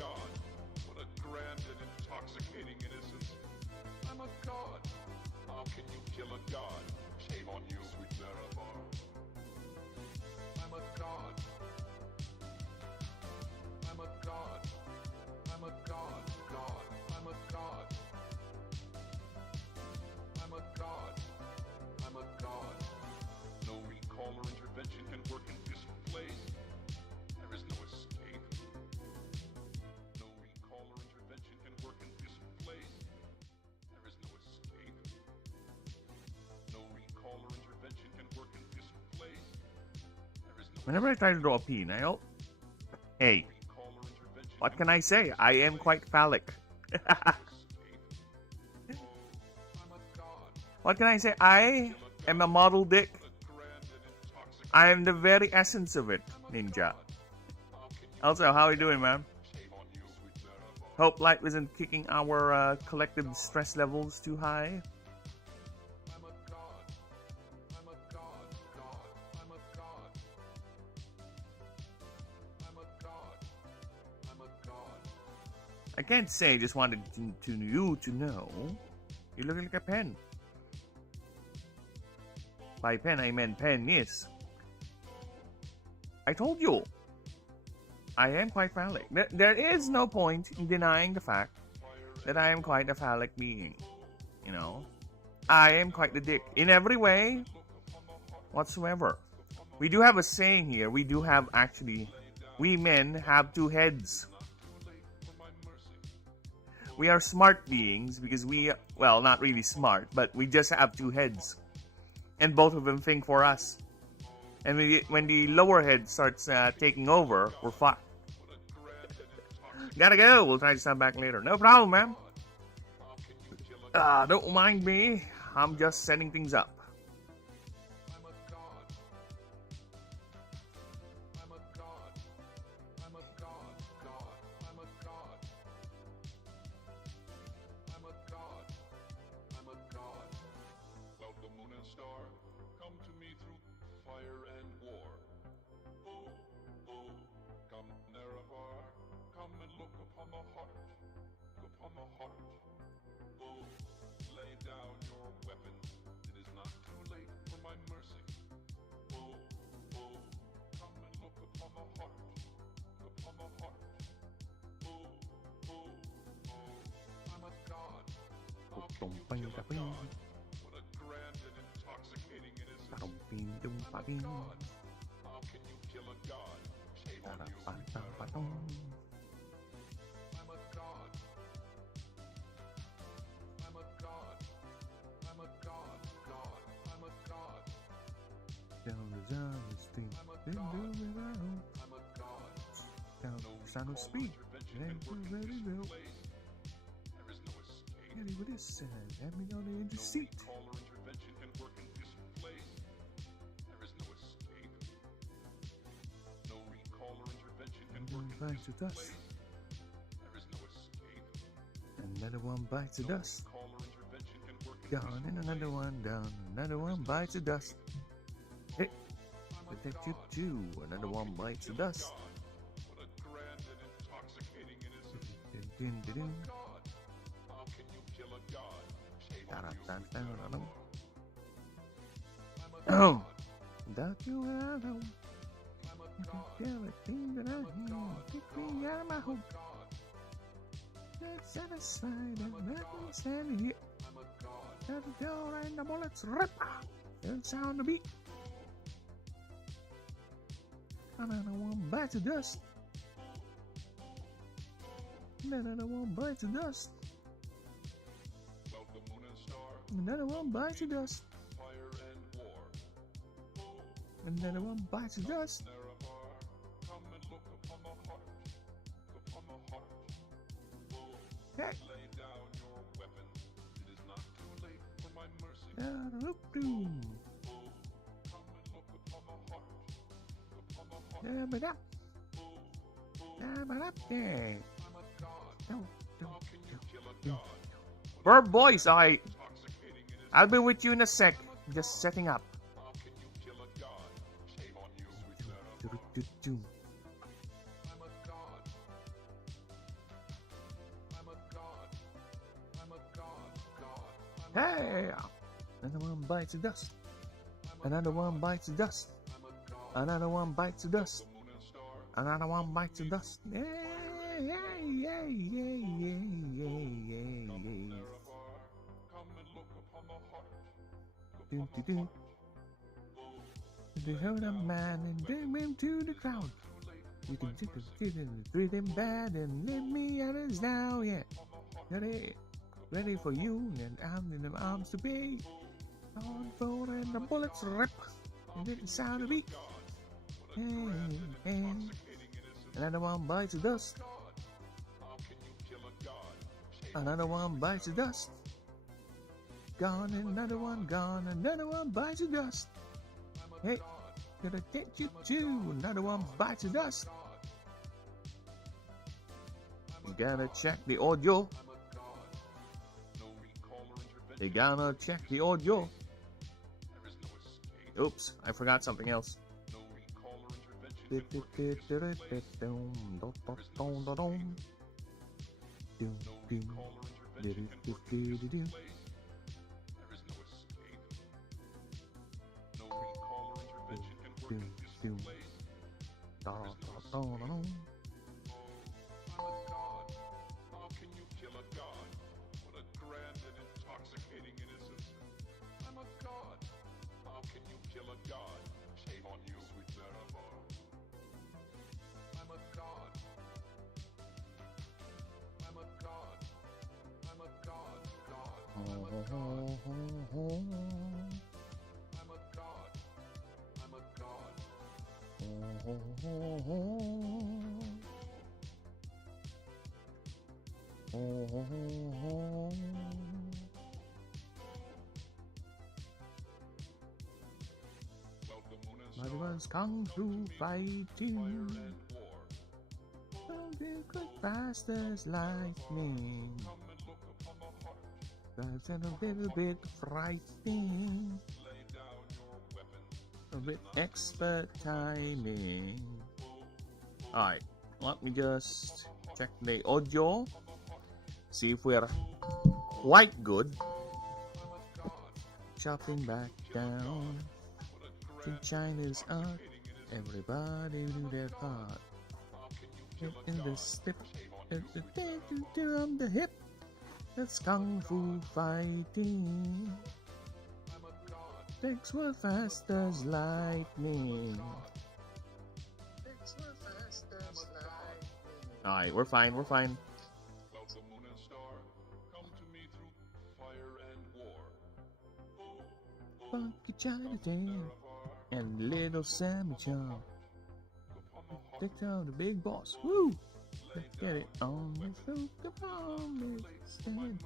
god. What a grand and intoxicating innocence. I'm a god. How can you kill a god? Shame on you, sweet Nerevar. I'm a god. I'm a god. I'm a god. God. I'm a god. I'm a god. I'm a god. No recall or intervention can work in this place. There is no escape. No recall or intervention can work in this place. There is no escape. No recall or intervention can work in this place. There is no Whenever I try to draw a penile, hey, what can I say? I am quite phallic. What can I say? I am a model dick. I am the very essence of it, Ninja. Also, how are you doing, man? Hope life isn't kicking our collective stress levels too high. I can't say, just wanted you to know. You're looking like a pen. By pen, I meant penis. I told you. I am quite phallic. There is no point in denying the fact that I am quite a phallic being. You know? I am quite the dick. In every way whatsoever. We do have a saying here. We do have actually... We men have two heads. We are smart beings because we... Well, not really smart, but we just have two heads. And both of them think for us. And when the lower head starts taking over, we're fucked. Gotta go. We'll try to stop back later. No problem, man. Don't mind me. I'm just setting things up. Sound of speed. What is said? Have me down in the seat. One bites the dust. Another one bites the dust. Down and another one down. Another one bites the dust. Hey, protect you too. Another one bites the dust. Oh, that you have everything that I need. Take me out of my home. Let's set aside and let me stand here. At the door and the bullets rip. Don't sound the beat. Another one bites the dust. Another one bites the dust. Another one bites the dust. Another one bites the dust. Hey. Verb voice, I'll be with you in a sec. Just setting up. Hey! Another one bites the dust. Another one bites the dust. Another one bites the dust. Another one bites the dust. Yeah, yeah, yeah, yeah, yeah, yeah, yeah, yeah. Do do do. To show the man and bring him to the crowd. You can take the treat him bad and let me out his now, yeah. Ready for you, and I'm in the arms to be. On phone and the bullets rip. And it sound a beat. Hey. Another one bites the dust. Another one bites the dust. Gone, another one gone, another one bites the dust. Hey, gonna get you too. Another one bites the dust. You gotta check the audio. You gotta check the audio. Oops, I forgot something else. Everyone's kung fu fighting. Something quick fast as lightning. That's a little bit frightening. A bit expert timing. Alright, let me just check the audio. See if we're quite good. Chopping back down. China's up. Everybody do their part. In the step, on the hip. That's kung fu fighting. Legs were fast as lightning. Alright, we're fine. Funky Chinatown and little Sammy Chum. Take down the big boss. Woo! Let's get it on. Let's go on. Let's stand.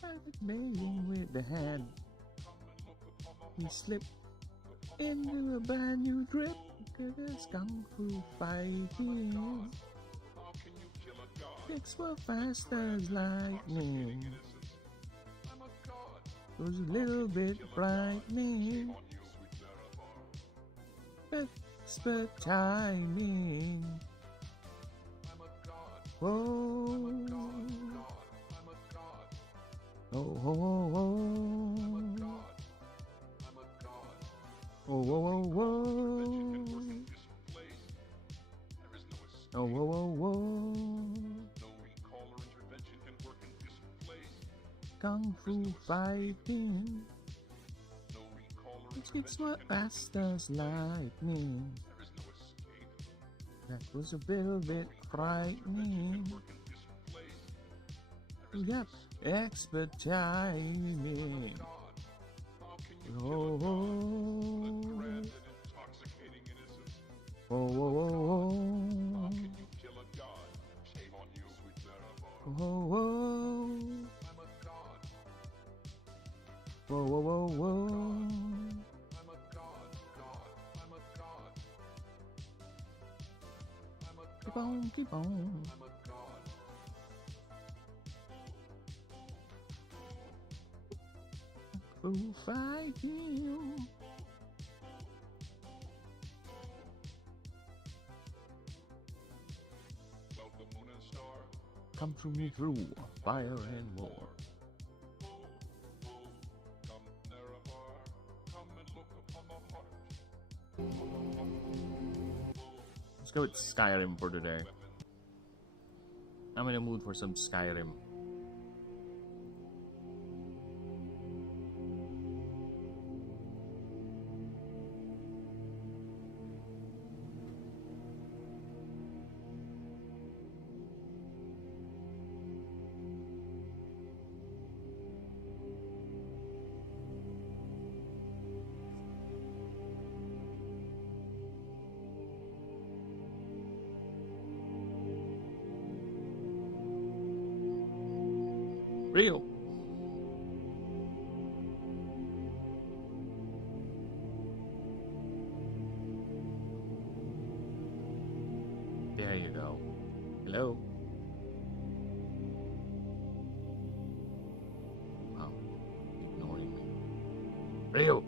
Perfect mating with the hand. He slipped into a brand new grip. Cause kung fu fighting. Kicks were fast as lightning. It was a little bit frightening. Expert timing. Whoa. Oh, oh, oh, oh. Oh, oh, oh, oh. Oh, oh, oh, oh. Kung fu fighting. It's what fast as lightning. That was a little bit frightening. Yep, expert timing. Oh, oh, oh, oh, oh, oh, oh, oh. Whoa, whoa, whoa, whoa. Keep on. Fool fight you. Come to me through fire and war. Let's go with Skyrim for today. I'm in the mood for some Skyrim. Real. There you go. Hello. Wow, ignoring me. Real.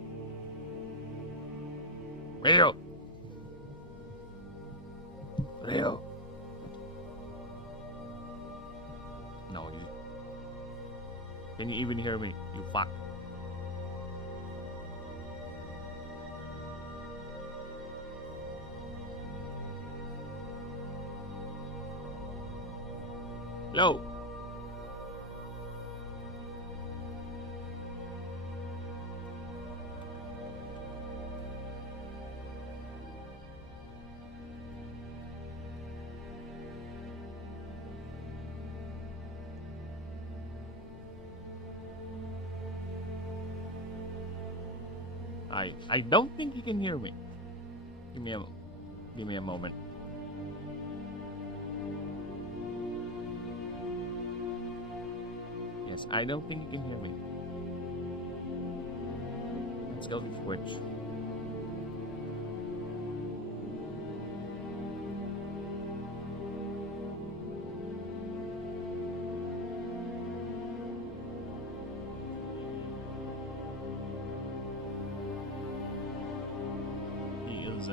Real. Real. No, you. Can you even hear me? You fuck. Hello. I don't think you can hear me. Give me a moment. Yes, I don't think you can hear me. Let's go to Twitch. He is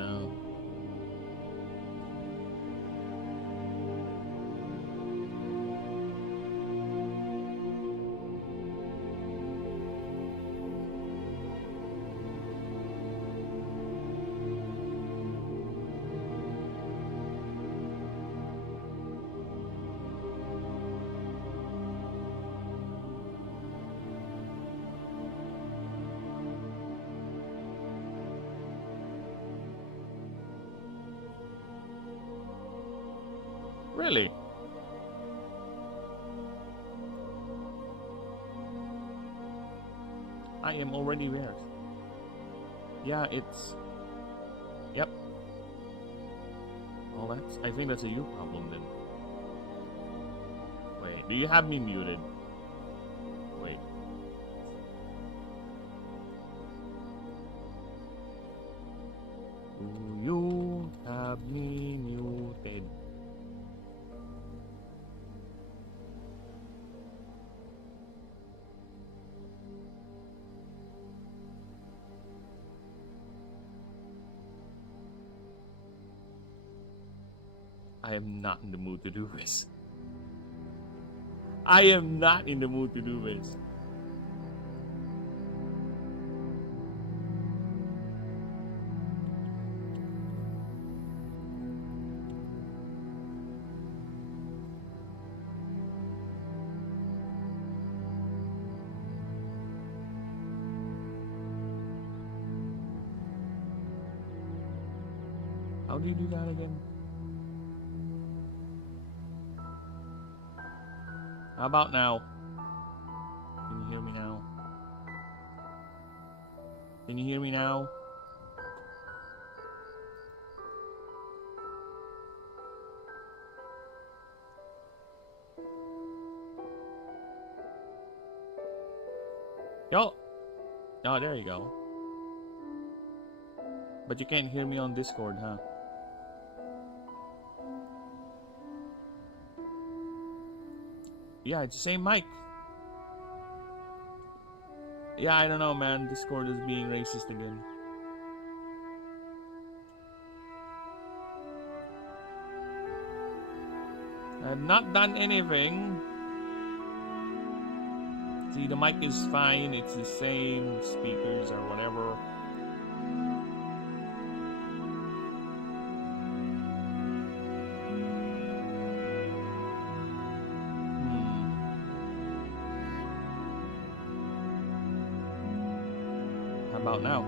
Really? I am already there. Yeah, it's... Yep. Oh, I think that's a you problem then. Wait, do you have me muted? Wait. Do you have me muted? I am not in the mood to do this. I am not in the mood to do this. How do you do that again? How about now? Can you hear me now? Can you hear me now? Yo! Oh, there you go. But you can't hear me on Discord, huh? Yeah, it's the same mic. Yeah, I don't know, man. Discord is being racist again. I have not done anything. See, the mic is fine. It's the same speakers or whatever. about now?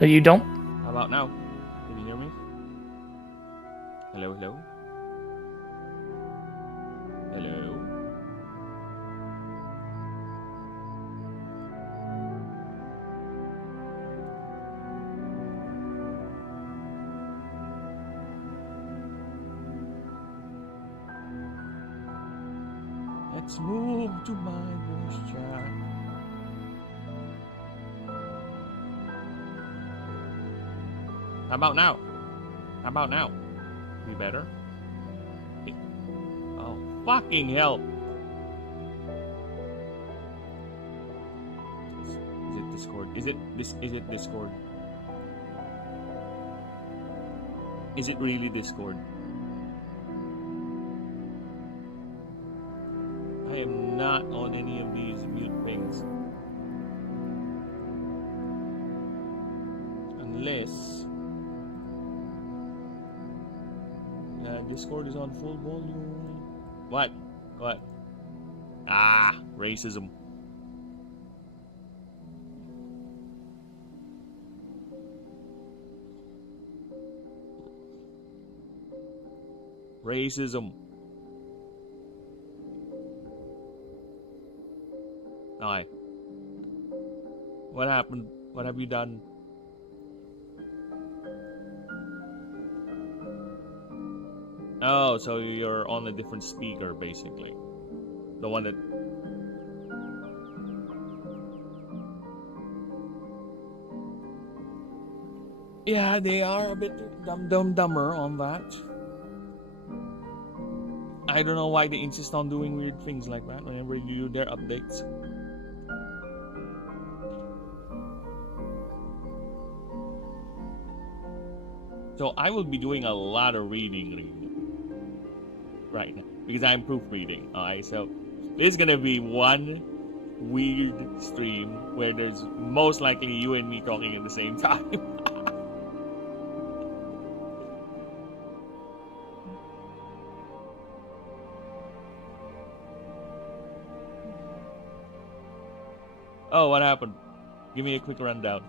You don't? How about now? Can you hear me? Hello, hello? Hello? Let's move to my voice chat. How about now? How about now? Be better? Oh, fucking hell. Is it Discord? Is it Discord? Is it really Discord? I am not on any of these mute things. Unless Discord is on full volume. What? What? Ah, racism. Racism. Hi. What happened? What have you done? Oh, so you're on a different speaker, basically. The one that... Yeah, they are a bit dumber on that. I don't know why they insist on doing weird things like that whenever you do their updates. So I will be doing a lot of reading right now because I'm proofreading. Alright, so this is gonna be one weird stream where there's most likely you and me talking at the same time. Oh, what happened? Give me a quick rundown.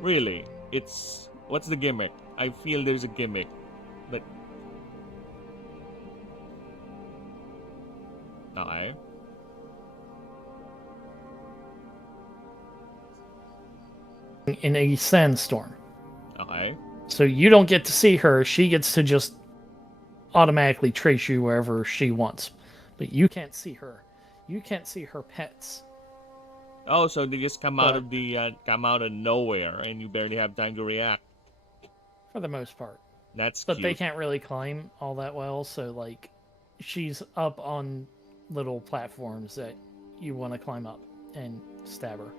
Really? It's... What's the gimmick? I feel there's a gimmick. But... Okay. In a sandstorm. Okay. So you don't get to see her. She gets to just automatically trace you wherever she wants. But you can't see her. You can't see her pets. Oh, so they just come out of the come out of nowhere, and you barely have time to react. For the most part. That's But cute. they can't really climb all that well, so like, she's up on little platforms that you want to climb up and stab her.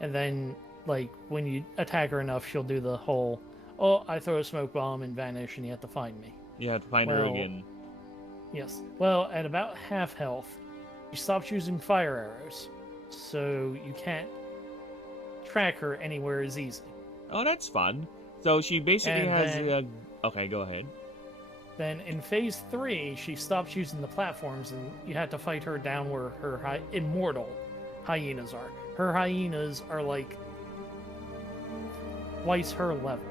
And then, like, when you attack her enough, she'll do the whole, oh, I throw a smoke bomb and vanish, and you have to find me. You have to find her again. Yes. Well, at about half health, she stops using fire arrows. So you can't track her anywhere as easy. Oh, that's fun. So she basically has... then, okay, go ahead. Then in phase 3, she stops using the platforms, and you have to fight her down where her immortal hyenas are. Her hyenas are like twice her level.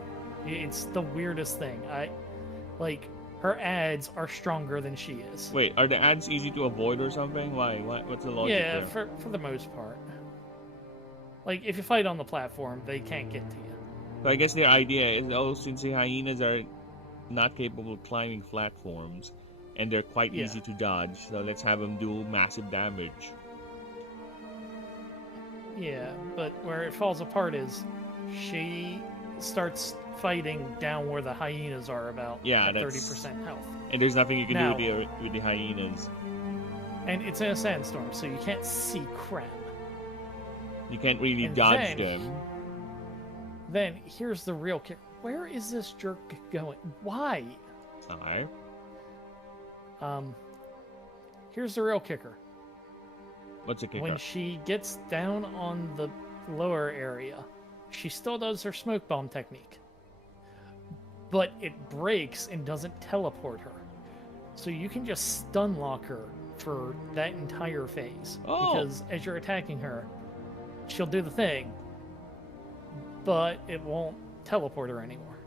It's the weirdest thing. Her ads are stronger than she is. Wait, are the ads easy to avoid or something? Why? What's the logic there? Yeah, for the most part. Like, if you fight on the platform, they can't get to you. So I guess their idea is, oh, since the hyenas are not capable of climbing platforms, and they're quite easy to dodge, so let's have them do massive damage. Yeah, but where it falls apart is, she starts fighting down where the hyenas are about at 30% health. And there's nothing you can do with the hyenas. And it's in a sandstorm, so you can't see crap. You can't really dodge them. Then, here's the real kick. Where is this jerk going? Why? Alright. Here's the real kicker. What's the kicker? When she gets down on the lower area, she still does her smoke bomb technique. But it breaks and doesn't teleport her. So you can just stun lock her for that entire phase. Oh. Because as you're attacking her, she'll do the thing, but it won't teleport her anymore.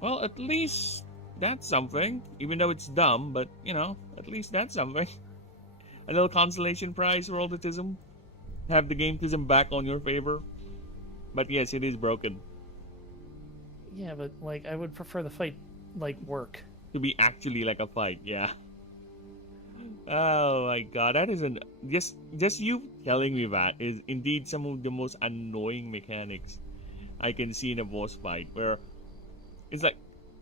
Well, at least that's something. Even though it's dumb, but, you know, at least that's something. A little consolation prize for autism. Have the gameism back on your favor. But yes, it is broken. Yeah, but, like, I would prefer the fight, like, work. To be actually like a fight, yeah. Oh my god, that is an... Just you telling me that is indeed some of the most annoying mechanics I can see in a boss fight. Where it's like,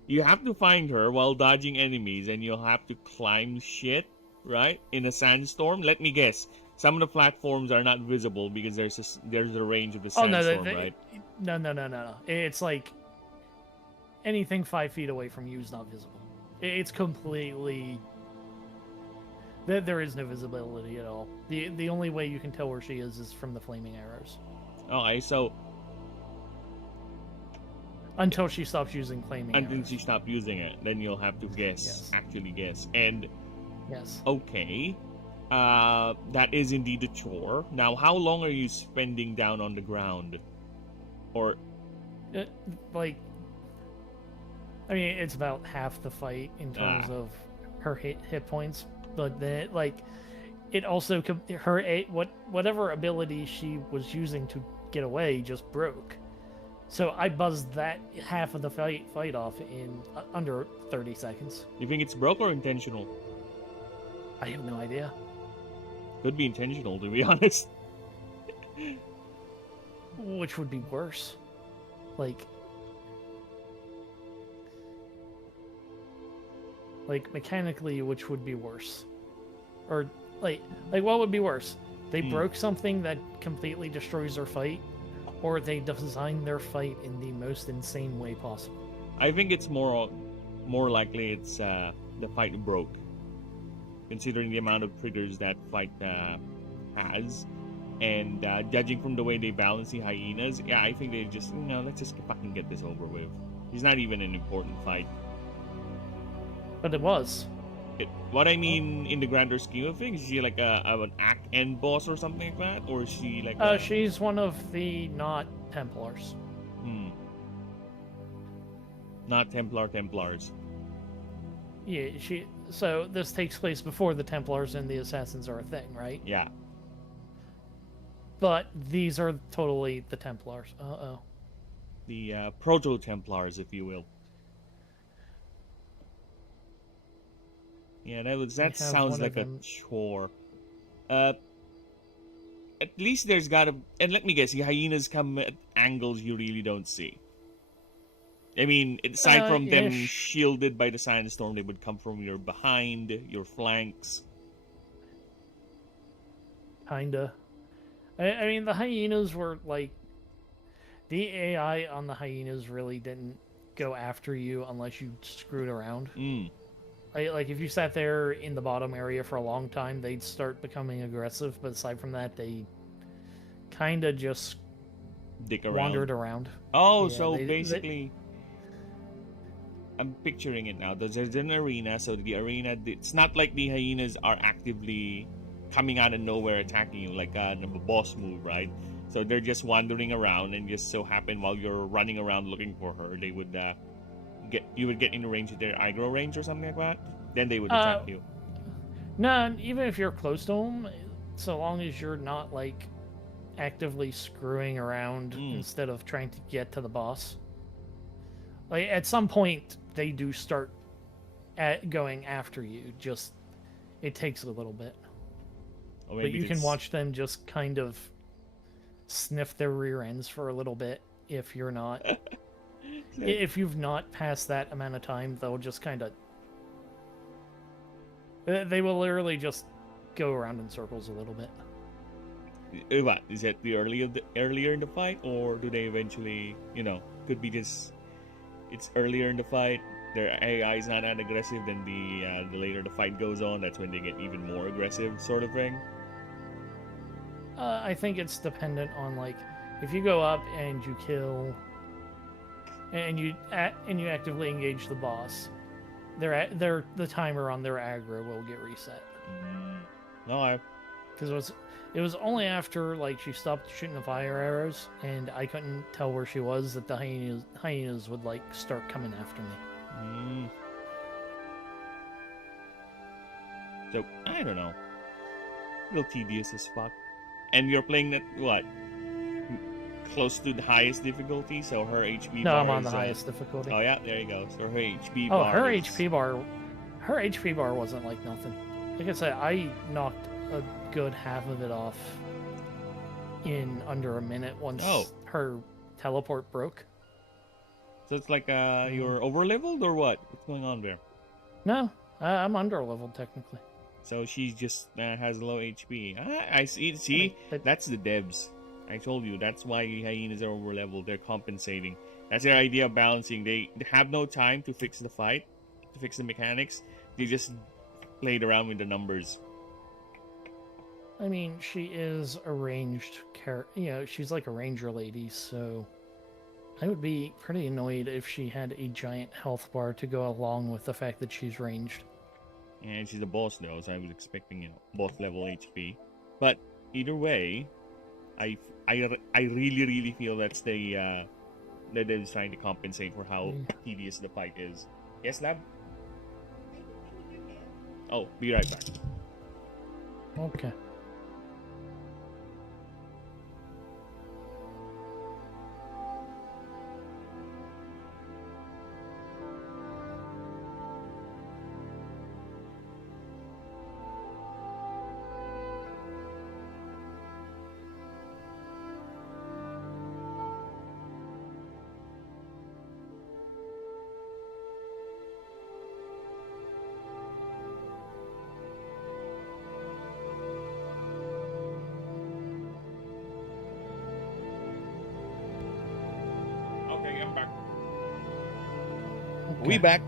you have to find her while dodging enemies and you'll have to climb shit, right? In a sandstorm? Let me guess. Some of the platforms are not visible because there's a range of the sandstorm, right? No. It's like anything 5 feet away from you is not visible. It's completely... There is no visibility at all. The only way you can tell where she is from the flaming arrows. Okay, so... Until she stops using flaming arrows. Until she stops using it, then you'll have to guess. Yes. Actually guess. And... Yes. Okay. That is indeed a chore. Now, how long are you spending down on the ground? Or... like... I mean, it's about half the fight in terms of her hit points. But then, like, it also... Whatever ability she was using to get away just broke. So I buzzed that half of the fight off in under 30 seconds. You think it's broke or intentional? I have no idea. Could be intentional, to be honest. Which would be worse. Like, mechanically, which would be worse? Or, like what would be worse? They broke something that completely destroys their fight, or they designed their fight in the most insane way possible? I think it's more likely it's the fight broke. Considering the amount of triggers that fight has, and judging from the way they balance the hyenas, yeah, I think they just, let's just fucking get this over with. It's not even an important fight. But it was. What I mean, in the grander scheme of things, is she like an act end boss or something like that, or is she like? She's one of the not Templars. Not Templars. Yeah, so this takes place before the Templars and the Assassins are a thing, right? Yeah. But these are totally the Templars. The proto-Templars, if you will. Yeah, that sounds like a chore. At least there's gotta... And let me guess, the hyenas come at angles you really don't see. I mean, aside from them shielded by the sandstorm, they would come from your behind, your flanks. Kinda. I mean, the hyenas were, like... The AI on the hyenas really didn't go after you unless you screwed around. Like, if you sat there in the bottom area for a long time, they'd start becoming aggressive, but aside from that, they kinda just wandered around. Oh, yeah, so basically... I'm picturing it now. There's an arena, so the arena... It's not like the hyenas are actively coming out of nowhere attacking you, like a boss move, right? So they're just wandering around, and just so happen while you're running around looking for her, they would you would get in range of their aggro range or something like that. Then they would attack you. No, even if you're close to them, so long as you're not like actively screwing around instead of trying to get to the boss. Like at some point, they do start going after you. Just it takes a little bit, but you can watch them just kind of sniff their rear ends for a little bit if you're not. If you've not passed that amount of time, they'll just kind of... They will literally just go around in circles a little bit. What? Is it the earlier in the fight, or do they eventually, could be just... It's earlier in the fight, their AI is not that aggressive, then the later the fight goes on, that's when they get even more aggressive, sort of thing? I think it's dependent on, like, if you go up and you kill... And you actively engage the boss, the timer on their aggro will get reset. No, Because it was only after like she stopped shooting the fire arrows and I couldn't tell where she was that the hyenas would like start coming after me. So I don't know. A little tedious as fuck. And you're playing that what? Close to the highest difficulty, so her HP No, bar I'm on is, the highest difficulty. Oh yeah, there you go. So her HP Oh, bar. her is... HP bar wasn't like nothing. Like I said, I knocked a good half of it off in under a minute once her teleport broke. So it's like you're over leveled or what? What's going on there? No, I'm under leveled technically. So she just has low HP. I see. See, that's the devs. I told you that's why hyenas are over leveled. They're compensating. That's their idea of balancing. They have no time to fix the fight, to fix the mechanics. They just played around with the numbers. I mean, she is a ranged character. She's like a ranger lady, so I would be pretty annoyed if she had a giant health bar to go along with the fact that she's ranged. And she's a boss though, so I was expecting, boss level HP. But either way, I really feel that's that is trying to compensate for how tedious the fight is. Yes, Lab? Oh, be right back. Okay. Okay, I'm back. We back.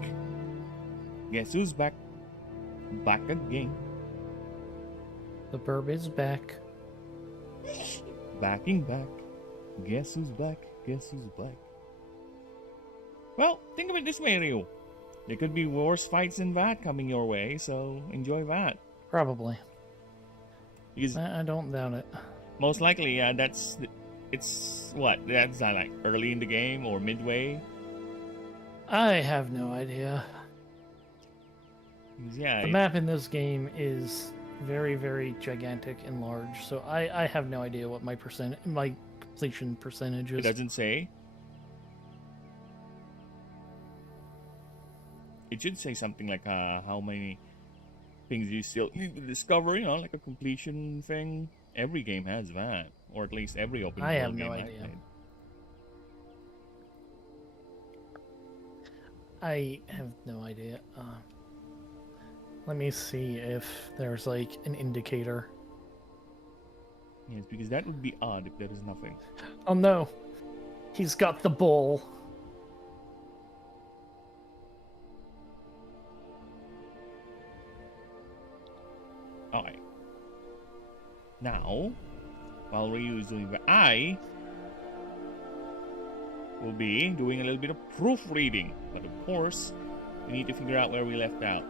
Guess who's back? Back again. The burb is back. Backing back. Guess who's back? Guess who's back? Well, think of it this way, Ryu. There could be worse fights than that coming your way, so enjoy that. Probably. Because I don't doubt it. most likely, it's what? That's like early in the game or midway? I have no idea. Yeah. The map in this game is very, very gigantic and large, so I have no idea what my completion percentage is. It doesn't say. It should say something like how many things you still need to discover, like a completion thing. Every game has that, or at least every open world game. I have no idea. I have no idea. Let me see if there's like an indicator. Yes, because that would be odd if there is nothing. Oh no, he's got the bull. Alright. Now, while Ryu is doing that, I will be doing a little bit of proofreading. But of course, we need to figure out where we left out.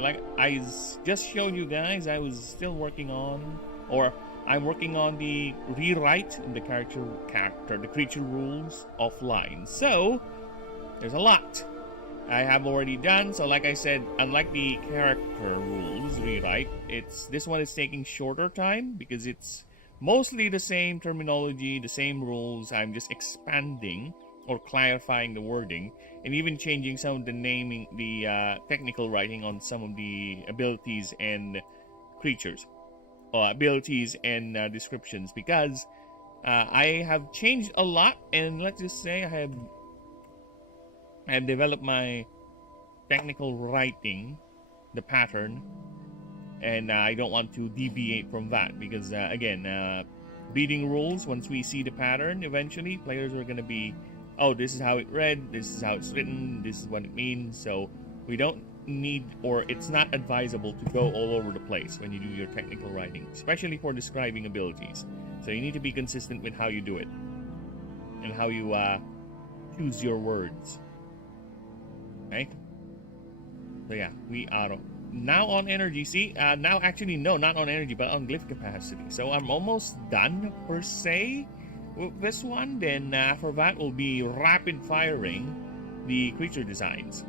Like I just showed you guys, I was still working on, or I'm working on the rewrite in the the creature rules offline. So, there's a lot I have already done. So like I said, unlike the character rules rewrite, this one is taking shorter time because it's mostly the same terminology, the same rules. I'm just expanding or clarifying the wording and even changing some of the naming, the technical writing on some of the abilities and creatures, abilities and descriptions, because I have changed a lot. And let's just say I have developed my technical writing, the pattern, and I don't want to deviate from that because again, reading rules, once we see the pattern, eventually players are going to be, oh, this is how it read, this is how it's written, this is what it means. So we don't need, or it's not advisable to go all over the place when you do your technical writing, especially for describing abilities. So you need to be consistent with how you do it and how you choose your words. Okay? So yeah, we are now on energy. See, now actually no, not on energy, but on glyph capacity. So I'm almost done per se with this one. Then after that will be rapid firing the creature designs.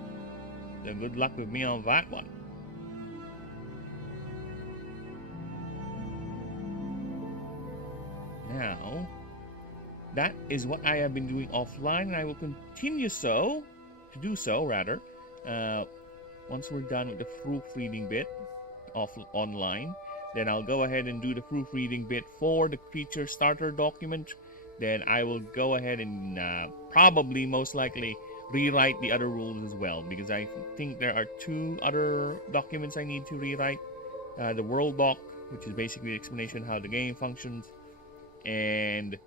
So good luck with me on that one. Now, that is what I have been doing offline, and I will continue to do so rather. Once we're done with the proofreading bit online, then I'll go ahead and do the proofreading bit for the creature starter document. Then I will go ahead and probably, most likely, rewrite the other rules as well, because I think there are 2 other documents I need to rewrite. The world doc, which is basically the explanation how the game functions, and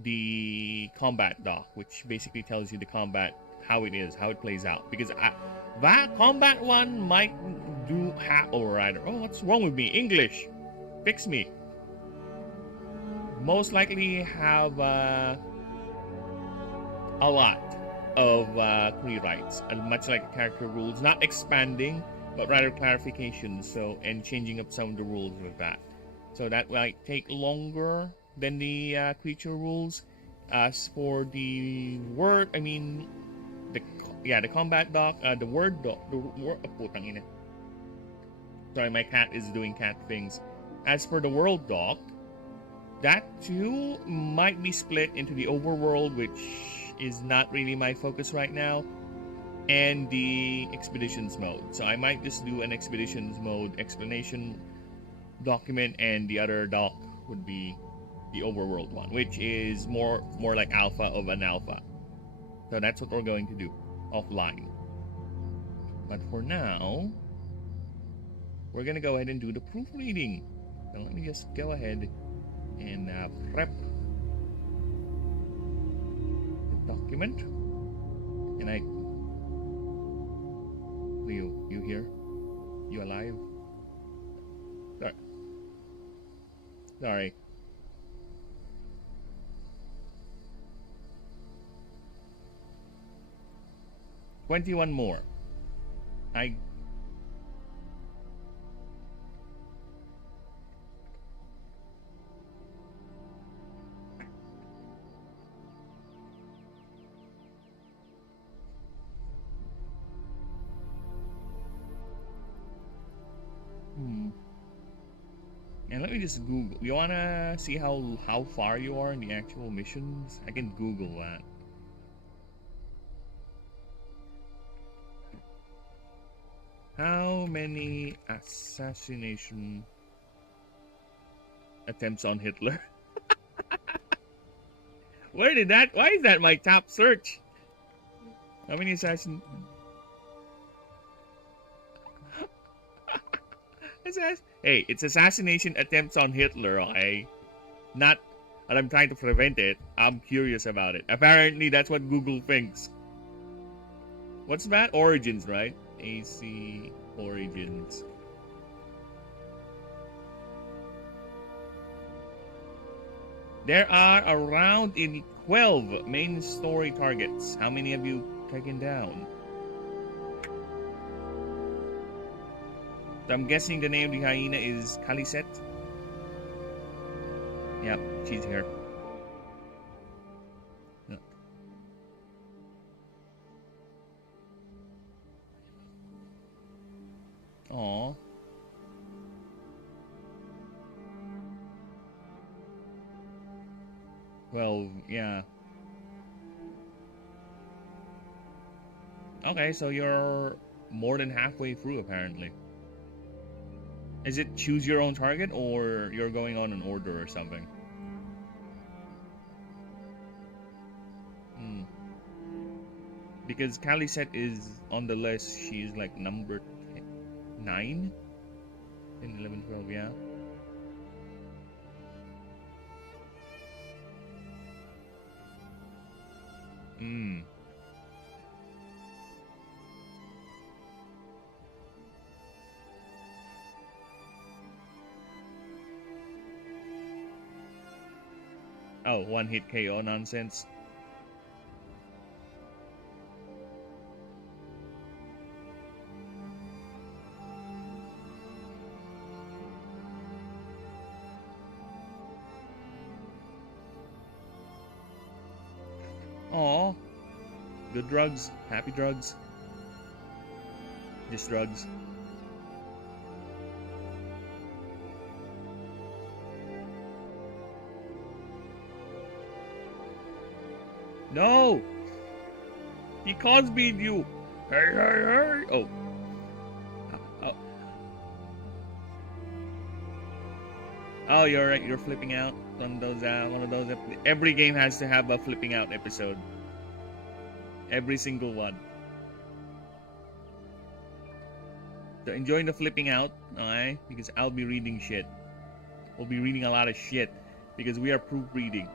the combat doc, which basically tells you the combat, how it is, how it plays out. Because that combat one might do what's wrong with me? English, fix me. Most likely have a lot of rewrites, much like character rules, not expanding, but rather clarification. So, and changing up some of the rules with that. So that might take longer than the creature rules. As for the word, the combat doc, the word doc, sorry, my cat is doing cat things. As for the world doc, that too might be split into the overworld, which is not really my focus right now, and the expeditions mode. So I might just do an expeditions mode explanation document, and the other doc would be the overworld one, which is more like alpha of an alpha. So that's what we're going to do offline. But for now, we're gonna go ahead and do the proofreading. So let me just go ahead and prep the document. And you here? You alive? Sorry. 21 more. And let me just Google. You wanna see how far you are in the actual missions? I can Google that. How many assassination attempts on Hitler? Why is that my top search? How many assassin... Hey, it's assassination attempts on Hitler, okay? Not that I'm trying to prevent it. I'm curious about it. Apparently, that's what Google thinks. What's that? Origins, right? AC Origins. There are around 12 main story targets. How many have you taken down? So I'm guessing the name of the hyena is Khaliset. Yep, she's here. Aww. Well, yeah. Okay, so you're more than halfway through, apparently. Is it choose your own target, or you're going on an order or something? Because Khaliset is on the list. She's like number 9? 10, 11, 12, yeah. Oh, one hit KO nonsense. Aw. Good drugs. Happy drugs. Just drugs. No! He can't beat you! Hey, hey, hey! Oh. Oh. Oh, you're right. You're flipping out. One of those. Every game has to have a flipping out episode. Every single one. So enjoying the flipping out, alright? Because I'll be reading shit. We'll be reading a lot of shit because we are proofreading.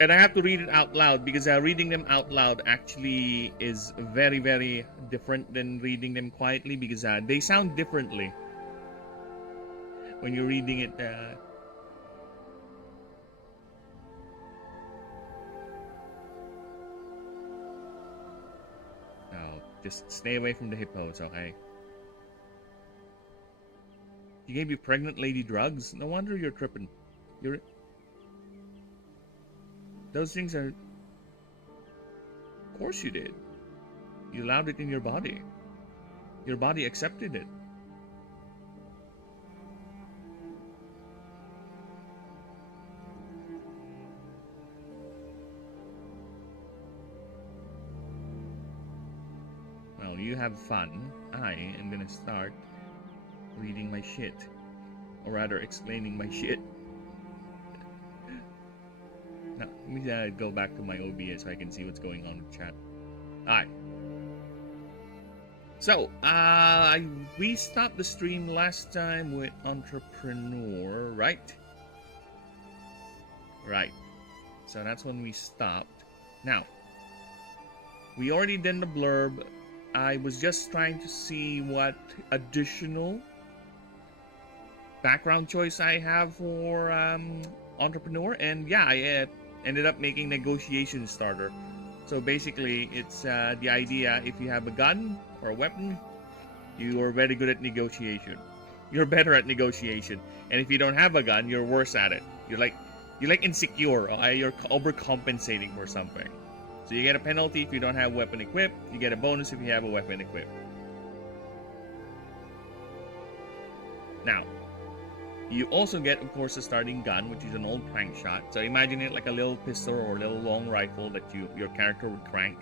And I have to read it out loud because reading them out loud actually is very, very different than reading them quietly because they sound differently when you're reading it. Oh, just stay away from the hippos, okay? You gave your pregnant lady drugs? No wonder you're tripping. Those things are... Of course you did. You allowed it in your body. Your body accepted it. Well, you have fun. I am gonna start reading my shit. Or rather, explaining my shit. Now, let me go back to my OBS so I can see what's going on with chat. Alright. So, we stopped the stream last time with Entrepreneur, right? Right. So that's when we stopped. Now, we already did the blurb. I was just trying to see what additional background choice I have for Entrepreneur, and yeah, I ended up making negotiation starter. So basically, it's the idea: if you have a gun or a weapon, you are very good at negotiation. You're better at negotiation, and if you don't have a gun, you're worse at it. You're like insecure. You're overcompensating for something. So you get a penalty if you don't have weapon equipped. You get a bonus if you have a weapon equipped. Now, you also get, of course, a starting gun, which is an old crank shot. So imagine it like a little pistol or a little long rifle that your character would crank.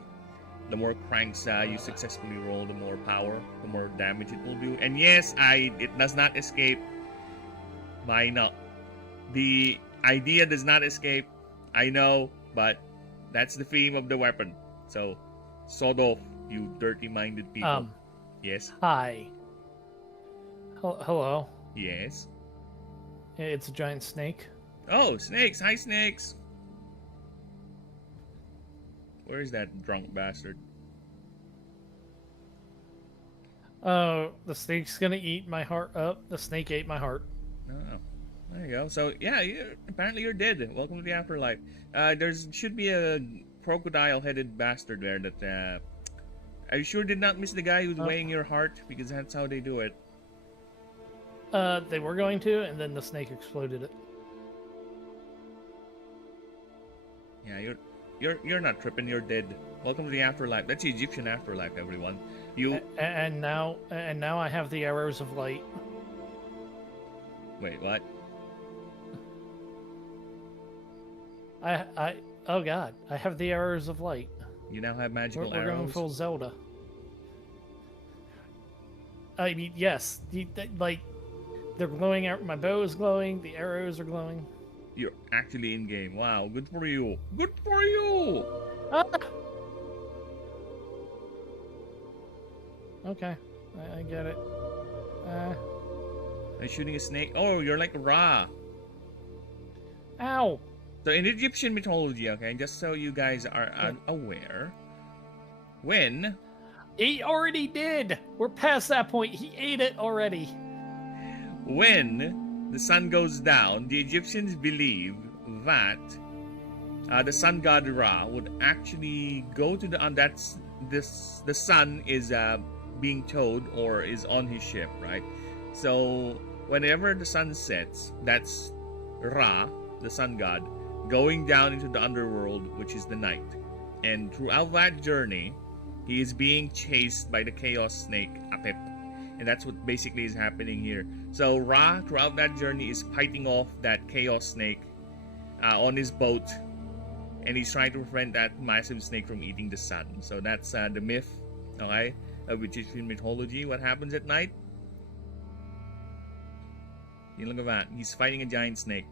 The more cranks you successfully roll, the more power, the more damage it will do. And yes, it does not escape. The idea does not escape. I know, but that's the theme of the weapon. So, sod off, you dirty-minded people. Yes? Hi. Hello. Yes? It's a giant snake. Oh, snakes! Hi, snakes! Where's that drunk bastard? Oh, the snake's gonna eat my heart up. The snake ate my heart. Oh, there you go. So, yeah, apparently you're dead. Welcome to the afterlife. There should be a crocodile-headed bastard there that, I sure did not miss the guy who's weighing your heart, because that's how they do it. They were going to, and then the snake exploded it. Yeah, you're not tripping. You're dead. Welcome to the afterlife. That's the Egyptian afterlife, everyone. And now I have the arrows of light. Wait, what? Oh god, I have the arrows of light. You now have magical We're arrows? going full Zelda. I mean, yes, they're glowing out. My bow is glowing. The arrows are glowing. You're actually in game. Wow, good for you. Good for you. Ah! Okay, I get it. Are you shooting a snake? Oh, you're like Ra. Ow! So in Egyptian mythology, okay, just so you guys are aware, when... He already did! We're past that point. He ate it already. When the sun goes down, the Egyptians believe that the sun god Ra would actually go to the sun is being towed or is on his ship, right? So whenever the sun sets, that's Ra, the sun god, going down into the underworld, which is the night. And throughout that journey, he is being chased by the chaos snake, Apep. And that's what basically is happening here. So Ra, throughout that journey, is fighting off that chaos snake on his boat. And he's trying to prevent that massive snake from eating the sun. So that's the myth, okay, of Egyptian mythology. What happens at night? You look at that. He's fighting a giant snake.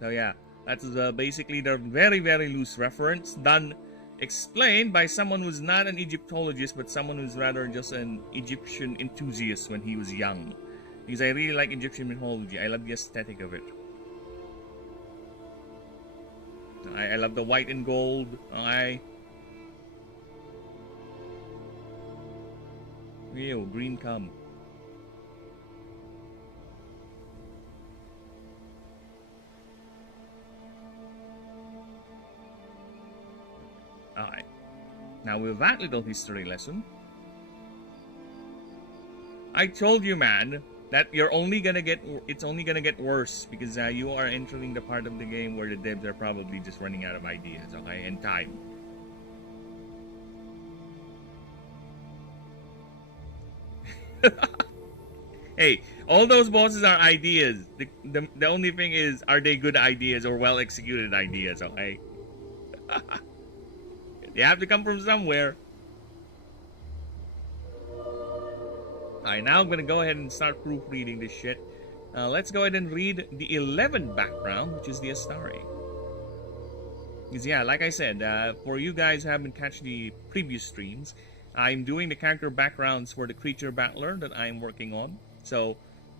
So yeah, that's basically the very, very loose reference done, explained by someone who's not an Egyptologist, but someone who's rather just an Egyptian enthusiast when he was young. Because I really like Egyptian mythology. I love the aesthetic of it. I love the white and gold. Real green come. Alright. Now with that little history lesson, I told you, man, that it's only gonna get worse because you are entering the part of the game where the devs are probably just running out of ideas, okay, and time. Hey, all those bosses are ideas. The only thing is, are they good ideas or well executed ideas, okay? They have to come from somewhere. Alright, now I'm gonna go ahead and start proofreading this shit. Let's go ahead and read the 11th background, which is the Astari. Because yeah, like I said, for you guys who haven't catched the previous streams, I'm doing the character backgrounds for the creature battler that I'm working on. So,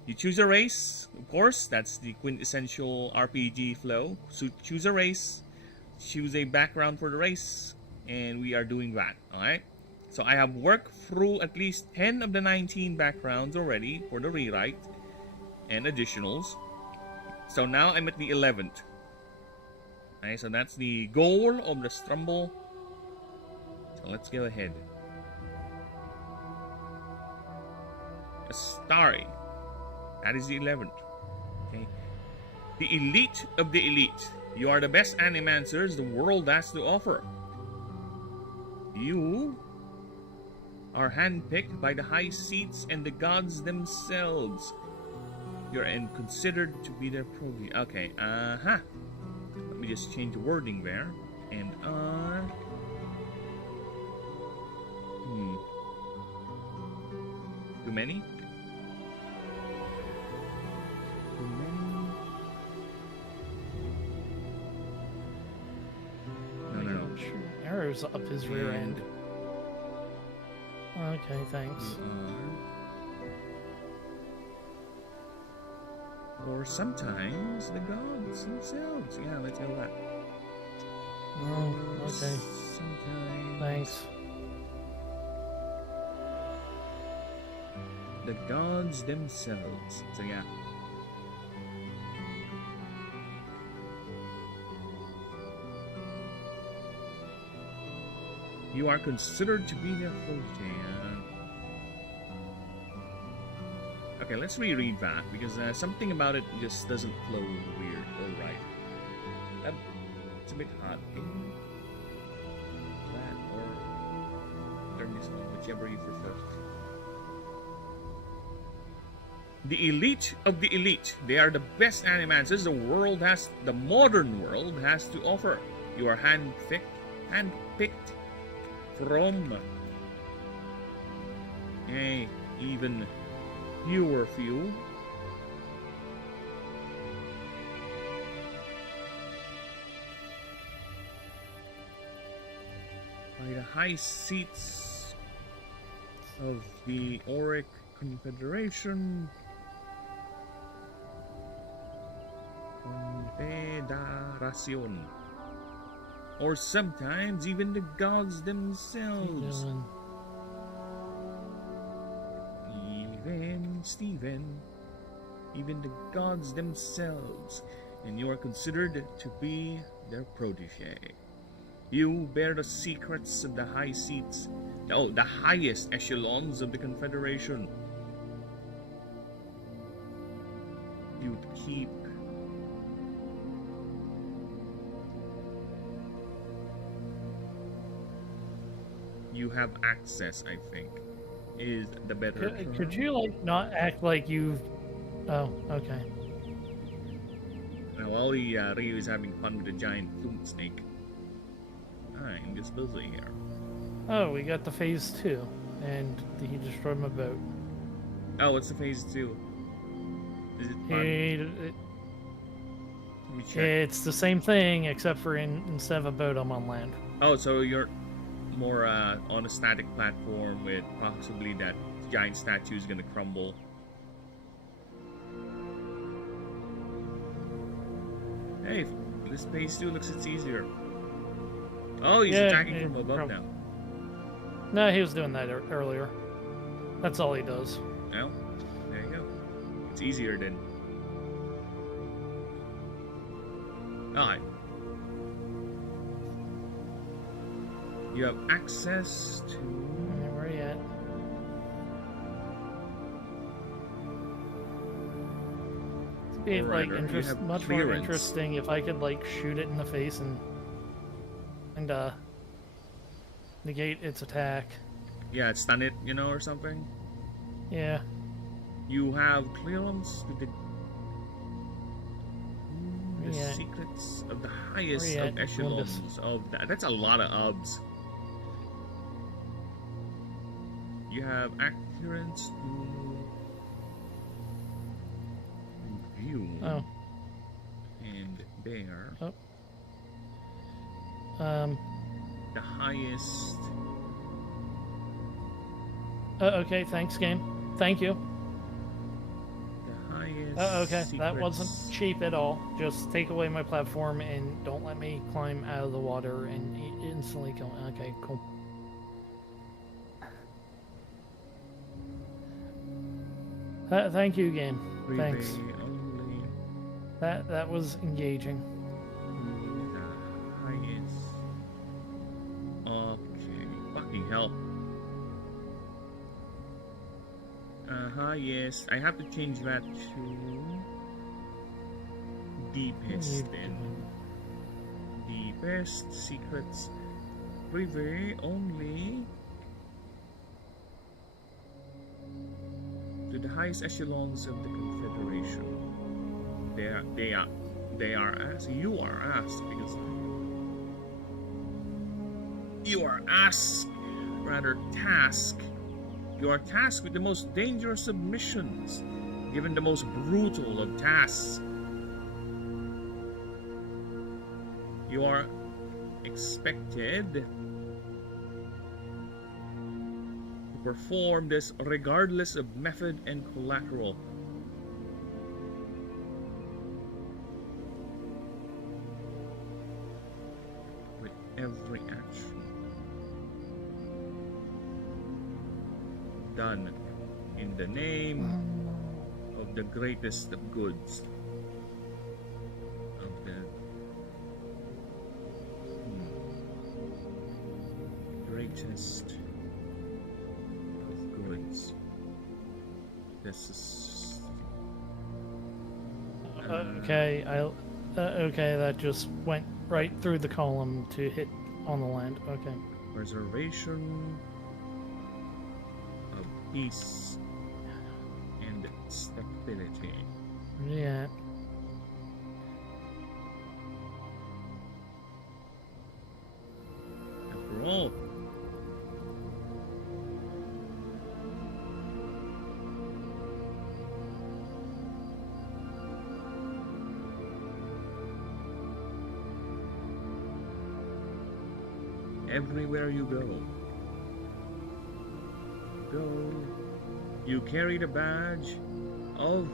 you choose a race, of course, that's the quintessential RPG flow. So choose a race, choose a background for the race, and we are doing that, alright? So I have worked through at least 10 of the 19 backgrounds already for the rewrite and additionals. So now I'm at the 11th. Okay, so that's the goal of the Strumble. So let's go ahead. Astari. That is the 11th. Okay. The elite of the elite. You are the best animancers the world has to offer. You are handpicked by the high seats and the gods themselves. You're considered to be their progeny. Okay, let me just change the wording there. And are... Too many? Too many? No. Arrows up his rear end. Okay, thanks. Or sometimes the gods themselves. Yeah, let's go with that. Oh, okay. Sometimes Thanks. the gods themselves. So yeah. You are considered to be their protege. Okay, let's reread that because something about it just doesn't flow weird or right. It's a bit hot. That or turn this on, whichever you prefer. The elite of the elite. They are the best animancers the modern world has to offer. You are handpicked from even fewer few. By the high seats of the Auric Confederation. Confederación. Or sometimes even the gods themselves. Even the gods themselves. And you are considered to be their protege. You bear the secrets of the high seats, the highest echelons of the Confederation. You'd keep you have access, I think, is the better term. Could you, like, not act like you've... Oh, okay. Now, while Ryu is having fun with the giant flute snake, I'm just busy here. Oh, we got the phase 2, and he destroyed my boat. Oh, what's the phase 2? Is it fun? Let me check. It's the same thing, except for instead of a boat, I'm on land. Oh, so you're more on a static platform with possibly that giant statue is gonna crumble. Hey, this phase 2 looks it's easier. Oh, he's attacking from above now. No, he was doing that earlier. That's all he does. Well, there you go. It's easier then. Alright. You have access to... Where are you at? It'd be like much more interesting if I could like shoot it in the face and negate its attack. Yeah, stun it, you know, or something. Yeah. You have clearance to the secrets of the highest of echelons of that. That's a lot of obs. You have accurance to review. Oh. And there. Oh. The highest. Okay, thanks, game. Thank you. The highest. Okay, secrets. that wasn't cheap at all. Just take away my platform and don't let me climb out of the water and instantly kill me. Okay, cool. Thank you, game. Thanks. Only That was engaging. the highest. Okay, fucking hell. Yes. I have to change that to deepest then. Deepest secrets. Privy only to the highest echelons of the Confederation. They are asked. You are asked because you are asked, rather tasked. You are tasked with the most dangerous of missions, given the most brutal of tasks. You are expected to perform this regardless of method and collateral. With every action done in the name of the greatest of goods, of the greatest of goods. This is Okay, okay, that just went right through the column to hit on the land. Okay. preservation of peace and stability. Yeah. After all, everywhere you go, you carry the badge of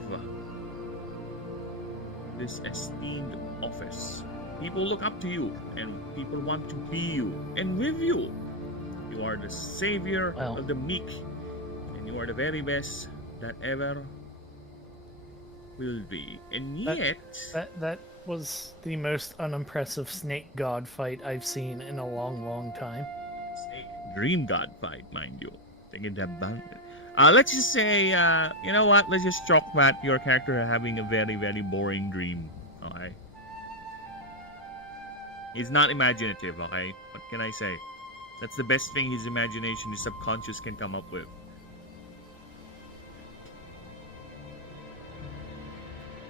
this esteemed office. People look up to you, and people want to be you, and with you. You are the savior of the meek, and you are the very best that ever will be. And yet... That was the most unimpressive snake god fight I've seen in a long, long time. Snake dream god fight, mind you. Thinking about it. Let's just say, you know what? Let's just chalk that your character having a very, very boring dream. Okay? It's not imaginative, okay? What can I say? That's the best thing his imagination, his subconscious can come up with.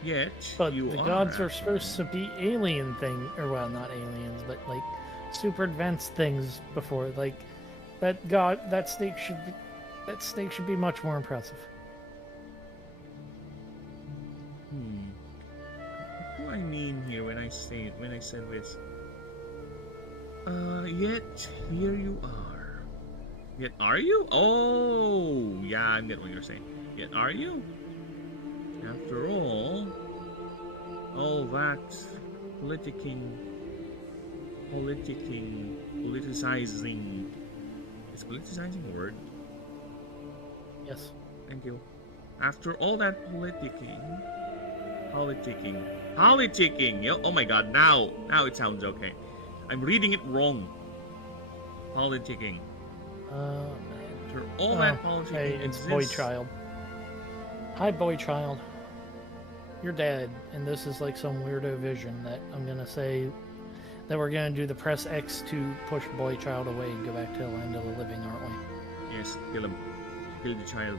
Yet, But you the are gods are supposed to be alien thing, or well, not aliens, but like super advanced things before. Like that snake should be much more impressive. What do I mean here when I said this? Yet here you are. Yet are you? Oh, yeah, I get what you're saying. Yet are you? After all that politicizing. Is politicizing a word? Yes. Thank you. After all that politicking. Oh my god, now it sounds okay. I'm reading it wrong. Politicking. Man. After all that politicking hey, it's exists. boy child. Hi, boy child. You're dead, and this is like some weirdo vision that I'm gonna say that we're gonna do the press X to push boy child away and go back to the land of the living, aren't we? Yes, kill him. Kill the child.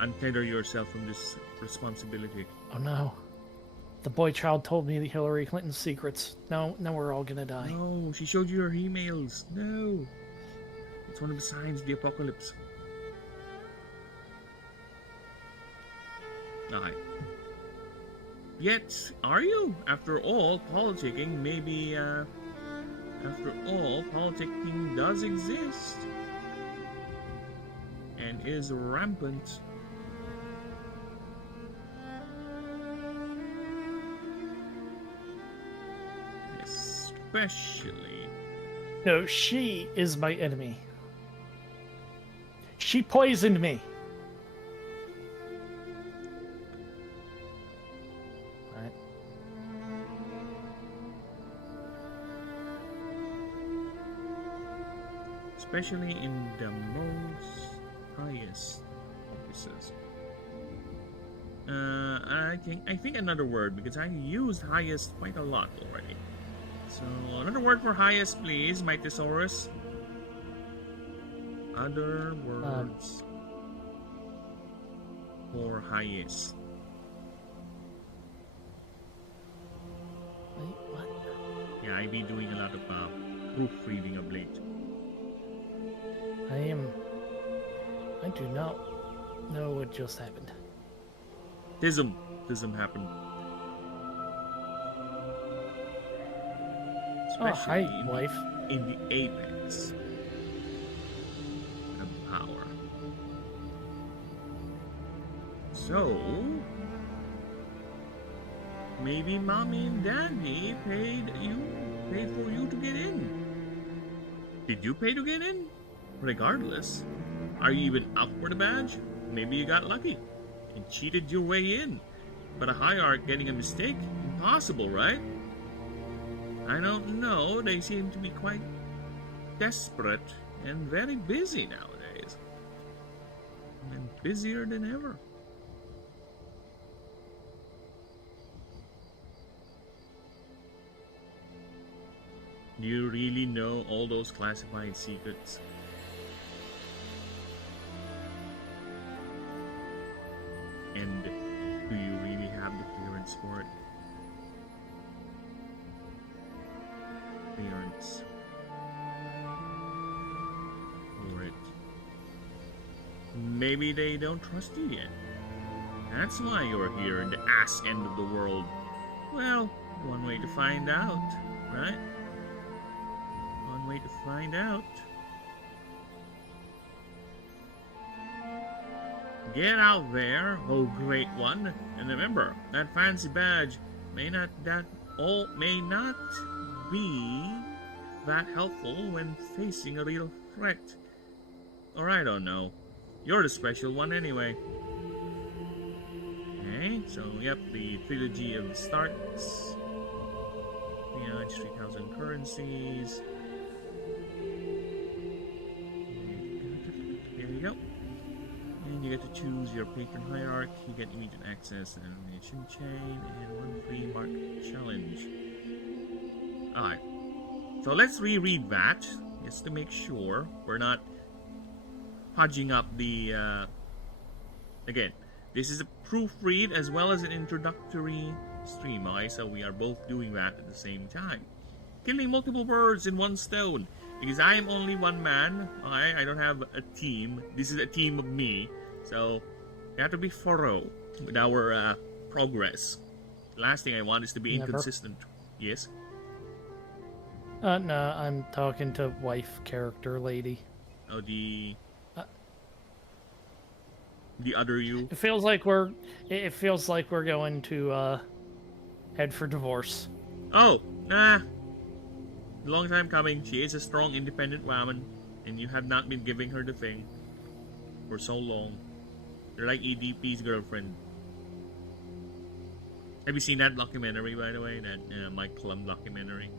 Untether yourself from this responsibility. Oh no. The boy child told me the Hillary Clinton's secrets. No, we're all gonna die. No, she showed you her emails. No. It's one of the signs of the apocalypse. Alright. Yet, are you? After all, politicking politicking does exist. And is rampant. Especially. No, she is my enemy. She poisoned me. Right. Especially in the most highest offices. I think another word, because I used highest quite a lot already. So another word for highest, please, my thesaurus. Other words for highest. Wait, what? Yeah, I've been doing a lot of proofreading of late. I do not know what just happened. Tism happened. Oh, hi, wife. In the apex of power. So, maybe mommy and daddy paid for you to get in. Did you pay to get in? Regardless, are you even up for the badge? Maybe you got lucky and cheated your way in. But a hierarch getting a mistake? Impossible, right? I don't know, they seem to be quite desperate and very busy nowadays. And busier than ever. Do you really know all those classified secrets? And do you really have the clearance for it? Clearance for it. Maybe they don't trust you yet. That's why you're here in the ass end of the world. Well, one way to find out, right? One way to find out. Get out there, oh great one, and remember, that fancy badge may not be that helpful when facing a real threat. Or I don't know. You're the special one anyway. Okay, so yep, the trilogy of starts. 3,000 currencies. There you go. And you get to choose your patron hierarchy, you get immediate access and animation chain, and one free mark challenge. Alright. So let's reread that. just to make sure we're not hodging up the... Again, this is a proofread as well as an introductory stream, okay? So we are both doing that at the same time. Killing multiple birds in one stone. Because I am only one man, okay? I don't have a team. This is a team of me. So, we have to be thorough with our progress. The last thing I want is to be inconsistent. Yes? No, I'm talking to wife character lady. Oh, the other you? It feels like we're going to head for divorce. Oh, nah. Long time coming. She is a strong, independent woman, and you have not been giving her the thing for so long. You're like EDP's girlfriend. Have you seen that documentary, by the way? That Mike Klum documentary?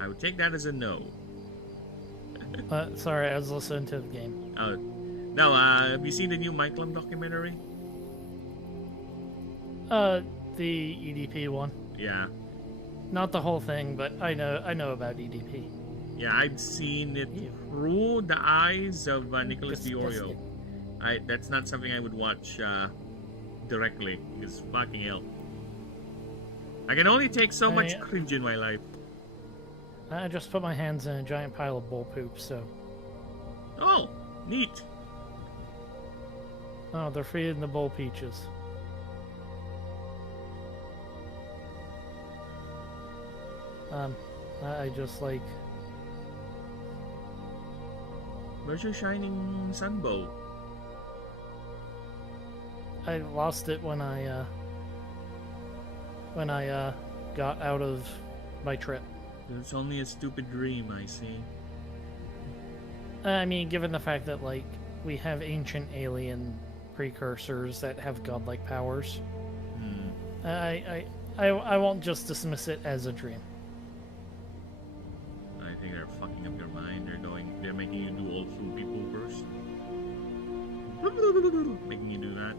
I would take that as a no. Sorry, I was listening to the game. Oh, no. Have you seen the new Mike Klum documentary? The EDP one. Yeah. Not the whole thing, but I know about EDP. Yeah, I've seen it through the eyes of Nicholas Diorio. That's not something I would watch directly, because fucking hell. I can only take so much cringe in my life. I just put my hands in a giant pile of bull poop, so... Oh, neat. Oh, they're feeding the bull peaches. I just like... Where's your shining sunbow? I lost it when I got out of my trip. It's only a stupid dream, I see. I mean, given the fact that, like, we have ancient alien precursors that have godlike powers, I won't just dismiss it as a dream. I think they're fucking up your mind. They're making you do all fruity poopers. Making you do that.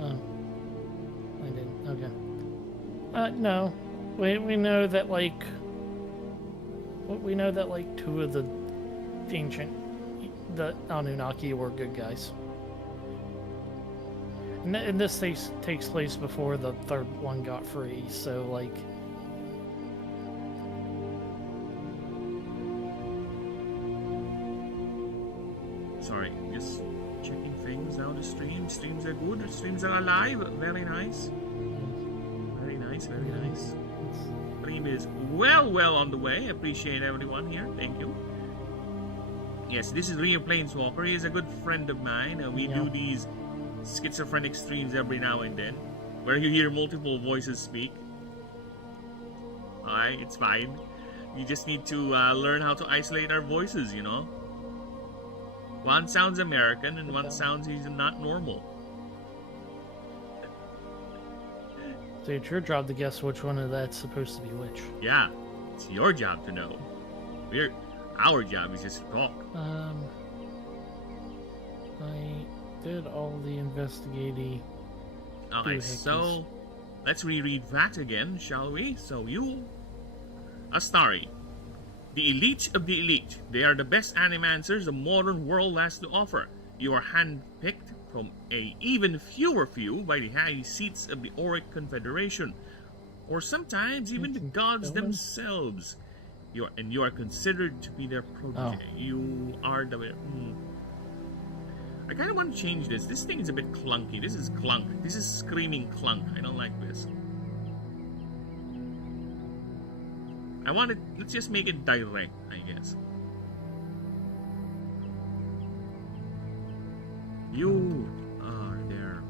Oh. I didn't. Okay. No. We know that, like... We know that, like, two of the ancient... The Anunnaki were good guys. And this takes place before the third one got free, so, like... Sorry, just checking things out the stream. Streams are good. Streams are alive. Very nice. Very nice, very nice. Stream is well on the way. Appreciate everyone here. Thank you. Yes, this is Rio Planeswalker. He is a good friend of mine. We do these schizophrenic streams every now and then, where you hear multiple voices speak. Alright, it's fine. You just need to learn how to isolate our voices, you know? One sounds American and one sounds he's not normal. So it's your job to guess which one of that's supposed to be which. Yeah, it's your job to know. Our job is just to talk. I did all the investigating. Okay, so let's reread that again, shall we? So Astari, the elite of the elite. They are the best animancers the modern world has to offer. You are handpicked from a even fewer few by the high seats of the Auric Confederation, or sometimes even the gods themselves. You are considered to be their protege. You are the... I kind of want to change this. This thing is a bit clunky. This is clunk. This is screaming clunk. I don't like this. I want it... Let's just make it direct, I guess. You are their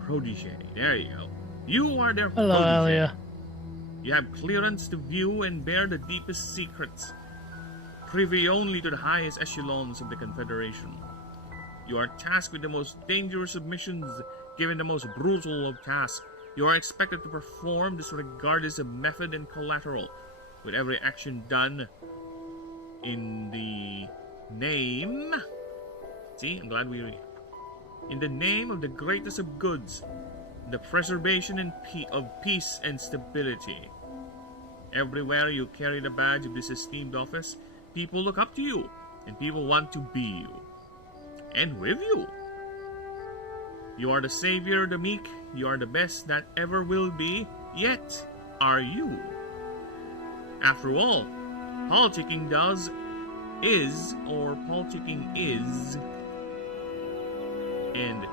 protege. There you go. You are their protege. Hello, Alia. You have clearance to view and bear the deepest secrets, privy only to the highest echelons of the Confederation. You are tasked with the most dangerous of missions, given the most brutal of tasks. You are expected to perform this regardless of method and collateral, with every action done in the name... See, I'm glad we read. In the name of the greatest of goods, the preservation of peace and stability. Everywhere you carry the badge of this esteemed office, people look up to you, and people want to be you. And with you. You are the savior of the meek, you are the best that ever will be, yet are you. After all, politicking is, and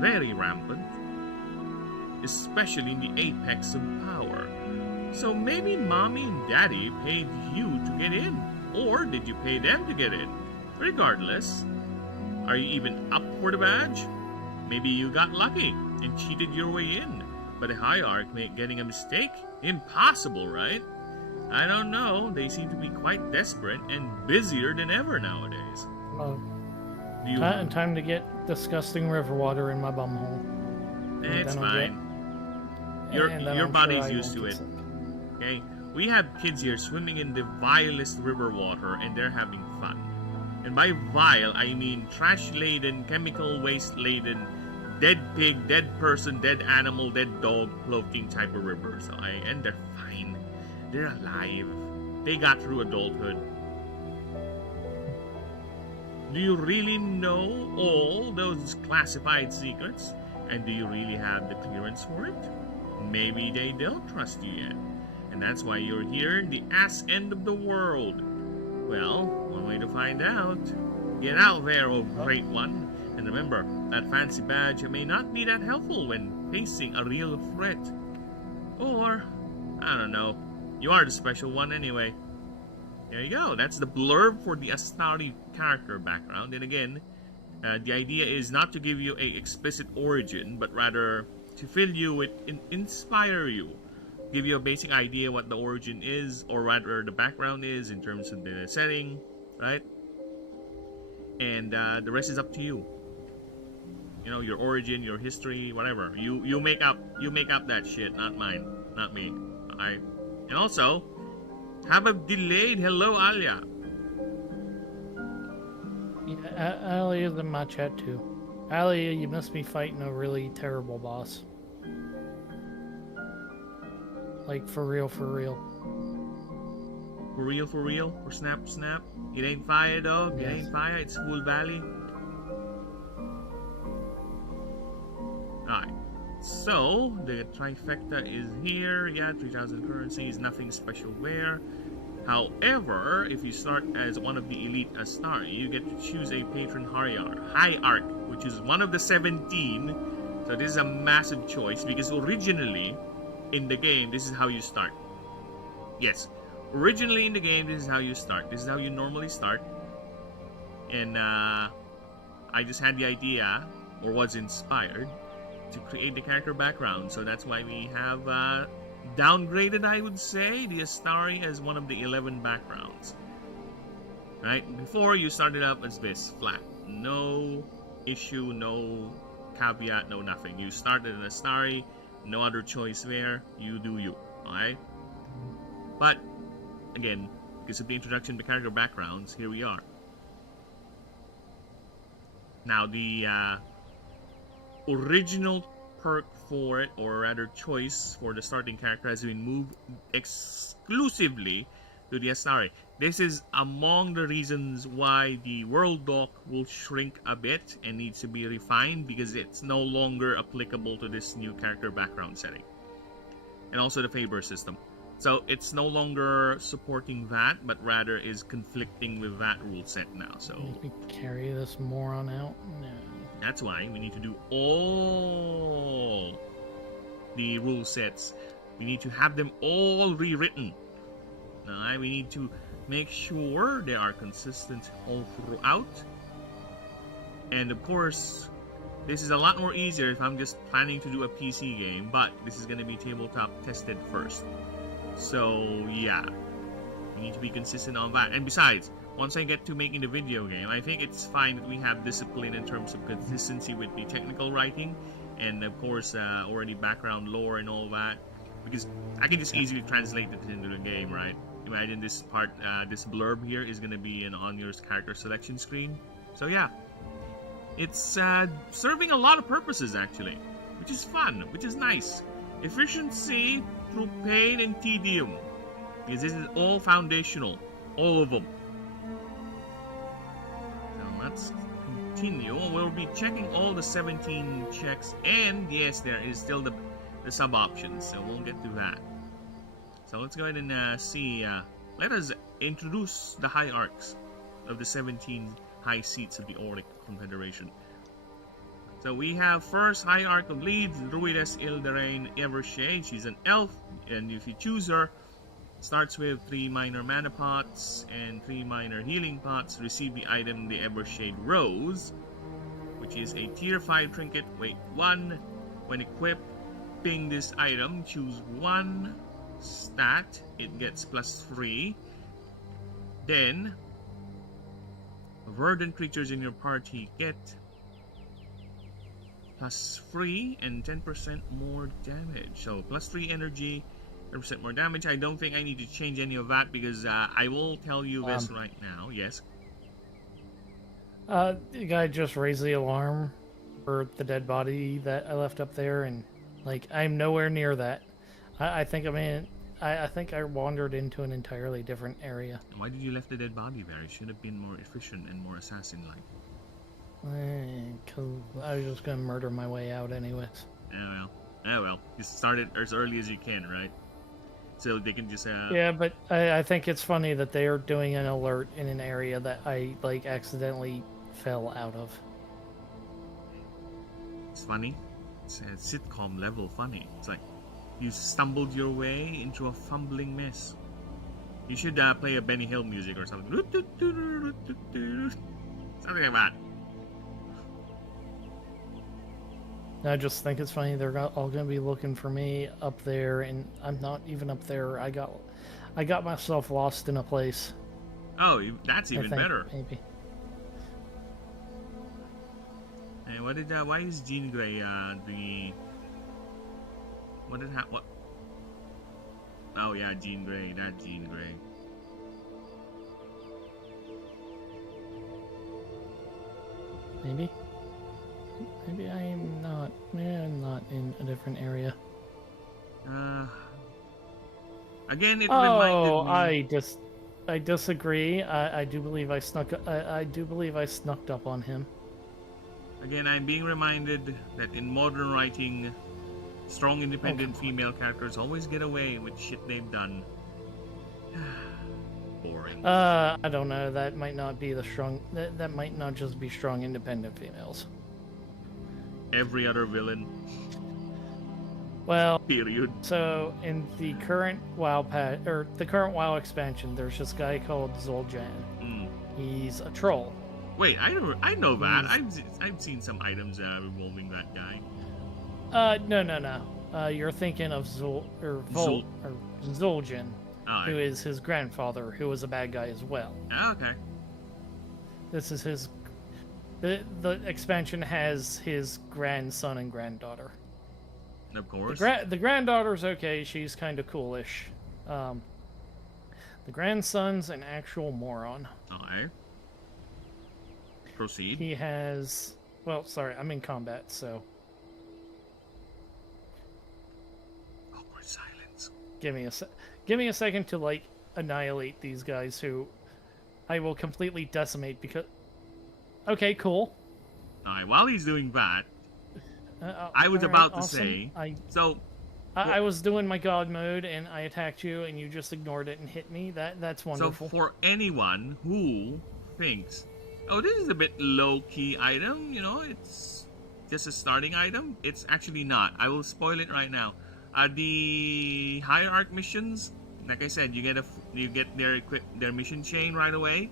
very rampant, especially in the apex of power. So maybe mommy and daddy paid you to get in, or did you pay them to get in? Regardless, are you even up for the badge? Maybe you got lucky and cheated your way in, but a hierarch getting a mistake? Impossible, right? I don't know, they seem to be quite desperate and busier than ever nowadays. Time to get disgusting river water in my bumhole. It's fine. Your body's used to it. Okay? We have kids here swimming in the vilest river water and they're having fun. And by vile, I mean trash-laden, chemical waste-laden, dead pig, dead person, dead animal, dead dog floating type of river. And they're fine. They're alive. They got through adulthood. Do you really know all those classified secrets? And do you really have the clearance for it? Maybe they don't trust you yet. And that's why you're here in the ass end of the world. Well, one way to find out. Get out there, oh great one. And remember, that fancy badge may not be that helpful when facing a real threat. Or, I don't know, you are the special one anyway. There you go, that's the blurb for the Astari character background. And again, the idea is not to give you a explicit origin, but rather to fill you with, inspire you. Give you a basic idea what the origin is, or rather the background is in terms of the setting, right? And the rest is up to you. You know, your origin, your history, whatever. You make up that shit, not mine, not me. Alright. And also, have a delayed hello, Alia. Yeah, Alia's in my chat too. Alia, you must be fighting a really terrible boss. Like, for real, for real. For real, for real? Or snap, snap? It ain't fire, dog. Yes. It ain't fire. It's Full Valley. Alright. So, the trifecta is here. Yeah, 3,000 currencies. Nothing special there. However, if you start as one of the elite Astari, you get to choose a patron hierarch, which is one of the 17. So this is a massive choice, because originally, in the game, this is how you start. Yes, originally in the game, this is how you start. This is how you normally start. And I just had the idea, or was inspired, to create the character background. So that's why we have downgraded, I would say, the Astari as one of the 11 backgrounds. Right? Before, you started up as this, flat. No issue, no caveat, no nothing. You started an Astari. No other choice there. You do you. Alright? But, again, because of the introduction to character backgrounds, here we are. Now, the original perk for it, or rather choice for the starting character, has been moved exclusively to the Astari. This is among the reasons why the world doc will shrink a bit and needs to be refined, because it's no longer applicable to this new character background setting. And also the favor system. So it's no longer supporting that, but rather is conflicting with that rule set now. So we carry this moron out? No. That's why we need to do all the rule sets. We need to have them all rewritten. Alright, we need to make sure they are consistent all throughout. And of course, this is a lot more easier if I'm just planning to do a PC game, but this is going to be tabletop tested first. So yeah, we need to be consistent on that. And besides, once I get to making the video game, I think it's fine that we have discipline in terms of consistency with the technical writing, and of course already background lore and all that, because I can just easily translate it into the game, right? Imagine this part, this blurb here is going to be on your character selection screen. So yeah, it's serving a lot of purposes actually. which is fun, which is nice. Efficiency through pain and tedium, because this is all foundational, all of them. So let's continue. We'll be checking all the 17 checks, and yes, there is still the sub options, so we'll get to that. So let's go ahead and see. Let us introduce the hierarchs of the 17 high seats of the Auric Confederation. So we have first Hierarch of Leeds, Druidess Ilderain Evershade. She's an elf, and if you choose her, starts with 3 minor mana pots and 3 minor healing pots. Receive the item the Evershade Rose, which is a tier 5 trinket, weight 1. When equipping this item, choose 1 stat, it gets +3. Then verdant creatures in your party get +3 and 10% more damage. So +3 energy, 10% more damage. I don't think I need to change any of that because I will tell you this right now. Yes. The guy just raised the alarm for the dead body that I left up there, and like I'm nowhere near that. I think I think I wandered into an entirely different area. Why did you left the dead body there? It should have been more efficient and more assassin-like. Because I was just going to murder my way out anyways. Oh well. You start it as early as you can, right? So they can just... Yeah, but I think it's funny that they are doing an alert in an area that I, like, accidentally fell out of. It's funny. It's a sitcom level funny. It's like you stumbled your way into a fumbling mess. You should play a Benny Hill music or something. Something like that. I just think it's funny they're all going to be looking for me up there, and I'm not even up there. I got myself lost in a place. Oh, that's even better. Maybe. And why is Jean Grey what? Oh yeah, Jean Grey. That Jean Grey. Maybe I am not. Maybe I'm not in a different area. Again, it reminded me. I disagree. I do believe I snuck. I do believe I snuck up on him. Again, I'm being reminded that in modern writing, strong, independent female characters always get away with shit they've done. Boring. I don't know. That might not be the strong. That might not just be strong, independent females. Every other villain. Well, period. So in the current WoW the current WoW expansion, there's this guy called Zul'Jan. He's a troll. Wait, I know that. I've seen some items revolving that guy. No. You're thinking of Zul'Jan, who is his grandfather, who was a bad guy as well. Oh, okay. This is his. The expansion has his grandson and granddaughter. Of course. The granddaughter's okay. She's kind of coolish. The grandson's an actual moron. Alright. Proceed. He has... Well, sorry, I'm in combat, so... Awkward silence. Give me a second to, like, annihilate these guys who I will completely decimate because... Okay, cool. Alright, while he's doing that, I was about to say... I was doing my god mode, and I attacked you, and you just ignored it and hit me. That's wonderful. So for anyone who thinks... Oh, this is a bit low-key item, you know, it's just a starting item. It's actually not. I will spoil it right now. The Hierarch missions, like I said, you get their mission chain right away.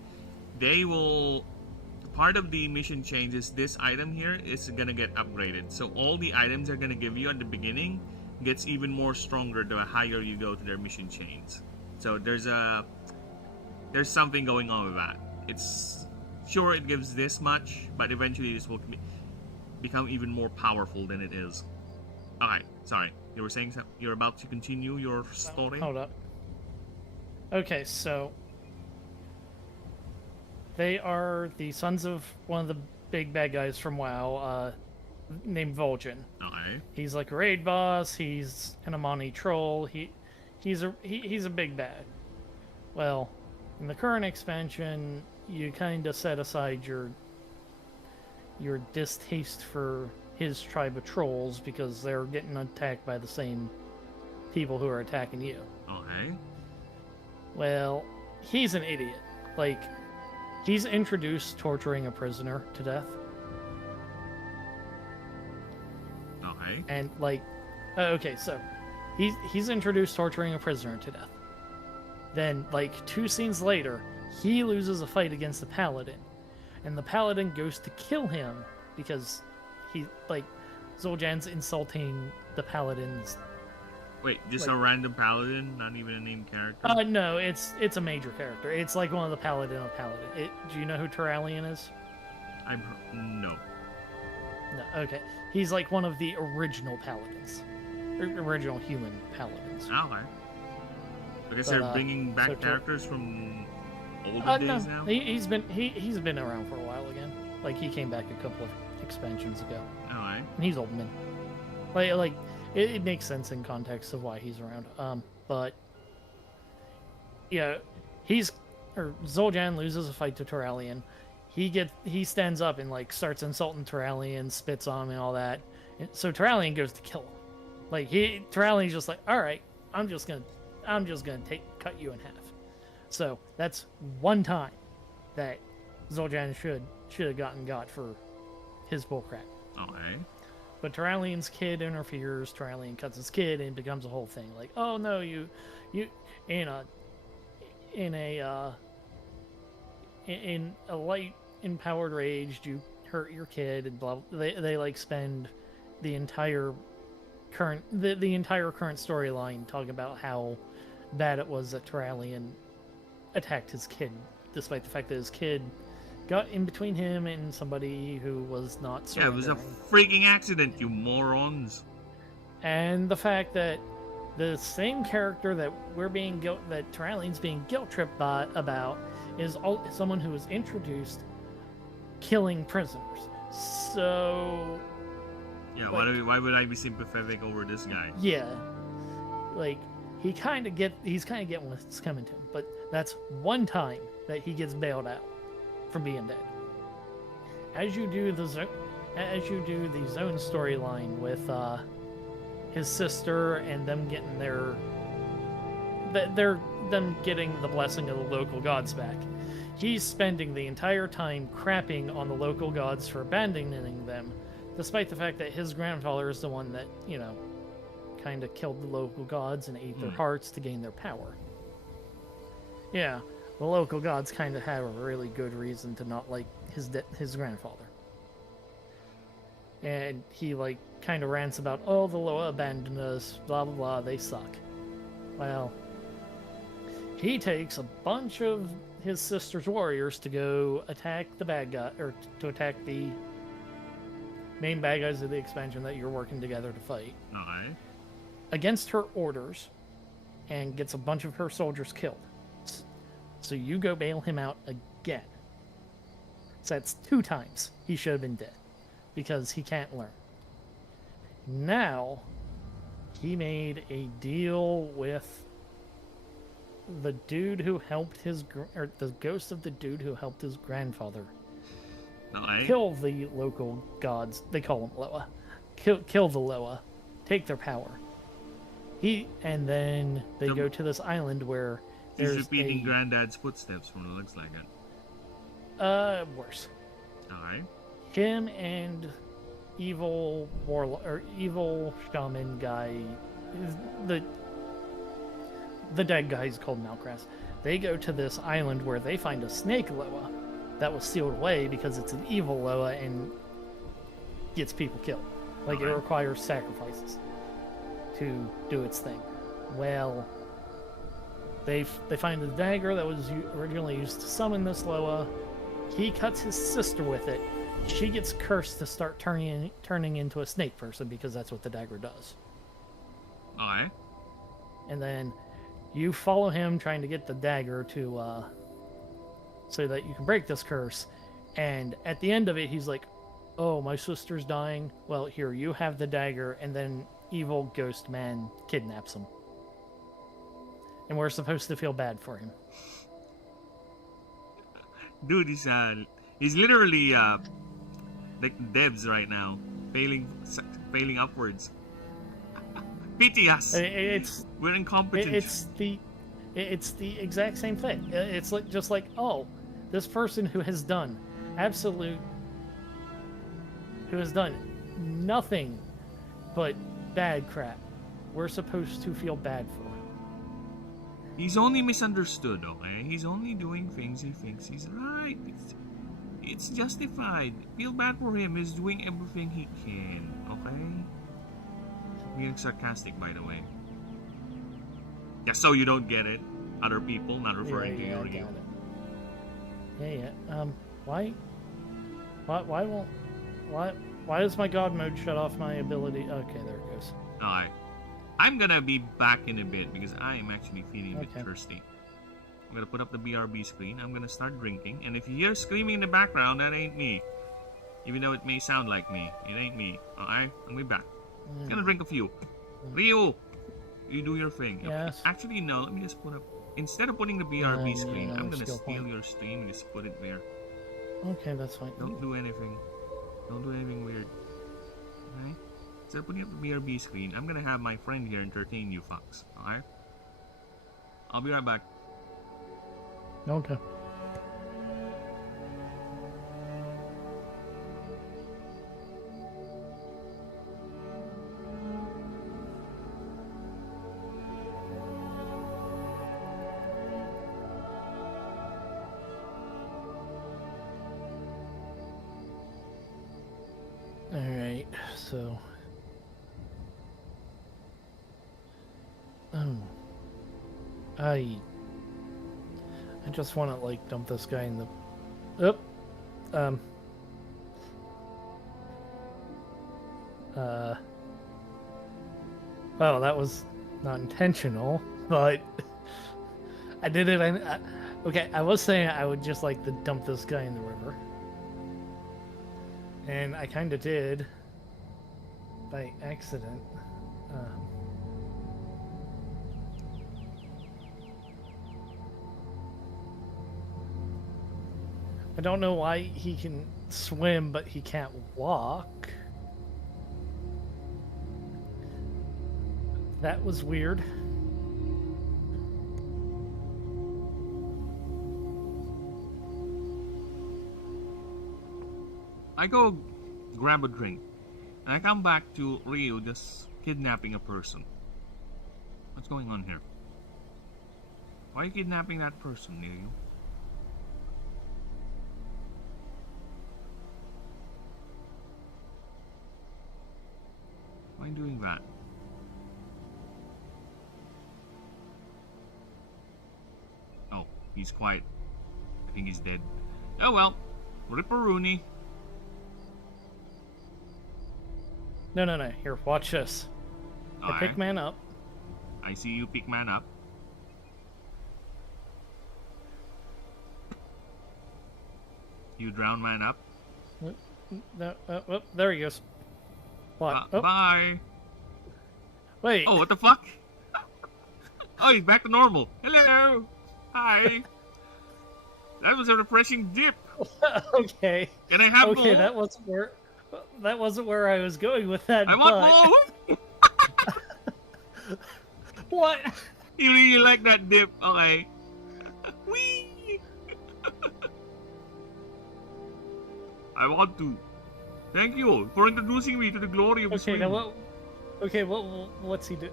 They will... Part of the mission change is this item here is gonna get upgraded. So all the items they're gonna give you at the beginning gets even more stronger the higher you go to their mission chains. So there's something going on with that. It's... Sure, it gives this much, but eventually this will become even more powerful than it is. Alright, sorry. You were saying something? You're about to continue your story? Hold up. Okay, so... They are the sons of one of the big bad guys from WoW. named Vol'jin. Okay. He's like a raid boss. He's an Amani troll. He's a big bad. Well, in the current expansion, you kind of set aside your distaste for his tribe of trolls because they're getting attacked by the same people who are attacking you. Okay. Well, he's an idiot. Like, he's introduced torturing a prisoner to death. Okay. And, like, okay, so he's introduced torturing a prisoner to death. Then, like, 2 scenes later, he loses a fight against the paladin. And the paladin goes to kill him because he, like, Zul'Jan's insulting the paladin's. Wait, just like, a random paladin, not even a named character? No, it's a major character. It's like one of the paladin of paladin. Do you know who Turallion is? No. No, okay. He's like one of the original paladins. Original human paladins. Okay. I guess they're bringing back characters from older days now? He's been around for a while again. Like, he came back a couple of expansions ago. Alright. And he's old man. Like it makes sense in context of why he's around. But yeah, Zul'Jan loses a fight to Turallion. He stands up and like starts insulting Turallion, spits on him and all that. And so Turallion goes to kill him. Like Turallion's just like, all right, I'm just gonna cut you in half. So that's one time that Zul'Jan should have got for his bullcrap. Okay. But Turallion's kid interferes. Turallion cuts his kid, and it becomes a whole thing. Like, oh no, you in a light empowered rage, you hurt your kid, and blah. They like spend the entire current storyline talking about how bad it was that Turallion attacked his kid, despite the fact that his kid got in between him and somebody who was not surrendering. Yeah, it was a freaking accident, you morons. And the fact that the same character that that Turallion's being guilt tripped about is someone who was introduced killing prisoners. So yeah, like, why would I be sympathetic over this guy? Yeah, like he's kind of getting what's coming to him, but that's one time that he gets bailed out from being dead. As you do the zone storyline with his sister and them getting them getting the blessing of the local gods back, he's spending the entire time crapping on the local gods for abandoning them, despite the fact that his grandfather is the one that, kind of killed the local gods and ate their hearts to gain their power. Yeah, the local gods kind of have a really good reason to not like his grandfather. And he, like, kind of rants about, oh, the Loa abandoned us, blah, blah, blah, they suck. Well, he takes a bunch of his sister's warriors to go attack the bad guy, or to attack the main bad guys of the expansion that you're working together to fight. Alright. Against her orders, and gets a bunch of her soldiers killed. So you go bail him out again. So that's 2 times he should have been dead, because he can't learn. Now, he made a deal with the dude who helped the ghost of the dude who helped his grandfather kill the local gods. They call them Loa. Kill the Loa, take their power. And then they go to this island where he's repeating Granddad's footsteps from the looks like it. Worse. Alright. Him and evil shaman guy, the dead guy is called Malcras. They go to this island where they find a snake Loa that was sealed away because it's an evil Loa and gets people killed. Like, it requires sacrifices to do its thing. Well, they find the dagger that was originally used to summon this Loa. He cuts his sister with it. She gets cursed to start turning into a snake person because that's what the dagger does. Alright. And then you follow him trying to get the dagger to so that you can break this curse. And at the end of it, he's like, oh, my sister's dying. Well, here, you have the dagger, and then evil ghost man kidnaps him. And we're supposed to feel bad for him. Dude, he's literally like devs right now, failing upwards. Pity us. We're incompetent. It's the exact same thing. It's like just like, oh, this person who has done nothing but bad crap, we're supposed to feel bad for. He's only misunderstood, okay? He's only doing things he thinks he's right. It's justified. Feel bad for him. He's doing everything he can, okay? Being sarcastic, by the way. Yeah, so you don't get it. Other people, not referring to you or you. Why does my god mode shut off my ability? Okay, there it goes. Alright. I'm gonna be back in a bit because I am actually feeling a bit thirsty. I'm gonna put up the BRB screen. I'm gonna start drinking. And if you hear screaming in the background, that ain't me. Even though it may sound like me. It ain't me. Alright? I'm gonna be back. I'm gonna drink a few. Ryu! You do your thing. Yes. Actually, no. Let me just put up... Instead of putting the BRB screen, I'm gonna steal your stream and just put it there. Okay, that's fine. Don't do anything. Don't do anything weird. Okay? Instead of putting up the BRB screen, I'm gonna have my friend here entertain you fucks. Alright? I'll be right back. Okay. Alright, so... I just want to, like, dump this guy in the... Well, that was not intentional, but... I did it, okay, I was saying I would just like to dump this guy in the river. And I kind of did. By accident. I don't know why he can swim, but he can't walk. That was weird. I go grab a drink, and I come back to Ryu just kidnapping a person. What's going on here? Why are you kidnapping that person, Ryu? Why are you doing that? Oh, he's quiet. I think he's dead. Oh well, Ripperoonie. No. Here, watch this. I pick man up. I see you pick man up. You drown man up. There he goes. What? Bye. Wait. Oh, what the fuck? Oh, he's back to normal. Hello. Hi. That was a refreshing dip. Okay. Can I have more? Okay, that wasn't where I was going with that. I want more. What? You really like that dip? Okay. Whee! I want to. Thank you for introducing me to the glory of the swing. Now what? Okay, what's he do?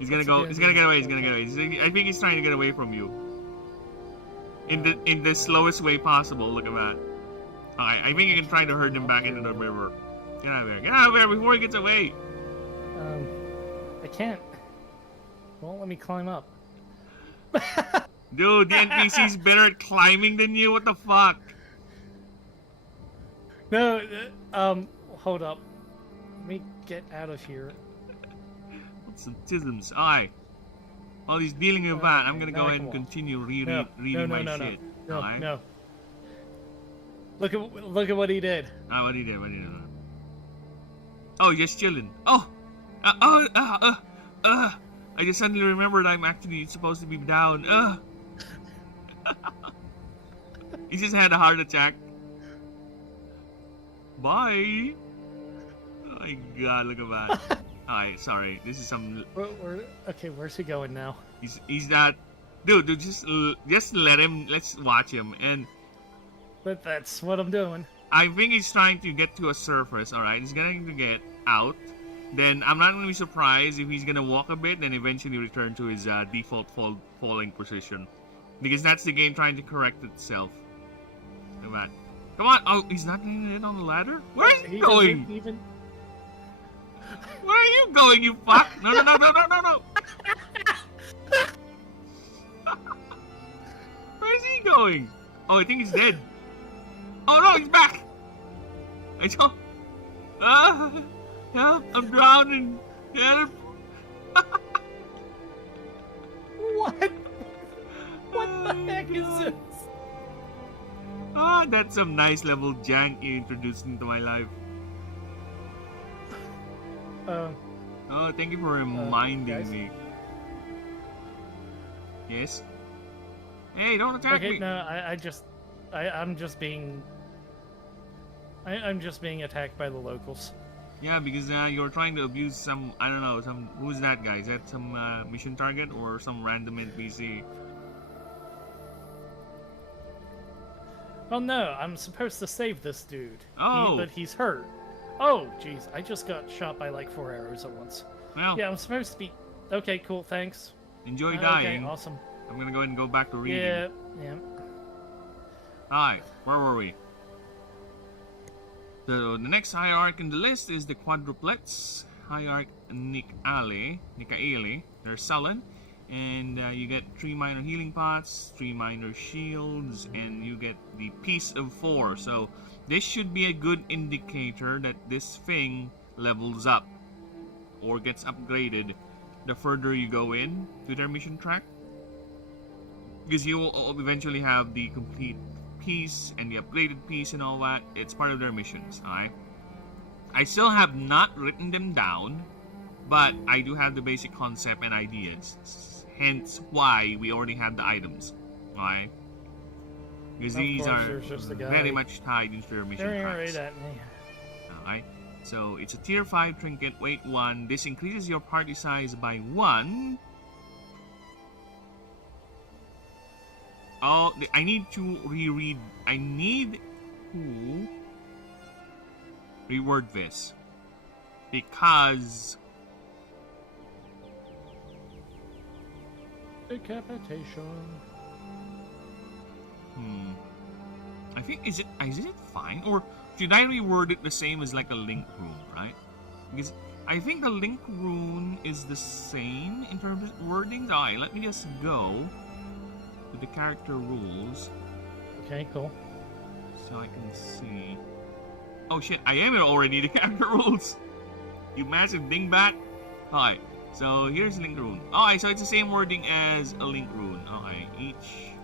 He's gonna go. He's gonna get away. He's gonna get away. I think he's trying to get away from you. In the slowest way possible. Look at that. Okay, I think you can try to herd him back into the river. Get out of there. Get out of there before he gets away. I can't. Won't let me climb up. Dude, the NPC's better at climbing than you. What the fuck? No, hold up. Let me get out of here. What's some tisms? Alright. While he's dealing with that, I'm gonna go ahead and continue reading my shit. No. Look at what he did. Ah, what did he do? Oh, just chilling. Oh! I just suddenly remembered I'm actually supposed to be down. He just had a heart attack. Bye! Oh my god, look at that. Alright, sorry. This is some... Okay, where's he going now? He's not... Dude, just let him... Let's watch him. And... But that's what I'm doing. I think he's trying to get to a surface, alright? He's going to get out. Then I'm not going to be surprised if he's going to walk a bit and eventually return to his default falling position. Because that's the game trying to correct itself. Look at that. Come on! Oh, he's not getting in on the ladder? Where is he going? Even... Where are you going, you fuck? No. Where is he going? Oh, I think he's dead. Oh no, he's back! I don't... help, I'm drowning. Help. What? What the heck is this? Ah, that's some nice level jank you introduced into my life. Oh, thank you for reminding me. Yes? Hey, don't attack me! No, I'm just being attacked by the locals. Yeah, because you're trying to abuse some, I don't know, who's that guy? Is that some mission target or some random NPC? Oh no, I'm supposed to save this dude. Oh! But he's hurt. Oh, jeez, I just got shot by like 4 arrows at once. Well, yeah, I'm supposed to be... Okay, cool, thanks. Enjoy dying. Okay, awesome. I'm gonna go ahead and go back to reading. Yeah. Hi, where were we? So, the next hierarch in the list is the quadruplets. Hierarch Nikaeli. They're sullen. And you get 3 minor healing pots, 3 minor shields, and you get the Piece of 4. So, this should be a good indicator that this thing levels up or gets upgraded the further you go in to their mission track. Because you will eventually have the complete piece and the upgraded piece and all that. It's part of their missions, alright? I still have not written them down, but I do have the basic concept and ideas. Hence why we already have the items, alright? Because these are very much tied into their mission tracks. Right at me. Alright, so it's a tier 5 trinket, weight 1. This increases your party size by 1. Oh, I need to reread. I need to reword this. Because... Decapitation. I think, is it fine? Or should I reword it the same as like a link rune, right? Because I think the link rune is the same in terms of wording. Alright, let me just go to the character rules. Okay, cool. So I can see... Oh shit, I am already the character rules! You massive dingbat! Alright, so here's link rune. Alright, so it's the same wording as a link rune. Alright, each...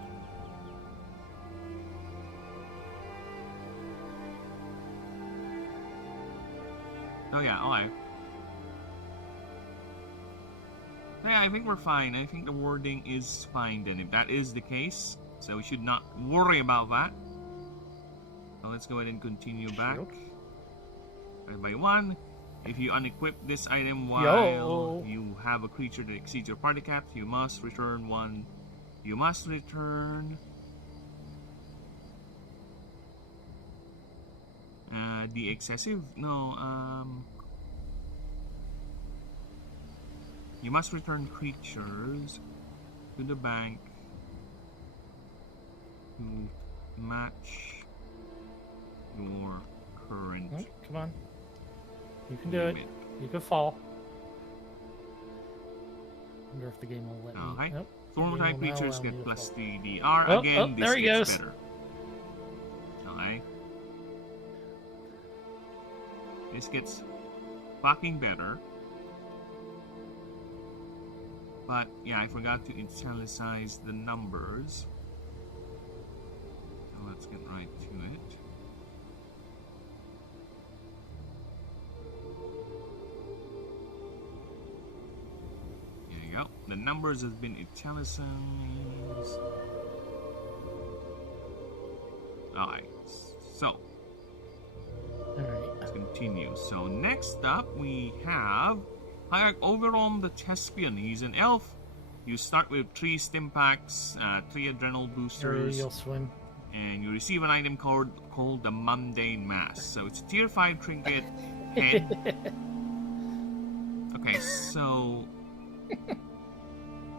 Oh yeah, alright. Yeah, I think we're fine. I think the wording is fine then, if that is the case. So we should not worry about that. So let's go ahead and continue back. 5 by 1. If you unequip this item while you have a creature that exceeds your party cap, you must return 1. You must return... the excessive? No, you must return creatures to the bank to match your current. Oh, come on. You can do it. You can fall. I wonder if the game will let me. Alright. Nope. Storm type creatures get plus 3 DR. Again, this gets better. Alright. This gets fucking better. But yeah, I forgot to italicize the numbers. So let's get right to it. The numbers have been italicized. Alright, so let's continue. So next up we have Hierarch Overon the Thespian. He's an elf. You start with 3 stim packs, 3 adrenal boosters, You'll swim. and you receive an item called the Mundane Mask. So it's a tier 5 trinket head. Okay, so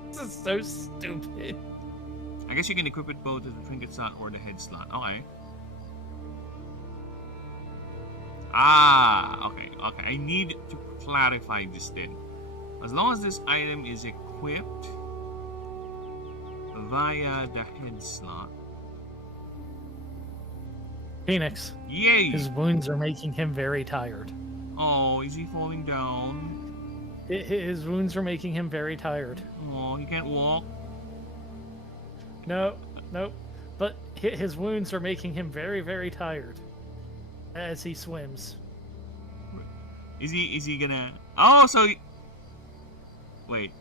This is so stupid. I guess you can equip it both as the trinket slot or the head slot. Okay. Okay. I need to clarify this then. As long as this item is equipped via the head slot. Phoenix. Yay! His wounds are making him very tired. Oh, is he falling down? His wounds are making him very tired. Oh, he can't walk. No. But his wounds are making him very, very tired as he swims. Is he gonna... Oh, so... Wait.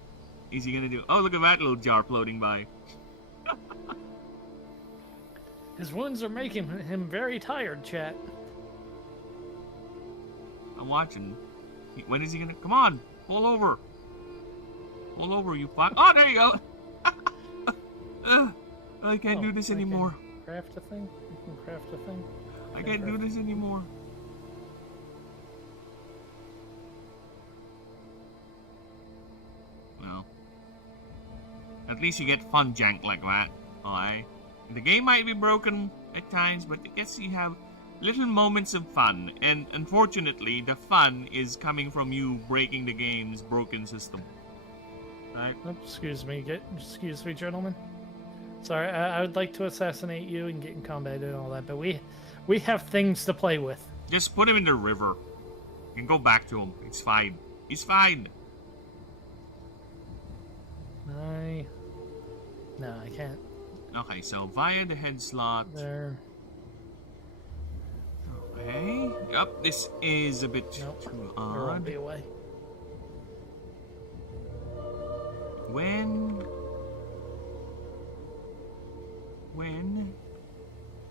Is he gonna do... Oh, look at that little jar floating by. His wounds are making him very tired, chat. I'm watching. When is he gonna... Come on! Pull over! Pull over, you fuck... Oh, there you go! I can't do this anymore. Craft a thing? You can craft a thing? I can't do this anymore. Well, at least you get fun jank like that. Alright. The game might be broken at times, but I guess you have little moments of fun. And unfortunately, the fun is coming from you breaking the game's broken system. Right? Oh, excuse me, gentlemen. Sorry, I would like to assassinate you and get in combat and all that, but we have things to play with. Just put him in the river. You can go back to him. It's fine. He's fine. No, I can't. Okay, so via the head slot. There. Okay. Yep, this is a bit Nope. too I'll odd. be away. When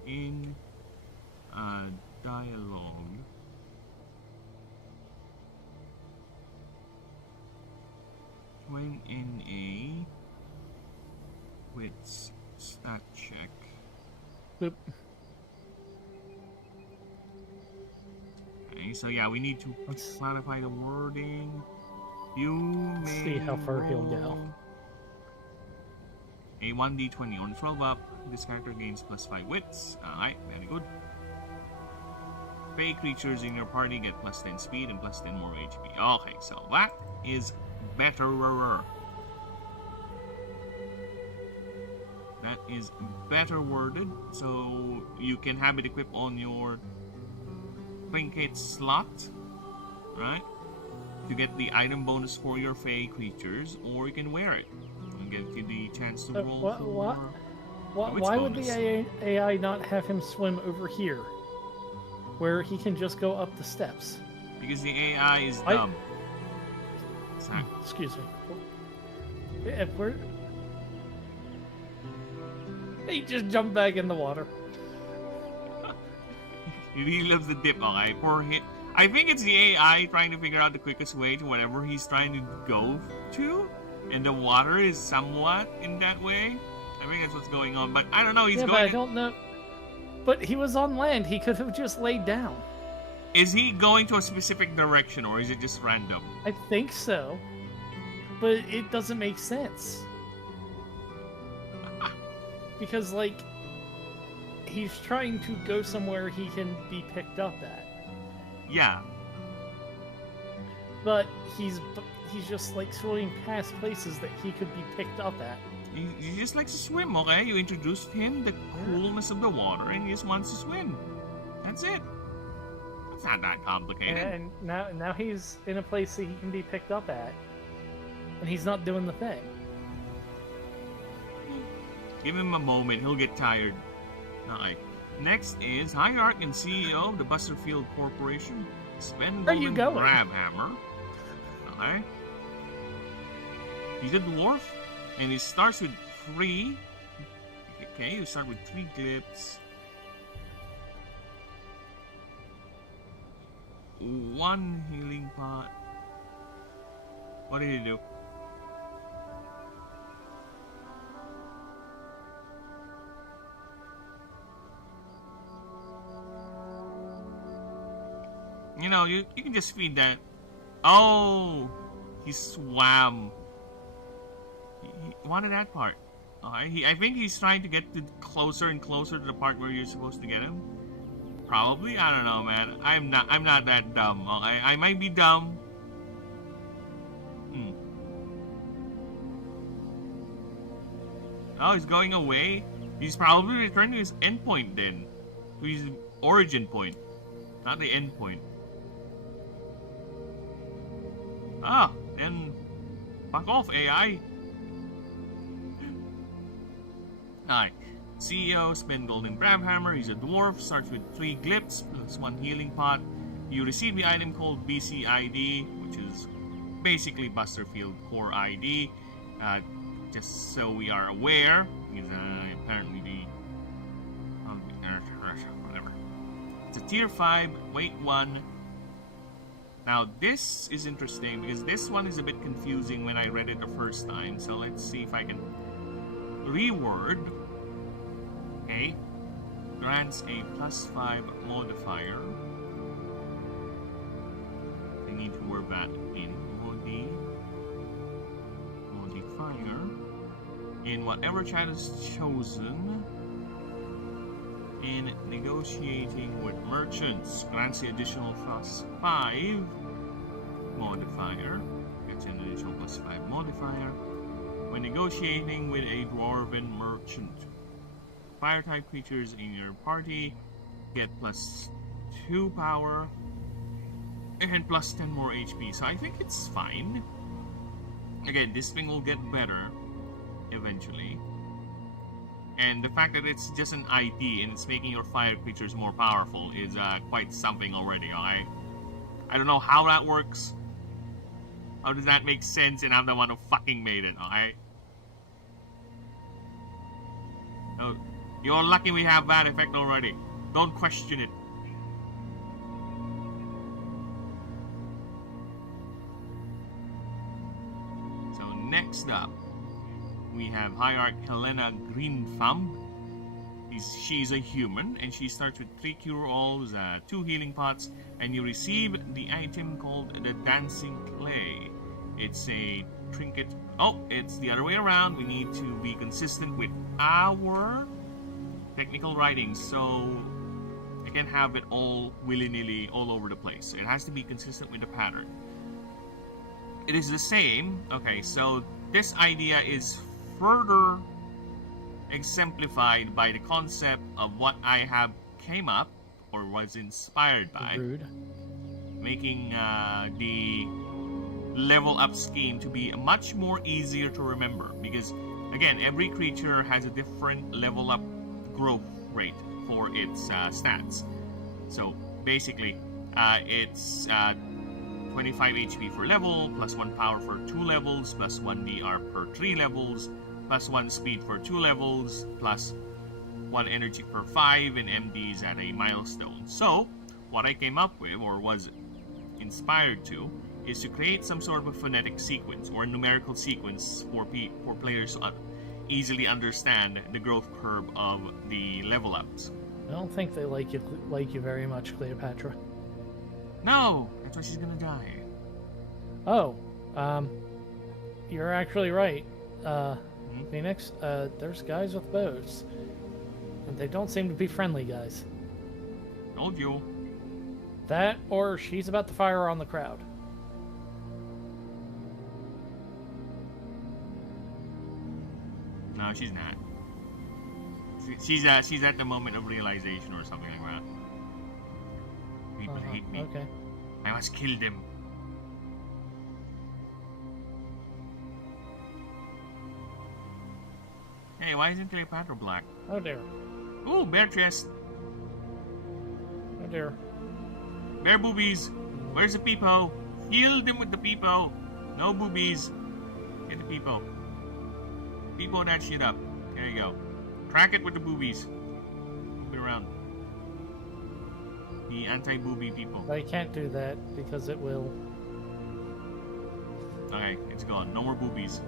in a dialogue, when in a wits stat check, Boop. okay, so yeah, we need to Let's clarify the wording. You may see how far he'll go. roll a 1d20 on 12 up. This character gains +5 wits. Alright, very good. Fey creatures in your party get +10 speed and +10 more HP. Okay, so that is better. That is better worded, so you can have it equipped on your trinket slot, right? To get the item bonus for your Fey creatures, or you can wear it and get you the chance to roll for... Why would the AI not have him swim over here, where he can just go up the steps? Because the AI is dumb. Exactly. Excuse me. If we're... He just jumped back in the water. He loves the dip, okay? Poor hit. I think it's the AI trying to figure out the quickest way to whatever he's trying to go to, and the water is somewhat in that way. I think that's what's going on, but I don't know. He's going. But I don't know. But he was on land. He could have just laid down. Is he going to a specific direction, or is it just random? I think so, but it doesn't make sense because, like, he's trying to go somewhere he can be picked up at. Yeah. But he's just like swimming past places that he could be picked up at. He just likes to swim, okay? You introduced him the coolness of the water, and he just wants to swim. That's it. It's not that complicated. And now he's in a place that he can be picked up at, and he's not doing the thing. Give him a moment. He'll get tired. Okay. Next is Hierarch and CEO of the Busterfield Corporation, Spendle Where are you going? Grabhammer. Okay. He's a dwarf, and he starts with 3. Okay, you start with 3 glyphs. 1 healing pot. What did he do? You know, you can just feed that. Oh, he swam. He wanted that part. I think he's trying to get closer and closer to the part where you're supposed to get him. Probably, I don't know, man. I'm not that dumb. I might be dumb. Oh, he's going away. He's probably returning to his endpoint then, to his origin point, not the endpoint. Ah, then fuck off, AI. Alright. CEO, spin golden grab hammer. He's a dwarf. Starts with 3 glyphs plus 1 healing pot. You receive the item called BCID, which is basically Busterfield Core ID. Just so we are aware, he's apparently the whatever. It's a tier 5, weight 1. Now this is interesting because this one is a bit confusing when I read it the first time. So let's see if I can reword. Okay, grants a +5 modifier. I need to word that in modifier. In whatever child is chosen. In negotiating with merchants, grants the additional +5 modifier. Gets an additional +5 modifier when negotiating with a dwarven merchant. Fire type creatures in your party get +2 power and +10 more HP. So I think it's fine. Again, this thing will get better eventually. And the fact that it's just an ID and it's making your fire creatures more powerful is quite something already. I don't know how that works. How does that make sense? And I'm the one who fucking made it. Oh, you're lucky we have that effect already. Don't question it. So next up, we have Hierarch Helena Greenthumb. She's a human, and she starts with 3 cure-alls, 2 healing pots, and you receive the item called the Dancing Clay. It's a trinket. Oh, it's the other way around. We need to be consistent with our technical writing, so I can't have it all willy-nilly all over the place. It has to be consistent with the pattern. It is the same. Okay, so this idea is further exemplified by the concept of what I have came up or was inspired by, making the level up scheme to be much more easier to remember, because again, every creature has a different level up growth rate for its stats. So basically it's 25 HP per level, +1 power for 2 levels, +1 DR per 3 levels, +1 speed for 2 levels, +1 energy per 5, and MDs at a milestone. So, what I came up with, or was inspired to, is to create some sort of a phonetic sequence, or a numerical sequence for players to easily understand the growth curve of the level ups. I don't think they like you very much, Cleopatra. No! That's why she's gonna die. Oh, you're actually right. Phoenix, there's guys with bows. And they don't seem to be friendly guys. Told you. That, or she's about to fire on the crowd. No, she's not. She's at the moment of realization or something like that. People hate me. Okay. I must kill them. Hey, why isn't Cleopatra black? Oh dear. Ooh, bear chest. Oh dear. Bear boobies. Where's the peepo? Heal them with the peepo. No boobies. Get the peepo. Peepo that shit up. There you go. Crack it with the boobies. Move it around. The anti-booby people. I can't do that because it will. Okay, it's gone. No more boobies.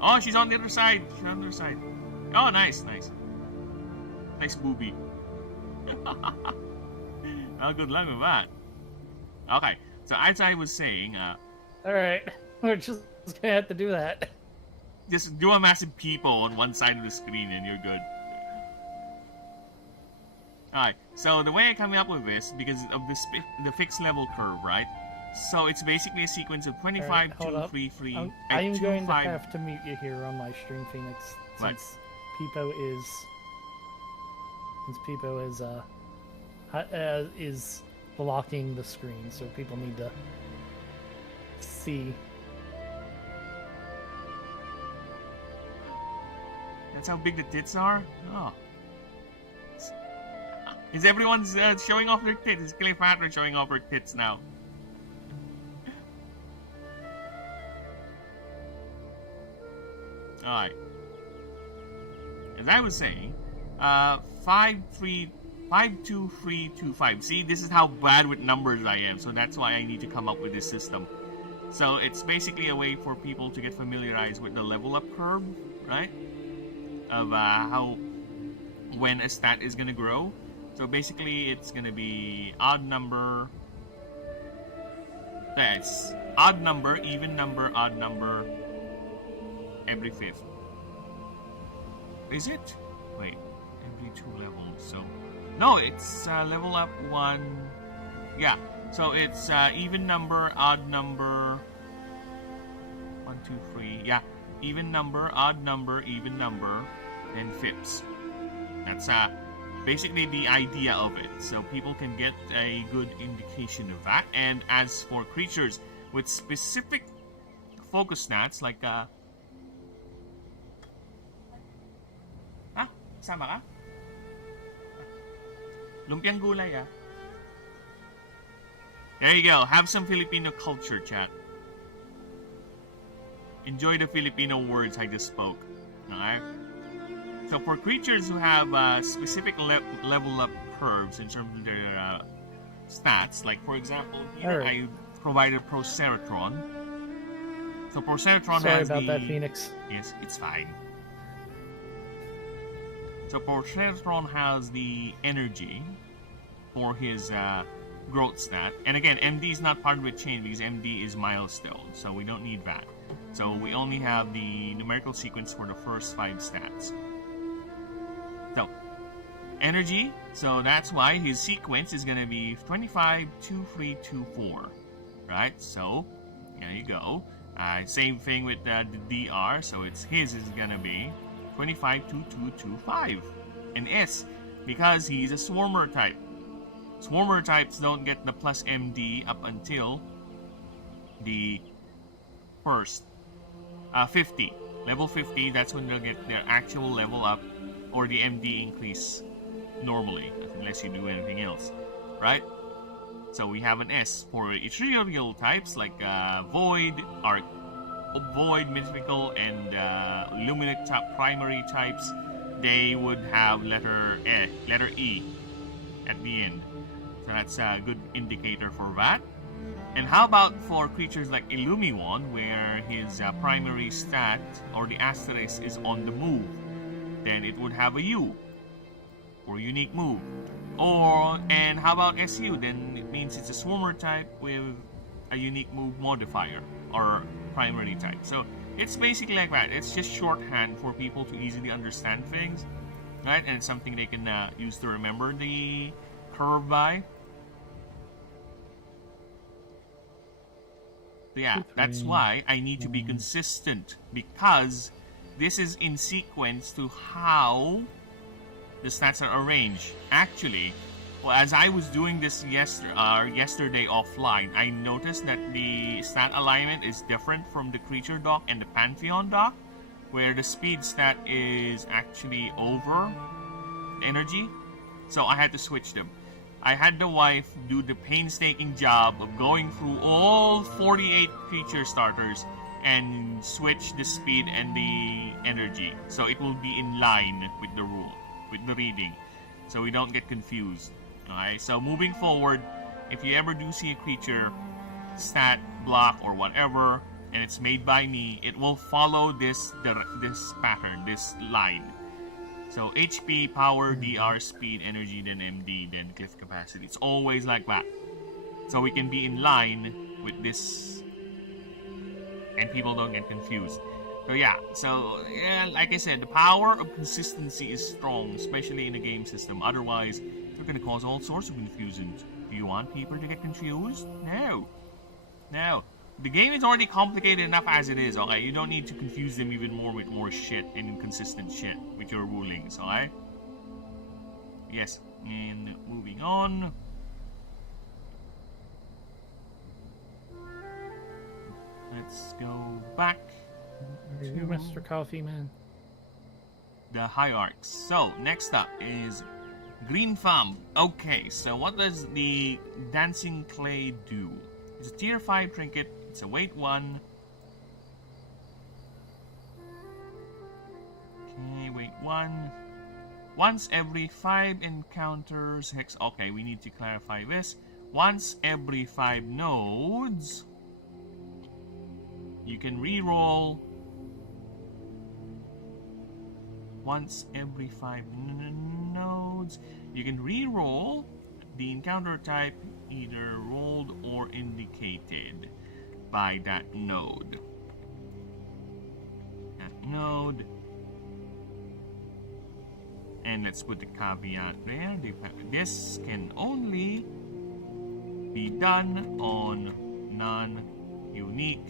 Oh, she's on the other side. She's on the other side. Oh, nice, nice. Nice booby. Oh, good luck with that. Okay, so as I was saying, Alright, we're just gonna have to do that. just do a massive peepo on one side of the screen and you're good. Alright, so the way I'm coming up with this, because of the fixed level curve, right? So it's basically a sequence of 25, Alright, hold 2, up. 3, 3, I am 2, going 5. to have to mute you here on my stream, Phoenix, What? since Peepo is blocking the screen, so people need to see. That's how big the tits are? Oh. Is everyone's showing off their tits? Is Cleopatra showing off her tits now? Alright. As I was saying, 5, 3, 5, 2, 3, 2, 5. See, this is how bad with numbers I am, so that's why I need to come up with this system. So it's basically a way for people to get familiarized with the level up curve, right? Of how, when a stat is gonna grow. So basically it's gonna be odd number, that's odd number, even number, odd number, every fifth. Is it? Wait, every 2 levels, so... No, it's level up 1... Yeah, so it's even number, odd number... 1, 2, 3, yeah. Even number, odd number, even number, and fifths. That's basically the idea of it, so people can get a good indication of that. And as for creatures with specific focus stats, like sama ka? Lumpiang gulay, ah. There you go. Have some Filipino culture, chat. Enjoy the Filipino words I just spoke. Alright? So for creatures who have specific level up curves in terms of their stats, like for example, here I provided Proceratron. So Proceratron Sorry has about that, Phoenix. Yes, it's fine. So Proceratron has the energy for his growth stat. And again, MD is not part of the chain because MD is milestone, so we don't need that. So we only have the numerical sequence for the first 5 stats. So, energy, so that's why his sequence is going to be 25, 2, 3, 2, 4. Right? So, there you go. Same thing with the DR, so his is going to be 25, 2, 2, 2, 5. And S, because he's a swarmer type. Swarmer types don't get the plus MD up until the first 50. Level 50, that's when they'll get their actual level up or the MD increase normally, unless you do anything else, right? So we have an S for ethereal types like Void, Arc, Void, Mythical, and Luminate primary types. They would have letter E at the end. So that's a good indicator for that. And how about for creatures like Illumiwon, where his primary stat or the asterisk is on the move? Then it would have a U for unique move. And how about SU? Then it means it's a swarmer type with a unique move modifier or primary type. So it's basically like that. It's just shorthand for people to easily understand things, right? And it's something they can use to remember the curve by. So yeah, that's why I need to be consistent, because this is in sequence to how the stats are arranged. Actually, well, as I was doing this yesterday offline, I noticed that the stat alignment is different from the creature dock and the Pantheon dock, where the speed stat is actually over energy. So I had to switch them. I had the wife do the painstaking job of going through all 48 creature starters and switch the speed and the energy, so it will be in line with the rule, with the reading, so we don't get confused. Alright, so moving forward, if you ever do see a creature, stat, block, or whatever, and it's made by me, it will follow this pattern, this line. So HP, power, DR, speed, energy, then MD, then cliff capacity. It's always like that. So we can be in line with this and people don't get confused. So yeah, like I said, the power of consistency is strong, especially in a game system. Otherwise, you're going to cause all sorts of confusion. Do you want people to get confused? No. No. The game is already complicated enough as it is, okay? You don't need to confuse them even more with more shit and inconsistent shit with your rulings, alright? Yes, and moving on. Let's go back to Mr. Coffee Man. The hierarchs. So, next up is Green Thumb. Okay, so what does the Dancing Clay do? It's a tier 5 trinket. It's a weight 1. Okay, weight 1. Once every 5 encounters hex. Okay, we need to clarify this. Once every 5 nodes, you can reroll. Once every 5 nodes, you can reroll the encounter type either rolled or indicated by that node. And let's put the caveat there. This can only be done on non-unique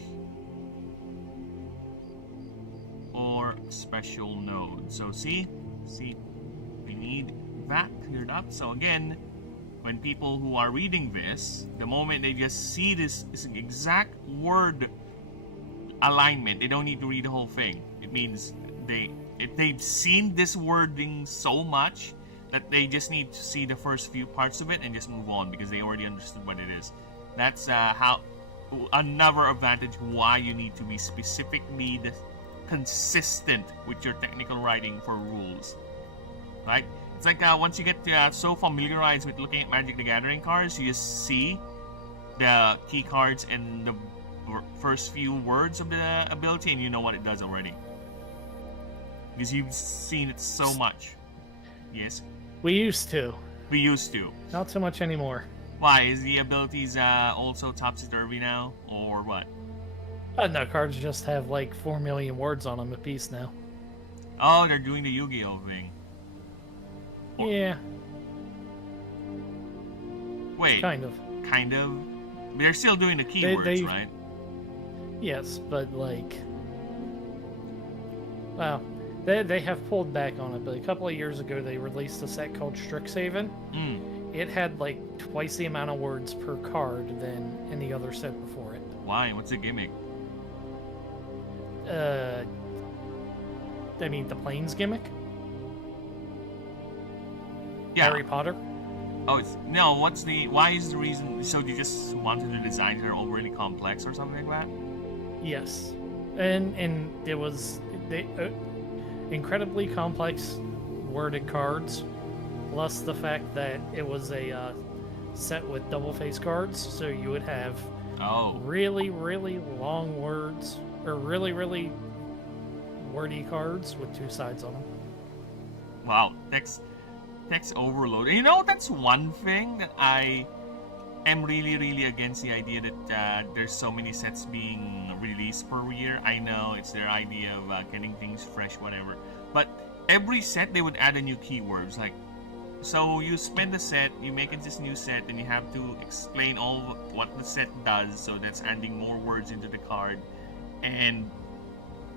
or special nodes. So see, we need that cleared up. So again, when people who are reading this, the moment they just see this exact word alignment, they don't need to read the whole thing. It means if they've seen this wording so much that they just need to see the first few parts of it and just move on because they already understood what it is. That's how another advantage why you need to be specifically consistent with your technical writing for rules, right? It's like once you get so familiarized with looking at Magic the Gathering cards, you just see the key cards and the first few words of the ability and you know what it does already. Because you've seen it so much. Yes? We used to. We used to. Not so much anymore. Why? Is the abilities also topsy-turvy now? Or what? No, cards just have like 4 million words on them apiece now. Oh, they're doing the Yu-Gi-Oh thing. Yeah. Wait. Kind of. Kind of? They're still doing the keywords, right? Yes, but like... Well, they have pulled back on it, but a couple of years ago they released a set called Strixhaven. It had like twice the amount of words per card than any other set before it. Why? What's the gimmick? I mean, the Planes gimmick? Yeah. Harry Potter? Oh, why is the reason, so you just wanted the designs that are overly complex or something like that? Yes. And it was incredibly complex worded cards, plus the fact that it was a set with double face cards, so you would have really, really long words, or really, really wordy cards with 2 sides on them. Wow, text overload. You know, that's one thing that I am really, really against, the idea that there's so many sets being released per year. I know it's their idea of getting things fresh, whatever. But every set, they would add a new keywords. Like, so you spend the set, you make it this new set, and you have to explain all what the set does. So that's adding more words into the card. And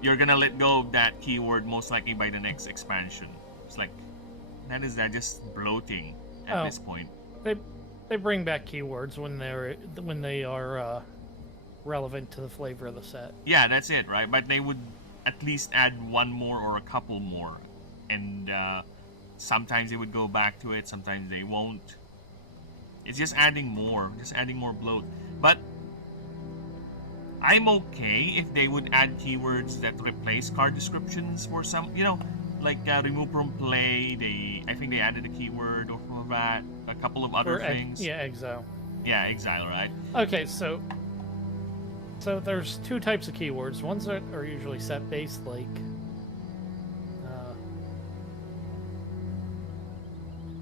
you're gonna let go of that keyword most likely by the next expansion. It's like, that is just bloating at this point. They bring back keywords when they are relevant to the flavor of the set. Yeah, that's it, right? But they would at least add one more or a couple more, and sometimes they would go back to it, sometimes they won't. It's just adding more bloat. But I'm okay if they would add keywords that replace card descriptions for some, like remove from play. I think they added a keyword or for that. A couple of other things. Exile. Yeah, exile, right? Okay, so there's two types of keywords. Ones that are usually set based, like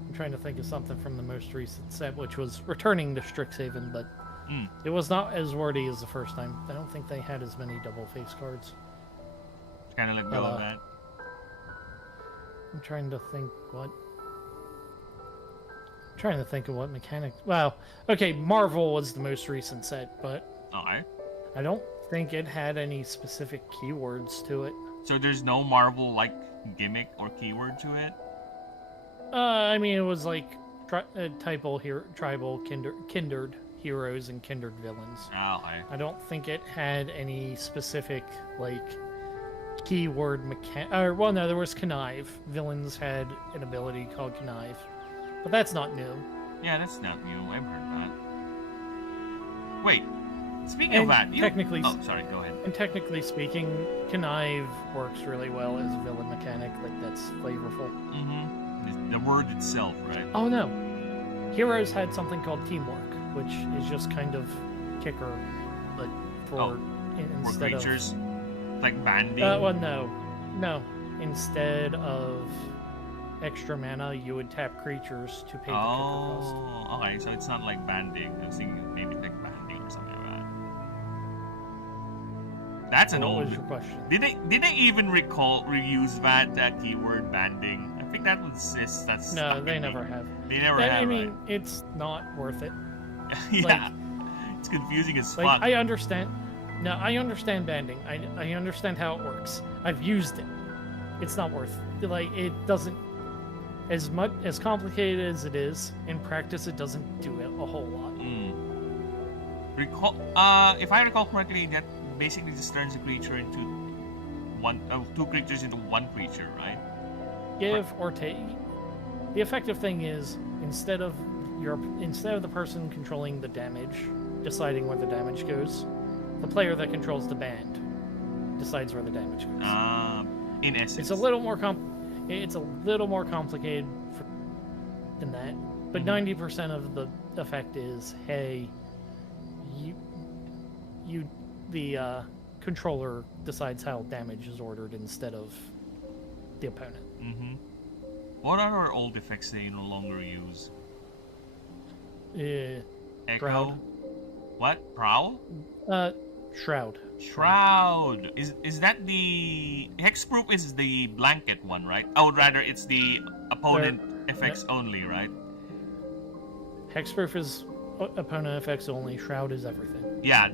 I'm trying to think of something from the most recent set, which was returning to Strixhaven, but it was not as wordy as the first time. I don't think they had as many double face cards. Kind of let go of that. I'm trying to think what mechanic. Well, okay, Marvel was the most recent set, but Okay. I don't think it had any specific keywords to it. So there's no Marvel like gimmick or keyword to it? I mean, it was like tribal, kindred heroes and kindred villains. Oh, okay. I don't think it had any specific like keyword well, no, there was connive. Villains had an ability called connive, but that's not new. Yeah, that's not new. I've heard that. Wait, speaking And of that, technically, sorry, go ahead. And technically speaking, connive works really well as a villain mechanic. Like, that's flavorful. The word itself, right? Oh no, Heroes had something called teamwork, which is just kind of kicker, but for instead creatures, like banding. Well, no. Instead of extra mana, you would tap creatures to pay the kicker cost. Oh, okay. So it's not like banding. I was thinking maybe like banding or something like that. That's an old. What was your question? Did they even reuse that keyword banding? I think that was that's. No, they never have. They never have. I mean, it's not worth it. Yeah, it's confusing as fuck. I understand. No, I understand banding. I understand how it works. I've used it. It's not worth it. Like, it doesn't, as complicated as it is, in practice it doesn't do it a whole lot. If I recall correctly, that basically just turns a creature into two creatures into one creature, right? Give or take. The effective thing is, instead of the person controlling the damage deciding where the damage goes, the player that controls the band decides where the damage goes. In essence, it's a little more complicated than that. But 90% of the effect is, hey, the controller decides how damage is ordered instead of the opponent. What are old effects they no longer use? Echo. Shroud. What? Prowl? Shroud. Shroud. Is that the hexproof? Is the blanket one, right? Oh, rather, it's the opponent effects only, right? Hexproof is opponent effects only. Shroud is everything. Yeah,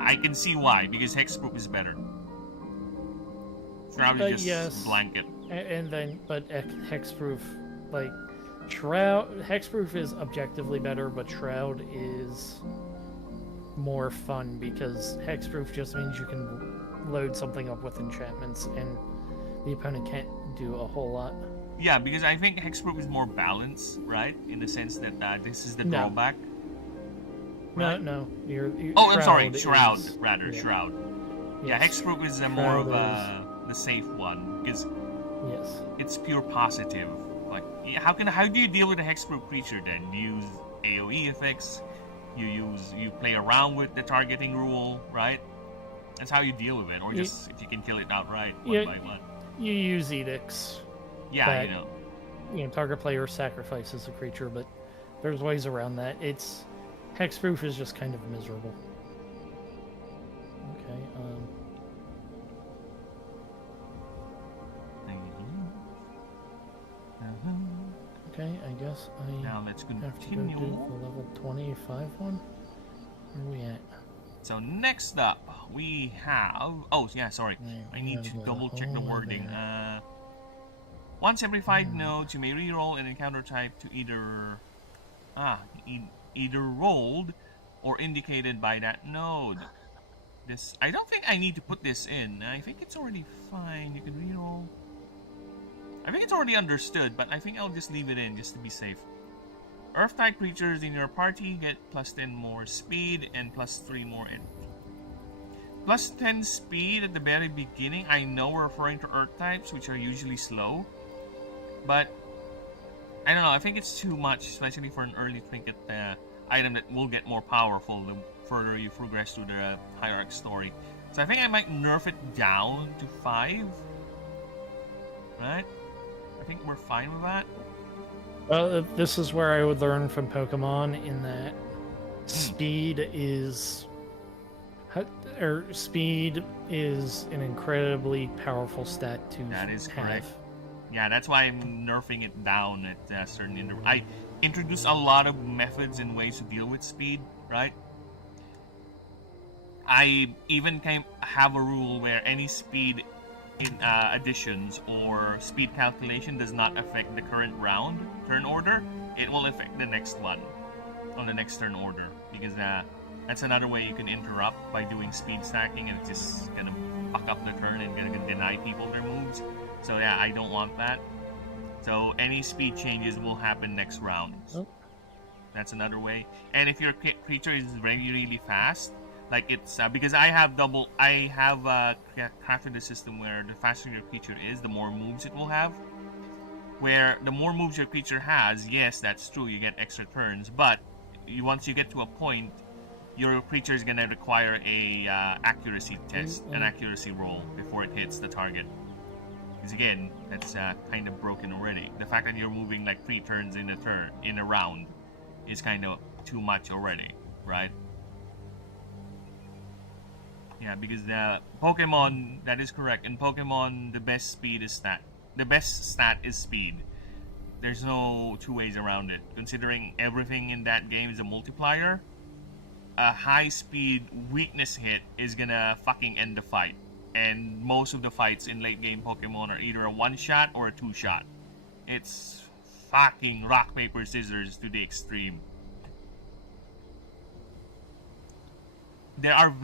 I can see why, because hexproof is better. Shroud is just blanket. But hexproof, like hexproof is objectively better, but Shroud is more fun because hexproof just means you can load something up with enchantments and the opponent can't do a whole lot. Yeah, because I think hexproof is more balanced, right? In the sense that this is the drawback. Right? No. I'm sorry. Shroud, rather. Yeah. Shroud. Yes. Yeah, hexproof is more of the safe one because it's pure positive. Like, how do you deal with a hexproof creature then? You use AoE effects. You play around with the targeting rule, right? That's how you deal with it, or just if you can kill it outright one by one. You use edicts. Yeah, target player sacrifices a creature, but there's ways around that. Hexproof is just kind of miserable. Okay. Okay, I guess now let's continue. Have to go do the level 25 one. Where are we at? So next up we have. Oh yeah, sorry. I need to double check the wording. Once every 5 nodes, you may reroll an encounter type to either rolled or indicated by that node. I don't think I need to put this in. I think it's already fine. You can reroll. I think it's already understood, but I think I'll just leave it in just to be safe. Earth-type creatures in your party get +10 more speed and +3 more energy. plus 10 speed at the very beginning, I know we're referring to Earth types, which are usually slow. But, I don't know, I think it's too much, especially for an early trinket item that will get more powerful the further you progress through the hierarch story. So I think I might nerf it down to 5. Right? I think we're fine with that. Well, this is where I would learn from Pokemon in that speed is an incredibly powerful stat to That is have. correct. Yeah, that's why I'm nerfing it down at certain intervals. I introduced a lot of methods and ways to deal with speed, right? I even have a rule where any speed in additions or speed calculation does not affect the current turn order. It will affect the next one on the next turn order, because that's another way you can interrupt by doing speed stacking, and it's just gonna fuck up the turn and gonna deny people their moves. So yeah, I don't want that. So any speed changes will happen next round. Oh. That's another way. And if your creature is really, really fast, like it's because I have crafted a system where the faster your creature is, the more moves it will have. Where the more moves your creature has, yes, that's true, you get extra turns. But once you get to a point, your creature is gonna require a accuracy test, an accuracy roll before it hits the target. Because again, that's kind of broken already. The fact that you're moving like 3 turns in a round is kind of too much already, right? Yeah, because the Pokemon, that is correct. In Pokemon, the best speed is stat. The best stat is speed. There's no two ways around it. Considering everything in that game is a multiplier, a high speed weakness hit is gonna fucking end the fight. And most of the fights in late game Pokemon are either a 1-shot or a 2-shot. It's fucking rock, paper, scissors to the extreme. There are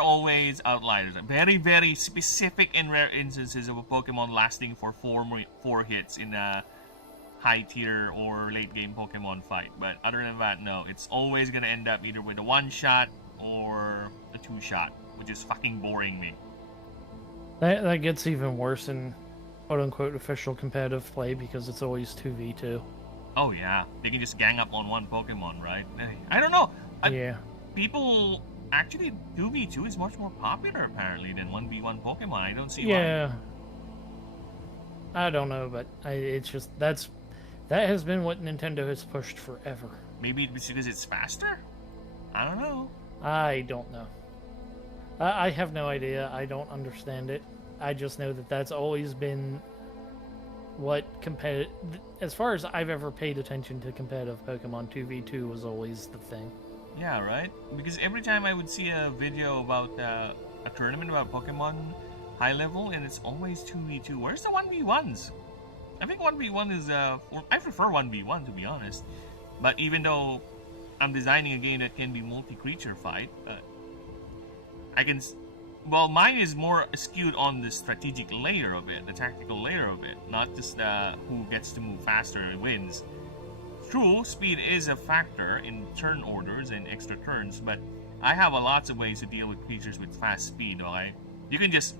always outliers. Very, very specific and rare instances of a Pokemon lasting for 4 hits in a high tier or late game Pokemon fight. But other than that, no. It's always gonna end up either with a 1-shot or a 2-shot, which is fucking boring me. That gets even worse in quote-unquote official competitive play because it's always 2v2. Oh yeah, they can just gang up on one Pokemon, right? I don't know. Yeah. People actually 2v2 is much more popular apparently than 1v1 Pokemon. I don't see Yeah. why. I don't know, but it's just that has been what Nintendo has pushed forever. Maybe it's because it's faster? I don't know. I don't know. I have no idea. I don't understand it. I just know that that's always been what as far as I've ever paid attention to competitive Pokemon, 2v2 was always the thing. Yeah, right? Because every time I would see a video about a tournament about Pokemon high level, and it's always 2v2. Where's the 1v1s? I think 1v1 is I prefer 1v1 to be honest. But even though I'm designing a game that can be multi-creature fight, mine is more skewed on the strategic layer of it, the tactical layer of it, not just who gets to move faster and wins. True, speed is a factor in turn orders and extra turns, but I have lots of ways to deal with creatures with fast speed, alright? You can just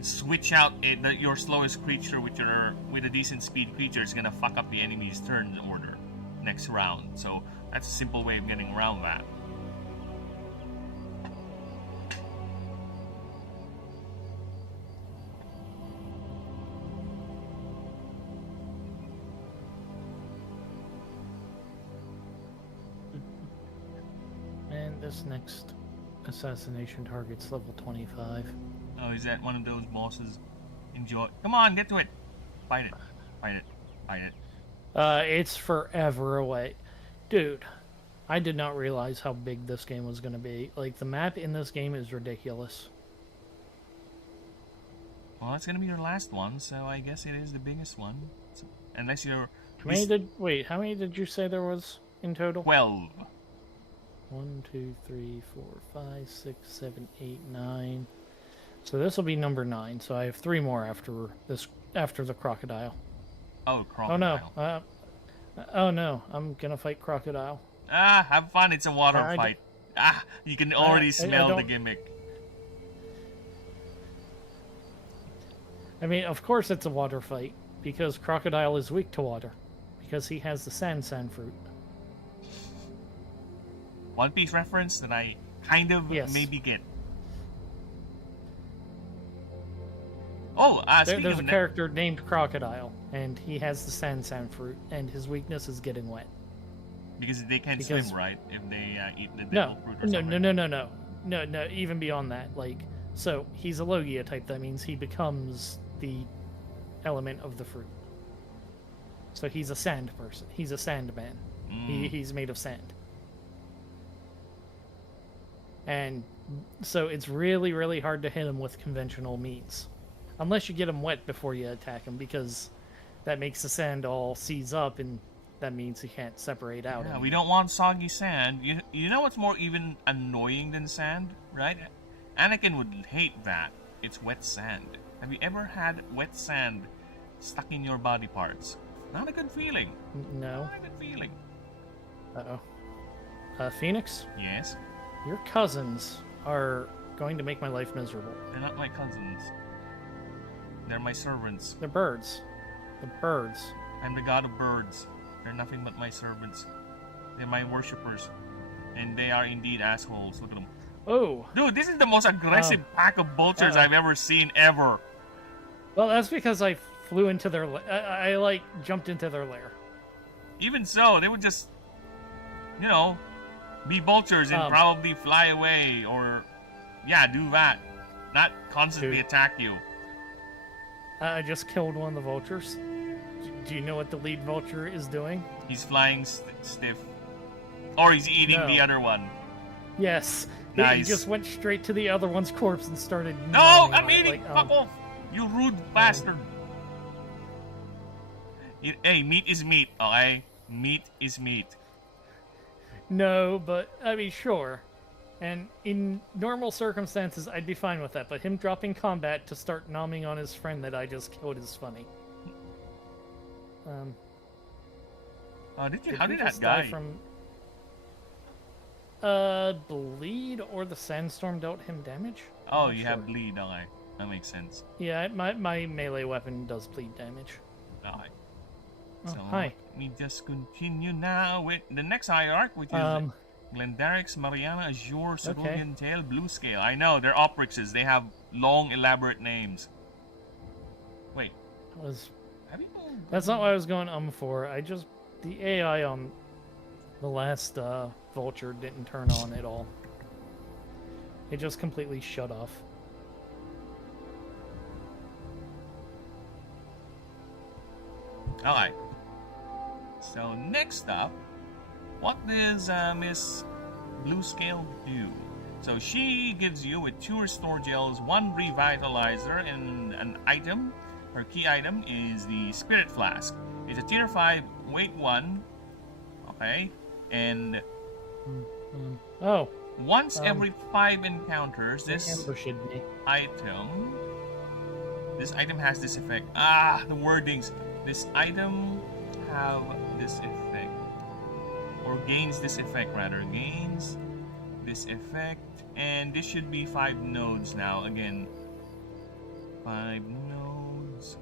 switch out your slowest creature with a decent speed creature is gonna fuck up the enemy's turn order next round. So that's a simple way of getting around that. And this next assassination target's level 25. Oh, is that one of those bosses? Enjoy. Come on, get to it. Fight it. Fight it. Fight it. It's forever away. Dude, I did not realize how big this game was going to be. Like, the map in this game is ridiculous. Well, it's going to be your last one, so I guess it is the biggest one. So, unless you're... how many did you say there was in total? 12. 1, 2, 3, 4, 5, 6, 7, 8, 9. So this will be number 9. So I have 3 more after the crocodile. Oh, crocodile. Oh no. Oh no, I'm gonna fight crocodile. Ah, have fun. It's a water fight. Ah, you can already I smell the don't- gimmick. I mean, of course it's a water fight, because Crocodile is weak to water, because he has the sand fruit. One Piece reference that I kind of Yes. maybe get. Oh, speaking There's a of character named Crocodile, and he has the sand fruit, and his weakness is getting wet. because they can't because- swim, right? If they eat the No, devil fruit or no, something. no. Even beyond that, like, so he's a Logia type. That means he becomes the element of the fruit. So he's a sand person. He's a sand man. He's made of sand. And so it's really, really hard to hit him with conventional means, unless you get him wet before you attack him, because that makes the sand all seize up, and that means he can't separate out. Yeah, anymore. we don't want soggy sand. You know what's more even annoying than sand, right? Anakin would hate that. It's wet sand. Have you ever had wet sand stuck in your body parts? Not a good feeling. No. Not a good feeling. Uh-oh. Phoenix, Yes, your cousins are going to make my life miserable. they're not my cousins. They're my servants. They're birds. The birds. I'm the god of birds. They're nothing but my servants. They're my worshippers. And they are indeed assholes. Look at them. Oh, Dude, this is the most aggressive pack of vultures I've ever seen ever. well, that's because I flew into their. I like jumped into their lair. Even so, they would just, be vultures and probably fly away or, do that. Not constantly Dude. attack you. I just killed one of the vultures. Do you know what the lead vulture is doing? He's flying stiff. Or he's eating No. the other one. Yes. He Nice. just went straight to the other one's corpse and started. No, gnawing I'm on it, eating! like, Fuck off! You rude bastard! Hey, meat is meat, okay? Meat is meat. No, but I mean, sure. And in normal circumstances, I'd be fine with that. But him dropping combat to start nomming on his friend that I just killed is funny. How did he that just guy? die from bleed, or the sandstorm dealt him damage? Oh, Not you sure. have bleed, okay. That makes sense. Yeah, my melee weapon does bleed damage. Okay. Oh, So, hi. let me just continue now with the next hierarch, which is Glendarix, Mariana, Azure, Cerulean Tail, Blue Scale. I know, they're oprixes. They have long, elaborate names. Wait, have you... That's not what I was going for. The AI on the last vulture didn't turn on at all. It just completely shut off. Alright. So next up, what does Miss Blue Scale do? So she gives you with 2 restore gels, 1 revitalizer, and an item. Her key item is the Spirit Flask. It's a tier 5, weight 1. Okay. And Oh, once every 5 encounters, they this ambushed me. item has this effect. The wordings. This item have this effect, or gains this effect rather. Gains this effect, and this should be 5 nodes now. Again, 5 nodes.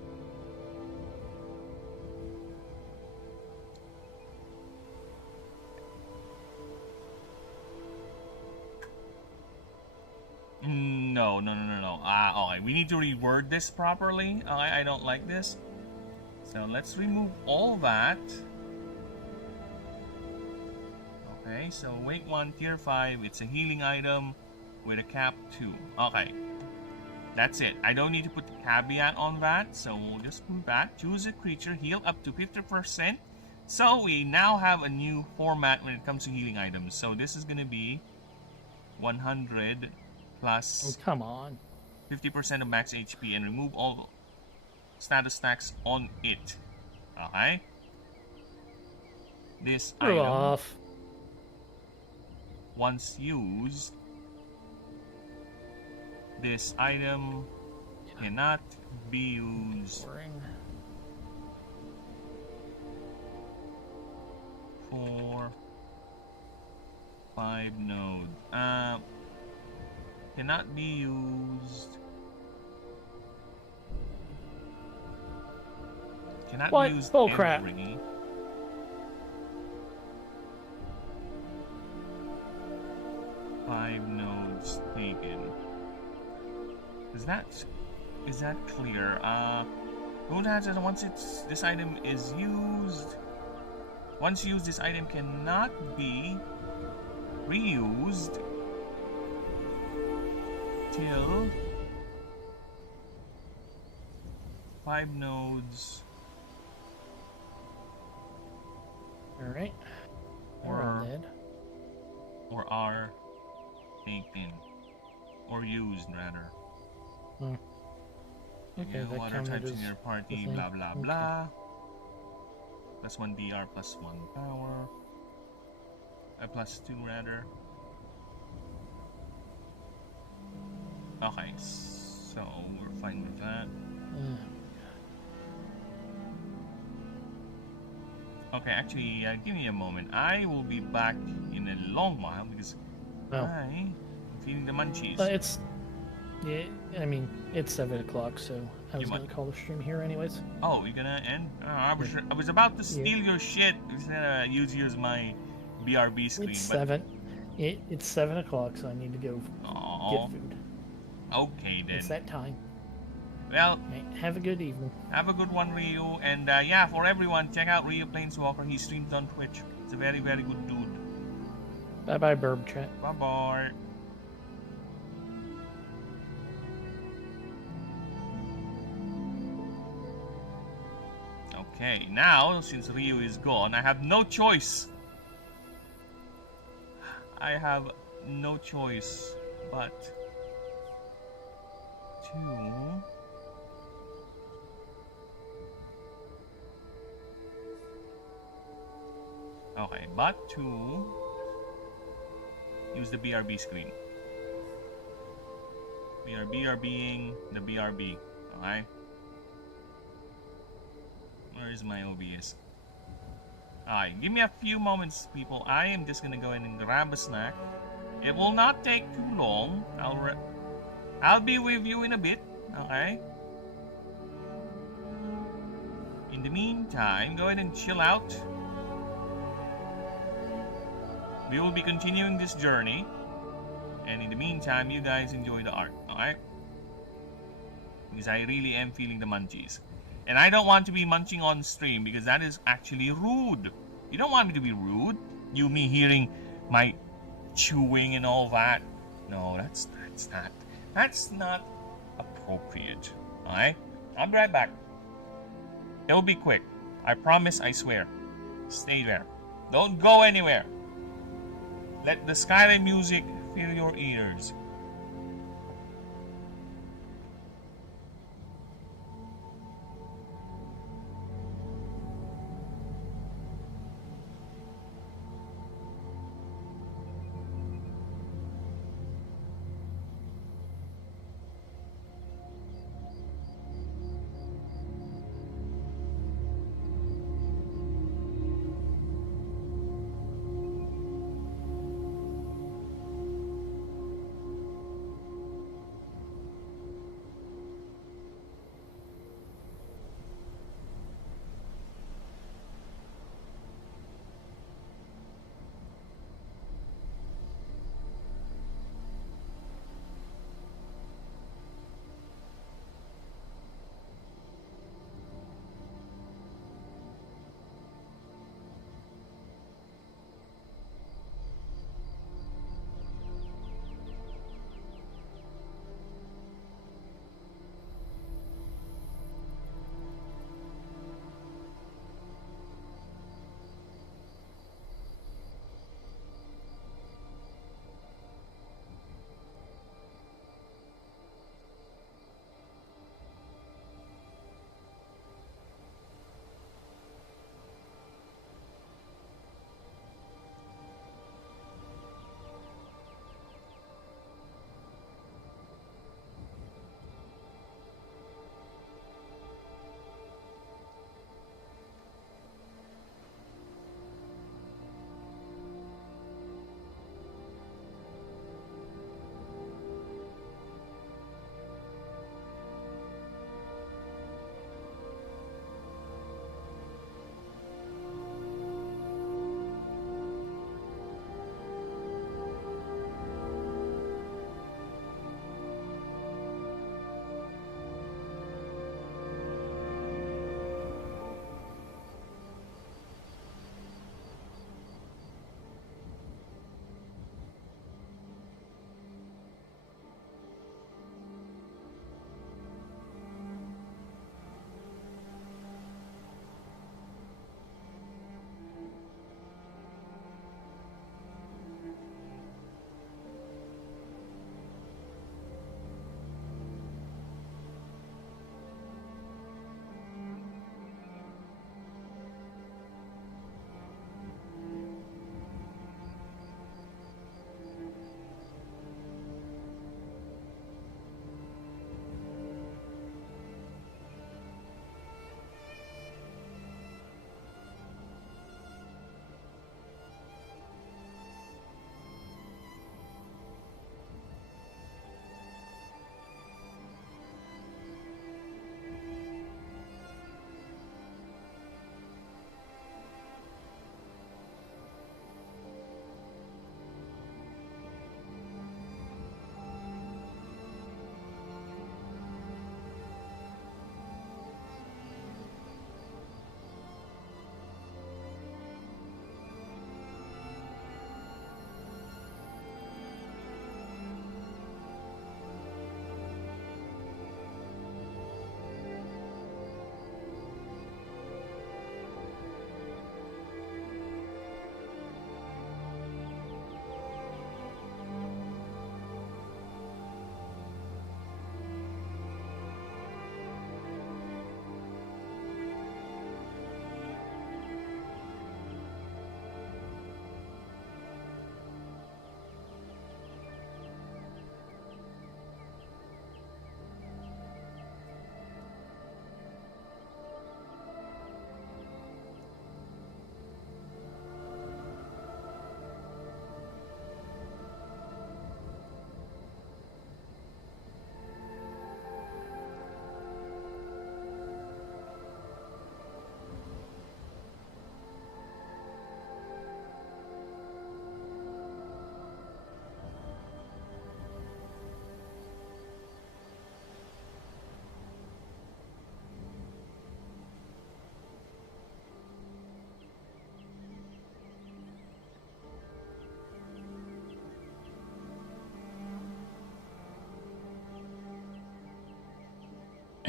No. Okay, we need to reword this properly. I don't like this. So let's remove all that. Okay, so weight 1, tier 5. It's a healing item with a cap 2. Okay. That's it. I don't need to put the caveat on that. So we'll just put that. Choose a creature, heal up to 50%. So we now have a new format when it comes to healing items. So this is going to be 100 plus Oh, come on. 50% of max HP and remove all status stacks on it. Okay. This Screw item, off. once used, this item cannot be used Boring. for 5 node. Cannot be used. Cannot What? be used Bull crap. every. Five nodes taken. Is that clear? Root hazard once this item is used. Once used, this item cannot be reused till 5 nodes. Alright. We're all dead. Or are taken. Or used, rather. Hmm. Okay, You that other counted types as in your party, the blah thing. blah Okay. blah. Plus 1 DR, plus 1 power. Plus 2 rather. Okay, so we're fine with that. Okay, actually, give me a moment. I will be back in a long while because Well, I'm feeling the munchies. it's yeah. I mean, it's 7 o'clock, so I was You gonna call the stream here anyways. Oh, you're gonna end? I was about to steal your shit. Use my BRB screen. It's but... 7. It's 7 o'clock, so I need to go get food. Okay then. It's that time. Well, Right, have a good evening. have a good one, Ryu. And yeah, for everyone, check out Ryu Planeswalker. He streams on Twitch. It's a very, very good dude. Bye bye, Burb Chat. Bye bye. Okay, now since Ryu is gone, I have no choice. I have no choice but to use the BRB screen. We are BRBing the BRB. Okay. Where is my OBS? Alright, give me a few moments, people. I am just gonna go in and grab a snack. It will not take too long. I'll be with you in a bit. Okay. In the meantime, go ahead and chill out. We will be continuing this journey. And in the meantime, you guys enjoy the art. Alright? Because I really am feeling the munchies. And I don't want to be munching on stream because that is actually rude. You don't want me to be rude. Me hearing my chewing and all that. No, that's not appropriate. Alright? I'll be right back. It'll be quick. I promise, I swear. Stay there. Don't go anywhere. Let the Skyrim music fill your ears.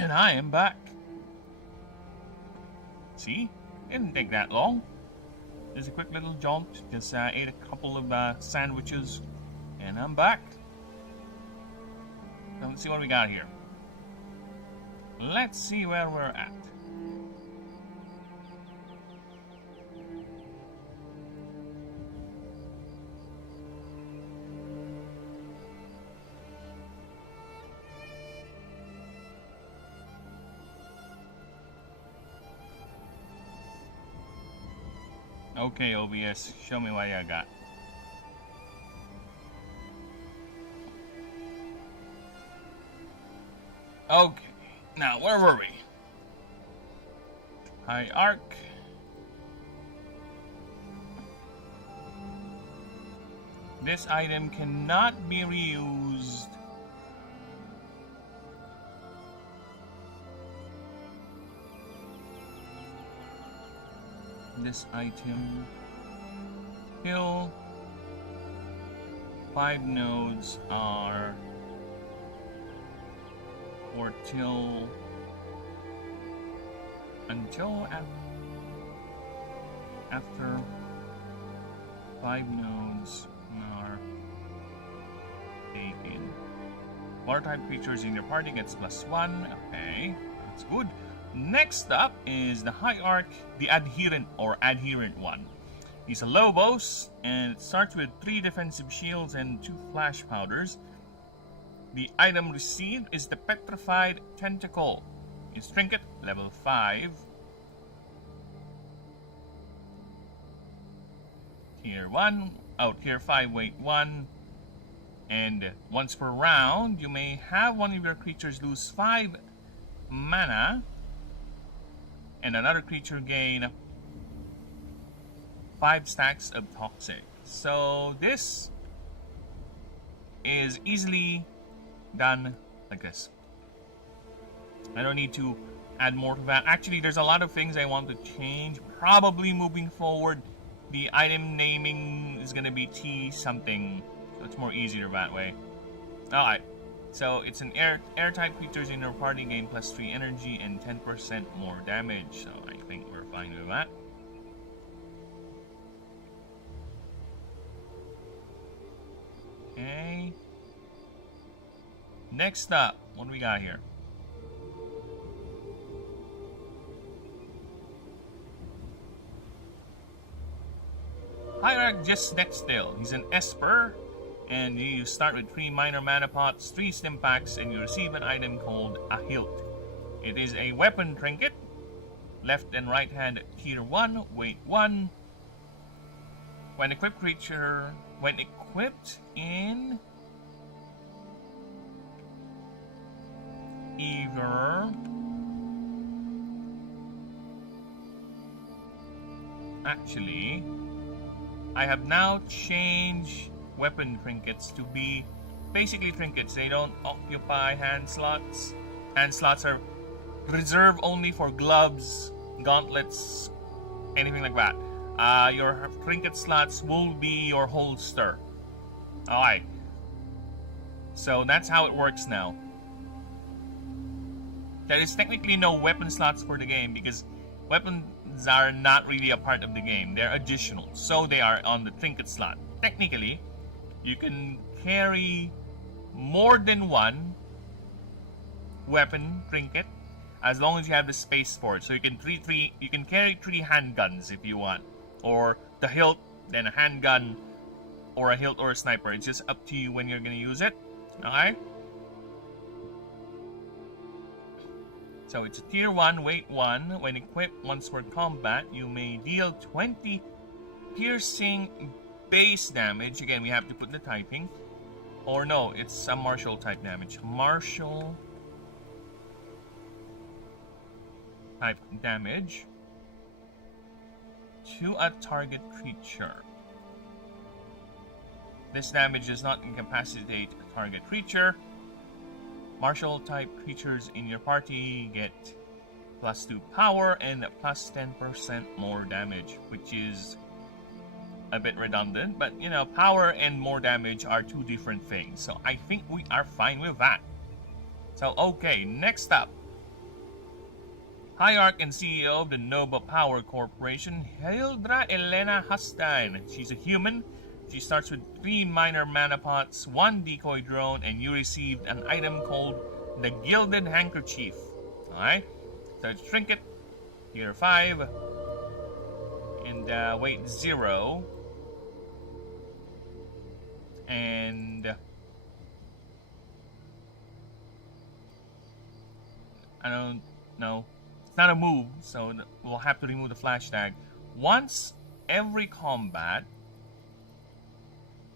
And I am back. See? Didn't take that long. Just a quick little jaunt. Just ate a couple of sandwiches. And I'm back. So let's see what we got here. Let's see where we're at. Okay, OBS, show me what you got. Okay, now where were we? High arc. This item cannot be reused. This item till 5 nodes are, or till until after 5 nodes are taken. Water type creatures in your party gets +1. Okay, that's good. Next up is the High Arc, the Adherent or Adherent one. He's a low boss, and it starts with 3 defensive shields and 2 flash powders. The item received is the Petrified Tentacle. His trinket, level 5. Tier 1, Tier 5, weight 1. And once per round, you may have one of your creatures lose 5 mana, and another creature gain 5 stacks of toxic. So this is easily done like this. I don't need to add more to that. Actually, there's a lot of things I want to change. Probably moving forward, the item naming is gonna be T something, so it's more easier that way. Alright. So it's an air type creatures in your party gain +3 energy and 10% more damage. So I think we're fine with that. Okay. Next up, what do we got here? Hierarch just next still. He's an Esper. And you start with 3 minor mana pots, 3 stim packs, and you receive an item called a hilt. It is a weapon trinket, left and right hand tier 1, weight 1. When equipped in either actually, I have now changed weapon trinkets to be basically trinkets. They don't occupy hand slots. Hand slots are reserved only for gloves, gauntlets, anything like that. Your trinket slots will be your holster. Alright. So that's how it works now. There is technically no weapon slots for the game because weapons are not really a part of the game. They're additional. So they are on the trinket slot. Technically, you can carry more than 1 weapon trinket as long as you have the space for it. So you can carry 3 handguns if you want, or the hilt, then a handgun, or a hilt or a sniper. It's just up to you when you're gonna use it. Okay. So it's a tier 1, weight 1. When equipped, once for combat, you may deal 20 piercing base damage. Again, we have to put the typing. Or no, it's a martial type damage. Martial type damage to a target creature. This damage does not incapacitate a target creature. Martial type creatures in your party get +2 power and +10% more damage, which is a bit redundant, but you know, power and more damage are 2 different things, so I think we are fine with that. So okay, next up, Hierarch and CEO of the Nova Power Corporation, Hildra Elena Hustine. She's a human. She starts with 3 minor mana pots, 1 decoy drone, and you received an item called the Gilded Handkerchief. Alright? So it's trinket, tier 5, and weight 0. And I don't know. It's not a move, so we'll have to remove the flash tag. Once every combat,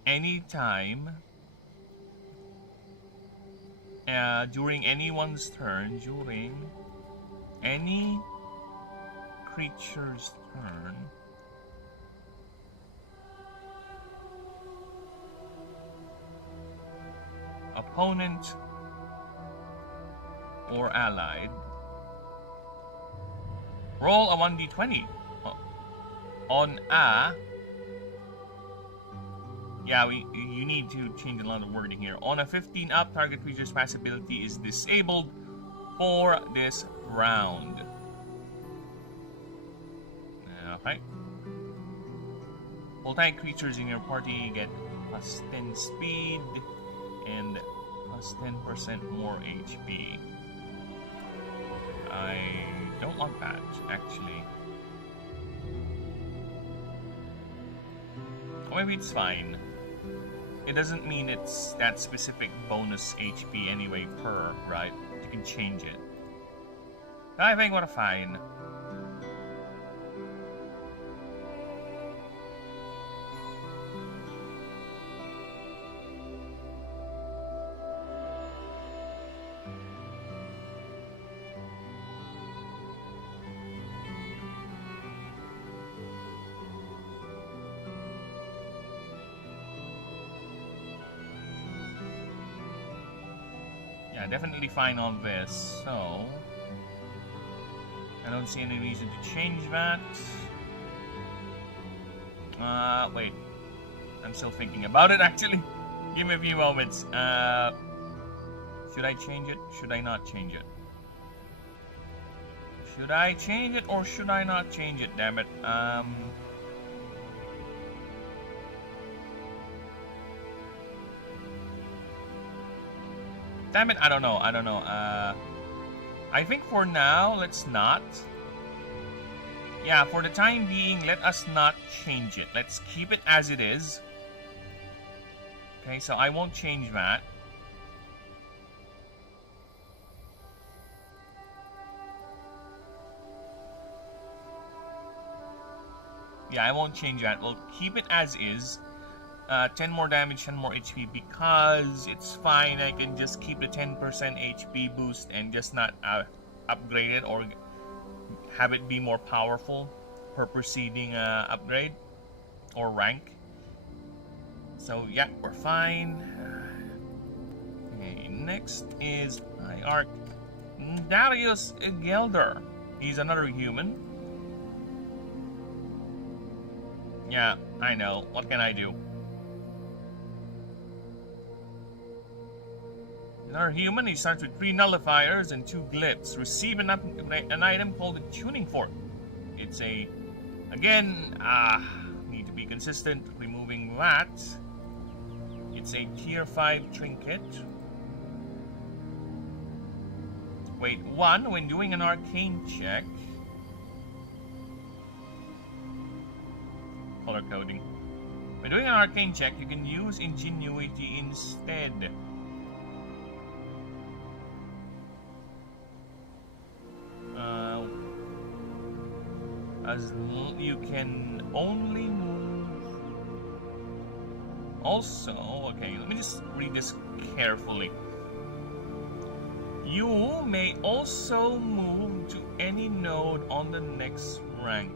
anytime, during anyone's turn, during any creature's turn, opponent or allied, roll a 1d20 on a... Yeah, you need to change a lot of wording here. On a 15 up, target creature's passive ability is disabled for this round. Okay. Full-type creatures in your party get plus 10 speed and plus 10% more HP. I don't want that, actually. Or maybe it's fine. It doesn't mean it's that specific bonus HP anyway per, right? You can change it. I think what a fine. Definitely fine on this, so I don't see any reason to change that. Wait. I'm still thinking about it, actually. Give me a few moments. Should I change it? Should I not change it? Should I change it or should I not change it? Damn it. Damn it, I don't know. I think for now, let's not. Yeah, for the time being, let us not change it. Let's keep it as it is. Okay, so I won't change that. Yeah, I won't change that. We'll keep it as is. 10 more damage, 10 more HP, because it's fine. I can just keep the 10% HP boost and just not upgrade it or have it be more powerful per preceding upgrade or rank. So yeah, we're fine. Okay, next is Hierarch Darius Gelder. He's another human. Yeah, I know. What can I do? Another human, he starts with 3 nullifiers and 2 glyphs. Receive an item called a tuning fork. It's a... Again, need to be consistent. Removing that. It's a tier 5 trinket. Weight 1 when doing an arcane check. Color coding. When doing an arcane check, you can use ingenuity instead. As you can only move. Also, okay, let me just read this carefully. You may also move to any node on the next rank.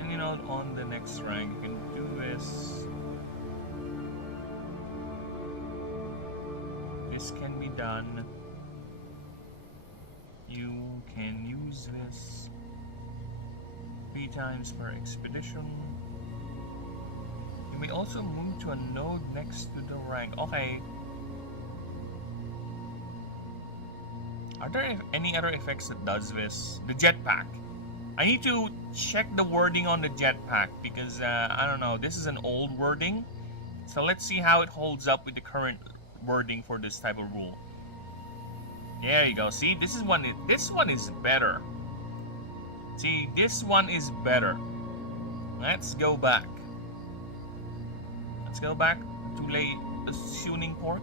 Any node on the next rank, you can do this. This can be done. You can use this 3 times per expedition. You may also move to a node next to the rank. Okay. Are there any other effects that does this? The jetpack. I need to check the wording on the jetpack because I don't know. This is an old wording, so let's see how it holds up with the current wording for this type of rule. There you go. See, this one is better. See, this one is better. Let's go back. Let's go back to lay the tuning pork.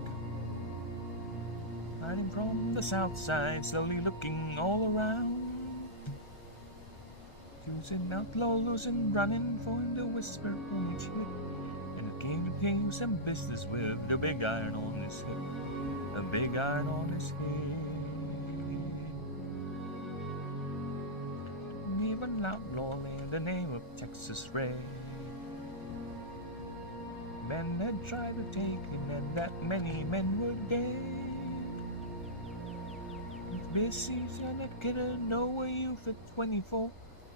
Riding from the south side, slowly looking all around. Choosing outlaw, losing, running for the whisper on each hip. And it came to do some business with the big iron on his hip. The big iron on his hip. Even outlaw made the name of Texas Red. Men had tried to take him, and that many men were dead. This season a killer, no youth at 24.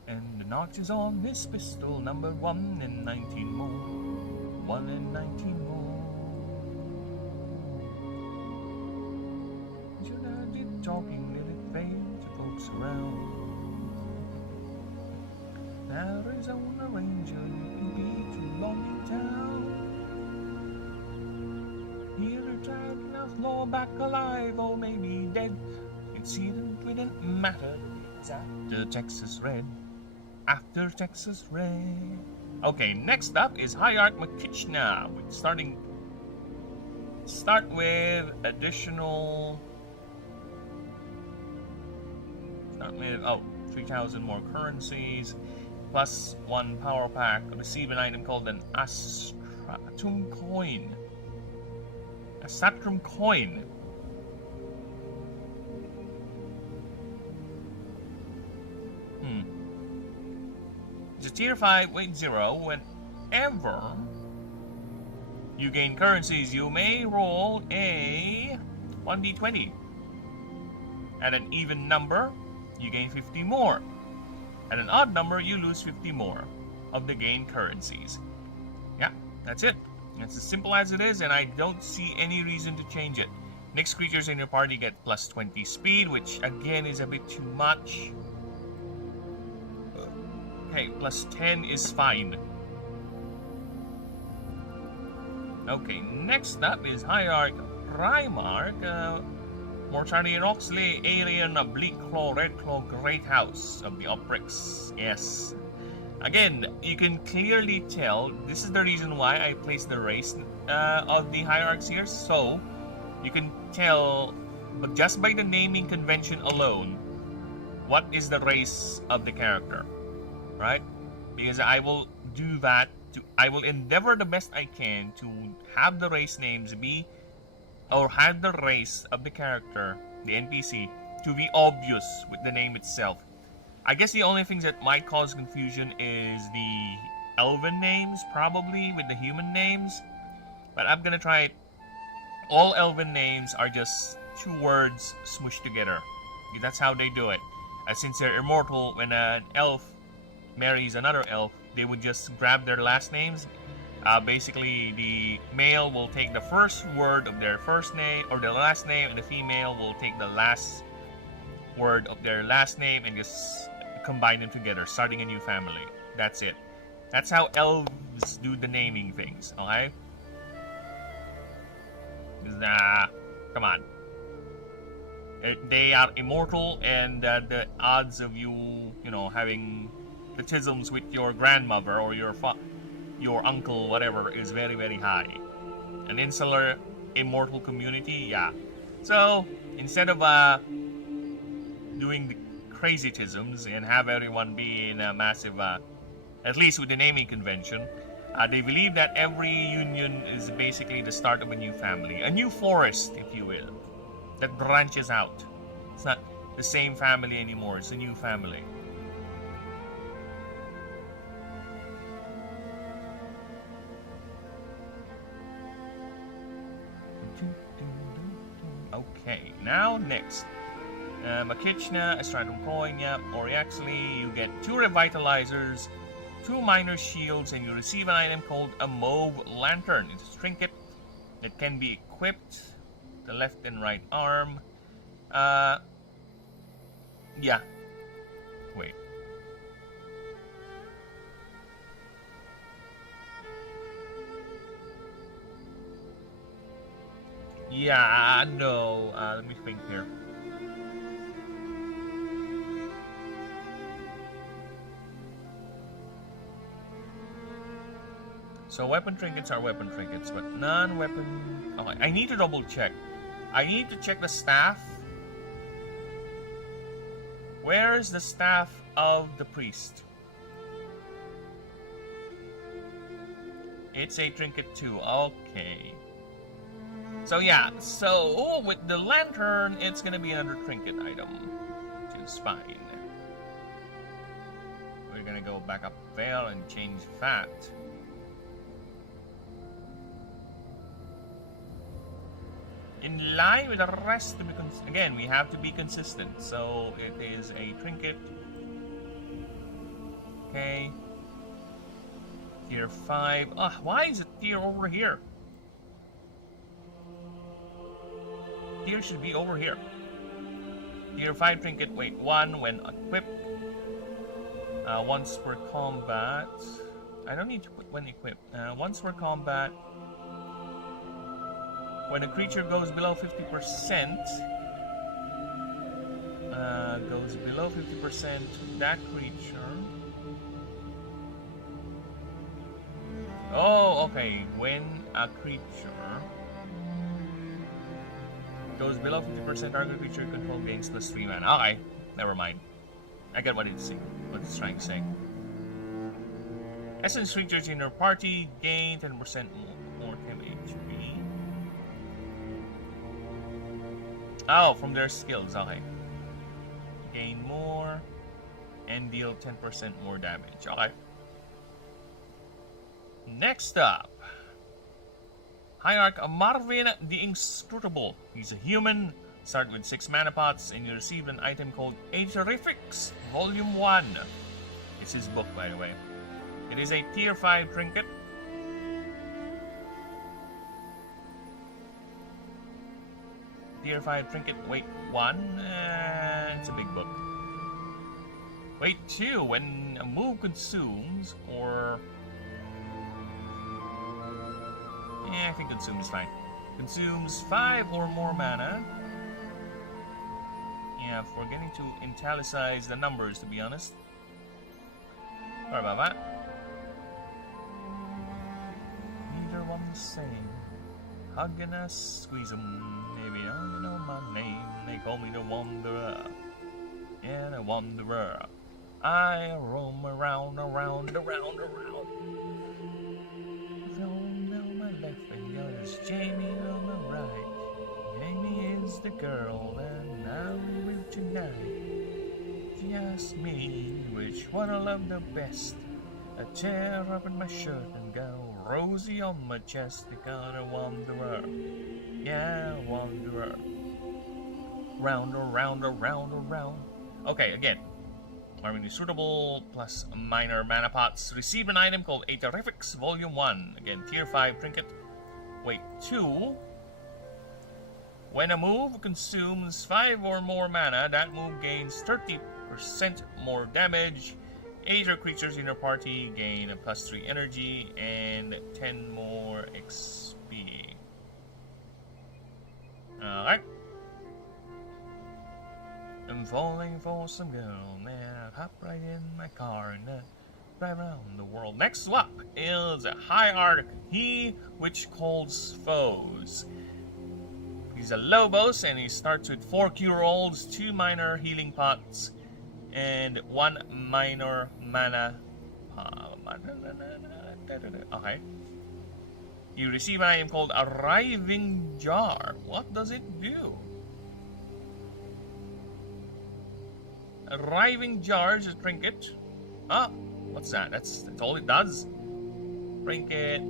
And the notches on his pistol, number 1 in 19 more. 1 in 19 more. Should I be talking, did it fail to folks around? Arizona Ranger, you can be too long in town. Here a dragon outlaw back alive, or maybe dead. Incident didn't matter, it's after Texas Red. After Texas Red. Okay, next up is Hierarch McKitchna. Start with additional. Start with 3,000 more currencies, plus 1 power pack. Receive an item called an Astrum coin. A Satrum coin. It's a tier 5 weight 0. Whenever you gain currencies, you may roll a 1d20. At an even number, you gain 50 more. At an odd number, you lose 50 more of the gained currencies. Yeah, that's it. It's as simple as it is, and I don't see any reason to change it. Next creatures in your party get plus 20 speed, which again is a bit too much. Okay, plus 10 is fine. Okay, next up is Hierarch Primarch. Mortari Roxley, Alien, Bleak Claw, Red Claw, Great House of the Oprix. Yes. Again, you can clearly tell, this is the reason why I placed the race of the Hierarchs here. So, you can tell, but just by the naming convention alone, what is the race of the character. Right? Because I will do that. I will endeavor the best I can to have the race names be, or have the race of the character, the NPC, to be obvious with the name itself. I guess the only things that might cause confusion is the elven names, probably, with the human names. But I'm gonna try it. All elven names are just 2 words smushed together. That's how they do it. Since they're immortal, when an elf marries another elf, they would just grab their last names. Basically, the male will take the first word of their first name or their last name, and the female will take the last word of their last name and just combine them together, starting a new family. That's it. That's how elves do the naming things, okay? Come on. They are immortal, and the odds of you having tisms with your grandmother or your uncle, whatever, is very, very high. An insular immortal community, yeah. So, instead of doing the crazy tisms and have everyone be in a massive, at least with the naming convention, they believe that every union is basically the start of a new family. A new forest, if you will, that branches out. It's not the same family anymore, it's a new family. Okay, now next. Makitchna, a stratum coin, yeah. Or actually, you get 2 revitalizers, 2 minor shields, and you receive an item called a mauve lantern. It's a trinket that can be equipped the left and right arm. Yeah. Wait. Yeah, no. Let me think here. So weapon trinkets are weapon trinkets, but non-weapon... Okay, I need to double check. I need to check the staff. Where is the staff of the priest? It's a trinket too. Okay. So yeah, so with the lantern, it's gonna be another trinket item, which is fine. We're gonna go back up Veil and change that. In line with the rest, again, we have to be consistent. So it is a trinket. Okay. Tier 5. Why is it tier over here? Tier should be over here. Tier 5 trinket, wait, 1 when equipped. Once per combat. I don't need to put when equipped. Once per combat. When a creature goes below 50%, that creature. Oh, okay. When a creature goes below 50%, target creature you control gains +3 mana. Okay, never mind. I get what it's trying to say. Essence creatures in your party gain 10% more temp HP. Oh, from their skills, okay. Gain more and deal 10% more damage. Okay. Next up, Hierarch Marvin the Inscrutable. He's a human. Start with 6 mana pots, and you receive an item called TTRPG Volume 1. It's his book, by the way. It is a tier 5 trinket. Tier 5 trinket, weight 1. It's a big book. Weight 2, when a move consumes, or... I think consume is fine. Consumes 5 or more mana. Yeah, forgetting to italicize the numbers, to be honest. Sorry about that. Neither one the same. Hugging us, squeeze 'em. Maybe I don't know my name. They call me the Wanderer. Yeah, the Wanderer. I roam around. Jamie on the right. Jamie is the girl, and now we live tonight. She asked me which one I love the best. A tear up in my shirt and got a rosy on my chest. They got a wanderer. Yeah, wanderer. Round. Okay, again. Marvin suitable plus minor mana pots. Receive an item called TTRPG Volume 1. Again, tier 5 trinket. Weight 2. When a move consumes 5 or more mana, that move gains 30% more damage. 8 creatures in your party gain a +3 energy and 10 more XP. Alright. I'm falling for some girl, man. I'll hop right in my car and drive around the world. Next up is a Hierarch, he which calls foes. He's a Lobos, and he starts with 4 cure rolls, 2 minor healing pots, and 1 minor mana. Okay. You receive an item called Arriving Jar. What does it do? Arriving Jar is a trinket. Ah, what's that? That's all it does. Trinket.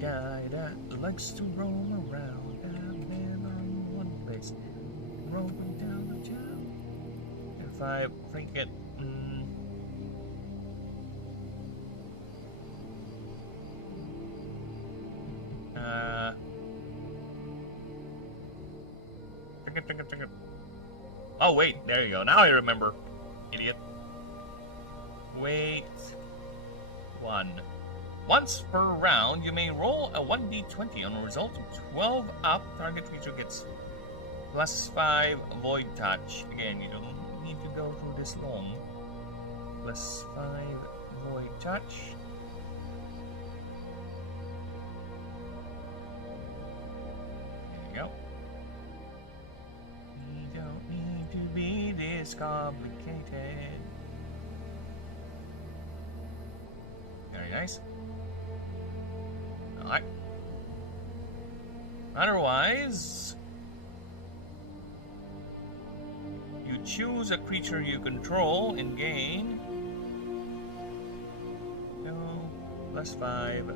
Guy that likes to roam around down there on one place, roaming down the town and 5. Trinket. Trinket. Oh, wait. There you go. Now I remember. Idiot. Wait. 1. Once per round, you may roll a 1d20 on a result of 12 up. Target creature gets +5 void touch. Again, you don't need to go through this long. +5 void touch. There you go. You don't need to be this complicated. Very nice. Alright. Otherwise, you choose a creature you control and gain 2 +5.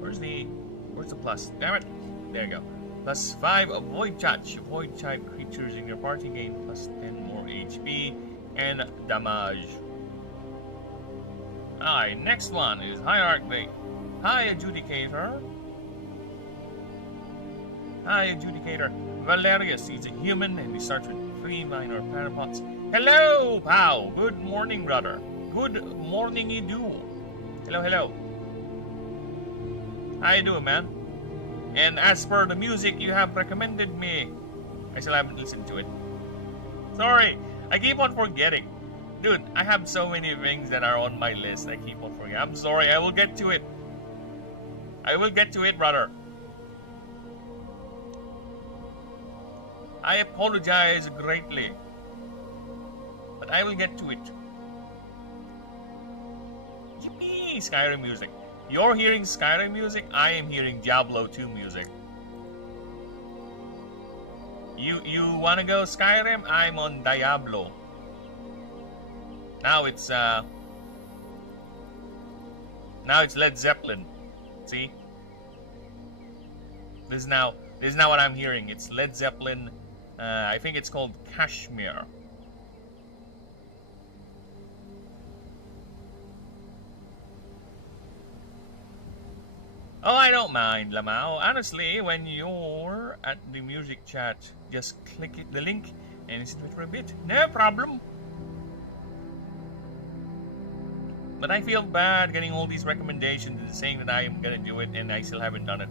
Where's the plus? Damn it! There you go. +5 of void touch. Void type creatures in your party gain +10 more HP and damage. Alright, next one is Hierarchy. High Adjudicator. Valerius is a human and he starts with 3 minor parapods. Hello, pal. Good morning, brother. Good morning, you do. Hello. How you doing, man? And as per the music you have recommended me, I still haven't listened to it. Sorry, I keep on forgetting. Dude, I have so many things that are on my list. I keep on forgetting. I'm sorry. I will get to it. Brother. I apologize greatly. But I will get to it. Yippee! Skyrim music. You're hearing Skyrim music. I am hearing Diablo 2 music. You wanna go Skyrim? I'm on Diablo. Now it's Led Zeppelin. See? This is now what I'm hearing. It's Led Zeppelin. I think it's called Kashmir. Oh, I don't mind, Lamau. Honestly, when you're at the music chat, just click the link and listen to it for a bit. No problem. But I feel bad getting all these recommendations and saying that I am gonna do it and I still haven't done it.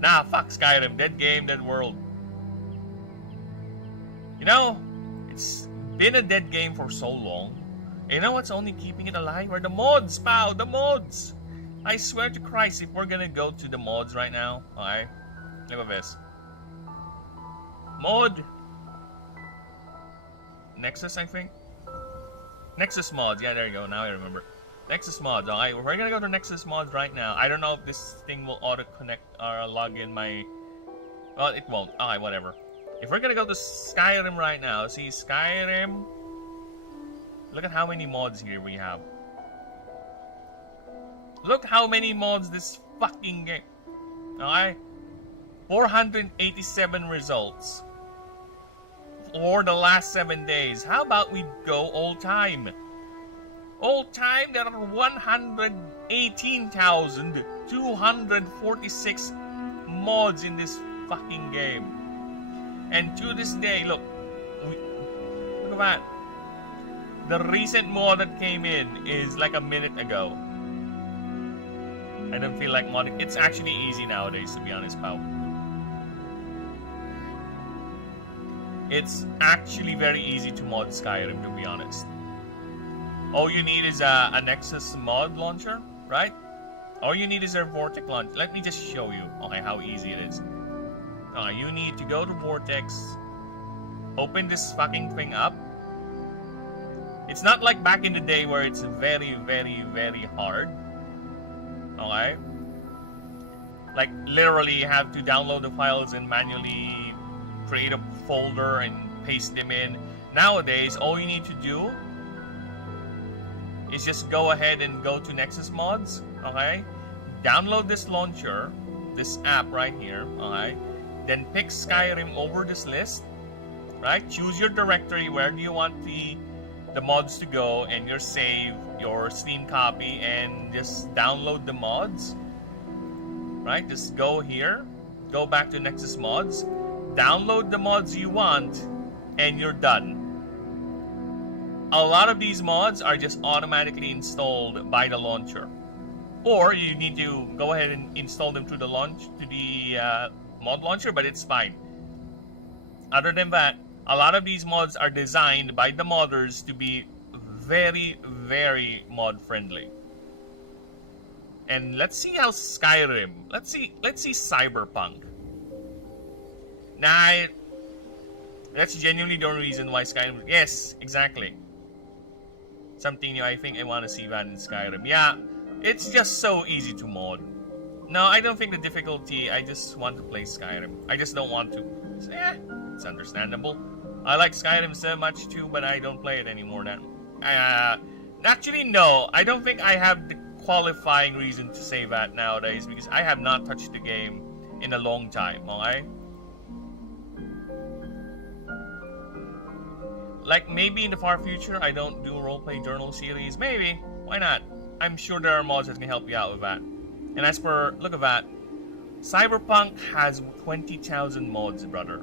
Nah, fuck Skyrim. Dead game, dead world. You know, it's been a dead game for so long. You know what's only keeping it alive? Are the mods, pal! The mods! I swear to Christ, if we're gonna go to the mods right now, alright? Look at this. Mod Nexus, I think? Nexus mods, yeah, there you go, now I remember. Nexus mods, alright, we're gonna go to Nexus mods right now. I don't know if this thing will auto-connect or log in my... Well, it won't. Alright, whatever. If we're gonna go to Skyrim right now, see, Skyrim... Look at how many mods here we have. Look how many mods this fucking game... Alright? 487 results. For the last 7 days. How about we go all time? All time, there are 118,246 mods in this fucking game. And to this day, look at that. The recent mod that came in is like a minute ago. I don't feel like modding. It's actually easy nowadays, to be honest, pal. It's actually very easy to mod Skyrim, to be honest. All you need is a Nexus mod launcher, right? All you need is a Vortex launcher. Let me just show you, okay, how easy it is. You need to go to Vortex, open this fucking thing up. It's not like back in the day where it's very, very, very hard. Okay? Like, literally, you have to download the files and manually create a folder and paste them in. Nowadays, all you need to do is just go ahead and go to Nexus mods, okay? download this launcher, this app right here, alright? Then pick Skyrim over this list, right? Choose your directory, where do you want the mods to go, and your save, your Steam copy, and just download the mods, right? Just go here, go back to Nexus mods, download the mods you want, and you're done. A lot of these mods are just automatically installed by the launcher, or you need to go ahead and install them through the mod launcher, but it's fine. Other than that, a lot of these mods are designed by the modders to be very, very mod friendly. And let's see how Skyrim. Let's see Cyberpunk. Nah, that's genuinely the only reason why Skyrim. Yes, exactly. Something new. I think I want to see that in Skyrim. Yeah, it's just so easy to mod. No, I don't think the difficulty. I just want to play Skyrim. I just don't want to. So, yeah, it's understandable. I like Skyrim so much too, but I don't play it anymore now. Actually, no. I don't think I have the qualifying reason to say that nowadays, because I have not touched the game in a long time, alright? Like, maybe in the far future, I don't do roleplay journal series. Maybe. Why not? I'm sure there are mods that can help you out with that. And as for, look at that. Cyberpunk has 20,000 mods, brother.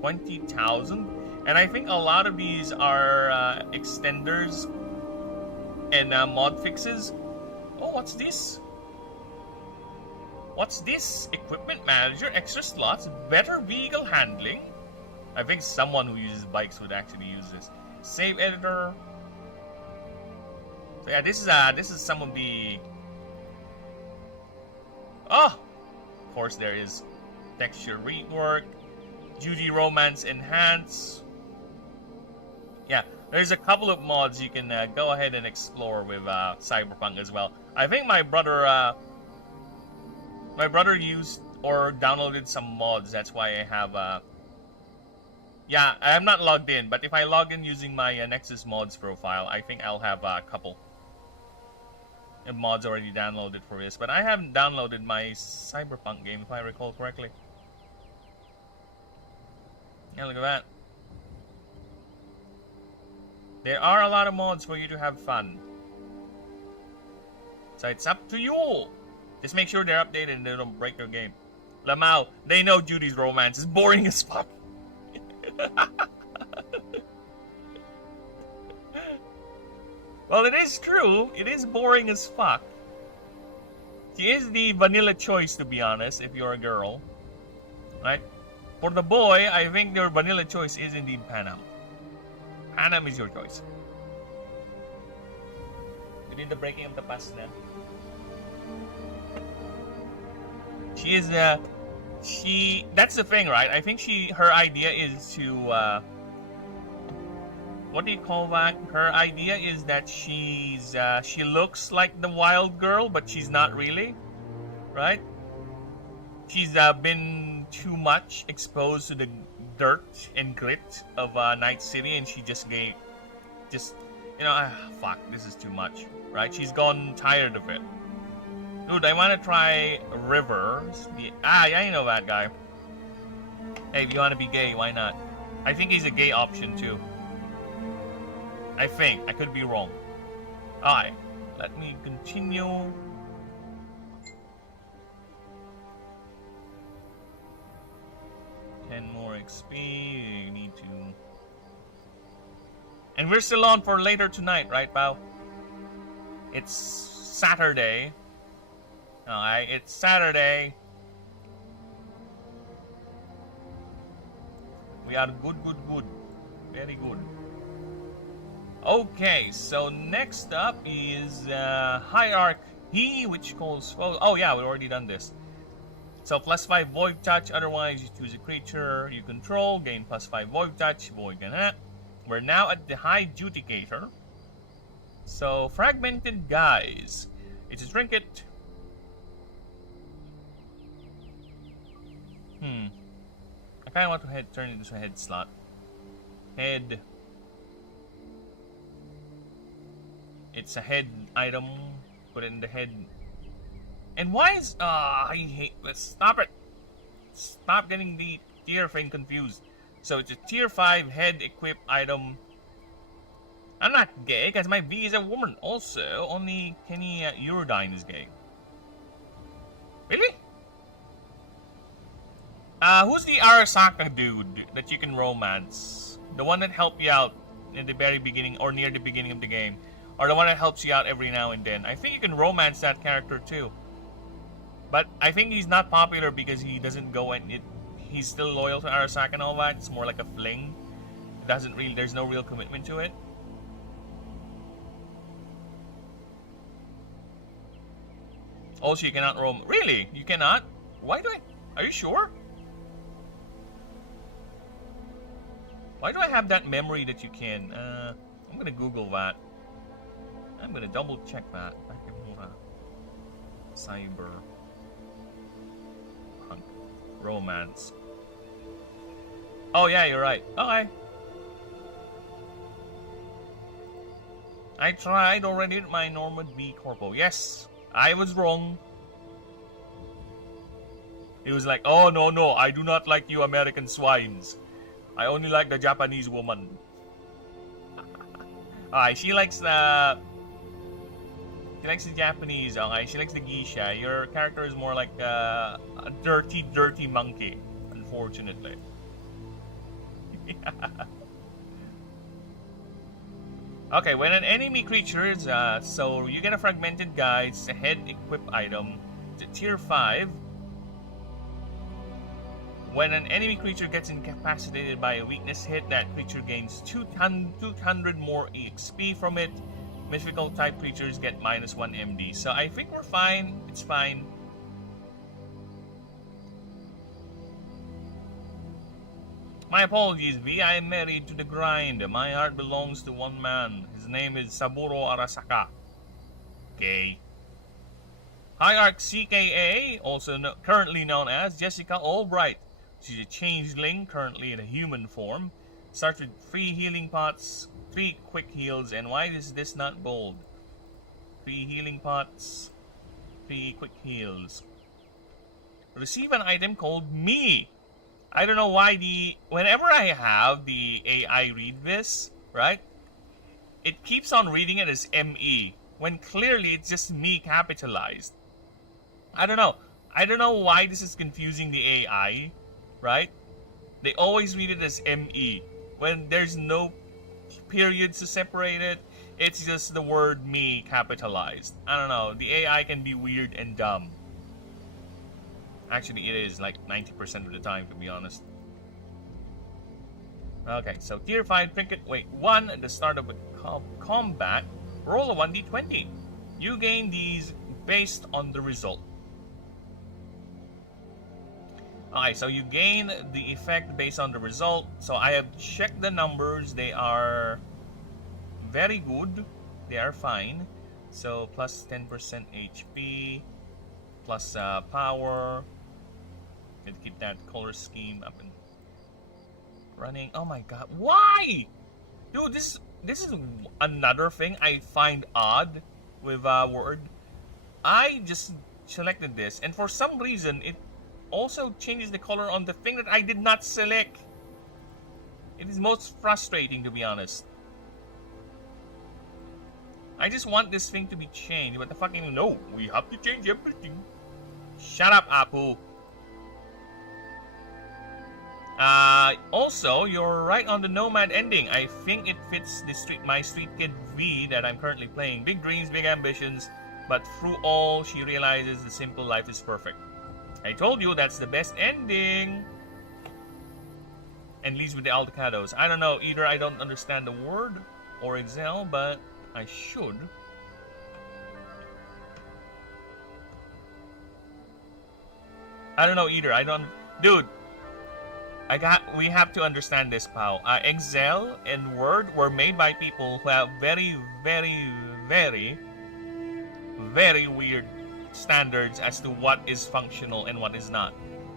20,000? And I think a lot of these are extenders and mod fixes. Oh, what's this? What's this? Equipment manager, extra slots, better vehicle handling. I think someone who uses bikes would actually use this. Save editor. So yeah, this is some of the. Oh, of course there is texture rework, Judy romance enhance. Yeah, there's a couple of mods you can go ahead and explore with Cyberpunk as well. I think my brother used or downloaded some mods. That's why I have. Yeah, I am not logged in, but if I log in using my Nexus mods profile, I think I'll have a couple of mods already downloaded for this. But I haven't downloaded my Cyberpunk game, if I recall correctly. Yeah, look at that. There are a lot of mods for you to have fun. So it's up to you. Just make sure they're updated and they don't break your game. Lamau, they know Judy's romance is boring as fuck. Well, it is true. It is boring as fuck. She is the vanilla choice, to be honest, if you're a girl. Right? For the boy, I think your vanilla choice is indeed Panam. Panam is your choice. We did the breaking of the past now. She is that's the thing, right? I think her idea is to what do you call that? Her idea is that she looks like the wild girl, but she's not really, right? She's been too much exposed to the dirt and grit of Night City, and she just fuck, this is too much, right? She's gone tired of it. Dude, I want to try Rivers. Yeah, I know that guy. Hey, if you want to be gay, why not? I think he's a gay option too. I think. I could be wrong. Alright, let me continue. More XP. You need to. And we're still on for later tonight, right, pal? It's Saturday. Alright, it's Saturday. We are good. Very good. Okay, so next up is Hierarchy, which calls. Oh yeah, we've already done this. So +5 Void Touch, otherwise you choose a creature you control, gain +5 Void Touch, Void Gana. We're now at the High Judicator. So, Fragmented Guys. It's a trinket. I kinda want to turn it into a head slot. Head. It's a head item. Put it in the head. And why is I hate this. Stop it. Stop getting the tier thing confused. So it's a tier 5 head equip item. I'm not gay because my V is a woman. Also, only Kenny Urodine is gay. Really? Who's the Arasaka dude that you can romance? The one that helped you out in the very beginning or near the beginning of the game, or the one that helps you out every now and then. I think you can romance that character too. But I think he's not popular because he doesn't go and he's still loyal to Arasaka and all that. It's more like a fling. There's no real commitment to it. Also, you cannot roam. Really? You cannot? Why do I? Are you sure? Why do I have that memory that you can? I'm gonna Google that. I'm gonna double check that. Cyber romance. Oh yeah, you're right. Okay. I tried already with my Norman B. Corpo. Yes, I was wrong. It was like, oh no, I do not like you American swines. I only like the Japanese woman. Alright, she likes the Japanese, okay? She likes the geisha. Your character is more like a dirty monkey, unfortunately. Okay, when an enemy creature is, so you get a fragmented guide, it's a head equip item, it's a tier 5. When an enemy creature gets incapacitated by a weakness hit, that creature gains 200 more EXP from it. Mythical type creatures get -1 MD. So I think we're fine. It's fine. My apologies, V. I am married to the grind. My heart belongs to one man. His name is Saburo Arasaka. Gay. Hierarch CKA, also currently known as Jessica Albright. She's a changeling, currently in a human form. Starts with 3 healing pots, 3 quick heals, and why is this not bold? 3 healing pots, 3 quick heals. Receive an item called Me. I don't know why whenever I have the AI read this, right? It keeps on reading it as ME, when clearly it's just Me capitalized. I don't know. I don't know why this is confusing the AI, right? They always read it as ME. When there's no periods to separate it, it's just the word Me capitalized. I don't know. The AI can be weird and dumb. Actually, it is like 90% of the time, to be honest. Okay, so tier 5 trinket. Wait, 1 at the start of a combat. Roll a 1d20. You gain these based on the result. Okay, so you gain the effect based on the result. So I have checked the numbers. They are very good. They are fine. So plus 10% HP, plus power. Let's keep that color scheme up and running. Oh my god, why? Dude, this is another thing I find odd with Word. I just selected this, and for some reason, it also changes the color on the thing that I did not select. It is most frustrating, to be honest. I just want this thing to be changed, but the fucking no, we have to change everything. Shut up, Apu. Also, you're right on the Nomad ending. I think it fits the my Street Kid V that I'm currently playing. Big dreams, big ambitions, but through all, she realizes the simple life is perfect. I told you that's the best ending. And leads with the Aldecados. I don't know, either I don't understand the word or Excel, but I should. I don't know either. I don't... Dude, we have to understand this, pal. Excel and Word were made by people who have very, very, very, very weird standards as to what is functional and what is not.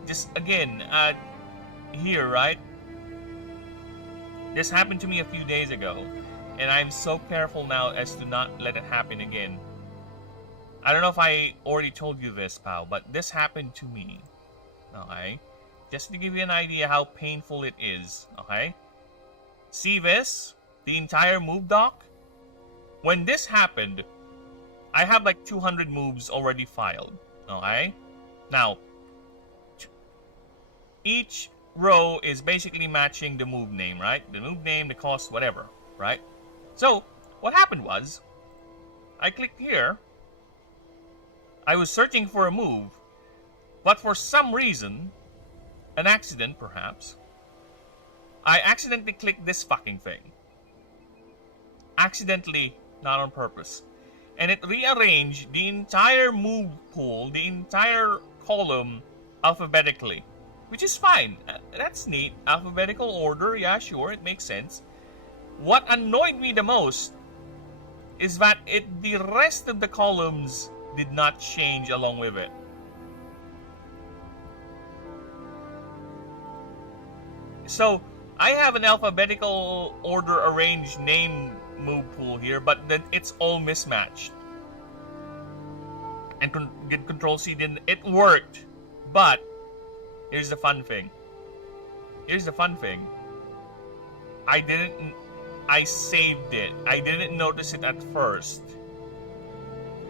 Just, again, here, right? This happened to me a few days ago, and I'm so careful now as to not let it happen again. I don't know if I already told you this, pal, but this happened to me. Okay? Just to give you an idea how painful it is. Okay? See this? The entire move doc? When this happened, I have like 200 moves already filed. Okay? Now, each row is basically matching the move name, right? The move name, the cost, whatever, right? So, what happened was, I clicked here. I was searching for a move, but for some reason, an accident perhaps, I accidentally clicked this fucking thing. Accidentally, not on purpose. And it rearranged the entire move pool, the entire column, alphabetically. Which is fine. That's neat. Alphabetical order, yeah, sure, it makes sense. What annoyed me the most is that the rest of the columns did not change along with it. So, I have an alphabetical order arranged name move pool here, but then it's all mismatched. And get Control C, then it worked. But, here's the fun thing. Here's the fun thing. I saved it. I didn't notice it at first.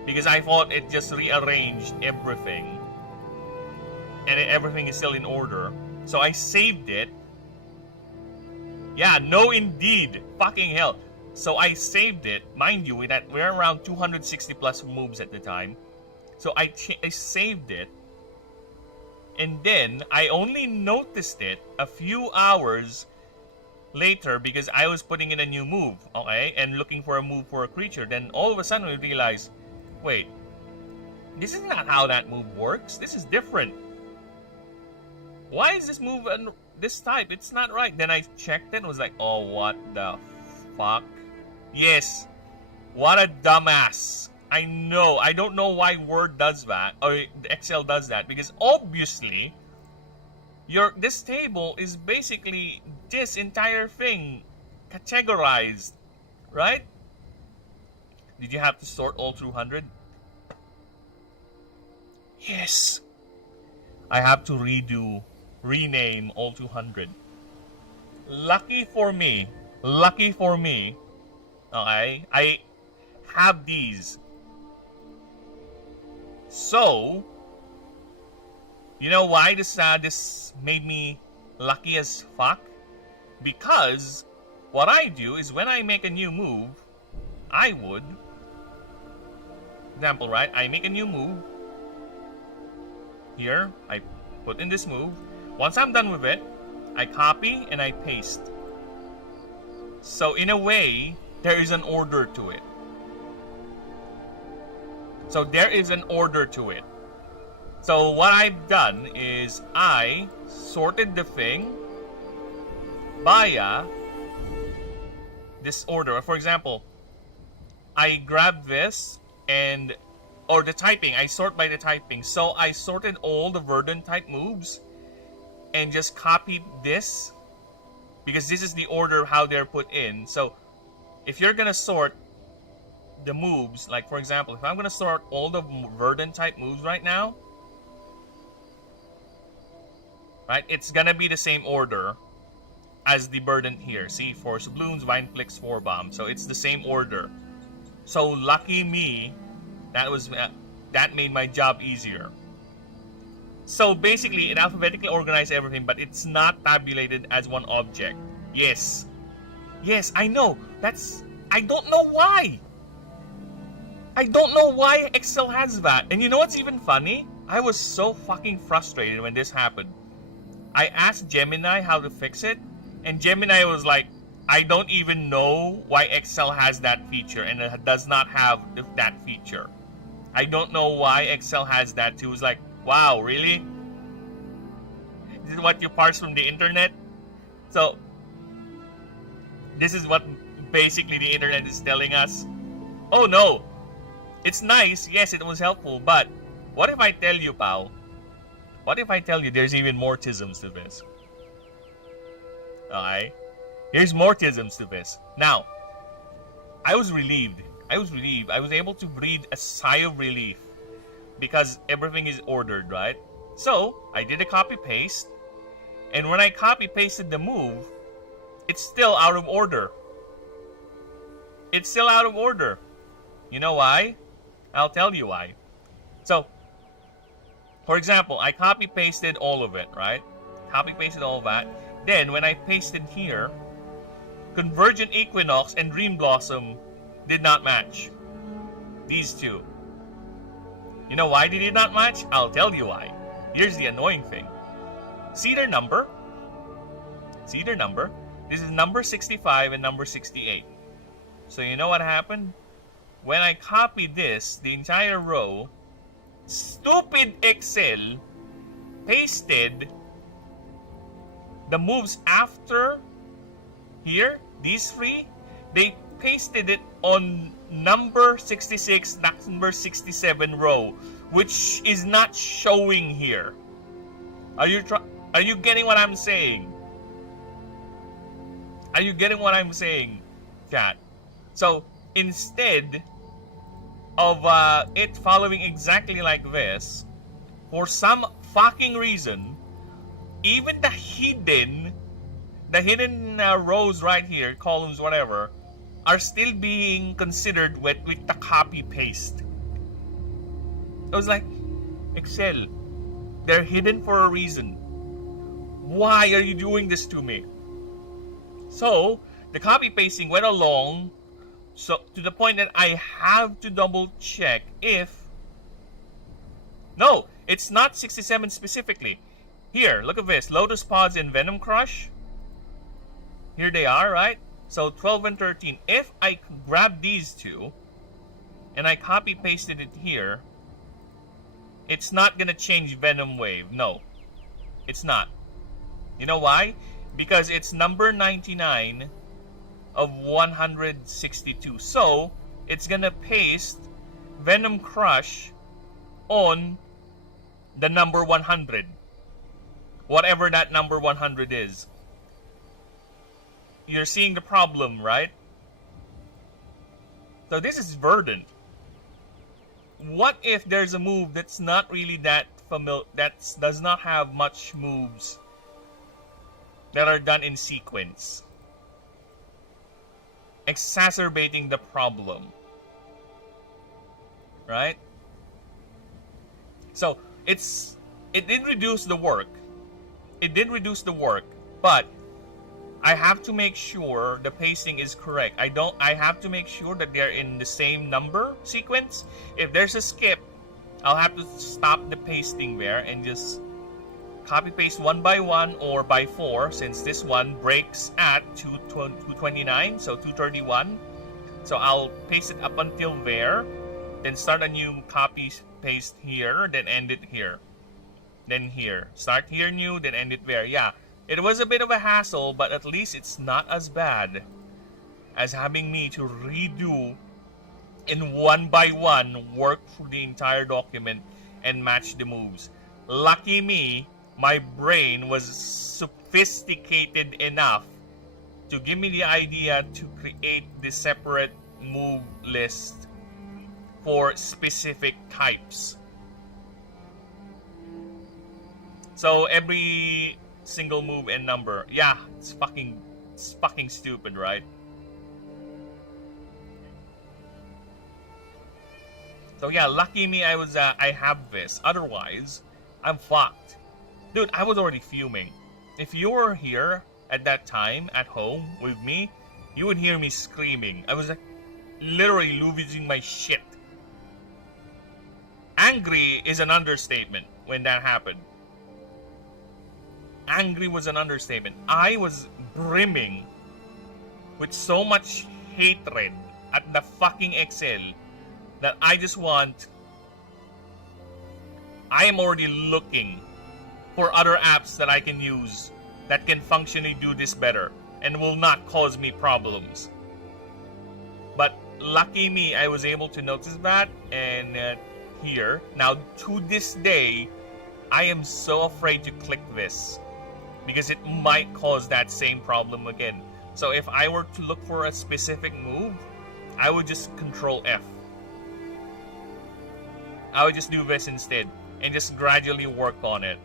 Because I thought it just rearranged everything. And everything is still in order. So I saved it. Yeah, no indeed. Fucking hell. So I saved it. Mind you, we're around 260 plus moves at the time. So I saved it. And then I only noticed it a few hours later because I was putting in a new move, okay? And looking for a move for a creature. Then all of a sudden we realized, wait, this is not how that move works. This is different. Why is this move this type? It's not right. Then I checked it and was like, oh, what the fuck? Yes. What a dumbass. I know. I don't know why Word does that, or Excel does that, because obviously this table is basically this entire thing categorized, right? Did you have to sort all 200? Yes. I have to rename all 200. Lucky for me, okay, I have these. So, you know why this made me lucky as fuck? Because what I do is when I make a new move, I would, example, right? I make a new move. Here, I put in this move. Once I'm done with it, I copy and I paste. So in a way, there is an order to it. So there is an order to it. So what I've done is I sorted the thing via this order. For example, I grab this or the typing, I sort by the typing. So I sorted all the verdant type moves and just copied this because this is the order how they're put in. So if you're gonna sort the moves, like for example, if I'm gonna sort all the verdant type moves right now, right, it's gonna be the same order as the verdant here. See, Force Balloons, Vine Flicks, 4 Bomb. So it's the same order. So lucky me, that made my job easier. So basically, it alphabetically organized everything, but it's not tabulated as one object. Yes. Yes, I know. I don't know why. I don't know why Excel has that. And you know what's even funny? I was so fucking frustrated when this happened. I asked Gemini how to fix it, and Gemini was like, I don't even know why Excel has that feature, and it does not have that feature. I don't know why Excel has that too. It was like, wow, really? This is what you parse from the internet? So, this is what basically the internet is telling us. Oh no! It's nice, yes, it was helpful, but what if I tell you, pal? What if I tell you there's even more tisms to this? Alright? Here's more tisms to this. Now, I was relieved. I was able to breathe a sigh of relief because everything is ordered, right? So I did a copy paste, and when I copy pasted the move, it's still out of order. It's still out of order. You know why? I'll tell you why. So, for example, I copy pasted all of it, right? Copy pasted all that. Then when I pasted here, Convergent Equinox and Dream Blossom did not match. These two. You know why they did not match? I'll tell you why. Here's the annoying thing. See their number? See their number? This is number 65 and number 68. So you know what happened? When I copied this, the entire row, stupid Excel pasted the moves after here, these three, they pasted it on number 66, number 67 row, which is not showing here. Are you getting what I'm saying? Are you getting what I'm saying, chat? So instead of it following exactly like this, for some fucking reason, even the hidden rows right here, columns, whatever, are still being considered with the copy paste. I was like, Excel, they're hidden for a reason. Why are you doing this to me? So the copy pasting went along, so to the point that I have to double check if no, it's not 67 specifically. Here, look at this, Lotus Pods and Venom Crush. Here they are, right? So 12 and 13. If I grab these two and I copy pasted it here, it's not gonna change Venom Wave. No, it's not. You know why? Because it's number 99 of 162. So it's gonna paste Venom Crush on the number 100. Whatever that number 100 is. You're seeing the problem, right? So this is verdant. What if there's a move that's not really that familiar, that does not have much moves that are done in sequence, exacerbating the problem, right? So it did reduce the work. It did reduce the work, but I have to make sure the pasting is correct. I have to make sure that they're in the same number sequence. If there's a skip, I'll have to stop the pasting there and just copy paste one by one or by 4, since this one breaks at 229, so 231. So I'll paste it up until there, then start a new copy paste here, then end it here. Then here. Start here new, then end it there. Yeah. It was a bit of a hassle, but at least it's not as bad as having me to redo in one by one, work through the entire document and match the moves. Lucky me, my brain was sophisticated enough to give me the idea to create the separate move list for specific types. So every single move and number. Yeah, it's fucking stupid, right? So yeah, lucky me, I have this. Otherwise, I'm fucked. Dude, I was already fuming. If you were here at that time, at home, with me, you would hear me screaming. I was like, literally losing my shit. Angry is an understatement when that happened. Angry was an understatement. I was brimming with so much hatred at the fucking Excel that I am already looking for other apps that I can use that can functionally do this better and will not cause me problems. But lucky me, I was able to notice that, and here. Now, to this day, I am so afraid to click this because it might cause that same problem again. So if I were to look for a specific move, I would just Control F. I would just do this instead and just gradually work on it.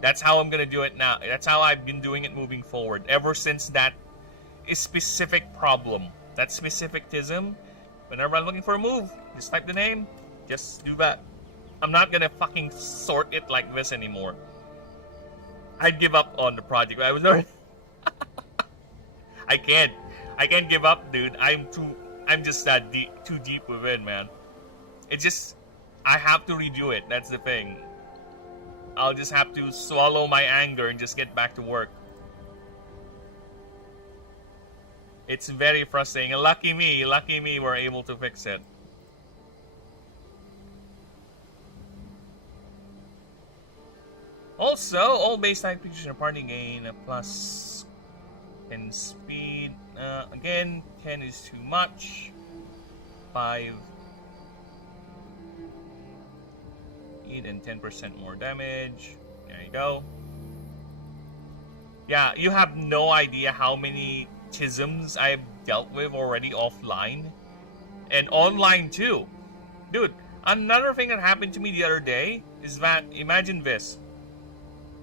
That's how I'm gonna do it now. That's how I've been doing it moving forward ever since that specific problem, that specific tism. Whenever I'm looking for a move, just type the name, just do that. I'm not gonna fucking sort it like this anymore. I'd give up on the project. I was already I can't give up, dude. I'm just too deep within, man. It's just, I have to redo it. That's the thing. I'll just have to swallow my anger and just get back to work. It's very frustrating. Lucky me, we're able to fix it. Also, all base type creatures in a party gain a plus 10 speed. Again, 10 is too much. 5. 8 and 10% more damage. There you go. Yeah, you have no idea how many tisms I've dealt with already offline. And online too. Dude, another thing that happened to me the other day is that, imagine this.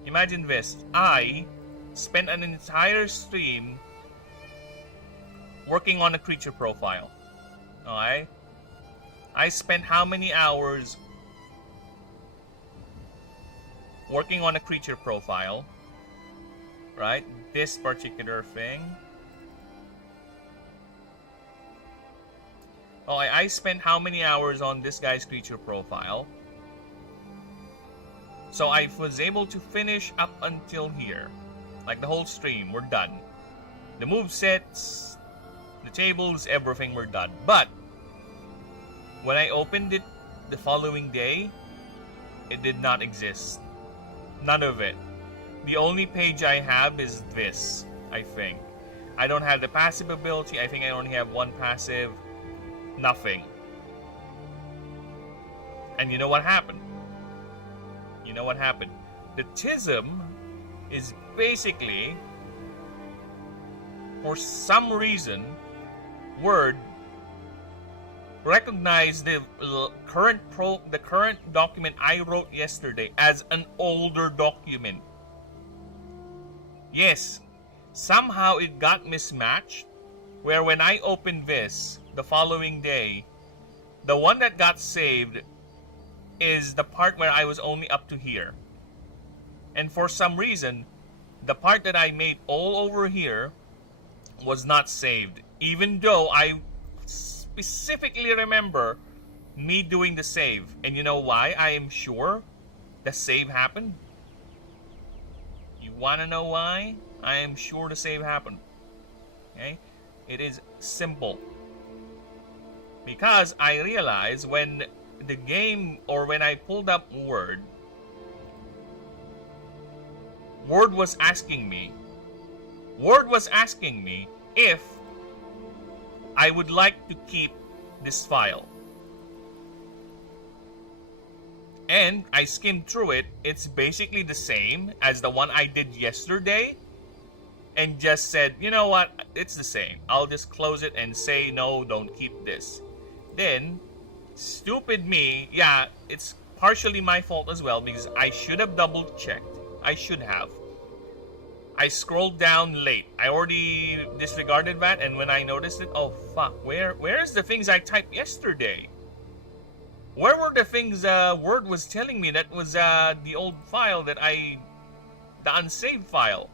Imagine this. I spent an entire stream working on a creature profile. Alright? I spent how many hours working on a creature profile? Right? This particular thing. Oh, I spent how many hours on this guy's creature profile? So I was able to finish up until here. Like the whole stream, we're done. The movesets, the tables, everything were done. But when I opened it the following day, it did not exist. None of it. The only page I have is this, I think. I don't have the passive ability. I think I only have one passive. Nothing. And you know what happened? You know what happened? The tism is basically, for some reason, Word recognized the current document I wrote yesterday as an older document. Yes, somehow it got mismatched, where when I opened this the following day, the one that got saved is the part where I was only up to here. And for some reason, the part that I made all over here was not saved. Even though I specifically remember me doing the save. And you know why I am sure the save happened? You want to know why? I am sure the save happened. Okay? It is simple. Because I realized when the game, or when I pulled up Word was asking me if I would like to keep this file. And I skimmed through it. It's basically the same as the one I did yesterday. And just said, you know what, it's the same. I'll just close it and say, no, don't keep this. Then, stupid me, yeah, it's partially my fault as well, because I should have double checked. I should have. I scrolled down late. I already disregarded that, and when I noticed it, oh fuck, where's the things I typed yesterday? Where were the things Word was telling me that was the old file that the unsaved file?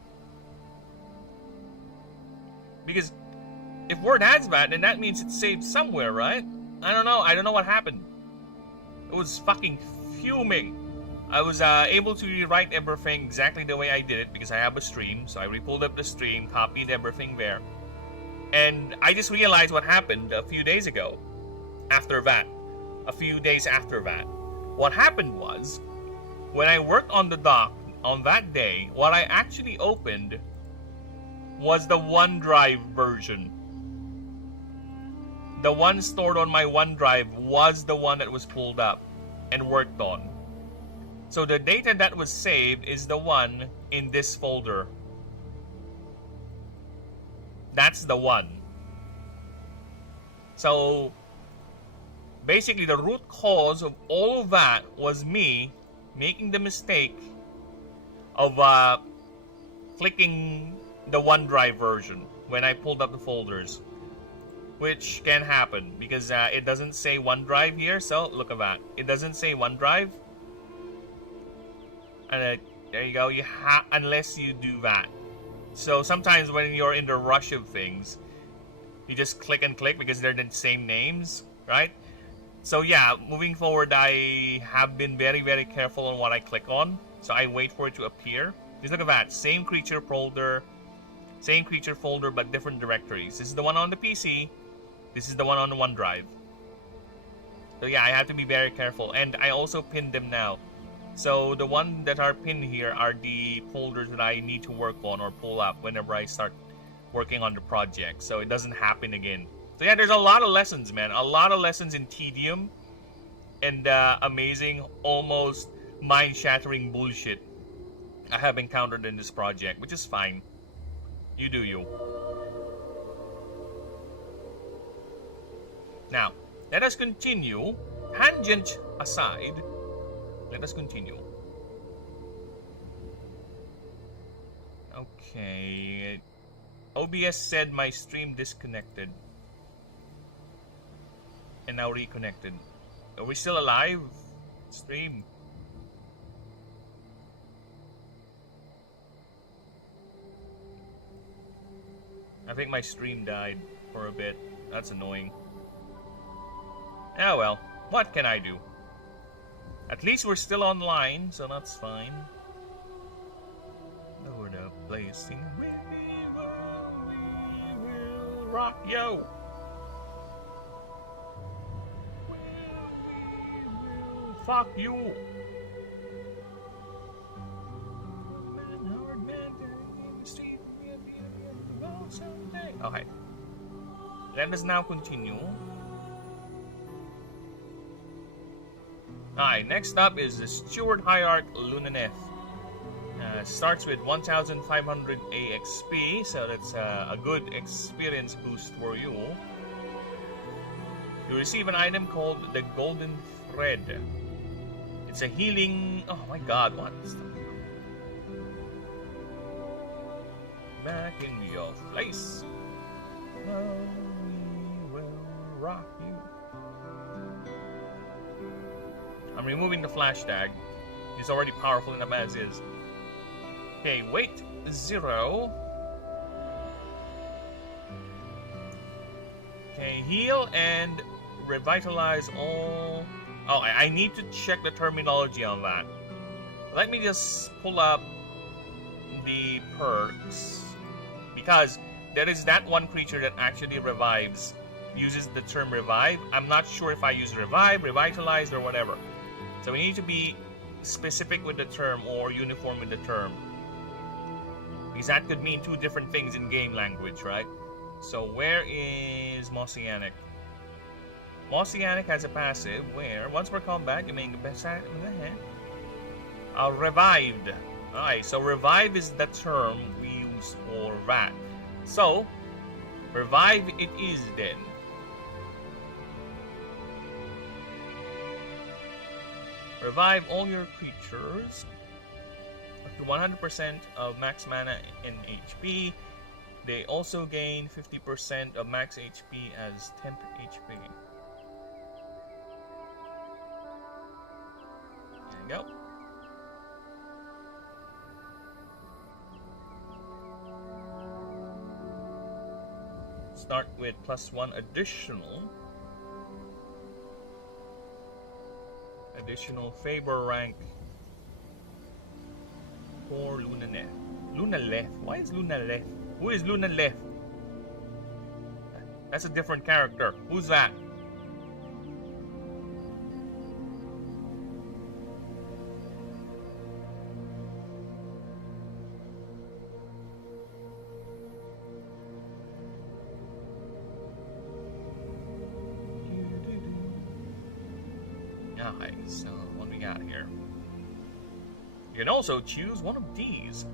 Because if Word has that, then that means it's saved somewhere, right? I don't know what happened. It was fucking fuming. I was able to rewrite everything exactly the way I did it because I have a stream. So I re-pulled up the stream, copied everything there. And I just realized what happened a few days ago. After that. A few days after that. What happened was, when I worked on the doc on that day, what I actually opened was the OneDrive version. The one stored on my OneDrive was the one that was pulled up and worked on. So the data that was saved is the one in this folder. That's the one. So Basically, the root cause of all of that was me making the mistake of clicking the OneDrive version when I pulled up the folders, which can happen because it doesn't say OneDrive here. So look at that, it doesn't say OneDrive, and there you go. You unless you do that. So sometimes when you're in the rush of things, you just click and click because they're the same names, right? So yeah, moving forward, I have been very, very careful on what I click on. So I wait for it to appear. Just look at that, same creature folder, but different directories. This is the one on the PC. This is the one on the OneDrive. So yeah, I have to be very careful. And I also pinned them now. So the ones that are pinned here are the folders that I need to work on or pull up whenever I start working on the project, so it doesn't happen again. So yeah, there's a lot of lessons, man. A lot of lessons in tedium and amazing, almost mind-shattering bullshit I have encountered in this project, which is fine. You do you. Now, let us continue. Tangent aside, let us continue. Okay. OBS said my stream disconnected. And now reconnected. Are we still alive? Stream. I think my stream died for a bit. That's annoying. Oh well, what can I do? At least we're still online, so that's fine. Lord of blazing, we will rock yo. We will fuck you. Okay. Let us now continue. Alright, next up is the Steward Hierarch Lunaneth. Starts with 1500 AXP, so that's a good experience boost for you. You receive an item called the Golden Thread. It's a healing... Oh my god, what is that? Back in your face. We will rock you. I'm removing the flash tag. He's already powerful enough as is. Okay, weight 0. Okay, heal and revitalize all... Oh, I need to check the terminology on that. Let me just pull up the perks. Because there is that one creature that actually revives, uses the term revive. I'm not sure if I use revive, revitalize, or whatever. So we need to be specific with the term or uniform with the term. Because that could mean two different things in game language, right? So where is Mossianic? Mossianic has a passive where, once per combat, you make the best at revived. Alright, so revive is the term we use for that. So, revive it is then. Revive all your creatures up to 100% of max mana and HP. They also gain 50% of max HP as temp HP. There you go. Start with +1 additional favor rank for Lunaneth. Lunaleth? Why is Lunaleth? Who is Lunaleth? That's a different character. Who's that? Alright, so what do we got here? You can also choose one of these.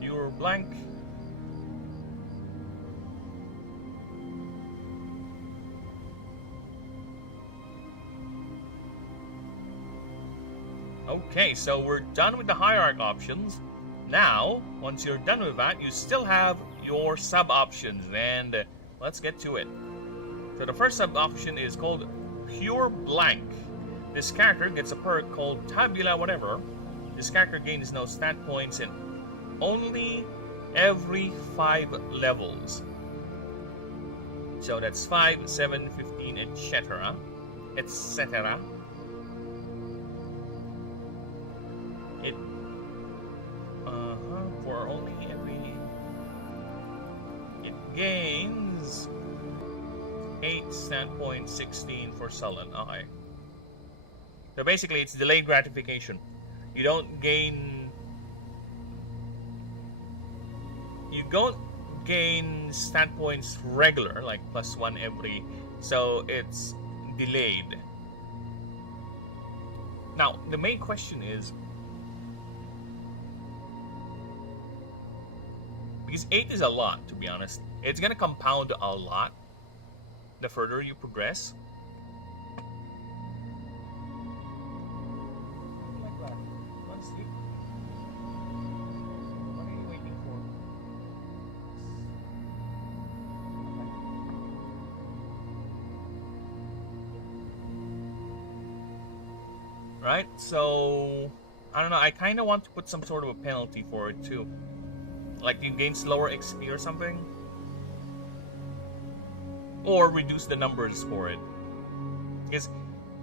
Your blank. Okay, so we're done with the hierarchy options. Now, once you're done with that, you still have your sub options, and let's get to it. So the first sub option is called Pure Blank. This character gets a perk called Tabula whatever. This character gains no stat points and only every 5 levels. So that's 5, 7, 15, etc. etc. It for only every it gains 8 stat points, 16 for Sullen. Okay. So basically it's delayed gratification. You don't gain stat points regular, like +1 every, so it's delayed. Now the main question is, because 8 is a lot, to be honest, it's gonna compound a lot the further you progress. Like that. Honestly. What are you waiting for? Right, so I don't know, I kind of want to put some sort of a penalty for it too. Like you gain slower XP or something. Or reduce the numbers for it. Because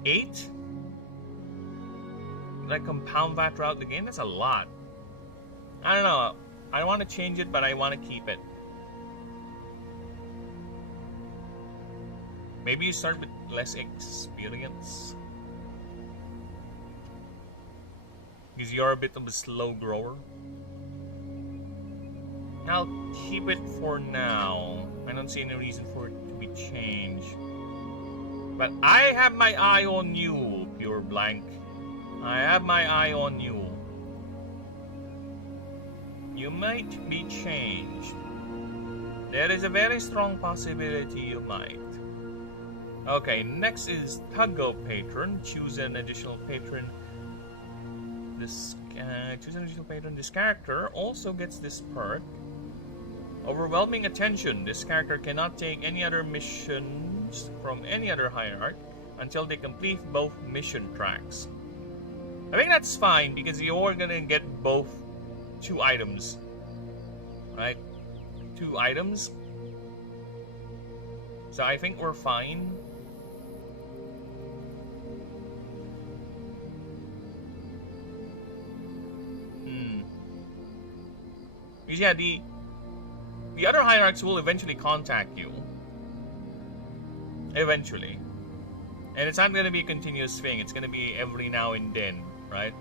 8, like compound that throughout the game, that's a lot. I don't know, I don't want to change it, but I want to keep it. Maybe you start with less experience. Because you're a bit of a slow grower. I'll keep it for now. I don't see any reason for it to be changed. But I have my eye on you, Pure Blank. I have my eye on you. You might be changed. There is a very strong possibility you might. Okay, next is Tuggo Patron. Choose an additional patron. Choose an additional patron. This character also gets this perk. Overwhelming Attention. This character cannot take any other missions from any other hierarch until they complete both mission tracks. I think that's fine because you're gonna get both 2 items. Right? 2 items. So I think we're fine. Because yeah, the other hierarchs will eventually contact you. Eventually. And it's not going to be a continuous thing. It's going to be every now and then, right?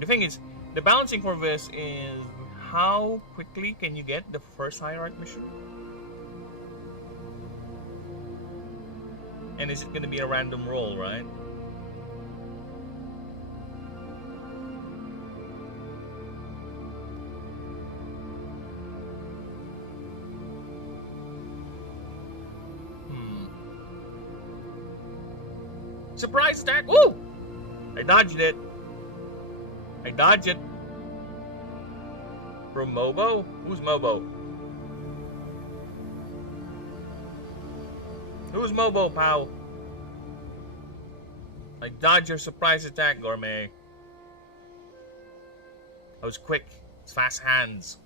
The thing is, the balancing for this is how quickly can you get the first hierarch mission? And is it going to be a random roll, right? Surprise attack! Woo! I dodged it. I dodged it. From Mobo? Who's Mobo? Who's Mobo, pal? I dodged your surprise attack, Gourmet. I was quick. It's fast hands.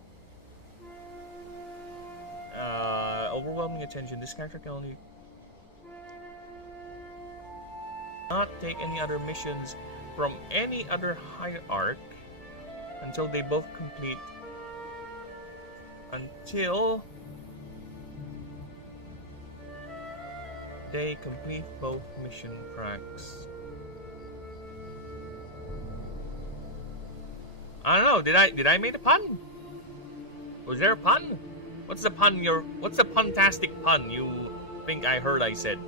Overwhelming Attention. This character can only not take any other missions from any other hierarch until they both complete both mission tracks. I don't know, did I make a pun? Was there a pun? What's the puntastic pun you think I heard I said?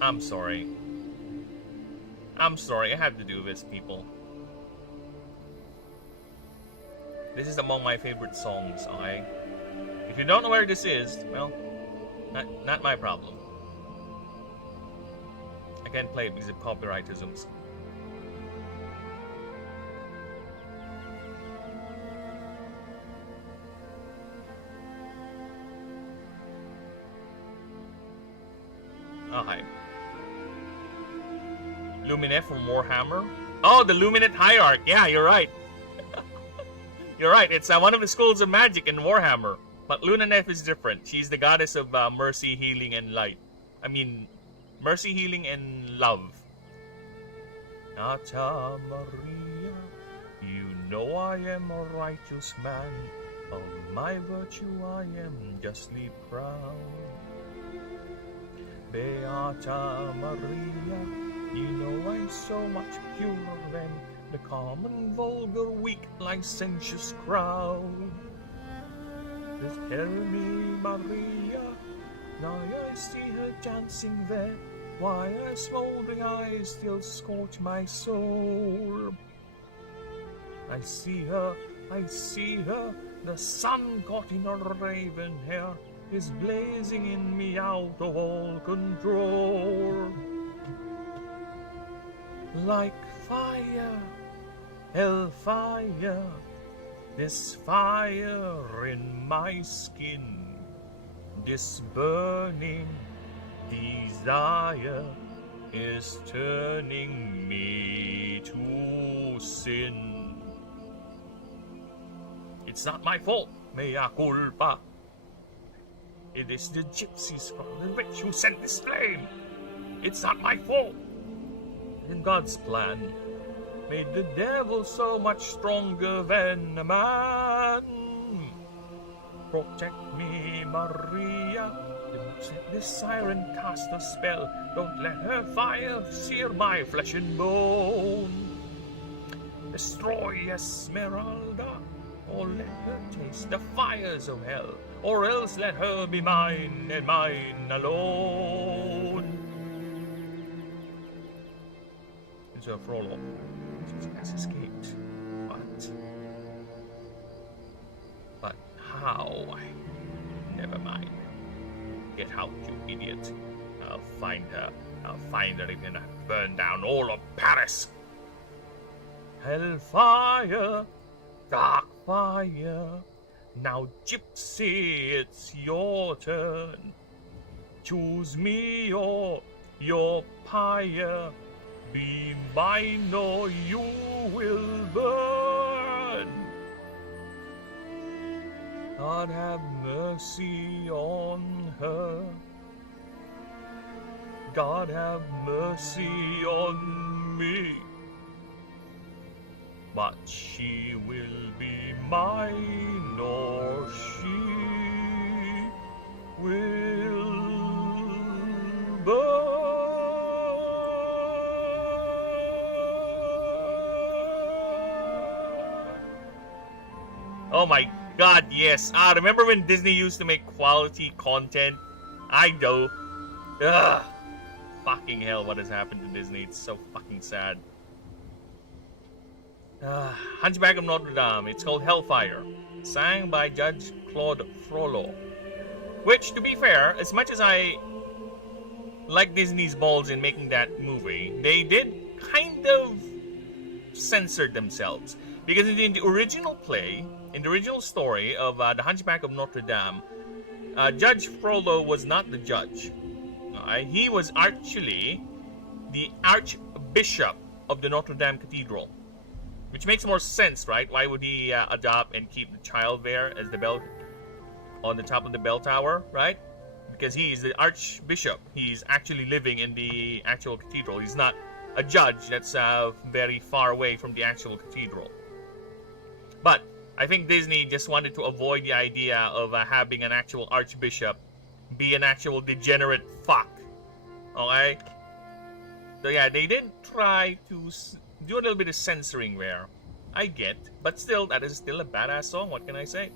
I'm sorry. I had to do this, people. This is among my favorite songs, okay? If you don't know where this is, well, not my problem. I can't play it because of copyrightisms. Oh, hi. Lumineth from Warhammer. Oh, the Lumineth Hierarch. Yeah, you're right. You're right. It's one of the schools of magic in Warhammer. But Lumineth is different. She's the goddess of mercy, healing, and light. I mean, mercy, healing, and love. Ata Maria, you know I am a righteous man. Of my virtue I am justly proud. Beata Maria, you know I'm so much purer than the common, vulgar, weak, licentious crowd. Tell me, Maria, now I see her dancing there, why her smoldering eyes still scorch my soul. I see her, the sun caught in her raven hair is blazing in me out of all control. Like fire, hellfire, this fire in my skin, this burning desire is turning me to sin. It's not my fault, mea culpa. It is the gypsies from the witch who sent this flame. It's not my fault. In God's plan, made the devil so much stronger than a man. Protect me, Maria. Don't let this siren cast a spell. Don't let her fire sear my flesh and bone. Destroy Esmeralda, or let her taste the fires of hell, or else let her be mine and mine alone. Into a Frollo. She has escaped. But how? Never mind. Get out, you idiot. I'll find her. I'll find her even and burn down all of Paris. Hellfire, dark fire. Now, Gypsy, it's your turn. Choose me or your pyre. Be mine or you will burn. God have mercy on her. God have mercy on me. But she will be mine or she will burn. Oh my god, yes. Remember when Disney used to make quality content? I do. Ugh. Fucking hell, what has happened to Disney? It's so fucking sad. Hunchback of Notre Dame. It's called Hellfire. Sang by Judge Claude Frollo. Which, to be fair, as much as I like Disney's balls in making that movie, they did kind of censor themselves. Because in the original play, in the original story of The Hunchback of Notre Dame, Judge Frollo was not the judge. He was actually the Archbishop of the Notre Dame Cathedral. Which makes more sense, right? Why would he adopt and keep the child there as the bell on the top of the bell tower, right? Because he is the Archbishop. He's actually living in the actual cathedral. He's not a judge that's very far away from the actual cathedral. But I think Disney just wanted to avoid the idea of having an actual archbishop be an actual degenerate fuck. Okay? So yeah, they did try to do a little bit of censoring there. I get. But still, that is still a badass song. What can I say?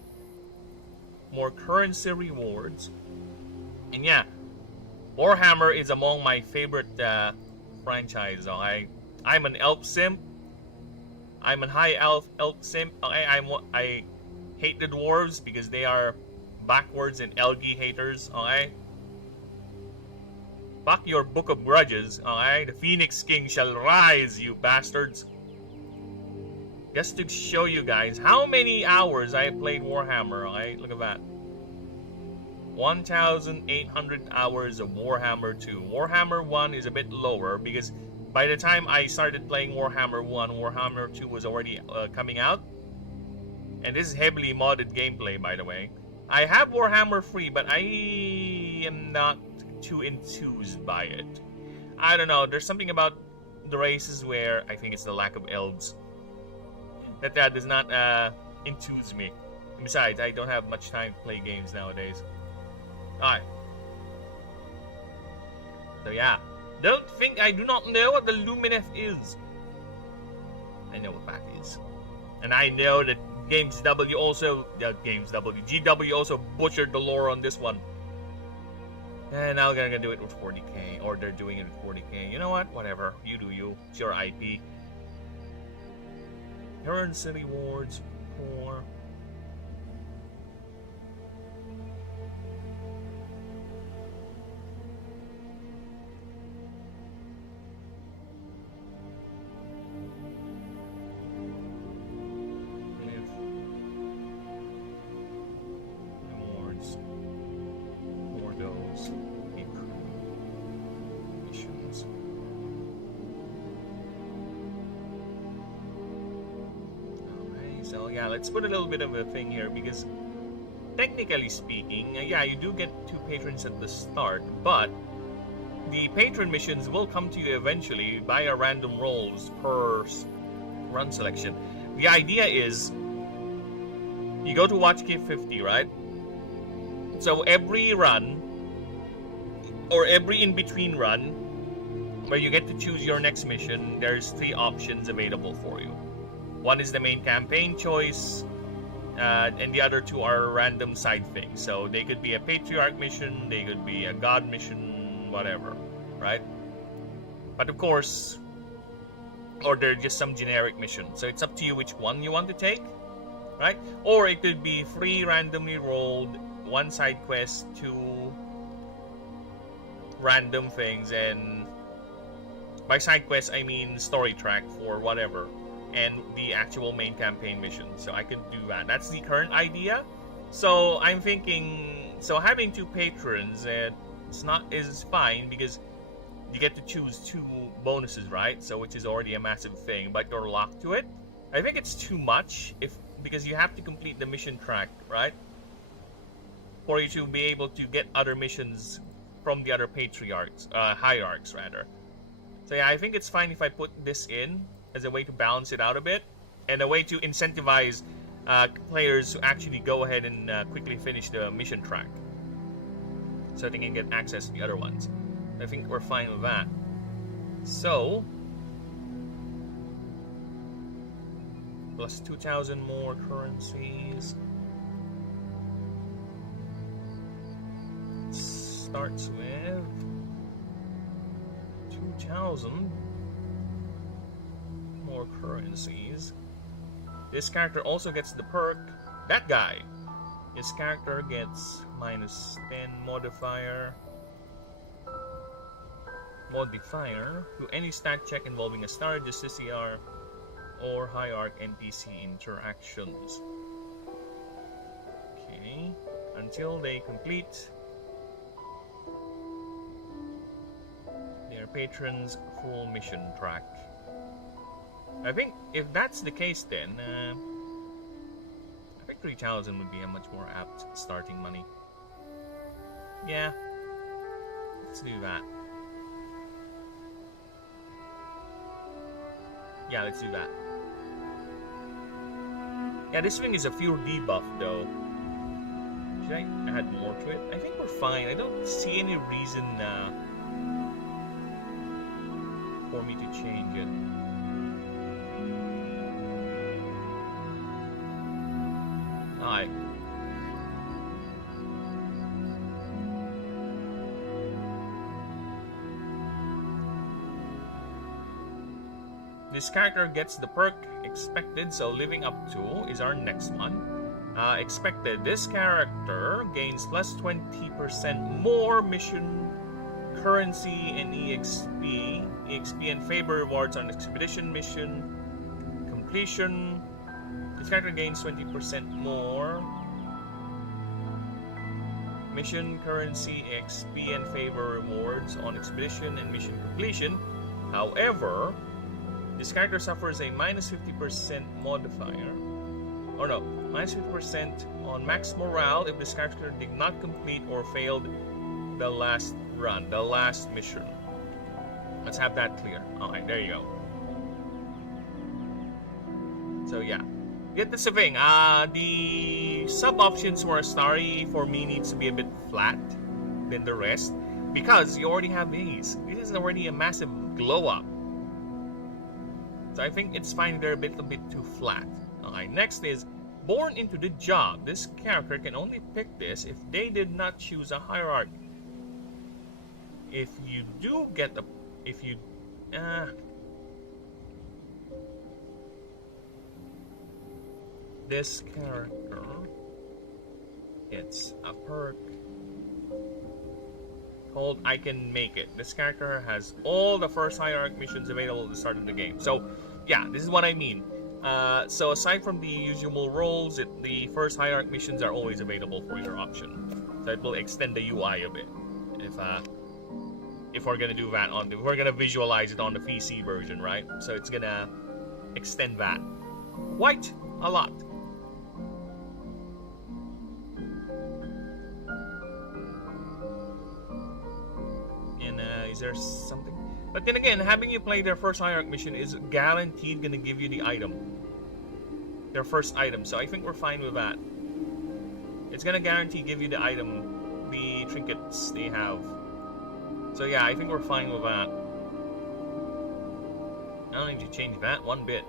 More currency rewards. And yeah, Warhammer is among my favorite franchise. I'm an elf simp. I'm a high elf simp. I hate the dwarves because they are backwards and LG haters, okay? Fuck your book of grudges, okay? The Phoenix King shall rise, you bastards. Just to show you guys how many hours I have played Warhammer, okay? Look at that. 1,800 hours of Warhammer 2. Warhammer 1 is a bit lower because by the time I started playing Warhammer 1, Warhammer 2 was already coming out. And this is heavily modded gameplay, by the way. I have Warhammer 3, but I am not too enthused by it. I don't know, there's something about the races where I think it's the lack of elves that does not enthuse me. Besides, I don't have much time to play games nowadays. Alright. So yeah, don't think I do not know what the Lumineth is. I know what that is. And I know that GW also butchered the lore on this one. And now they're gonna do it with 40k, or they're doing it with 40k. You know what? Whatever. You do you. It's your IP. Currency rewards for... rewards for those missions. So yeah, let's put a little bit of a thing here because technically speaking, yeah, you do get 2 patrons at the start, but the patron missions will come to you eventually via random rolls per run selection. The idea is you go to watch Key 50, right? So every run or every in-between run where you get to choose your next mission, there's 3 options available for you. One is the main campaign choice, and the other 2 are random side things. So they could be a patriarch mission, they could be a god mission, whatever, right? But of course, or they're just some generic mission. So it's up to you which one you want to take, right? Or it could be 3 randomly rolled, 1 side quest, 2 random things, and by side quest I mean story track for whatever, and the actual main campaign mission. So I could do that. That's the current idea. So I'm thinking, so having 2 patrons is fine because you get to choose 2 bonuses, right? So which is already a massive thing, but you're locked to it. I think it's too much because you have to complete the mission track, right? For you to be able to get other missions from the other patriarchs, hierarchs rather. So yeah, I think it's fine if I put this in as a way to balance it out a bit, and a way to incentivize players to actually go ahead and quickly finish the mission track, so they can get access to the other ones. I think we're fine with that. So, plus 2,000 more currencies. Starts with 2,000 more currencies. This character also gets the perk. That guy, his character gets minus 10 modifier to any stat check involving a Star Justiciar or Hierarch NPC interactions. Okay, until they complete their patron's full mission track. I think if that's the case, then I think 3,000 would be a much more apt starting money. Yeah, let's do that. Yeah, let's do that. Yeah, this thing is a pure debuff though. Should I add more to it? I think we're fine. I don't see any reason for me to change it. Alright. This character gets the perk expected, so living up to is our next one. Expected. This character gains plus 20% more mission currency and EXP and favor rewards on expedition mission completion. This character gains 20% more mission currency, XP, and favor rewards on expedition and mission completion. However, this character suffers a minus 50% modifier. Or no, minus 50% on max morale if this character did not complete or failed the last run, the last mission. Let's have that clear. Alright, there you go. So yeah. Get the thing. The sub options for Astari for me needs to be a bit flat than the rest because you already have these. This is already a massive glow up. So I think it's fine they're a little bit too flat. Alright, next is born into the job. This character can only pick this if they did not choose a hierarchy. If you do get the... If you... this character gets a perk called I Can Make It. This character has all the first hierarchy missions available at the start of the game. So, yeah, this is what I mean. So aside from the usual roles, the first hierarchy missions are always available for your option. So it will extend the UI a bit. If we're gonna do that if we're gonna visualize it on the PC version, right? So it's gonna extend that quite a lot. And is there something? But then again, having you play their first hierarchy mission is guaranteed gonna give you the item. Their first item, so I think we're fine with that. It's gonna guarantee give you the item, the trinkets they have. So yeah, I think we're fine with that. I don't need to change that one bit.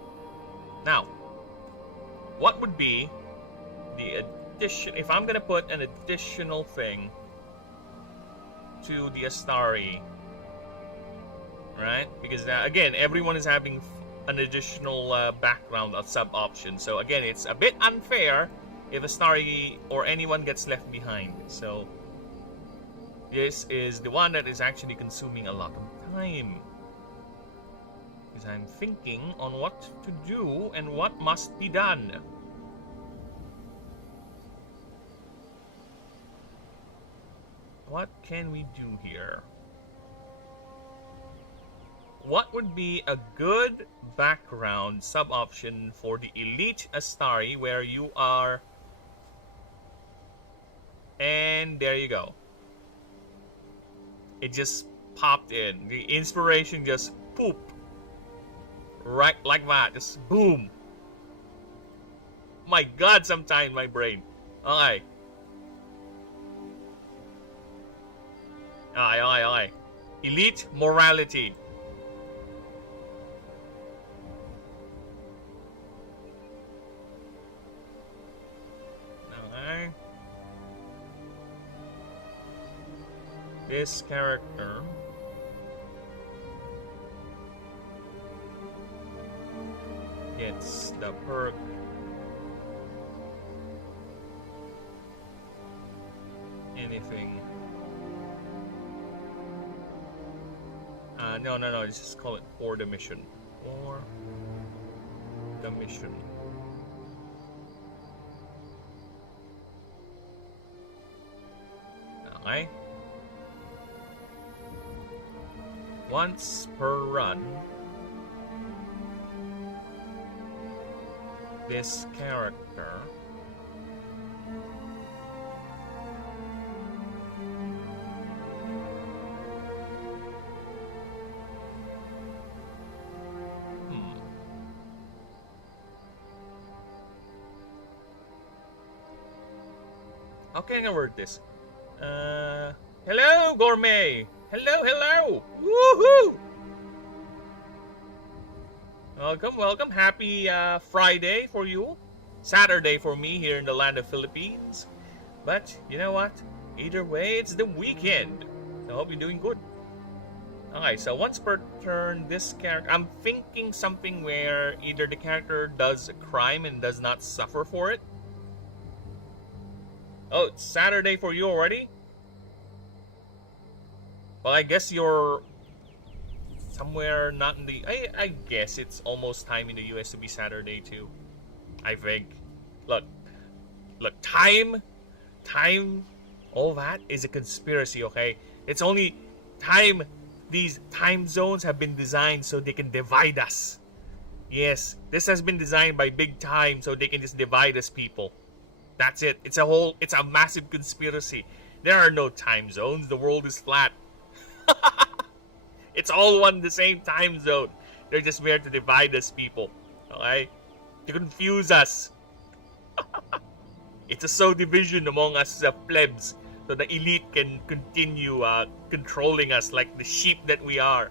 Now, what would be the addition, if I'm gonna put an additional thing to the Astari, right? Because again, everyone is having an additional background of sub option. So again, it's a bit unfair if Astari or anyone gets left behind. So this is the one that is actually consuming a lot of time. Because I'm thinking on what to do and what must be done. What can we do here? What would be a good background sub option for the Elite Astari where you are... And there you go. It just popped in. The inspiration just poop. Right like that. Just boom. My God, sometimes my brain. Okay. Aye. Elite morality. Okay. This character gets the perk anything. No, let's just call it for the mission. For the mission. Okay. Once per run, this character how can I word this? Hello, Gourmet! Hello! Woohoo! Welcome. Happy Friday for you. Saturday for me here in the land of Philippines. But, you know what? Either way, it's the weekend. I hope you're doing good. Okay, so once per turn, this character... I'm thinking something where either the character does a crime and does not suffer for it. Oh, it's Saturday for you already? Well, I guess you're somewhere not in the... I guess it's almost time in the US to be Saturday too. I think. Look, time, all that is a conspiracy, okay? It's only time. These time zones have been designed so they can divide us. Yes, this has been designed by Big Time so they can just divide us, people. That's it. It's a massive conspiracy. There are no time zones. The world is flat. It's all one the same time zone. They're just there to divide us, people. Okay? To confuse us. It's a soul division among us plebs, so the elite can continue controlling us like the sheep that we are.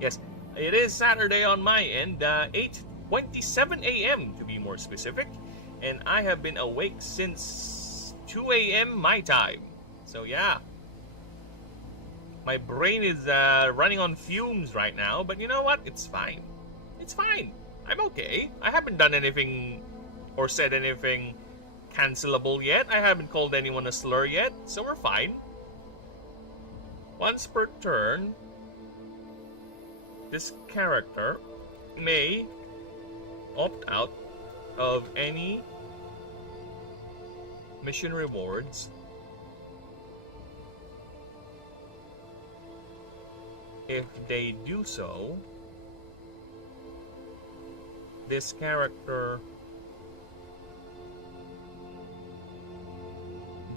Yes, it is Saturday on my end, 8:27 a.m. to be more specific, and I have been awake since 2 a.m. my time. So yeah, my brain is running on fumes right now, but you know what? It's fine. It's fine. I'm okay. I haven't done anything or said anything cancelable yet. I haven't called anyone a slur yet, so we're fine. Once per turn, this character may opt out of any mission rewards if they do so. This character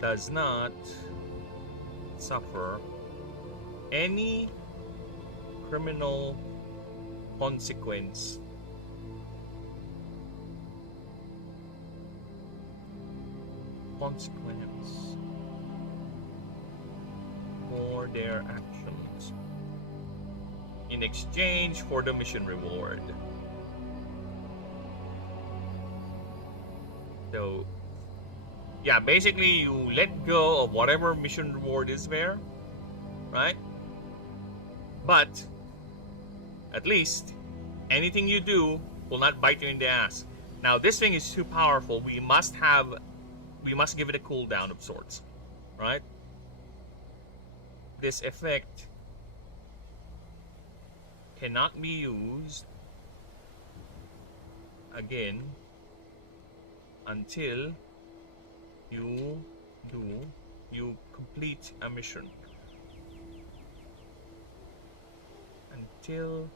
does not suffer any criminal consequence for their actions in exchange for the mission reward. So, yeah, basically you let go of whatever mission reward is there, right? But at least anything you do will not bite you in the ass. Now, this thing is too powerful. We must give it a cooldown of sorts, right? This effect cannot be used again until you complete a mission. Until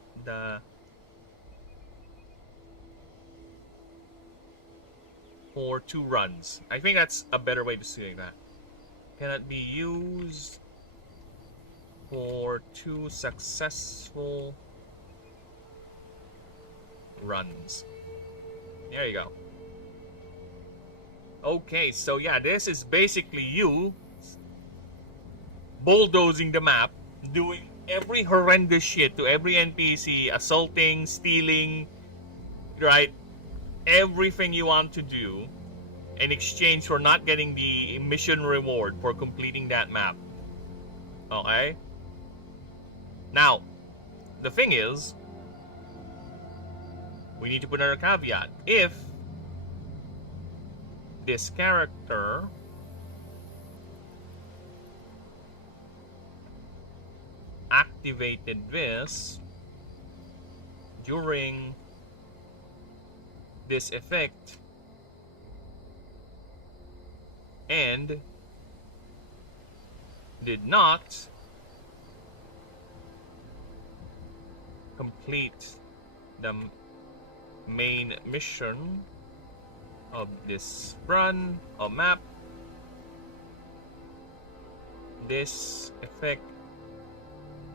for 2 runs. I think that's a better way to say that. Cannot be used for 2 successful runs. There you go. Okay, so yeah, this is basically you bulldozing the map, doing every horrendous shit to every NPC, assaulting, stealing, right? Everything you want to do in exchange for not getting the mission reward for completing that map. Okay? Now, the thing is, we need to put another caveat. If this character activated this during this effect and did not complete the main mission of this run or map, this effect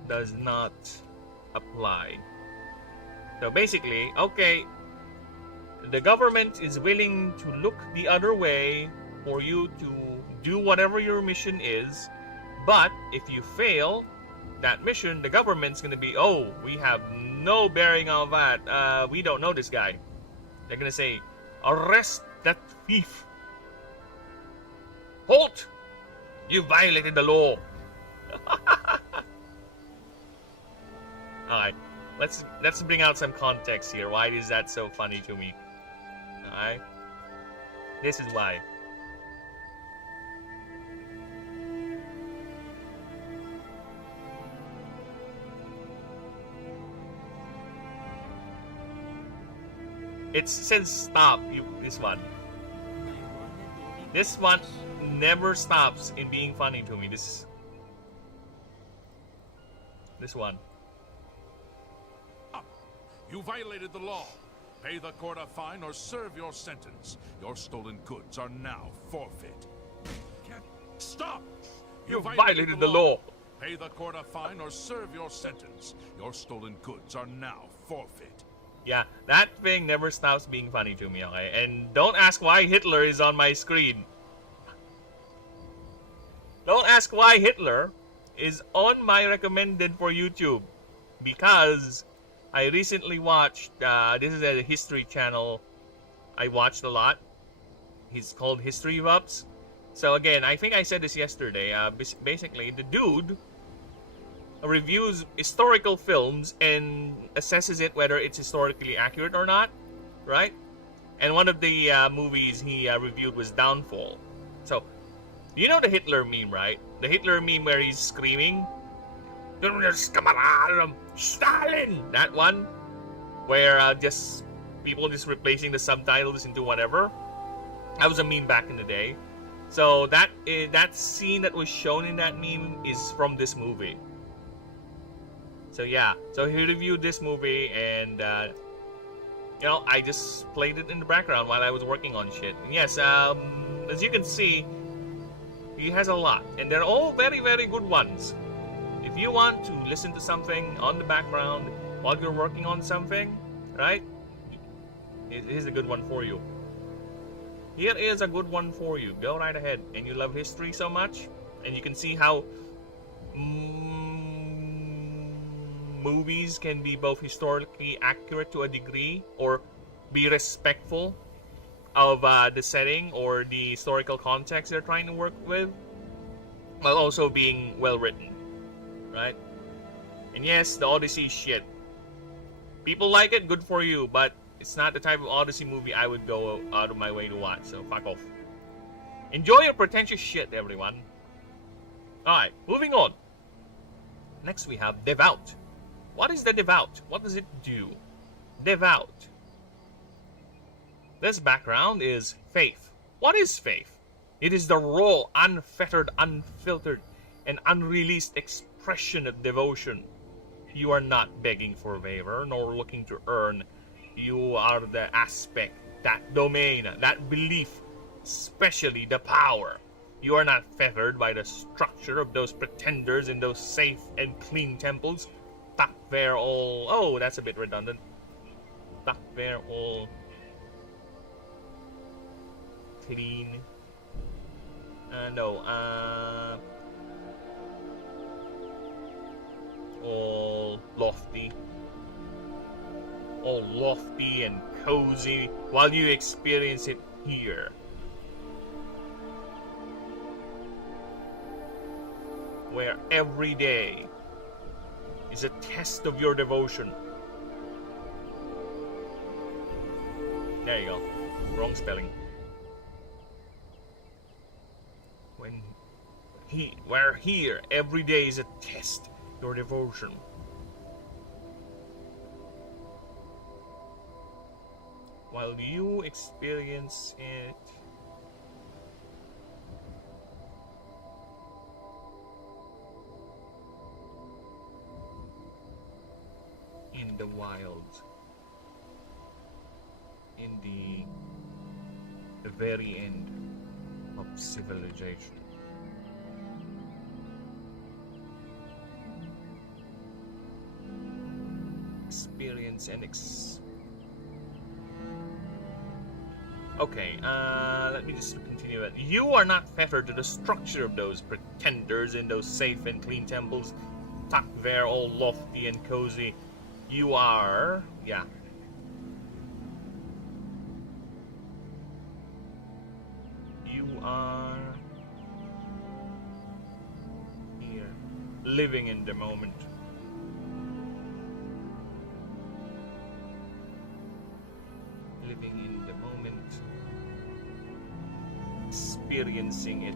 does not apply. So basically, okay, the government is willing to look the other way for you to do whatever your mission is, but if you fail that mission, the government's gonna be, oh, we have no bearing on that. We don't know this guy. They're gonna say, arrest that thief. Halt! You violated the law. Alright. let's bring out some context here. Why is that so funny to me? Alright? This is why. It says stop, this one. This one never stops in being funny to me. This one. You violated the law. Pay the court a fine or serve your sentence. Your stolen goods are now forfeit. Stop! You violated the law. Pay the court a fine or serve your sentence. Your stolen goods are now forfeit. Yeah, that thing never stops being funny to me, okay? And don't ask why Hitler is on my screen. Don't ask why Hitler is on my recommended for YouTube. Because I recently watched, this is a history channel I watched a lot. He's called History Vups. So again, I think I said this yesterday. Basically, the dude reviews historical films and assesses it whether it's historically accurate or not, right? And one of the movies he reviewed was Downfall. So, you know the Hitler meme, right? The Hitler meme where he's screaming, Stalin! That one, where just people just replacing the subtitles into whatever. That was a meme back in the day. So that scene that was shown in that meme is from this movie. So yeah, so he reviewed this movie, and you know, I just played it in the background while I was working on shit. And yes, as you can see, he has a lot, and they're all very, very good ones. If you want to listen to something on the background while you're working on something, right? Here's a good one for you. Here is a good one for you. Go right ahead. And you love history so much, and you can see how movies can be both historically accurate to a degree or be respectful of the setting or the historical context they're trying to work with, while also being well written, right? And yes, the Odyssey is shit. People like it, good for you, but it's not the type of Odyssey movie I would go out of my way to watch, so fuck off. Enjoy your pretentious shit, everyone. Alright, moving on. Next we have Devout. What is the Devout? What does it do? Devout. This background is faith. What is faith? It is the raw, unfettered, unfiltered, and unreleased expression of devotion. You are not begging for a favor, nor looking to earn. You are the aspect, that domain, that belief, especially the power. You are not fettered by the structure of those pretenders in those safe and clean temples. Tak ver all... Oh, that's a bit redundant. Tak ver all... Clean... all lofty. All lofty and cozy while you experience it here. Where every day is a test of your devotion. There you go. Wrong spelling. Where here every day is a test of your devotion. While you experience it in the wild, in the very end of civilization. Experience and Okay, let me just continue it. You are not fettered to the structure of those pretenders in those safe and clean temples, tucked there all lofty and cozy. You are... yeah. You are... here, living in the moment. embracing it,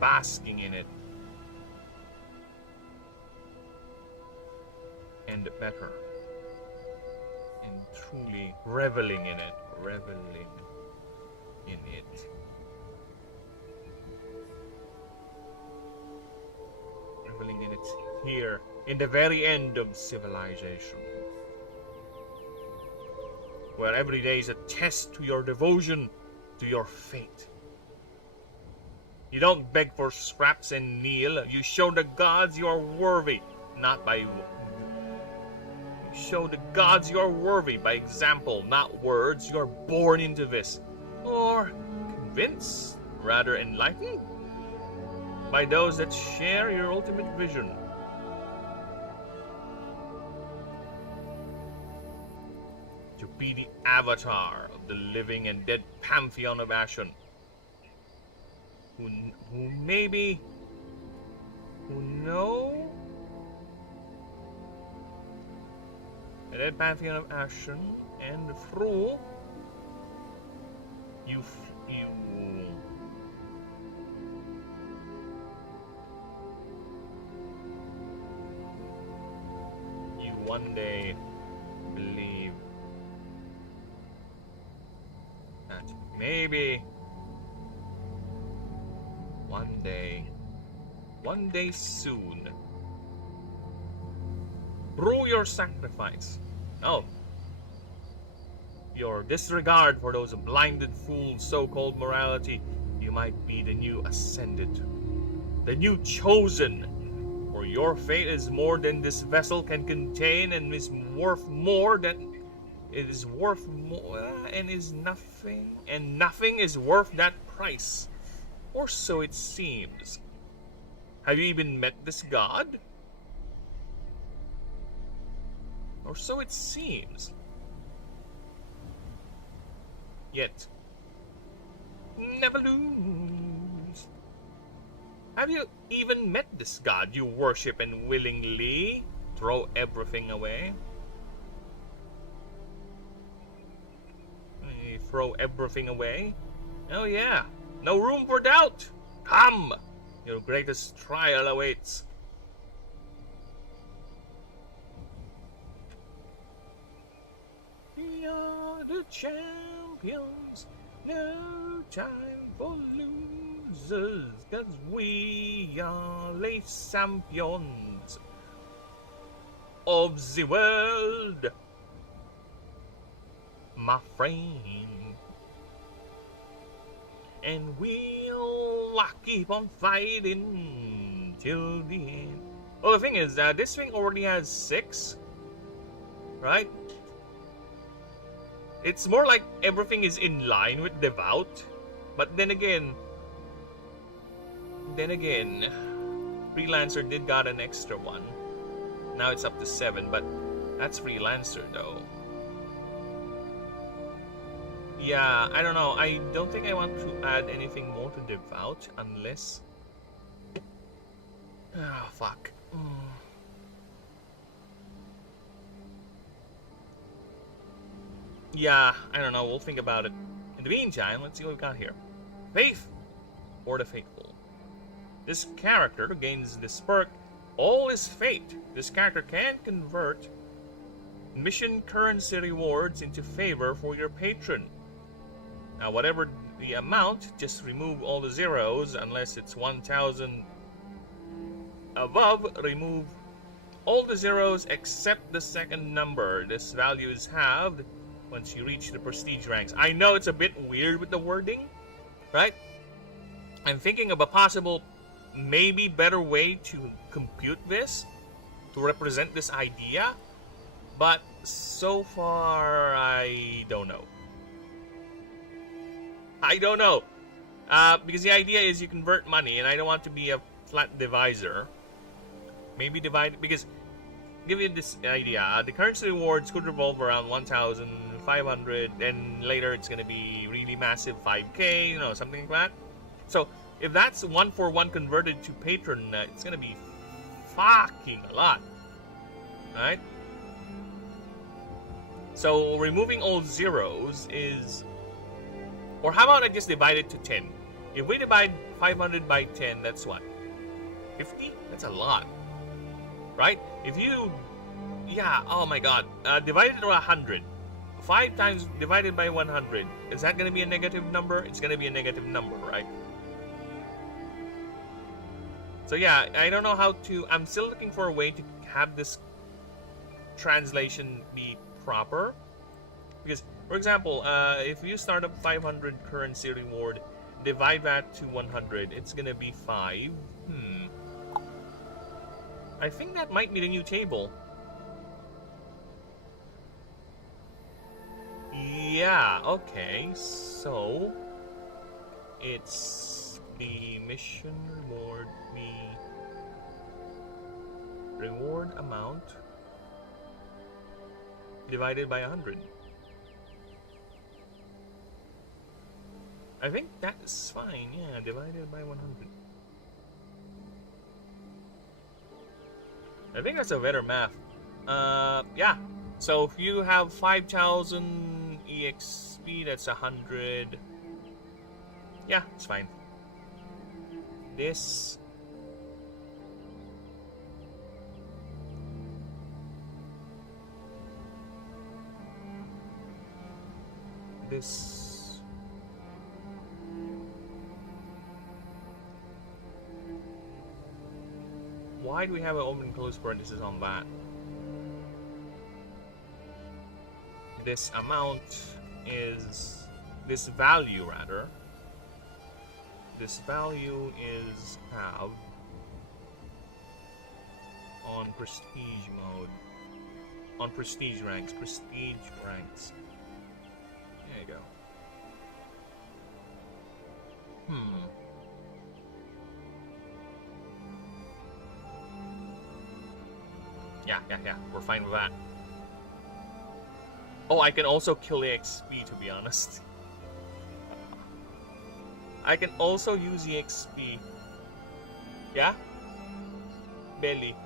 basking in it, and better, and truly reveling in it, reveling in it. Reveling in it here, in the very end of civilization, where every day is a test to your devotion to your fate. You don't beg for scraps and kneel. You show the gods you are worthy, not by... You show the gods you are worthy by example, not words. You are born into this. Or convinced, rather enlightened, by those that share your ultimate vision. To be the avatar of the living and dead pantheon of Ashen, who maybe, who know the dead pantheon of Ashen, and through you one day believe that maybe one day soon, through your sacrifice, your disregard for those blinded fools' so-called morality, you might be the new ascended, the new chosen. For your fate is more than this vessel can contain, and is worth more than it is worth more, and is nothing, and nothing is worth that price, or so it seems. Have you even met this god? Or so it seems. Yet, never lose. Have you even met this god you worship and willingly throw everything away? You throw everything away? Oh yeah, no room for doubt. Come, your greatest trial awaits. We are the champions, no time for losers, 'cause we are the champions of the world, my friend. And we'll keep on fighting till the end. Well, the thing is that this thing already has 6, right? It's more like everything is in line with Devout, but then again, Freelancer did got an extra one. Now it's up to 7, but that's Freelancer though. Yeah, I don't know. I don't think I want to add anything more to Devout unless... Ah, fuck. Yeah, I don't know. We'll think about it. In the meantime, let's see what we've got here. Faith or the Faithful. This character gains this perk, All is Fate. This character can convert mission currency rewards into favor for your patron. Now, whatever the amount, just remove all the zeros unless it's 1,000 above. Remove all the zeros except the second number. This value is halved once you reach the prestige ranks. I know it's a bit weird with the wording, right? I'm thinking of a possible, maybe better way to compute this, to represent this idea, but so far, I don't know. Because the idea is you convert money, and I don't want to be a flat divisor. Maybe divide, because, give you this idea, the currency rewards could revolve around 1,500, and later it's going to be really massive 5K, you know, something like that. So, if that's 1-for-1 converted to patron, it's going to be fucking a lot. Alright? So, removing all zeros is Or how about I just divide it to 10? If we divide 500 by 10, that's what? 50? That's a lot. Right? If you... Yeah, oh my god. Divide it to 100. 5 times divided by 100. Is that going to be a negative number? It's going to be a negative number, right? So yeah, I don't know how to... I'm still looking for a way to have this translation be proper. Because, for example, if you start up 500 currency reward, divide that to 100, it's going to be 5. I think that might be the new table. Yeah, okay, so it's the mission reward amount divided by 100. I think that's fine, yeah, divided by 100. I think that's a better math. Yeah, so if you have 5,000 EXP, that's 100. Yeah, it's fine. This... Why do we have an open and close parenthesis on that? This amount is... This value, rather. This value is have on prestige mode. On prestige ranks. Prestige ranks. There you go. Yeah. We're fine with that. Oh, I can also kill the XP, to be honest. I can also use the XP. Yeah? Belly.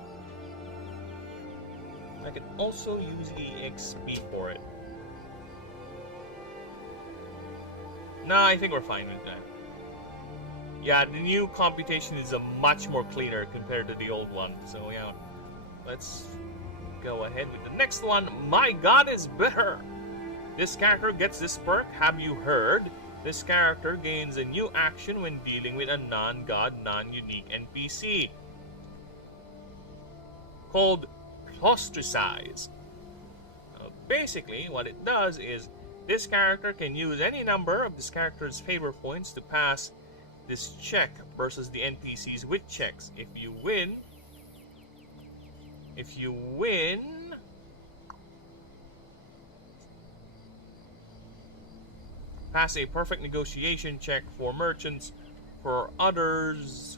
I can also use the XP for it. No, I think we're fine with that. Yeah, the new computation is a much more cleaner compared to the old one. So yeah, let's go ahead with the next one. My god is better! This character gets this perk, have you heard? This character gains a new action when dealing with a non-god, non-unique NPC. Called Ostracize. Basically, what it does is, this character can use any number of this character's favor points to pass this check versus the NPCs with checks. If you win, pass a perfect negotiation check for merchants. For others,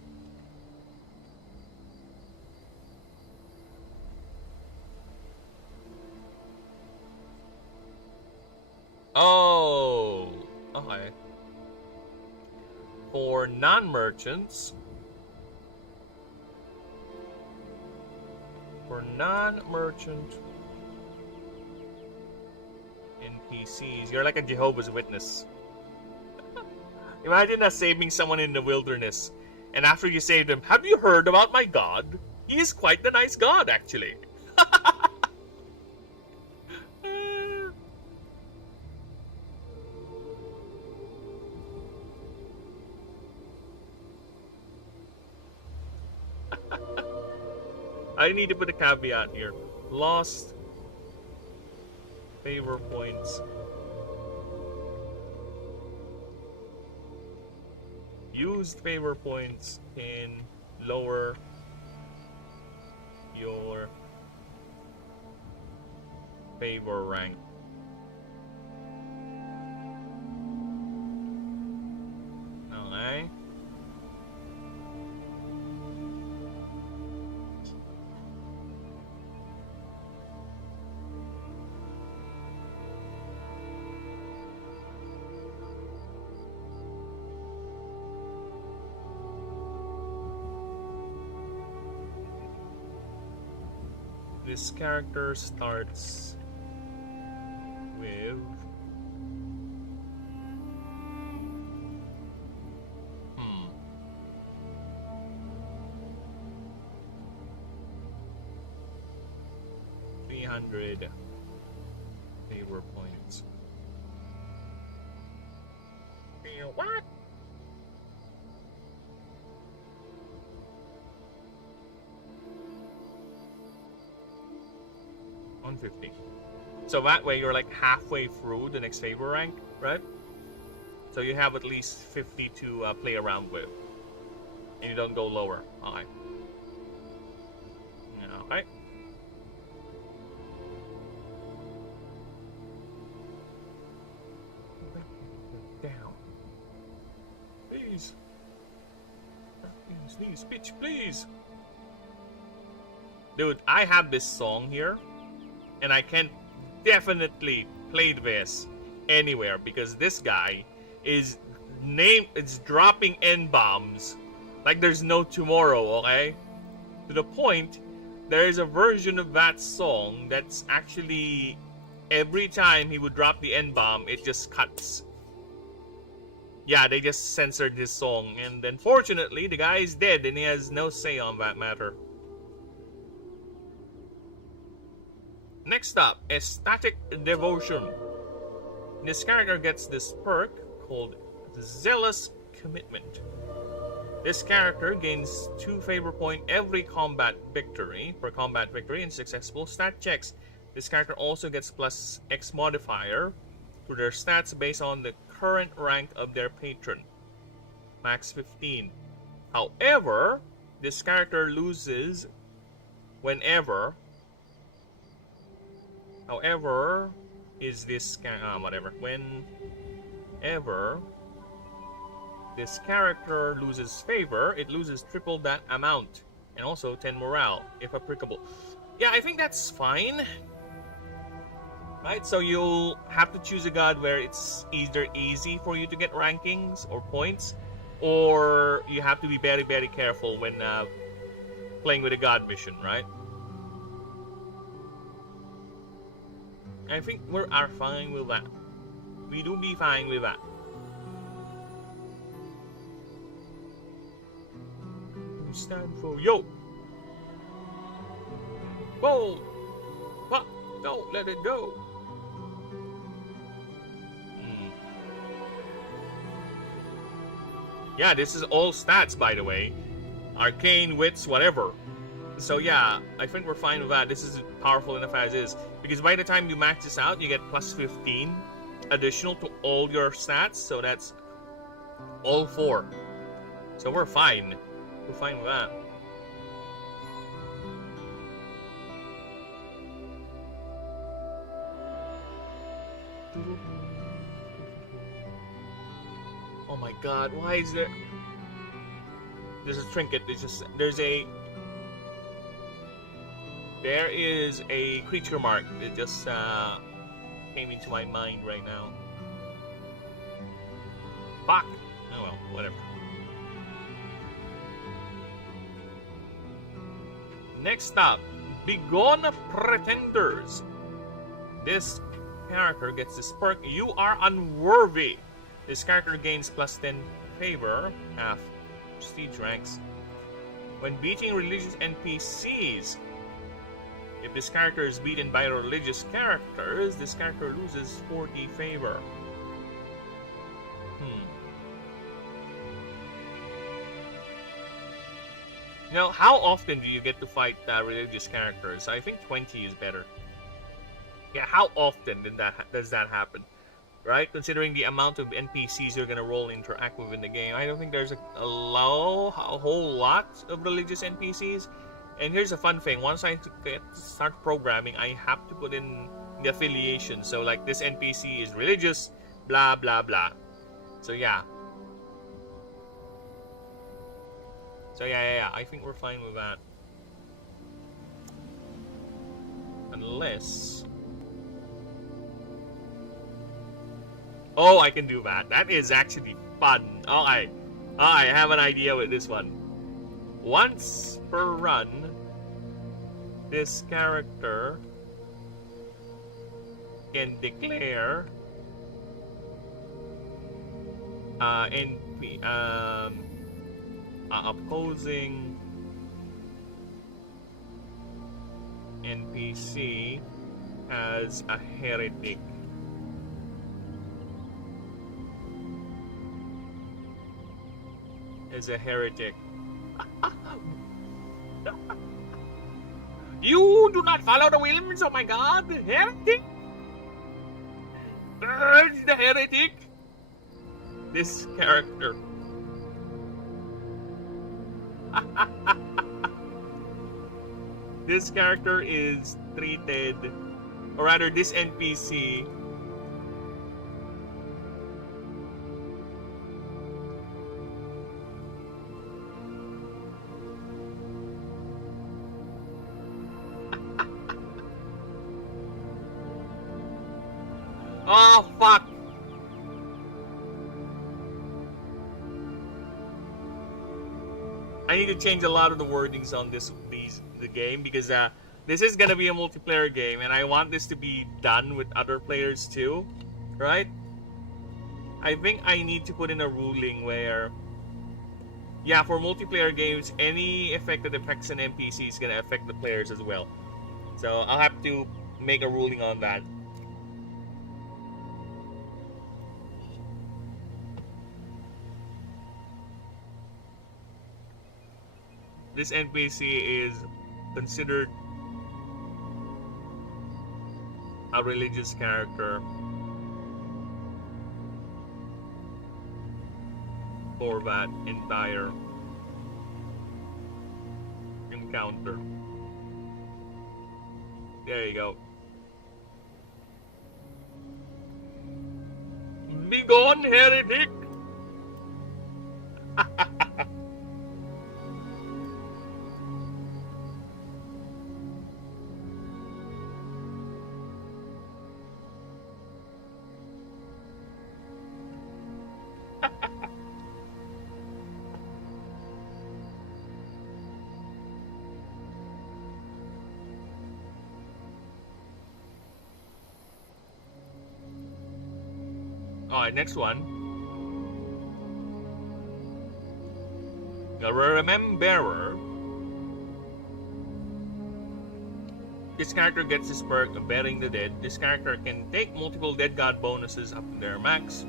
oh, okay. For non-merchants, NPCs, you're like a Jehovah's Witness. Imagine us saving someone in the wilderness, and after you save them, have you heard about my god? He is quite the nice god, actually. I need to put a caveat here. Lost favor points. Used favor points can lower your favor rank. Okay. This character starts with 300 favor points. What? $150. So that way you're like halfway through the next favor rank, right? So you have at least 50 to play around with. And you don't go lower. Okay. Okay. Down. Please. Please, bitch, please. Dude, I have this song here. And I can definitely play this anywhere because this guy is dropping N-bombs like there's no tomorrow, okay? To the point, there is a version of that song that's actually every time he would drop the N-bomb, it just cuts. Yeah, they just censored his song, and unfortunately, the guy is dead and he has no say on that matter. Next up, Ecstatic Devotion. This character gets this perk called Zealous Commitment. This character gains 2 favor point every combat victory per combat victory and successful stat checks. This character also gets plus X modifier to their stats based on the current rank of their patron, max 15. However, this character loses whenever. However, is this whatever? Whenever this character loses favor, it loses triple that amount, and also 10 morale if applicable. Yeah, I think that's fine. Right, so you'll have to choose a god where it's either easy for you to get rankings or points, or you have to be very, very careful when playing with a god mission, right? I think we are fine with that. We do be fine with that. Stand for yo. Whoa! What? Don't let it go. Yeah, this is all stats, by the way. Arcane, wits, whatever. So yeah, I think we're fine with that. This is powerful enough as is. Because by the time you max this out, you get plus 15 additional to all your stats. So that's all 4. So we're fine. We're fine with that. Oh my god, why is there... There's a trinket, there is a creature mark that just came into my mind right now. Fuck! Oh well, whatever. Next up, Begone Pretenders. This character gets this perk, You Are Unworthy. This character gains plus 10 favor, half prestige ranks, when beating religious NPCs. If this character is beaten by religious characters, this character loses 40 favor. Now, how often do you get to fight religious characters? I think 20 is better. Yeah, how often does that happen? Right? Considering the amount of NPCs you're gonna roll interact with in the game, I don't think there's a whole lot of religious NPCs. And here's a fun thing: once I start programming, I have to put in the affiliation. So like, this NPC is religious, blah blah blah. So yeah. So yeah, I think we're fine with that. Unless... Oh, I can do that. That is actually fun. I have an idea with this one. Once per run, this character can declare opposing NPC as a heretic. As a heretic. You do not follow the whims of my god, heretic! Urge the heretic! This character. This character is treated, or rather this NPC oh fuck. I need to change a lot of the wordings on the game because this is gonna be a multiplayer game and I want this to be done with other players too, right? I think I need to put in a ruling where, yeah, for multiplayer games, any effect that affects an NPC is gonna affect the players as well. So I'll have to make a ruling on that. This NPC is considered a religious character for that entire encounter. There you go. Be gone, heretic! Alright, next one. The Rememberer. This character gets this perk of burying the dead. This character can take multiple dead god bonuses up to their max,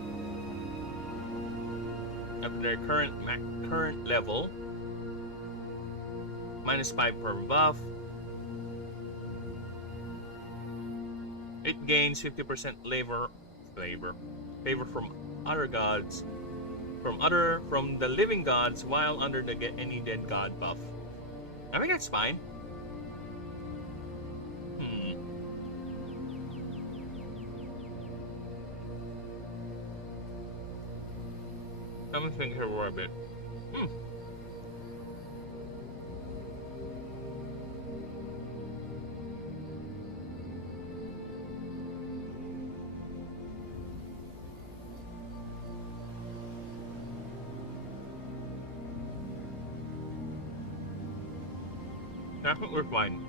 up to their current level. -5 per buff. It gains 50% favor from other gods, from the living gods while under the get any dead god buff. I think that's fine. I'm gonna think here for a bit. I think we're fine.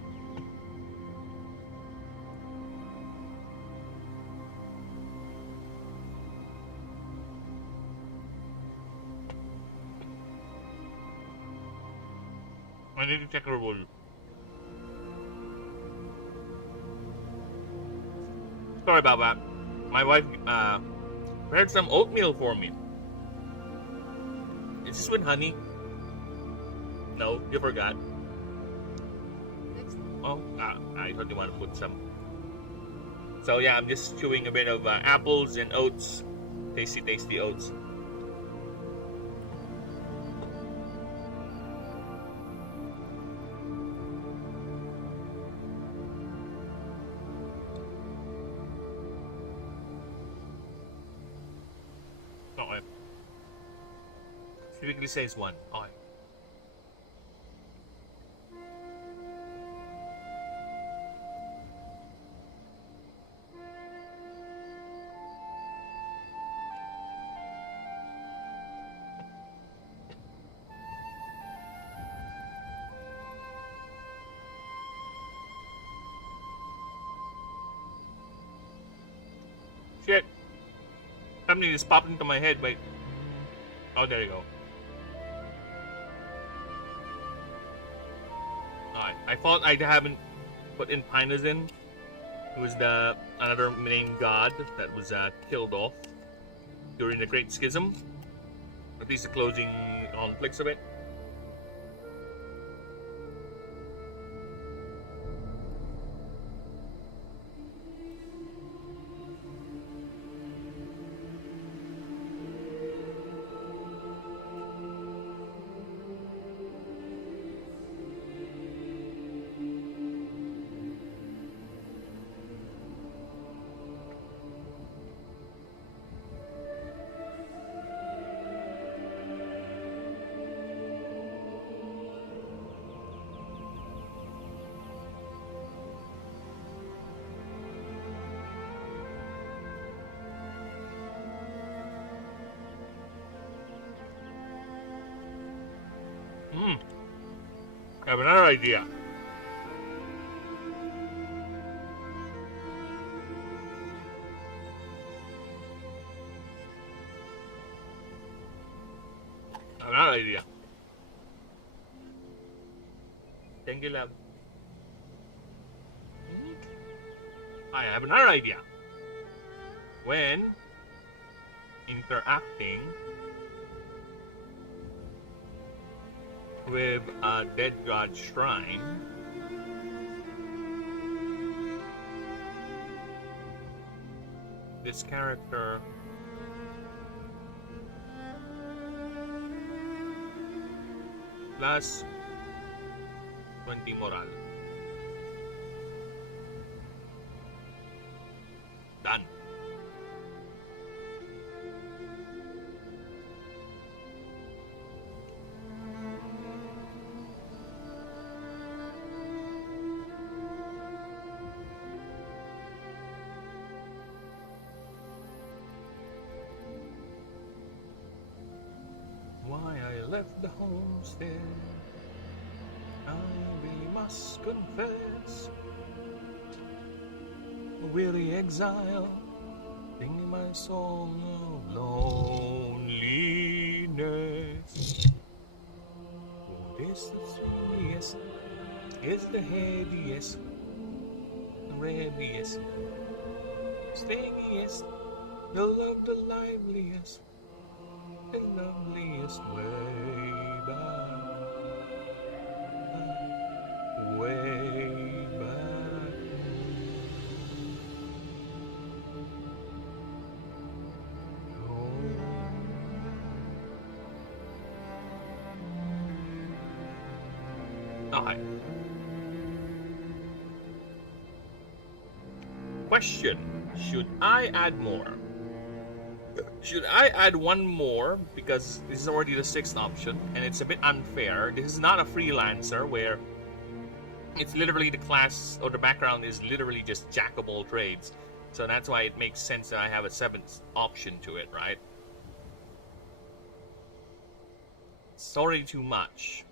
I need to check a rule. Sorry about that. My wife prepared some oatmeal for me. Is this with honey? No, you forgot. Oh, I thought you want to put some. So yeah, I'm just chewing a bit of apples and oats. Tasty, tasty oats. Okay. Typically says one. Okay. Shit. Something just popped into my head, wait. Oh, there you go. Alright, I thought I haven't put in Pinus in. who was the another named god that was killed off during the Great Schism. At least the closing conflicts of it. I have another idea. Thank you, love. I have another idea. When interacting with a dead god shrine, this character plus 20 moral. Done. Why I left the homestead, I really must confess. A weary exile, singing my song of loneliness. Oh, this is yes, is the heaviest, the heaviest, stingiest, the love, the liveliest. The loveliest way back, way back. Okay. Question: should I add more? Should I add one more, because this is already the 6th option, and it's a bit unfair. This is not a freelancer where it's literally the class or the background is literally just jack of all trades. So that's why it makes sense that I have a 7th option to it, right? Sorry too much.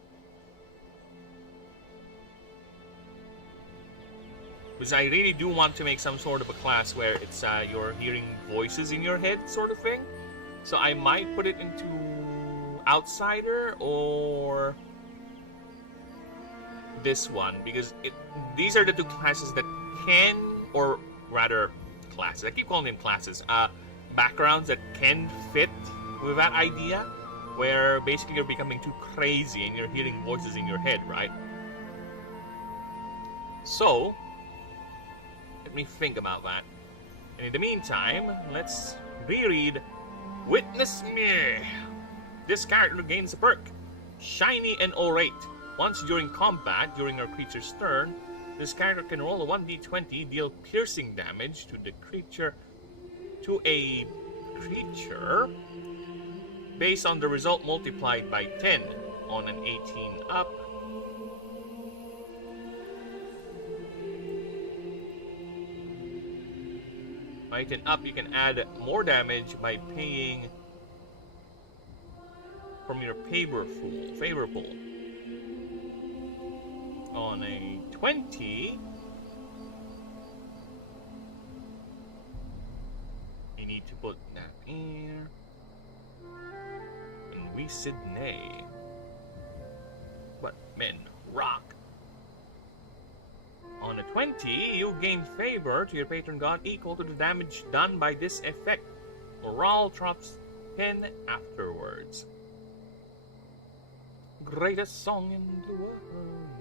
Because I really do want to make some sort of a class where it's you're hearing voices in your head sort of thing. So I might put it into Outsider or this one, because these are the two classes that can, or rather classes, I keep calling them classes, backgrounds that can fit with that idea, where basically you're becoming too crazy and you're hearing voices in your head, right? So let me think about that. And in the meantime, let's reread Witness Me. This character gains a perk, Shiny and Orate. Once during combat, during our creature's turn, this character can roll a 1d20, deal piercing damage to the creature, based on the result multiplied by 10 on an 18 up. By 10 up, you can add more damage by paying from your favorable. On a 20, you need to put that here. And we said but men rock. On a 20, you gain favor to your patron god equal to the damage done by this effect. Morale drops 10 afterwards. Greatest song in the world?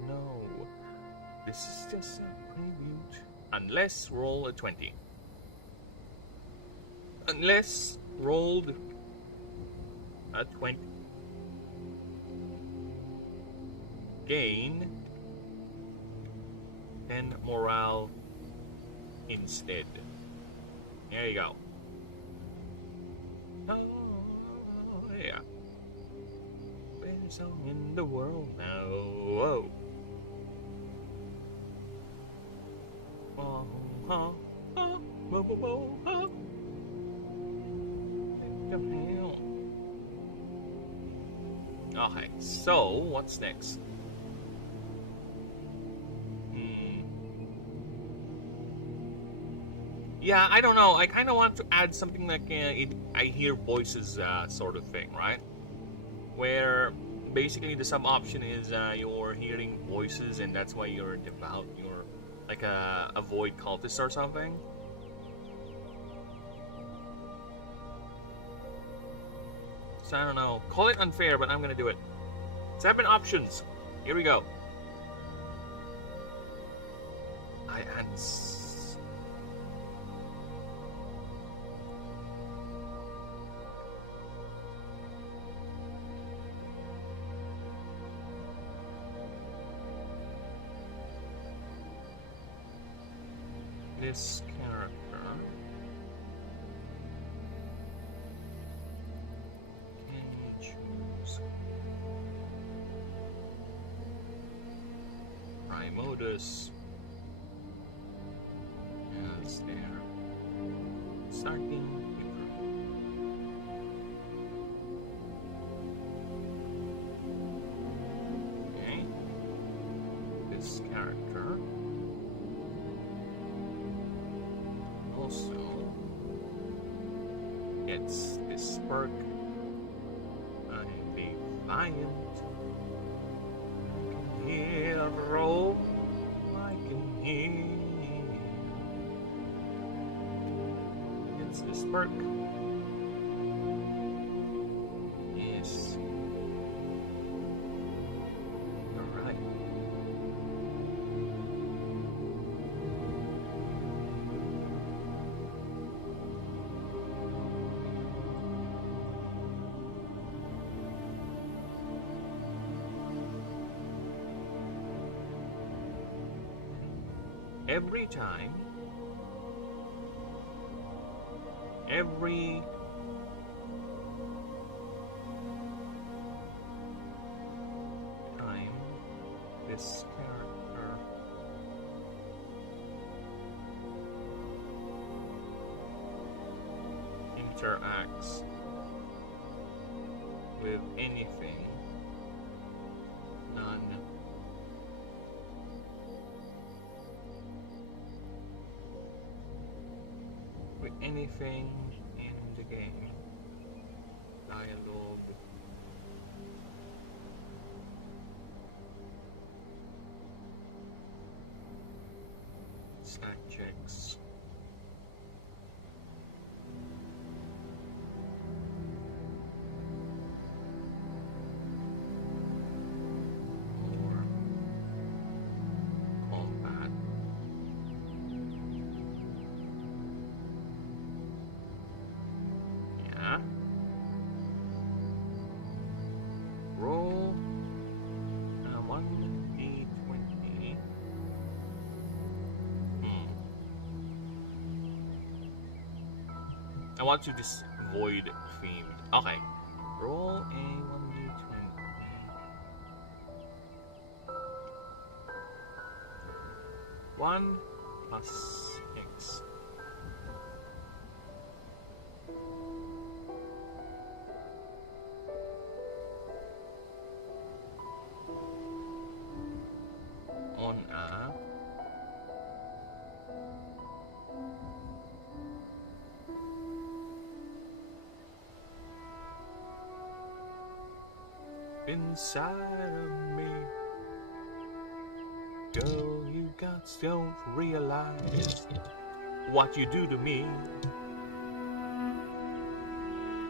No. This is just a prelude. Unless roll a 20. Unless rolled a 20. Gain 10 morale instead. There you go. Oh, yeah. Best song in the world now. Whoa. Oh, oh, oh, oh, oh, oh. Okay, so what's next? Yeah, I don't know. I kind of want to add something like I hear voices sort of thing, right? Where basically the sub option is you're hearing voices, and that's why you're devout. You're like a void cultist or something. So I don't know. Call it unfair, but I'm gonna do it. 7 options. Here we go. I answer. This character can you choose Primodus as their starting hero. Okay, this character also gets this perk, Defiant. I can hear a roll, I can hear. Gets this perk. Yes. Alright. Every time, every time this character interacts with anything, none with anything in the game, dialogue, stat checks, or combat. Yeah. Roll 1d20. I want to this void themed. Okay. Roll a 1d20. 1 plus X. On a inside of me Girl, you got to realize what you do to me.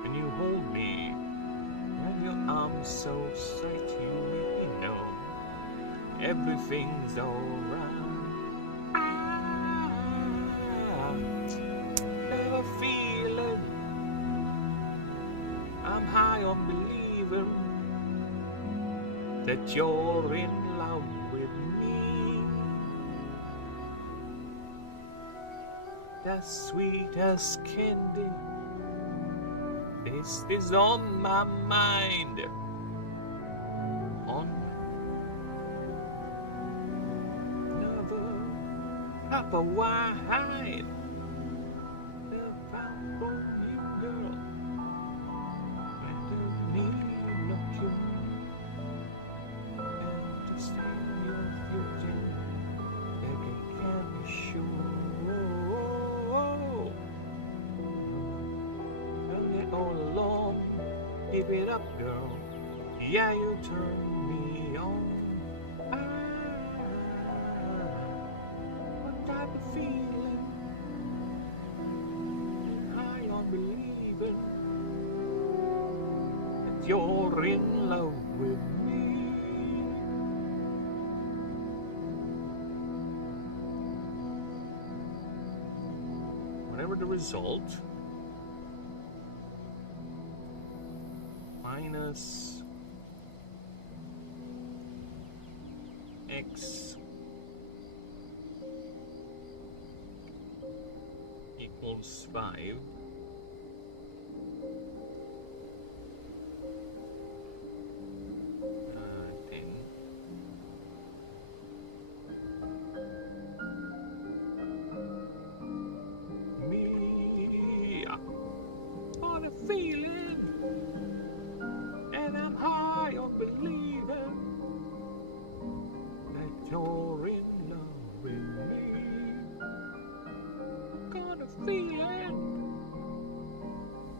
And you hold me, and your arms so tight, you make me know everything's alright. Never feeling I'm high on believing that you're in love with me. The sweetest candy, this is on my mind. On another cup of wine. Give it up, girl. Yeah, you turn me on. What type of feeling? High on believing that you're in love with me. Whatever the result, minus x equals 5. 10. Me on a feeling, and I'm high on believing that you're in love with me. Got a feeling,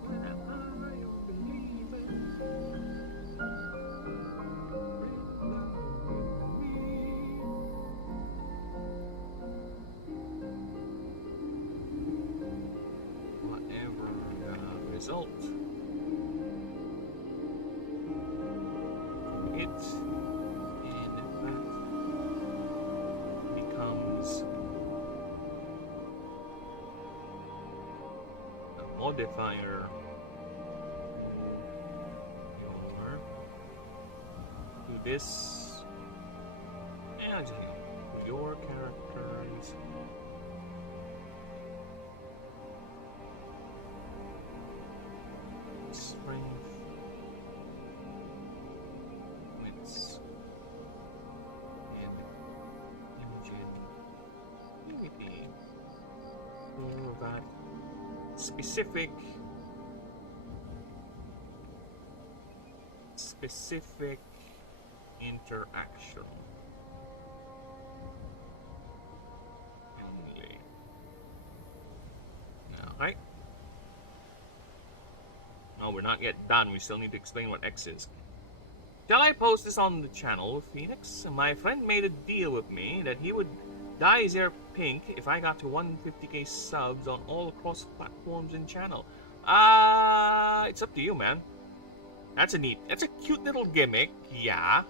and I'm high on believing you're in love with me. Whatever the result, it in fact becomes a modifier to this, and to your characters. Strength, wits, and ingenuity for that specific interaction. Only. Alright. No, we're not yet done. We still need to explain what X is. Shall I post this on the channel, Phoenix? My friend made a deal with me that he would dye his hair pink if I got to 150k subs on all across platforms and channel. It's up to you, man. That's a cute little gimmick, yeah.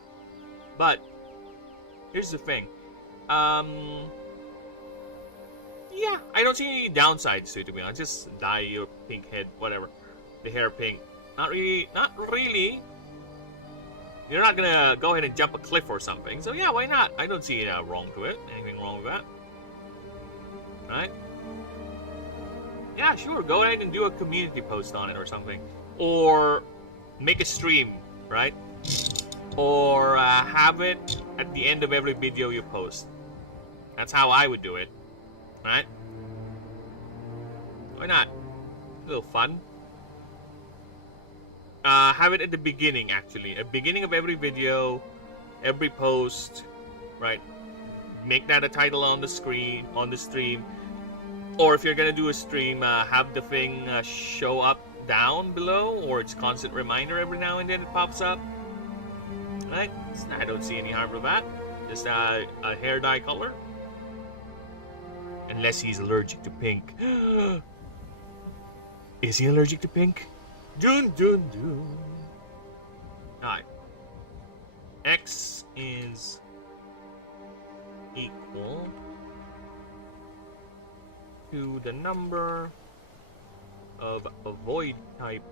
But here's the thing. Yeah, I don't see any downsides to it, to be honest. Just dye your pink head, whatever. The hair pink. Not really. You're not gonna go ahead and jump a cliff or something. So yeah, why not? I don't see wrong to it. Anything wrong with that? Right? Yeah, sure. Go ahead and do a community post on it or something. Or make a stream, right? Or have it at the end of every video you post. That's how I would do it. Right? Why not? A little fun. Have it at the beginning, actually. At the beginning of every video, every post, right? Make that a title on the screen, on the stream. Or if you're gonna do a stream, have the thing show up down below, or it's constant reminder every now and then it pops up. Right? I don't see any harm with that. Is that a hair dye color? Unless he's allergic to pink. Is he allergic to pink? Dun dun dun. Alright. X is equal to the number of a void type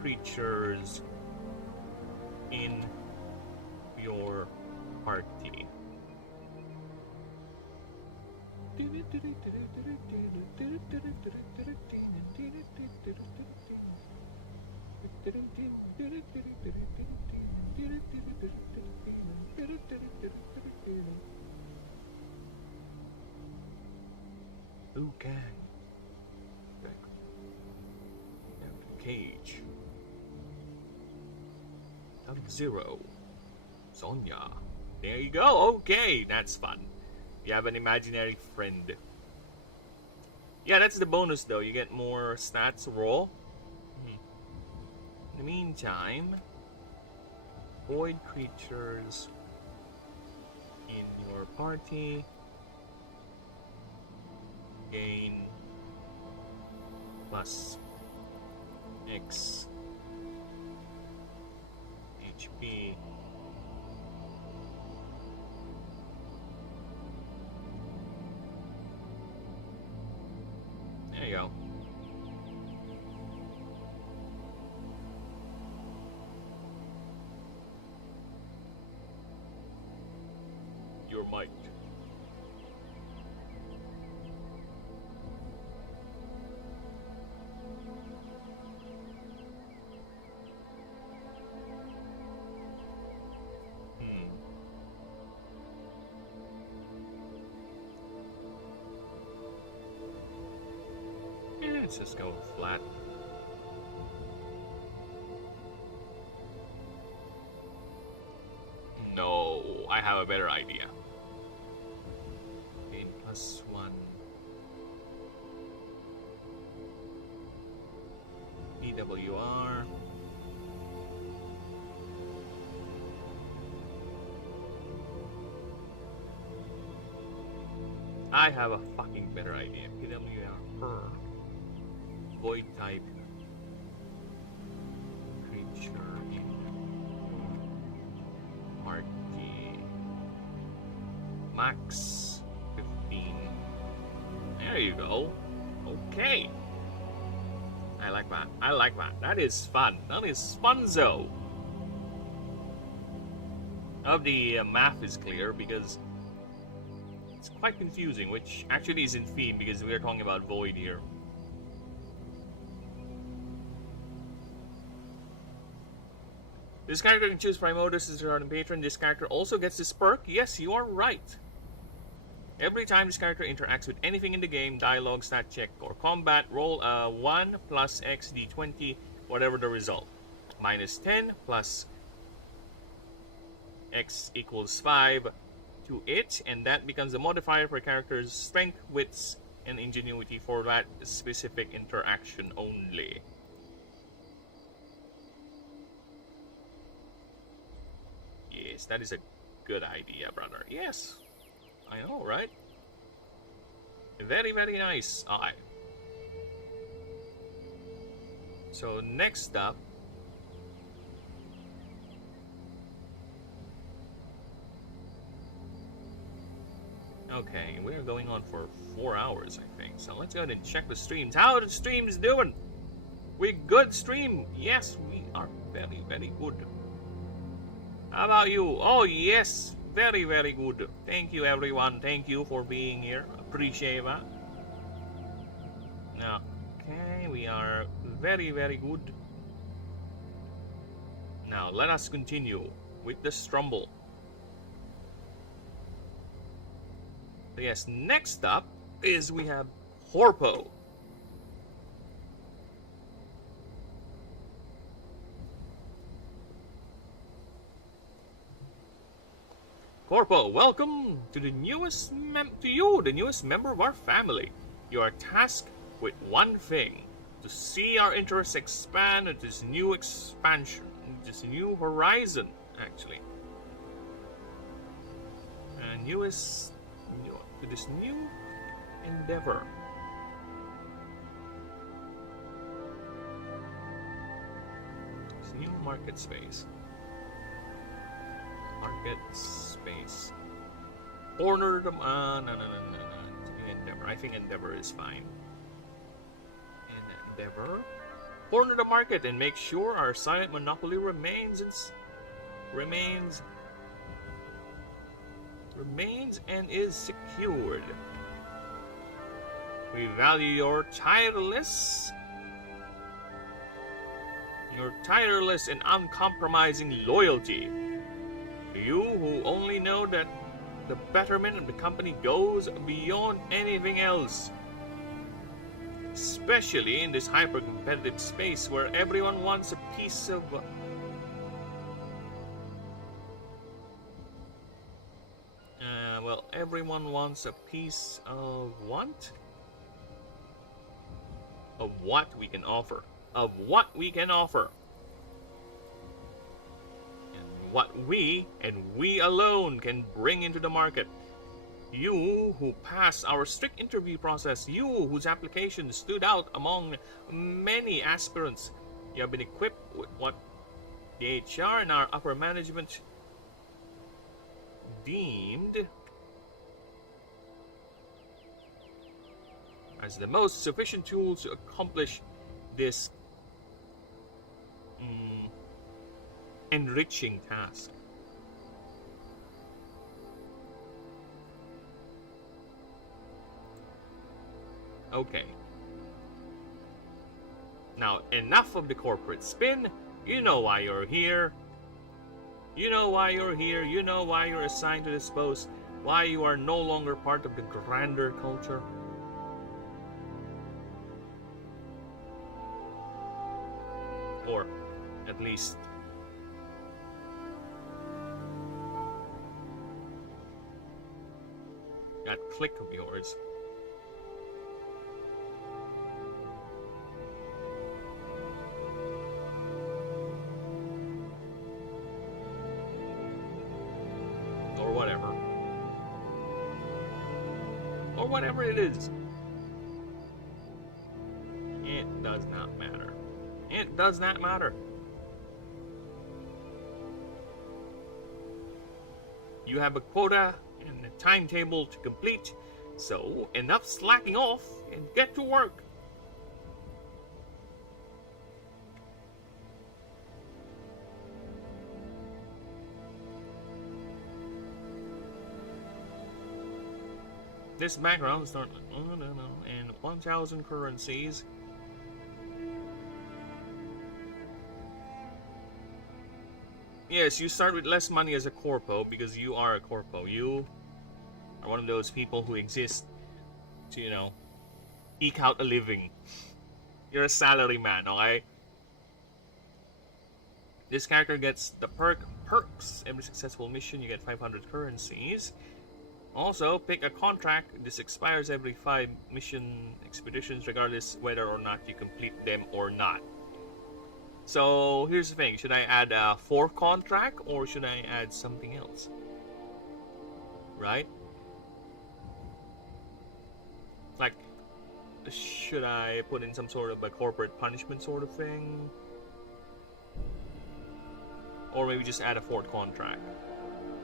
creatures in your party. Who can? Cage. Zero. Sonya. There you go. Okay, that's fun. You have an imaginary friend. Yeah, that's the bonus though. You get more stats roll. In the meantime, void creatures in your party gain plus X HP. There you go. Your might. Let's just go flat. No, I have a better idea. Gain +1. PWR. I have a fucking better idea. PWR per void type creature in party. Max 15. There you go. Okay. I like that. I like that. That is fun. That is funzo. I hope the math is clear because it's quite confusing, which actually isn't theme because we are talking about void here. This character can choose Prime Modus as your patron. This character also gets this perk. Yes, you are right. Every time this character interacts with anything in the game, dialogue, stat check, or combat, roll a 1 plus X d20, whatever the result. -10 plus X equals 5 to it, and that becomes a modifier for character's strength, wits, and ingenuity for that specific interaction only. Yes, that is a good idea, brother. Yes, I know, right? Very, very nice. Alright. So next up, okay, we're going on for 4 hours, I think. So let's go ahead and check the streams. How are the streams doing? We good stream? Yes, we are very, very good. How about you? Oh yes, very, very good. Thank you, everyone. Thank you for being here. Appreciate that. Now, okay, we are very, very good. Now, let us continue with the Strumble. So yes, next up is we have Horpo. Corpo, welcome to the newest the newest member of our family. You are tasked with one thing: to see our interests expand to this new expansion, this new horizon, actually. And to this new endeavor. This new market space. Corner the no. Endeavor. I think Endeavor is fine. Endeavor. Corner the market and make sure our silent monopoly remains and is secured. We value your tireless and uncompromising loyalty. You who only know that the betterment of the company goes beyond anything else. Especially in this hyper-competitive space where everyone wants a piece of... everyone wants a piece of what? Of what we can offer. Of what we can offer. What we, and we alone, can bring into the market. You who passed our strict interview process, you whose application stood out among many aspirants. You have been equipped with what the HR and our upper management deemed as the most sufficient tools to accomplish this enriching task. Okay. Now, enough of the corporate spin. You know why you're here. You know why you're here. You know why you're assigned to this post. Why you are no longer part of the grander culture. Or, at least, that click of yours. Or whatever. Or whatever it is. It does not matter. It does not matter. You have a quota and a timetable to complete, so enough slacking off and get to work. This background starts and 1,000 currencies. Yes, you start with less money as a corpo because you are a corpo. You are one of those people who exist to, you know, eke out a living. You're a salary man, okay? This character gets the perks. Every successful mission, you get 500 currencies. Also, pick a contract. This expires every 5 mission expeditions, regardless whether or not you complete them or not. So, here's the thing. Should I add a 4th contract, or should I add something else? Right? Like, should I put in some sort of a corporate punishment sort of thing? Or maybe just add a 4th contract?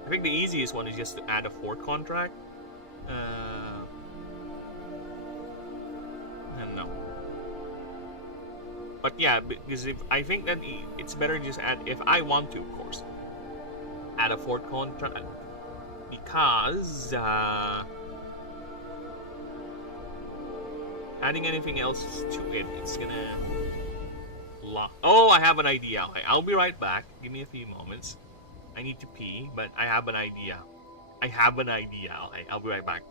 I think the easiest one is just to add a 4th contract. I don't know. But yeah, because I think that it's better to just add, if I want to, of course, add a 4th contract. Because adding anything else to it, it's gonna lock. Oh, I have an idea. Okay, I'll be right back. Give me a few moments. I need to pee, but I have an idea. Okay, I'll be right back.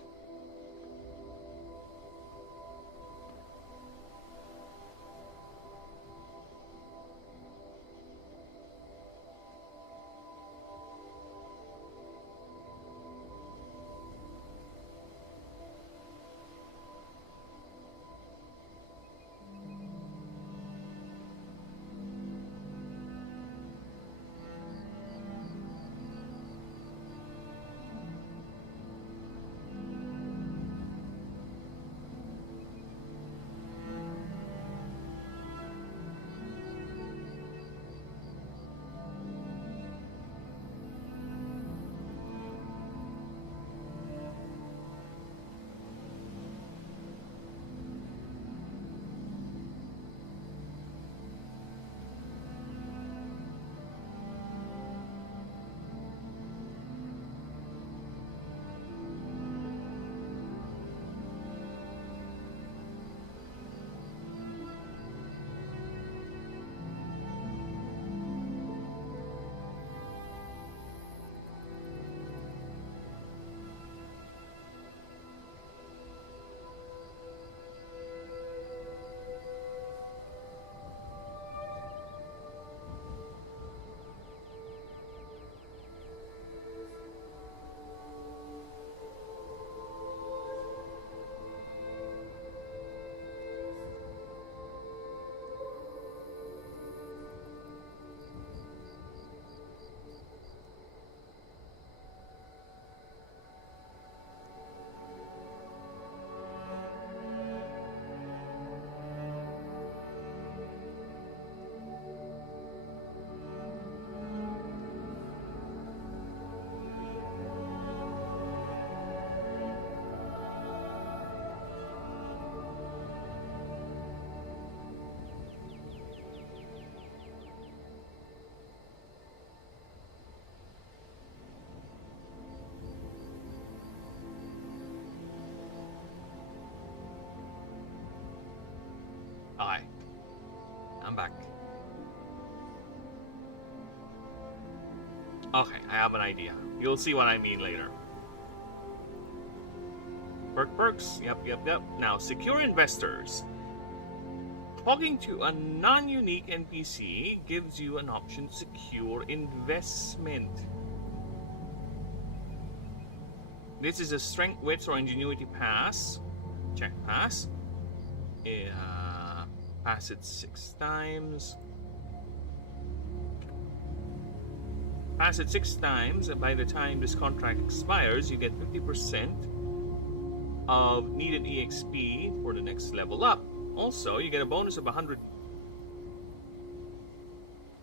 Hi. I'm back. Okay, I have an idea. You'll see what I mean later. Perks. Yep. Now, secure investors. Talking to a non-unique NPC gives you an option to secure investment. This is a strength, wits, or ingenuity pass. Check pass. Pass it 6 times. Pass it 6 times, and by the time this contract expires, you get 50% of needed EXP for the next level up. Also, you get a bonus of 100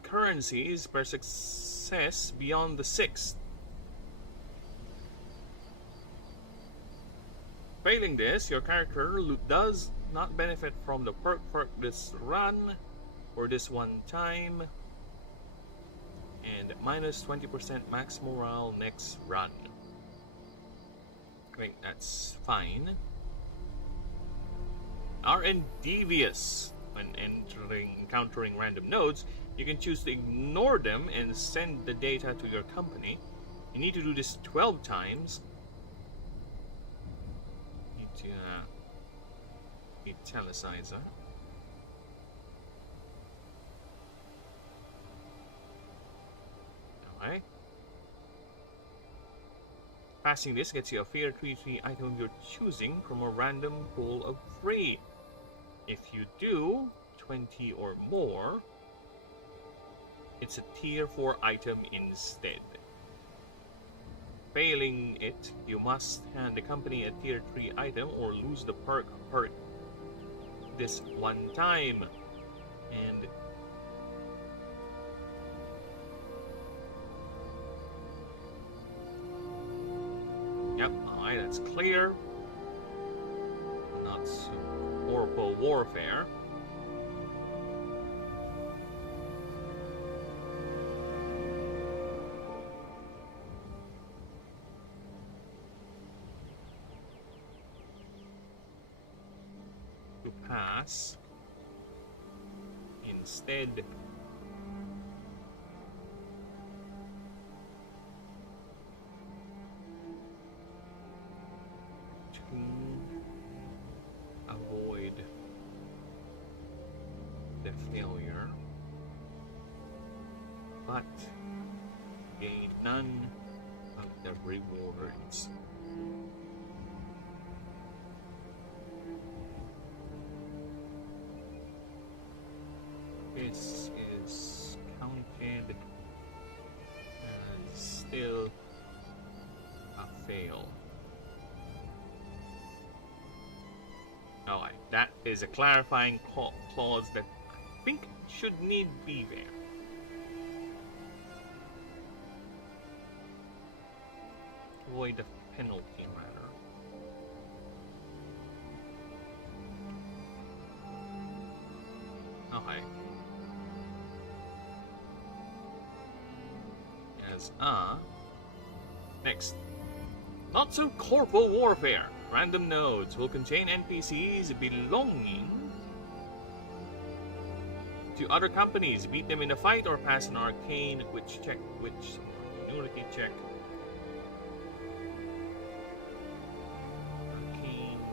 currencies per success beyond the 6th. Failing this, your character does not benefit from the perk for this run or this one time, and minus 20% max morale next run. I think that's fine. RN devious. When encountering random nodes, you can choose to ignore them and send the data to your company. You need to do this 12 times. Italicizer. Alright. Passing this gets you a Fear 3 item you're choosing from a random pool of 3. If you do 20 or more, it's a tier 4 item instead. Failing it, you must hand the company a tier 3 item or lose the perk this one time. And yep, alright, that's clear. Not so horrible warfare. To pass, instead to avoid the failure, but gain none of the rewards. This is counted as still a fail. Alright, that is a clarifying clause that I think should need be there. Avoid the penalty matter. Okay. Next. Not so corporal warfare. Random nodes will contain NPCs belonging to other companies. Beat them in a fight or pass an arcane ingenuity check. Arcane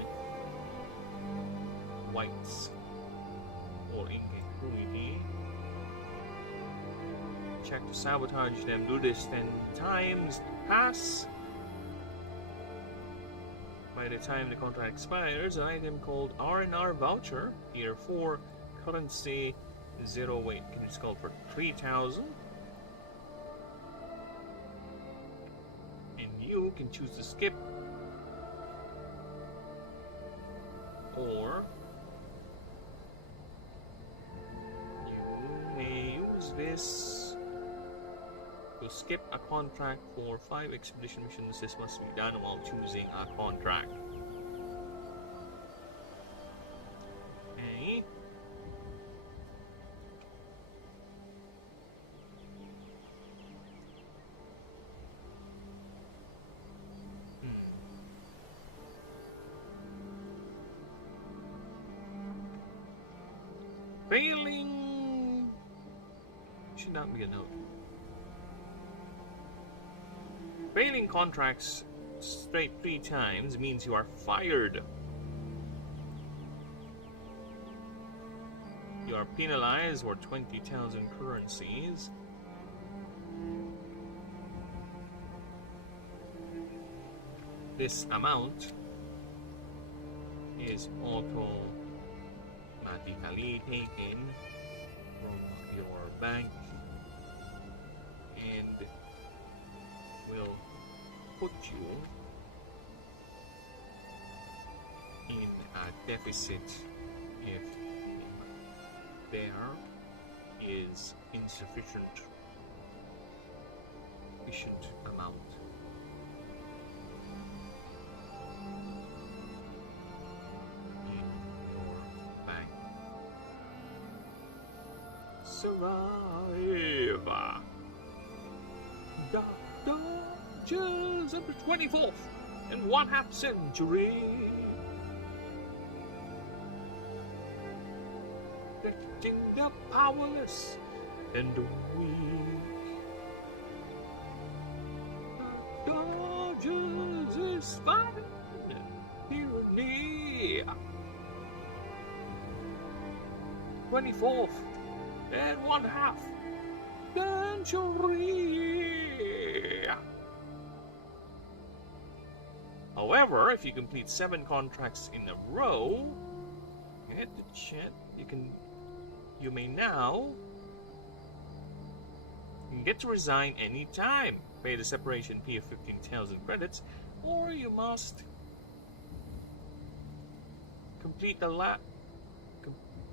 whites or ingenuity. Check to sabotage them. Do this 10 times. Pass. By the time the contract expires, an item called R&R voucher, tier 4, currency 0 weight, can be called for 3,000. And you can choose to skip, or you may use this to skip a contract for 5 expedition missions. This must be done while choosing a contract. Okay. Failing should not be a note. Failing contracts straight 3 times means you are fired. You are penalized for 20,000 currencies. This amount is automatically taken from your bank and will put you in a deficit if there is insufficient amount. In your bank. Survive the dodges of the 24th and 1/2 century. Protecting the powerless and the weak. The dodges is fine. Tyranny. 24th and 1/2 century. However, if you complete 7 contracts in a row, hit the chat. You may now get to resign any time. Pay the separation fee of 15,000 credits, or you must complete the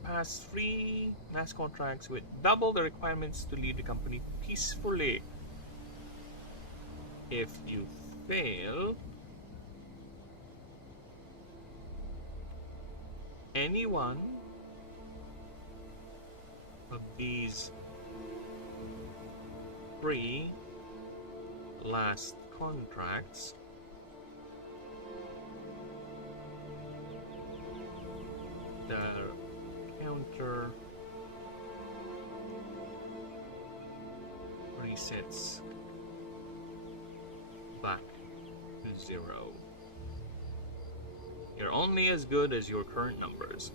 past 3 last contracts with double the requirements to leave the company peacefully. If you fail any one of these 3 last contracts, the counter resets back to 0. You're only as good as your current numbers.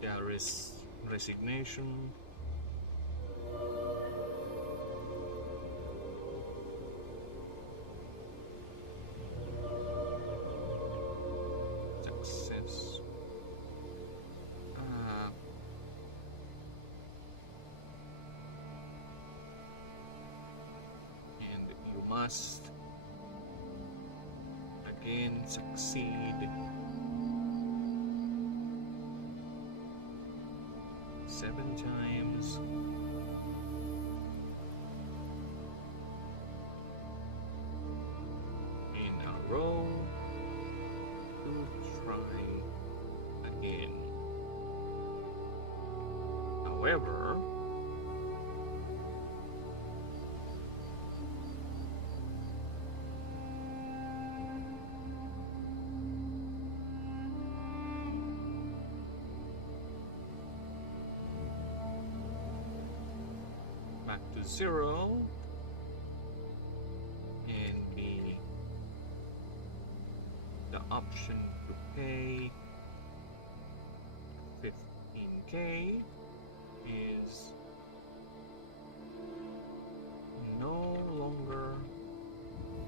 There is resignation. Success. And you must again succeed 7 times. In a row to try again. However, back to 0 and the option to pay 15k is no longer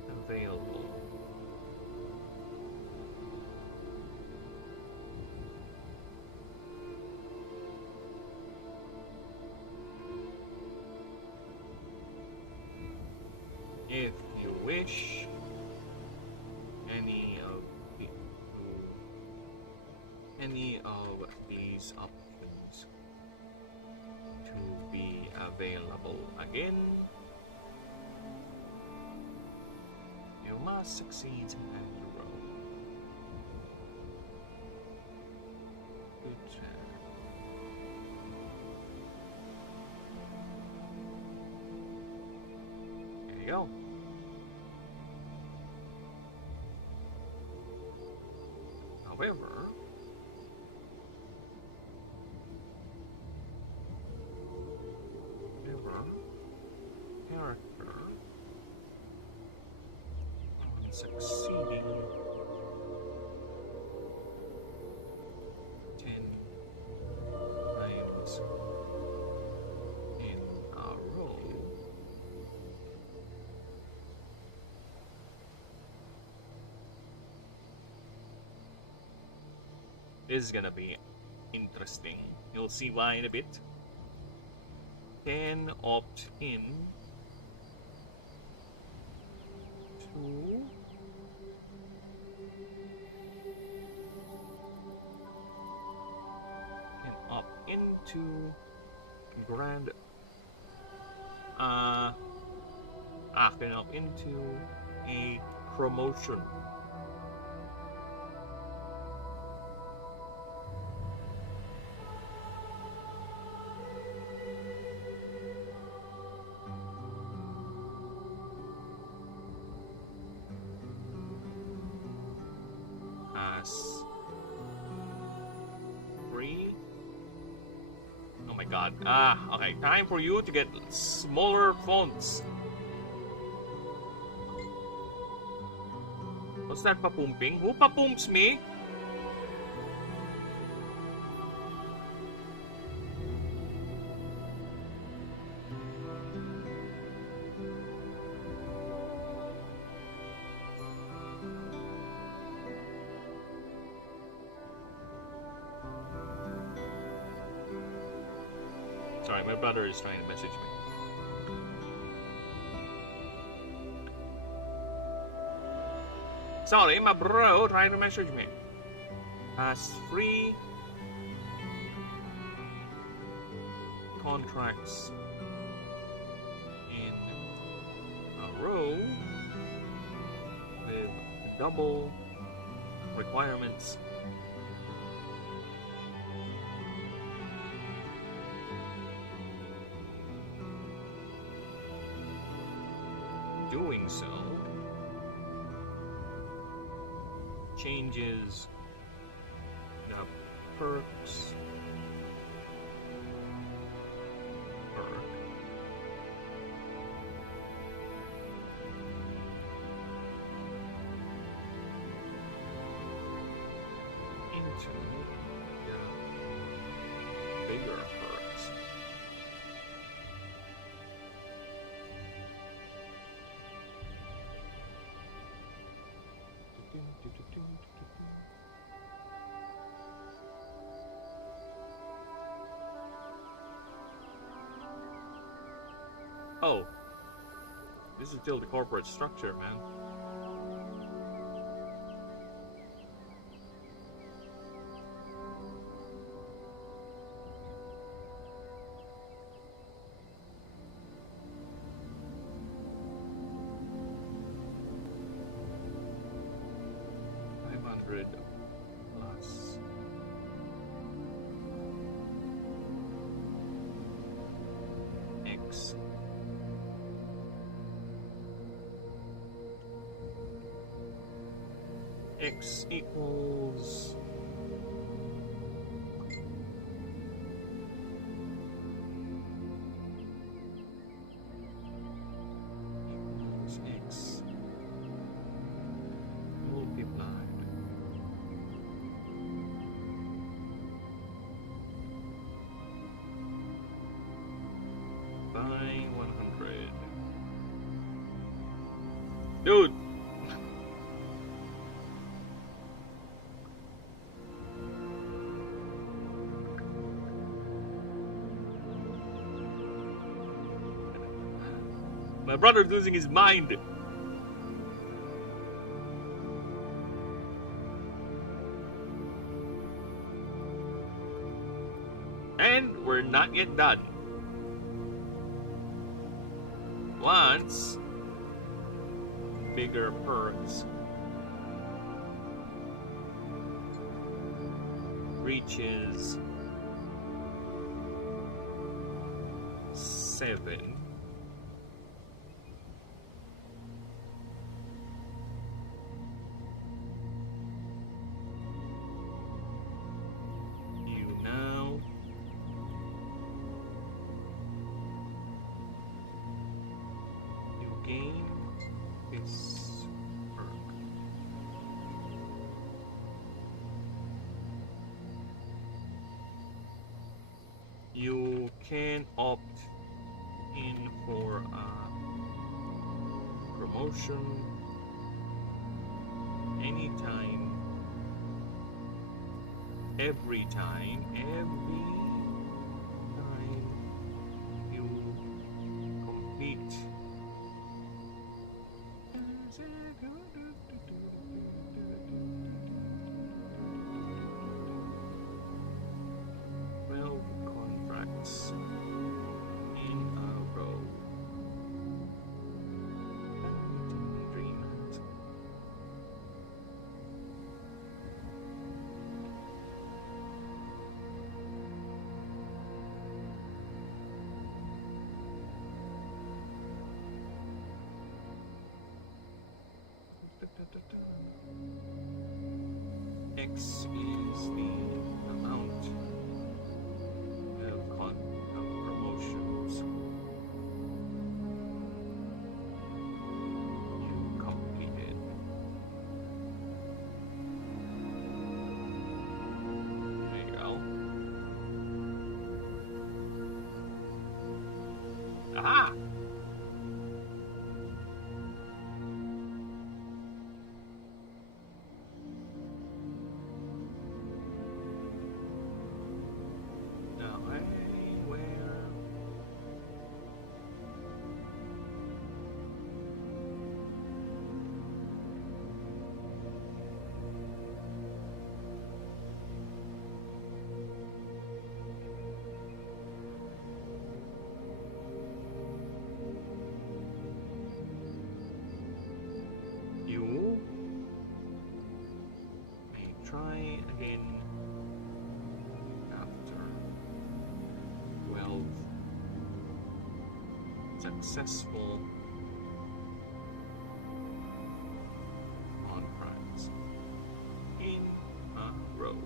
available. If you wish any of these options to be available again, you must succeed at the road. Good job. There you go. However, character on succeeding 10 times in a row is gonna be interesting. You'll see why in a bit. Can opt in to into grand can opt into a promotion. Free. Oh my god. Okay. Time for you to get smaller fonts. What's that papumping? Who papumps me? Sorry, my brother is trying to message me. Sorry, my bro trying to message me. Pass free contracts in a row with double requirements. Doing so changes the perks perk into the bigger perks. Oh, this is still the corporate structure, man. Plus X X equals X multiplied by 100. Dude! My brother's losing his mind. And we're not yet done. Once bigger perks reaches 7, you can opt in for a promotion anytime, every time you complete. Well, contracts in a row. Agreement. X is the amount of promotions you completed. There you go. Aha! You may try again after 12 successful contracts in a row.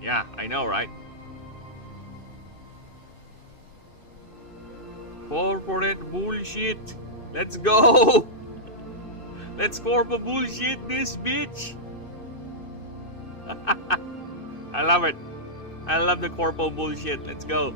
Yeah, I know, right? Corporate bullshit. Let's go! Let's corporate bullshit this bitch! I love it. I love the corpo bullshit. Let's go.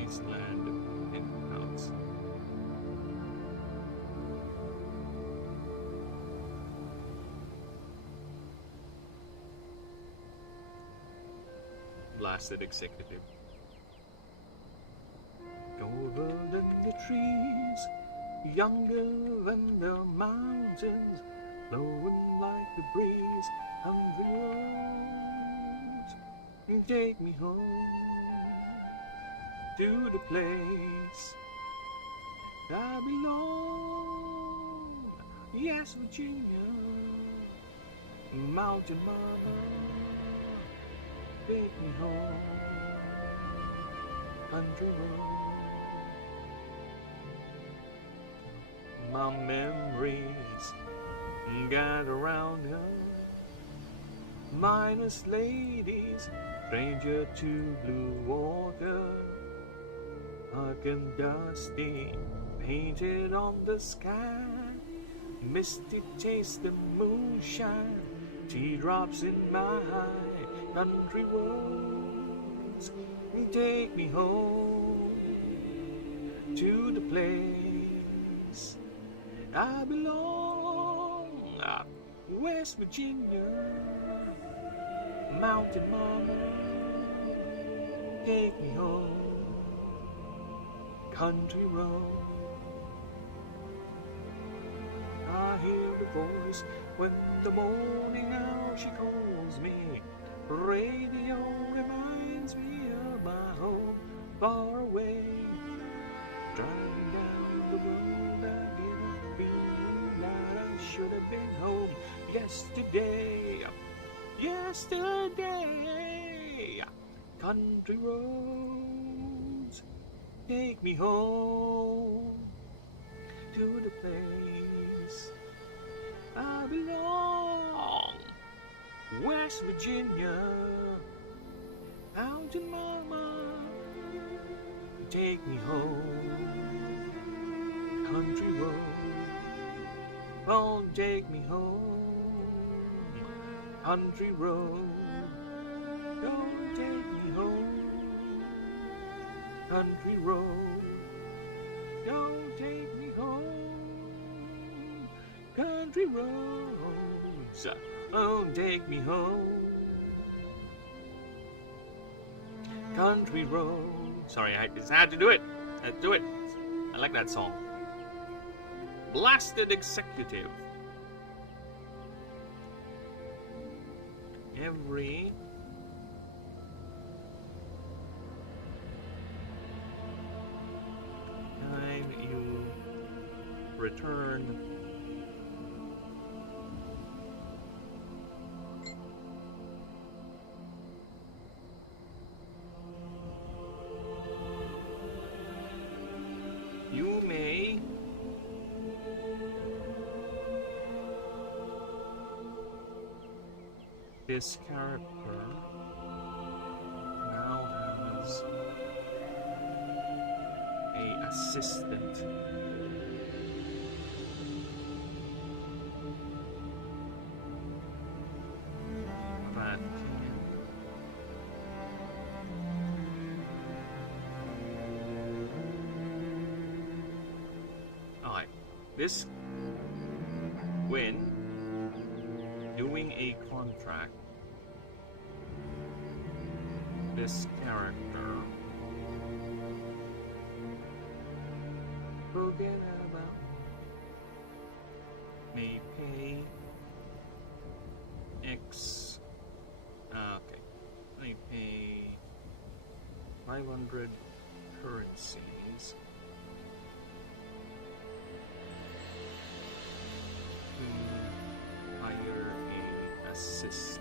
Iceland and house. Blasted executive. Over the trees, younger than the mountains, blowing like the breeze, hungry roads, and take me home to the place I belong. Yes, Virginia, mountain mama, take me home, country road. My memories gather around her, minus ladies, stranger to blue water, dark and dusty, painted on the sky, misty taste the moonshine, teardrops in my eye, country roads, take me home to the place I belong. West Virginia, mountain mama, take me home, country road. I hear the voice when the morning owl she calls me. Radio reminds me of my home far away. Driving down the road I get a feeling that I should have been home yesterday. Yesterday, country roads take me home to the place I belong. West Virginia, Mountain mama, take me home. Country road, don't take me home. Country road, don't take me home. Country road, don't take me home. Country roads, don't take me home. Country road. Sorry, I just had to do it. I had to do it. I like that song. Blasted Executive. Every time you return you may this character now has a assistant that alright, this when doing a contract, this character forget about may pay X okay, may pay 500 currencies to hire a assistant.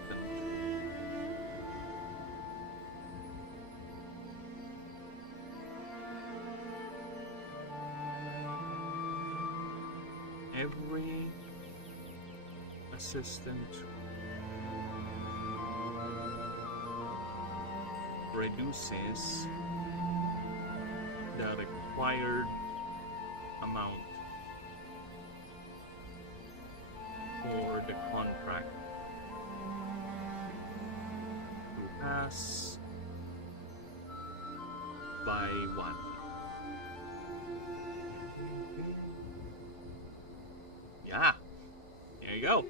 Every assistant reduces the required amount for the contract to pass by 1. Yeah, there you go.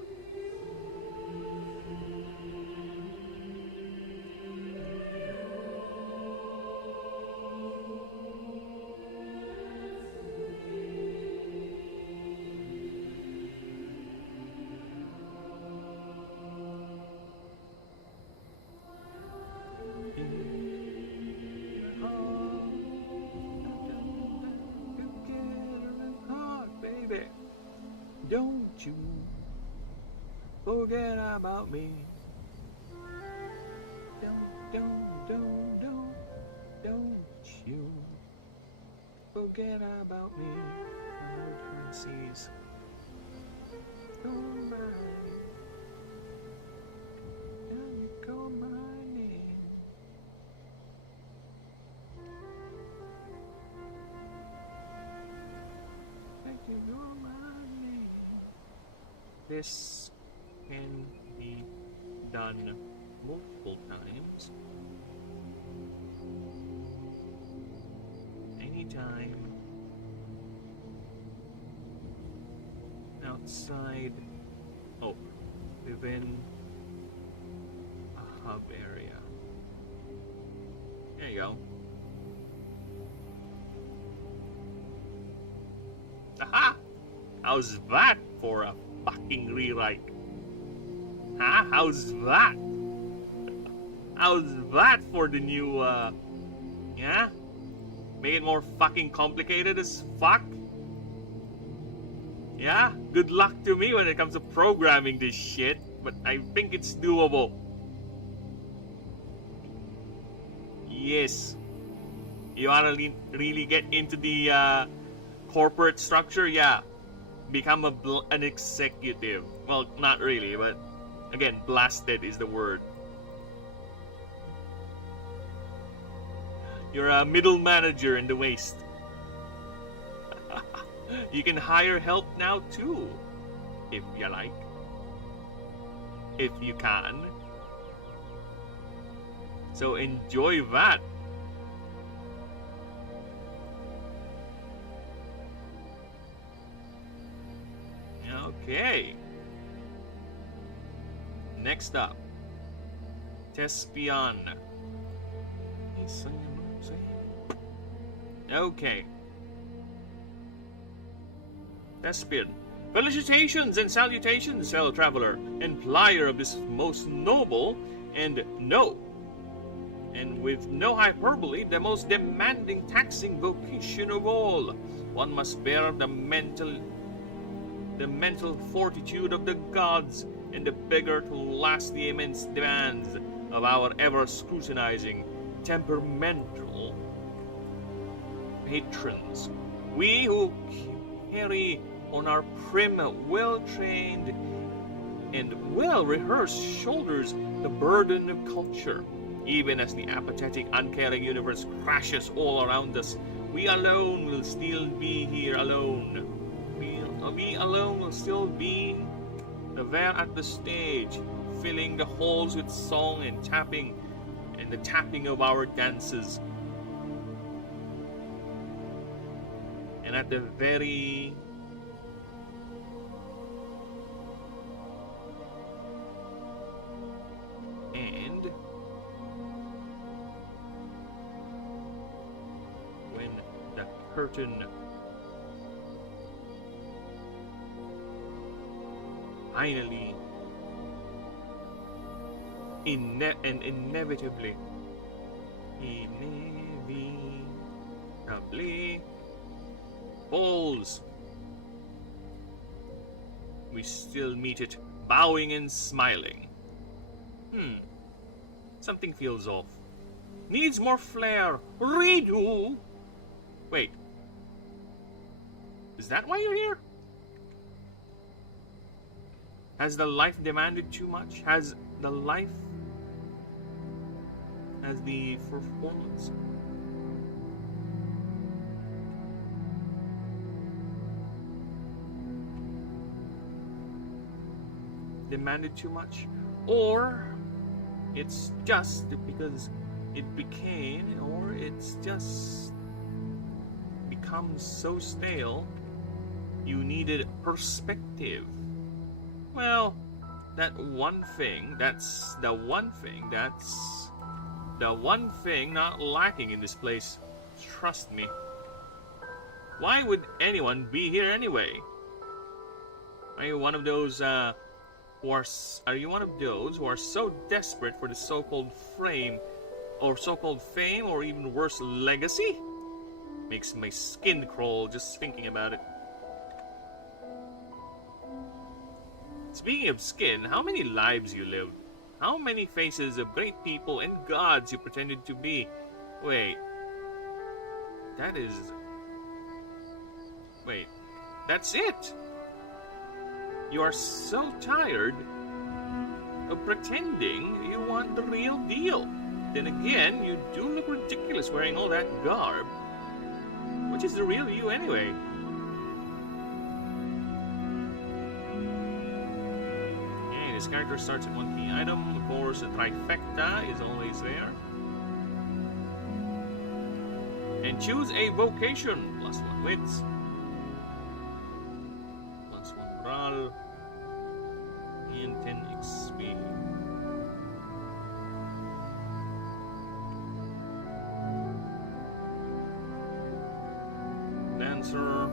Don't you forget about me. Don't you forget about me. Currencies. Don't mind. Now you call my name. Thank you, you're my name. This can be done multiple times. Anytime outside, within a hub area. There you go. Aha! How's that for a fucking rewrite? Huh? How's that? How's that for the new, yeah? Make it more fucking complicated as fuck? Yeah? Good luck to me when it comes to programming this shit, but I think it's doable. Yes. You wanna really get into the, corporate structure? Yeah. Become an executive. Well, not really, but again, blasted is the word. You're a middle manager in the waste. You can hire help now too, if you like. If you can. So enjoy that. Okay. Next up, Tespian. Okay. Tespian. Felicitations and salutations, fellow traveler, and plier of this most noble and with no hyperbole, the most demanding, taxing vocation of all. One must bear the mental fortitude of the gods and the beggar to last the immense demands of our ever-scrutinizing, temperamental patrons. We who carry on our prim, well-trained, and well-rehearsed shoulders the burden of culture. Even as the apathetic, uncaring universe crashes all around us, we alone will still be here alone. We alone will still be there at the stage, filling the halls with song and tapping, and the tapping of our dances. And at the very end, when the curtain finally inevitably falls, we still meet it bowing and smiling. Something feels off. Needs more flair. Redo. Wait. Is that why you're here? Has the life demanded too much? Has the performance demanded too much? Or it's just because it it's just becomes so stale, you needed perspective. Well, that's the one thing not lacking in this place. Trust me. Why would anyone be here anyway? Are you one of those who are so desperate for the so-called fame, or even worse, legacy? Makes my skin crawl just thinking about it. Speaking of skin, how many lives you lived? How many faces of great people and gods you pretended to be? Wait, that's it? You are so tired of pretending you want the real deal. Then again, you do look ridiculous wearing all that garb. Which is the real you anyway? Okay, this character starts at one key item. Of course, the trifecta is always there. And choose a vocation. +1 wits. +1 morale. And 10 XP. Dancer.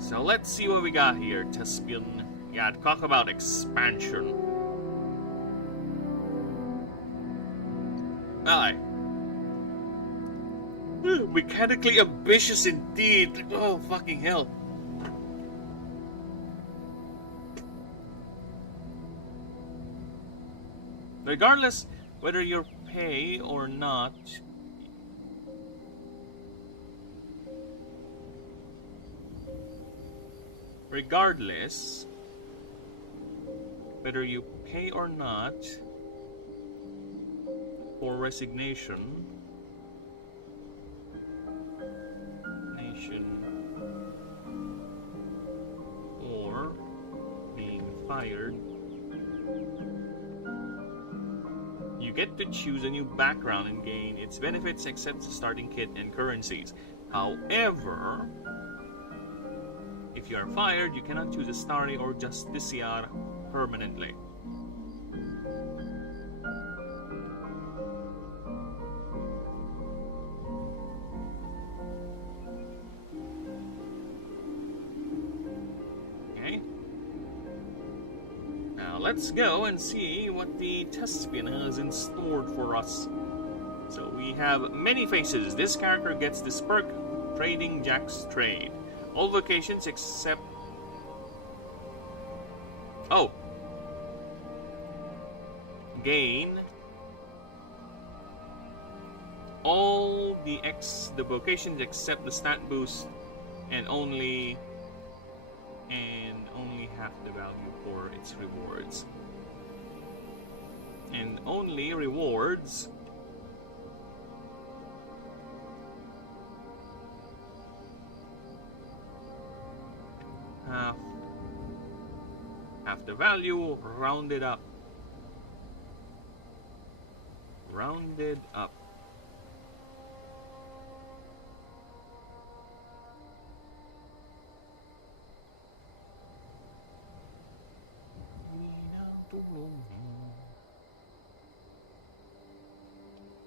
So let's see what we got here, Tespian. Yeah, talk about expansion. Aye. Mechanically ambitious indeed. Oh, fucking hell. Regardless whether you pay or not, regardless whether you pay or not for resignation, or being fired, you get to choose a new background and gain its benefits except the starting kit and currencies. However, if you are fired, you cannot choose a Starry or Justiciar permanently. Okay. Now let's go and see what the Tespian has in store for us. So we have many faces. This character gets this perk, Trading Jack's Trade. All vocations except... Oh! Gain all the vocations except the stat boost and only half the value for its rewards. And only rewards half the value, rounded up. Rounded up.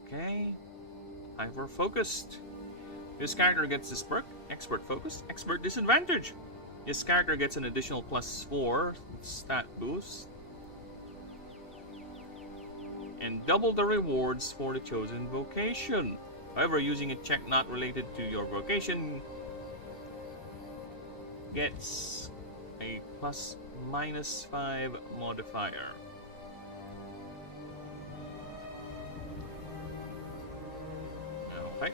Okay. Hyper focused. This character gets this perk, Expert Focused, Expert Disadvantage. This character gets an additional +4 stat boost. And double the rewards for the chosen vocation. However, using a check not related to your vocation gets a +/- modifier. Okay.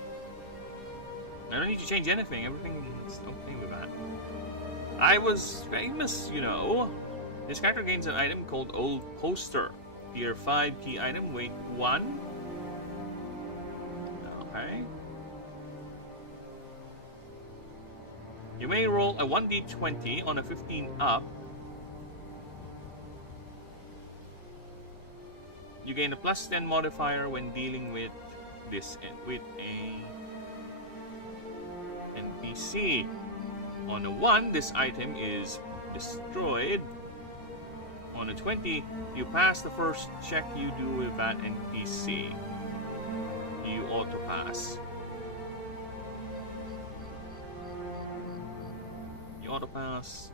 I don't need to change anything. Everything is okay with that. I was famous, you know. This character gains an item called Old Poster. Tier 5 key item, weight 1. Okay. You may roll a 1d20 on a 15 up. You gain a +10 modifier when dealing with this with a NPC. On a 1, this item is destroyed. On a 20, you pass the first check you do with that NPC. You auto-pass. You auto-pass.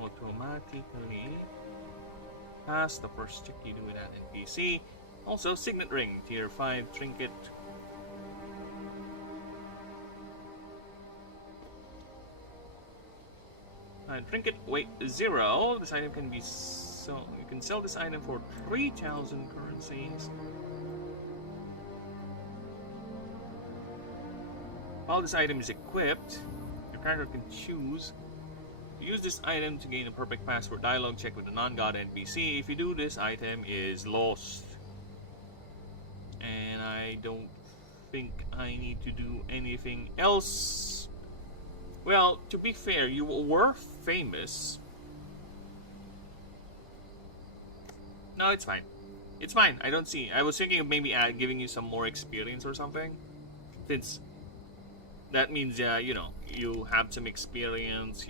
Automatically pass the first check you do with that NPC. Also, Signet Ring, Tier 5 Trinket. Trinket weight 0. This item can be you can sell this item for 3,000 currencies. While this item is equipped, your character can choose to use this item to gain a perfect password dialogue check with a non-god NPC. If you do, this item is lost. And I don't think I need to do anything else. Well, to be fair, you were famous. No, it's fine. It's fine. I don't see. I was thinking of maybe giving you some more experience or something. Since that means, you know, you have some experience,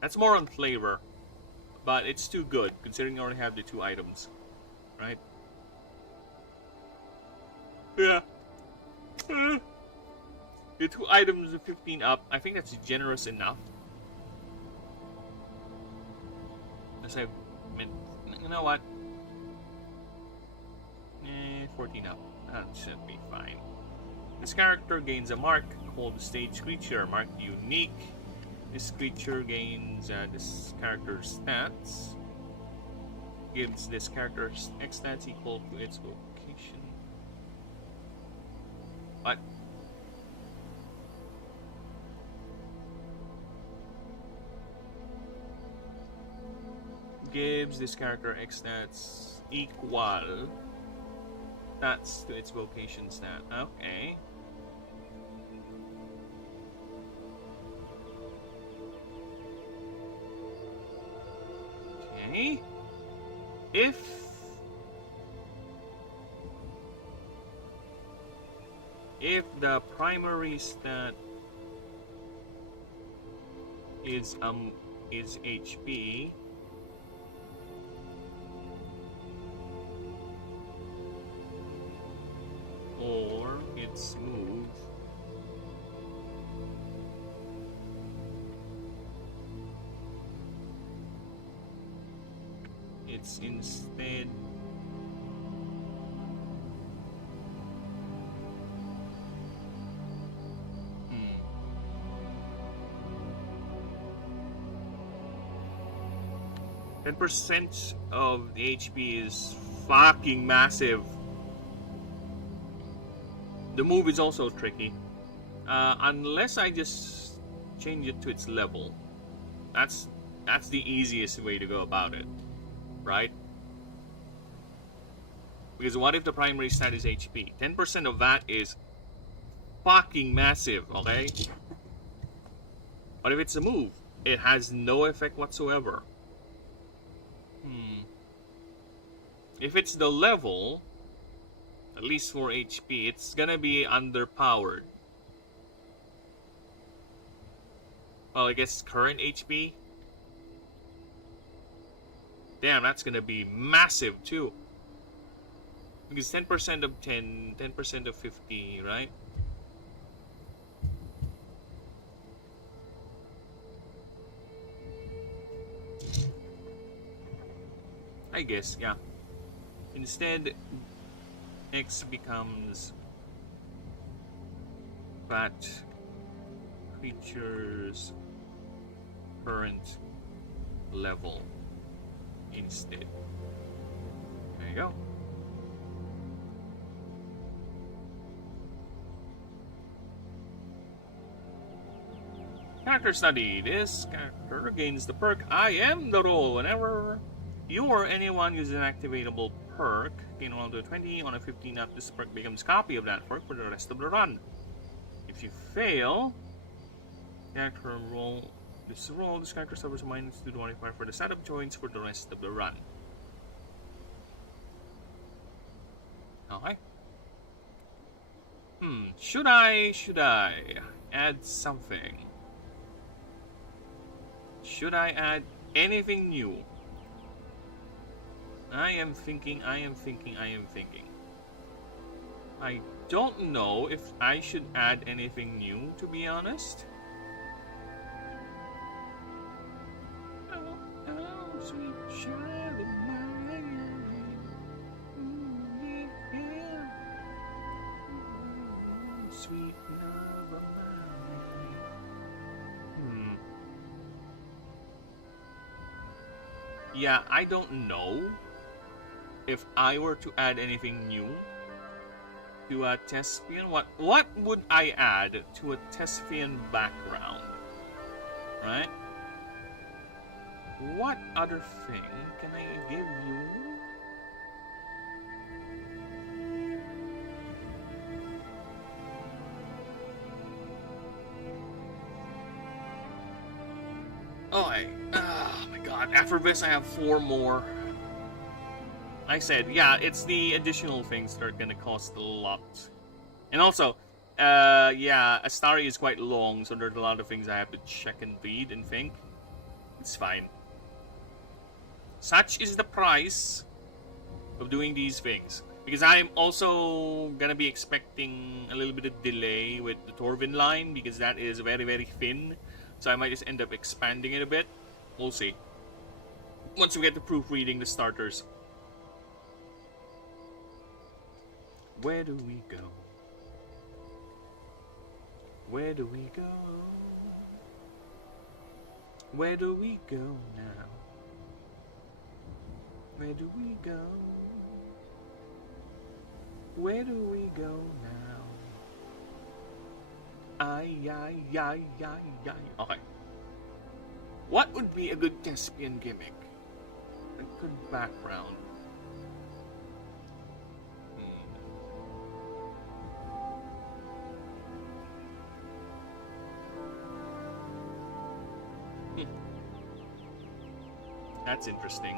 That's more on flavor. But it's too good, considering you already have the 2 items. Right? Yeah. The 2 items of 15 up, I think that's generous enough. As I You know what? 14 up. That should be fine. This character gains a mark called Stage Creature, marked unique. This creature gains this character's stats. Gives this character's X stats equal to its vocation. What? Gives this character X stats equal stats to its vocation stat. Okay. Okay. If the primary stat is HP, or it's smooth, it's instead %10 of the HP is fucking massive. The move is also tricky. Unless I just change it to its level. That's the easiest way to go about it. Right? Because what if the primary stat is HP? 10% of that is fucking massive, okay? But if it's a move, it has no effect whatsoever. If it's the level, at least for HP, it's gonna be underpowered. Well, I guess current HP. Damn, that's gonna be massive too. Because 10% of 10, 10% of 50, right? I guess, yeah. Instead, X becomes that creature's current level instead. There you go. Character study. This character gains the perk I am the role whenever you or anyone uses an activatable perk. Gain 1 to 20 on a 15 up. This perk becomes a copy of that perk for the rest of the run. If you fail, character roll. This character suffers a -2 to modifier for the setup joints for the rest of the run. Okay. Should I add something? Should I add anything new? I am thinking. I don't know if I should add anything new, to be honest. Oh, sweet child of mine. Sweet love of mine. Yeah, I don't know if I were to add anything new to a Thespian. What would I add to a Thespian background? Right? What other thing can I give you? Oh my god. After this I have 4 more. I said, yeah, it's the additional things that are gonna cost a lot. And also, yeah, Astari is quite long, so there's a lot of things I have to check and read and think. It's fine. Such is the price of doing these things. Because I'm also gonna be expecting a little bit of delay with the Torvin line, because that is very, very thin. So I might just end up expanding it a bit. We'll see. once we get to proofreading the starters. Where do we go? Where do we go? Where do we go now? Where do we go? Where do we go now? Okay. What would be a good Caspian gimmick? A good background. That's interesting.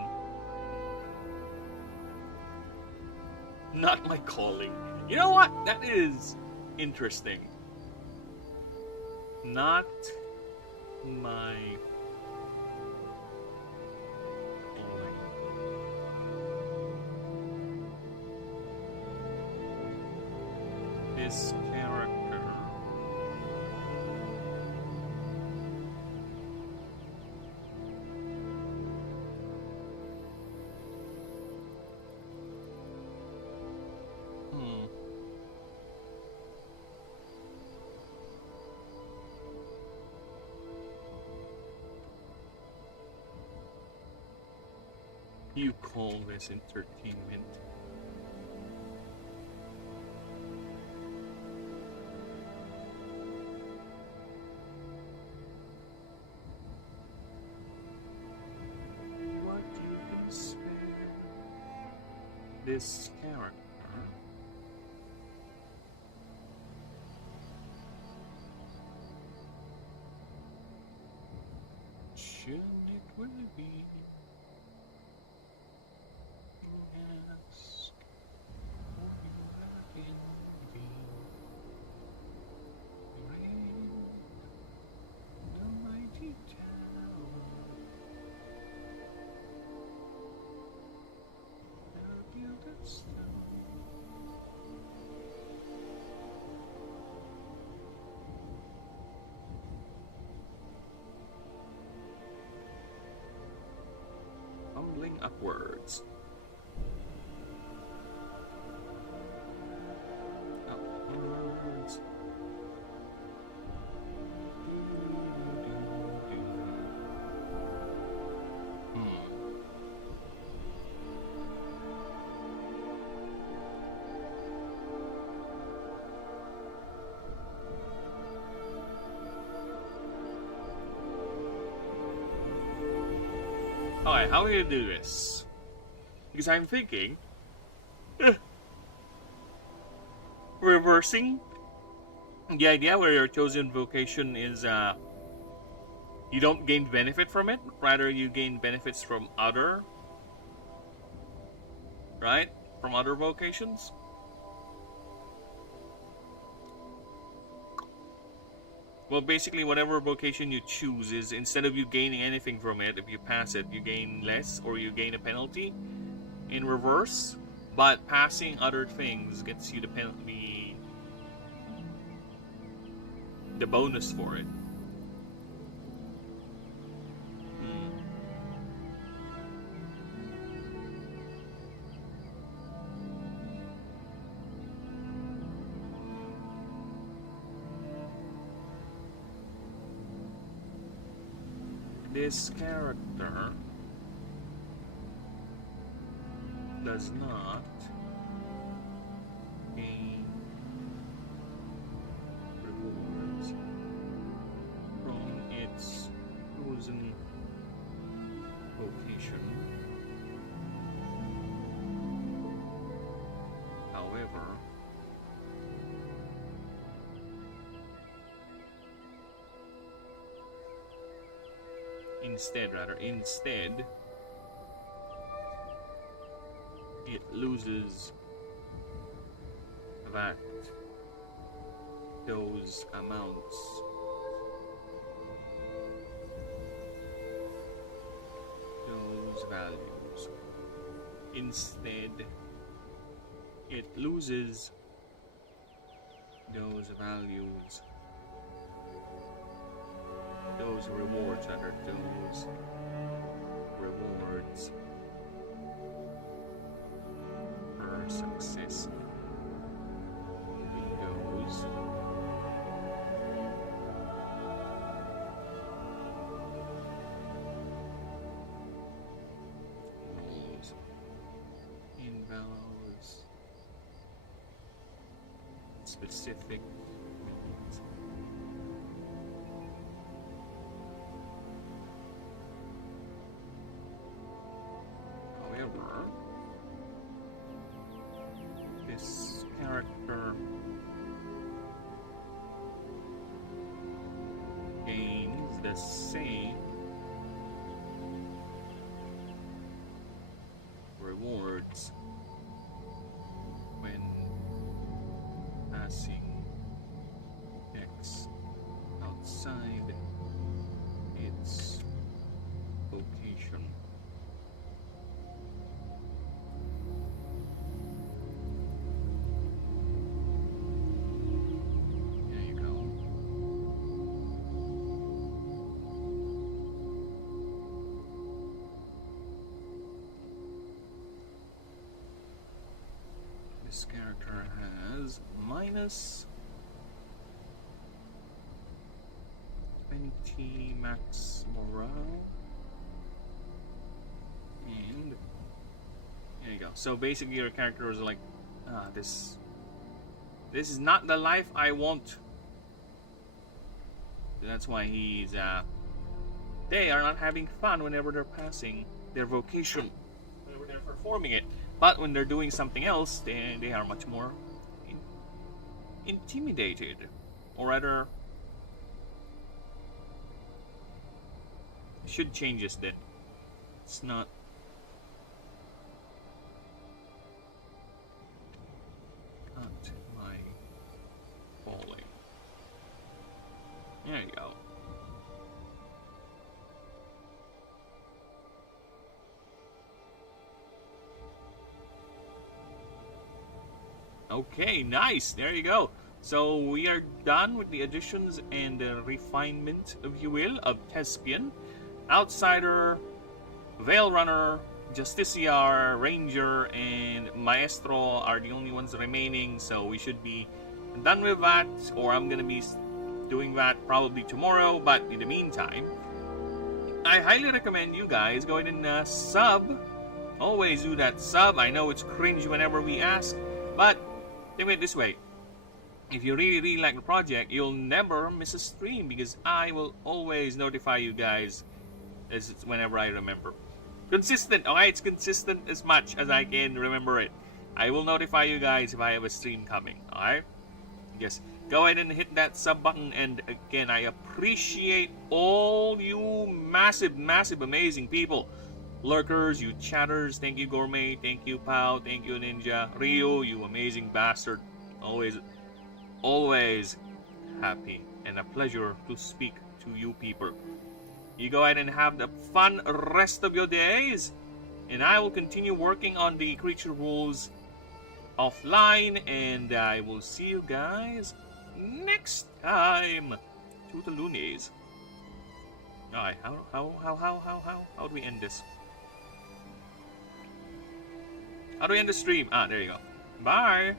Not my calling. You know what? That is interesting. Not my calling. This character. You call this entertainment? What you can spare this character? Should it will be? Fumbling upwards. Upwards. Alright, how are we gonna do this? Because I'm thinking reversing the idea where your chosen vocation is you don't gain benefit from it, rather you gain benefits from other, right? From other vocations. Well, basically, whatever vocation you choose is, instead of you gaining anything from it, if you pass it, you gain less or you gain a penalty in reverse. But passing other things gets you the penalty, the bonus for it. This character does not gain rewards from its chosen vocation. However, instead, it loses that those amounts, those values. Instead, it loses those values, those rewards, those rewards per success. Here it goes. Rules. Invalues. Specific. However, this character gains the same rewards when passing X outside its location. There you go. This character has minus 20 max morale, and there you go. So basically, your character is like, this is not the life I want. That's why he's they are not having fun whenever they're passing their vocation, whenever they're performing it. But when they're doing something else, they are much more intimidated, or rather, should change this then. It's not. Cut my falling. There you go. Okay, nice. There you go. So we are done with the additions and refinement, if you will, of Thespian. Outsider, Veil Runner, Justiciar, Ranger, and Maestro are the only ones remaining. So we should be done with that, or I'm gonna be doing that probably tomorrow. But in the meantime, I highly recommend you guys go ahead and sub. Always do that sub. I know it's cringe whenever we ask, but think of it this way. If you really like the project, you'll never miss a stream because I will always notify you guys as whenever I remember. Consistent, okay? It's consistent as much as I can remember it. I will notify you guys if I have a stream coming, alright? Yes, go ahead and hit that sub button, and again, I appreciate all you massive, amazing people. Lurkers, you chatters, thank you Gourmet, thank you Pal, thank you Ninja, Rio, you amazing bastard. Always happy and a pleasure to speak to you people. You go ahead and have the fun rest of your days, and I will continue working on the creature rules offline, and I will see you guys next time. Toodaloonies. Alright, how do we end this? How do we end the stream? There you go. Bye!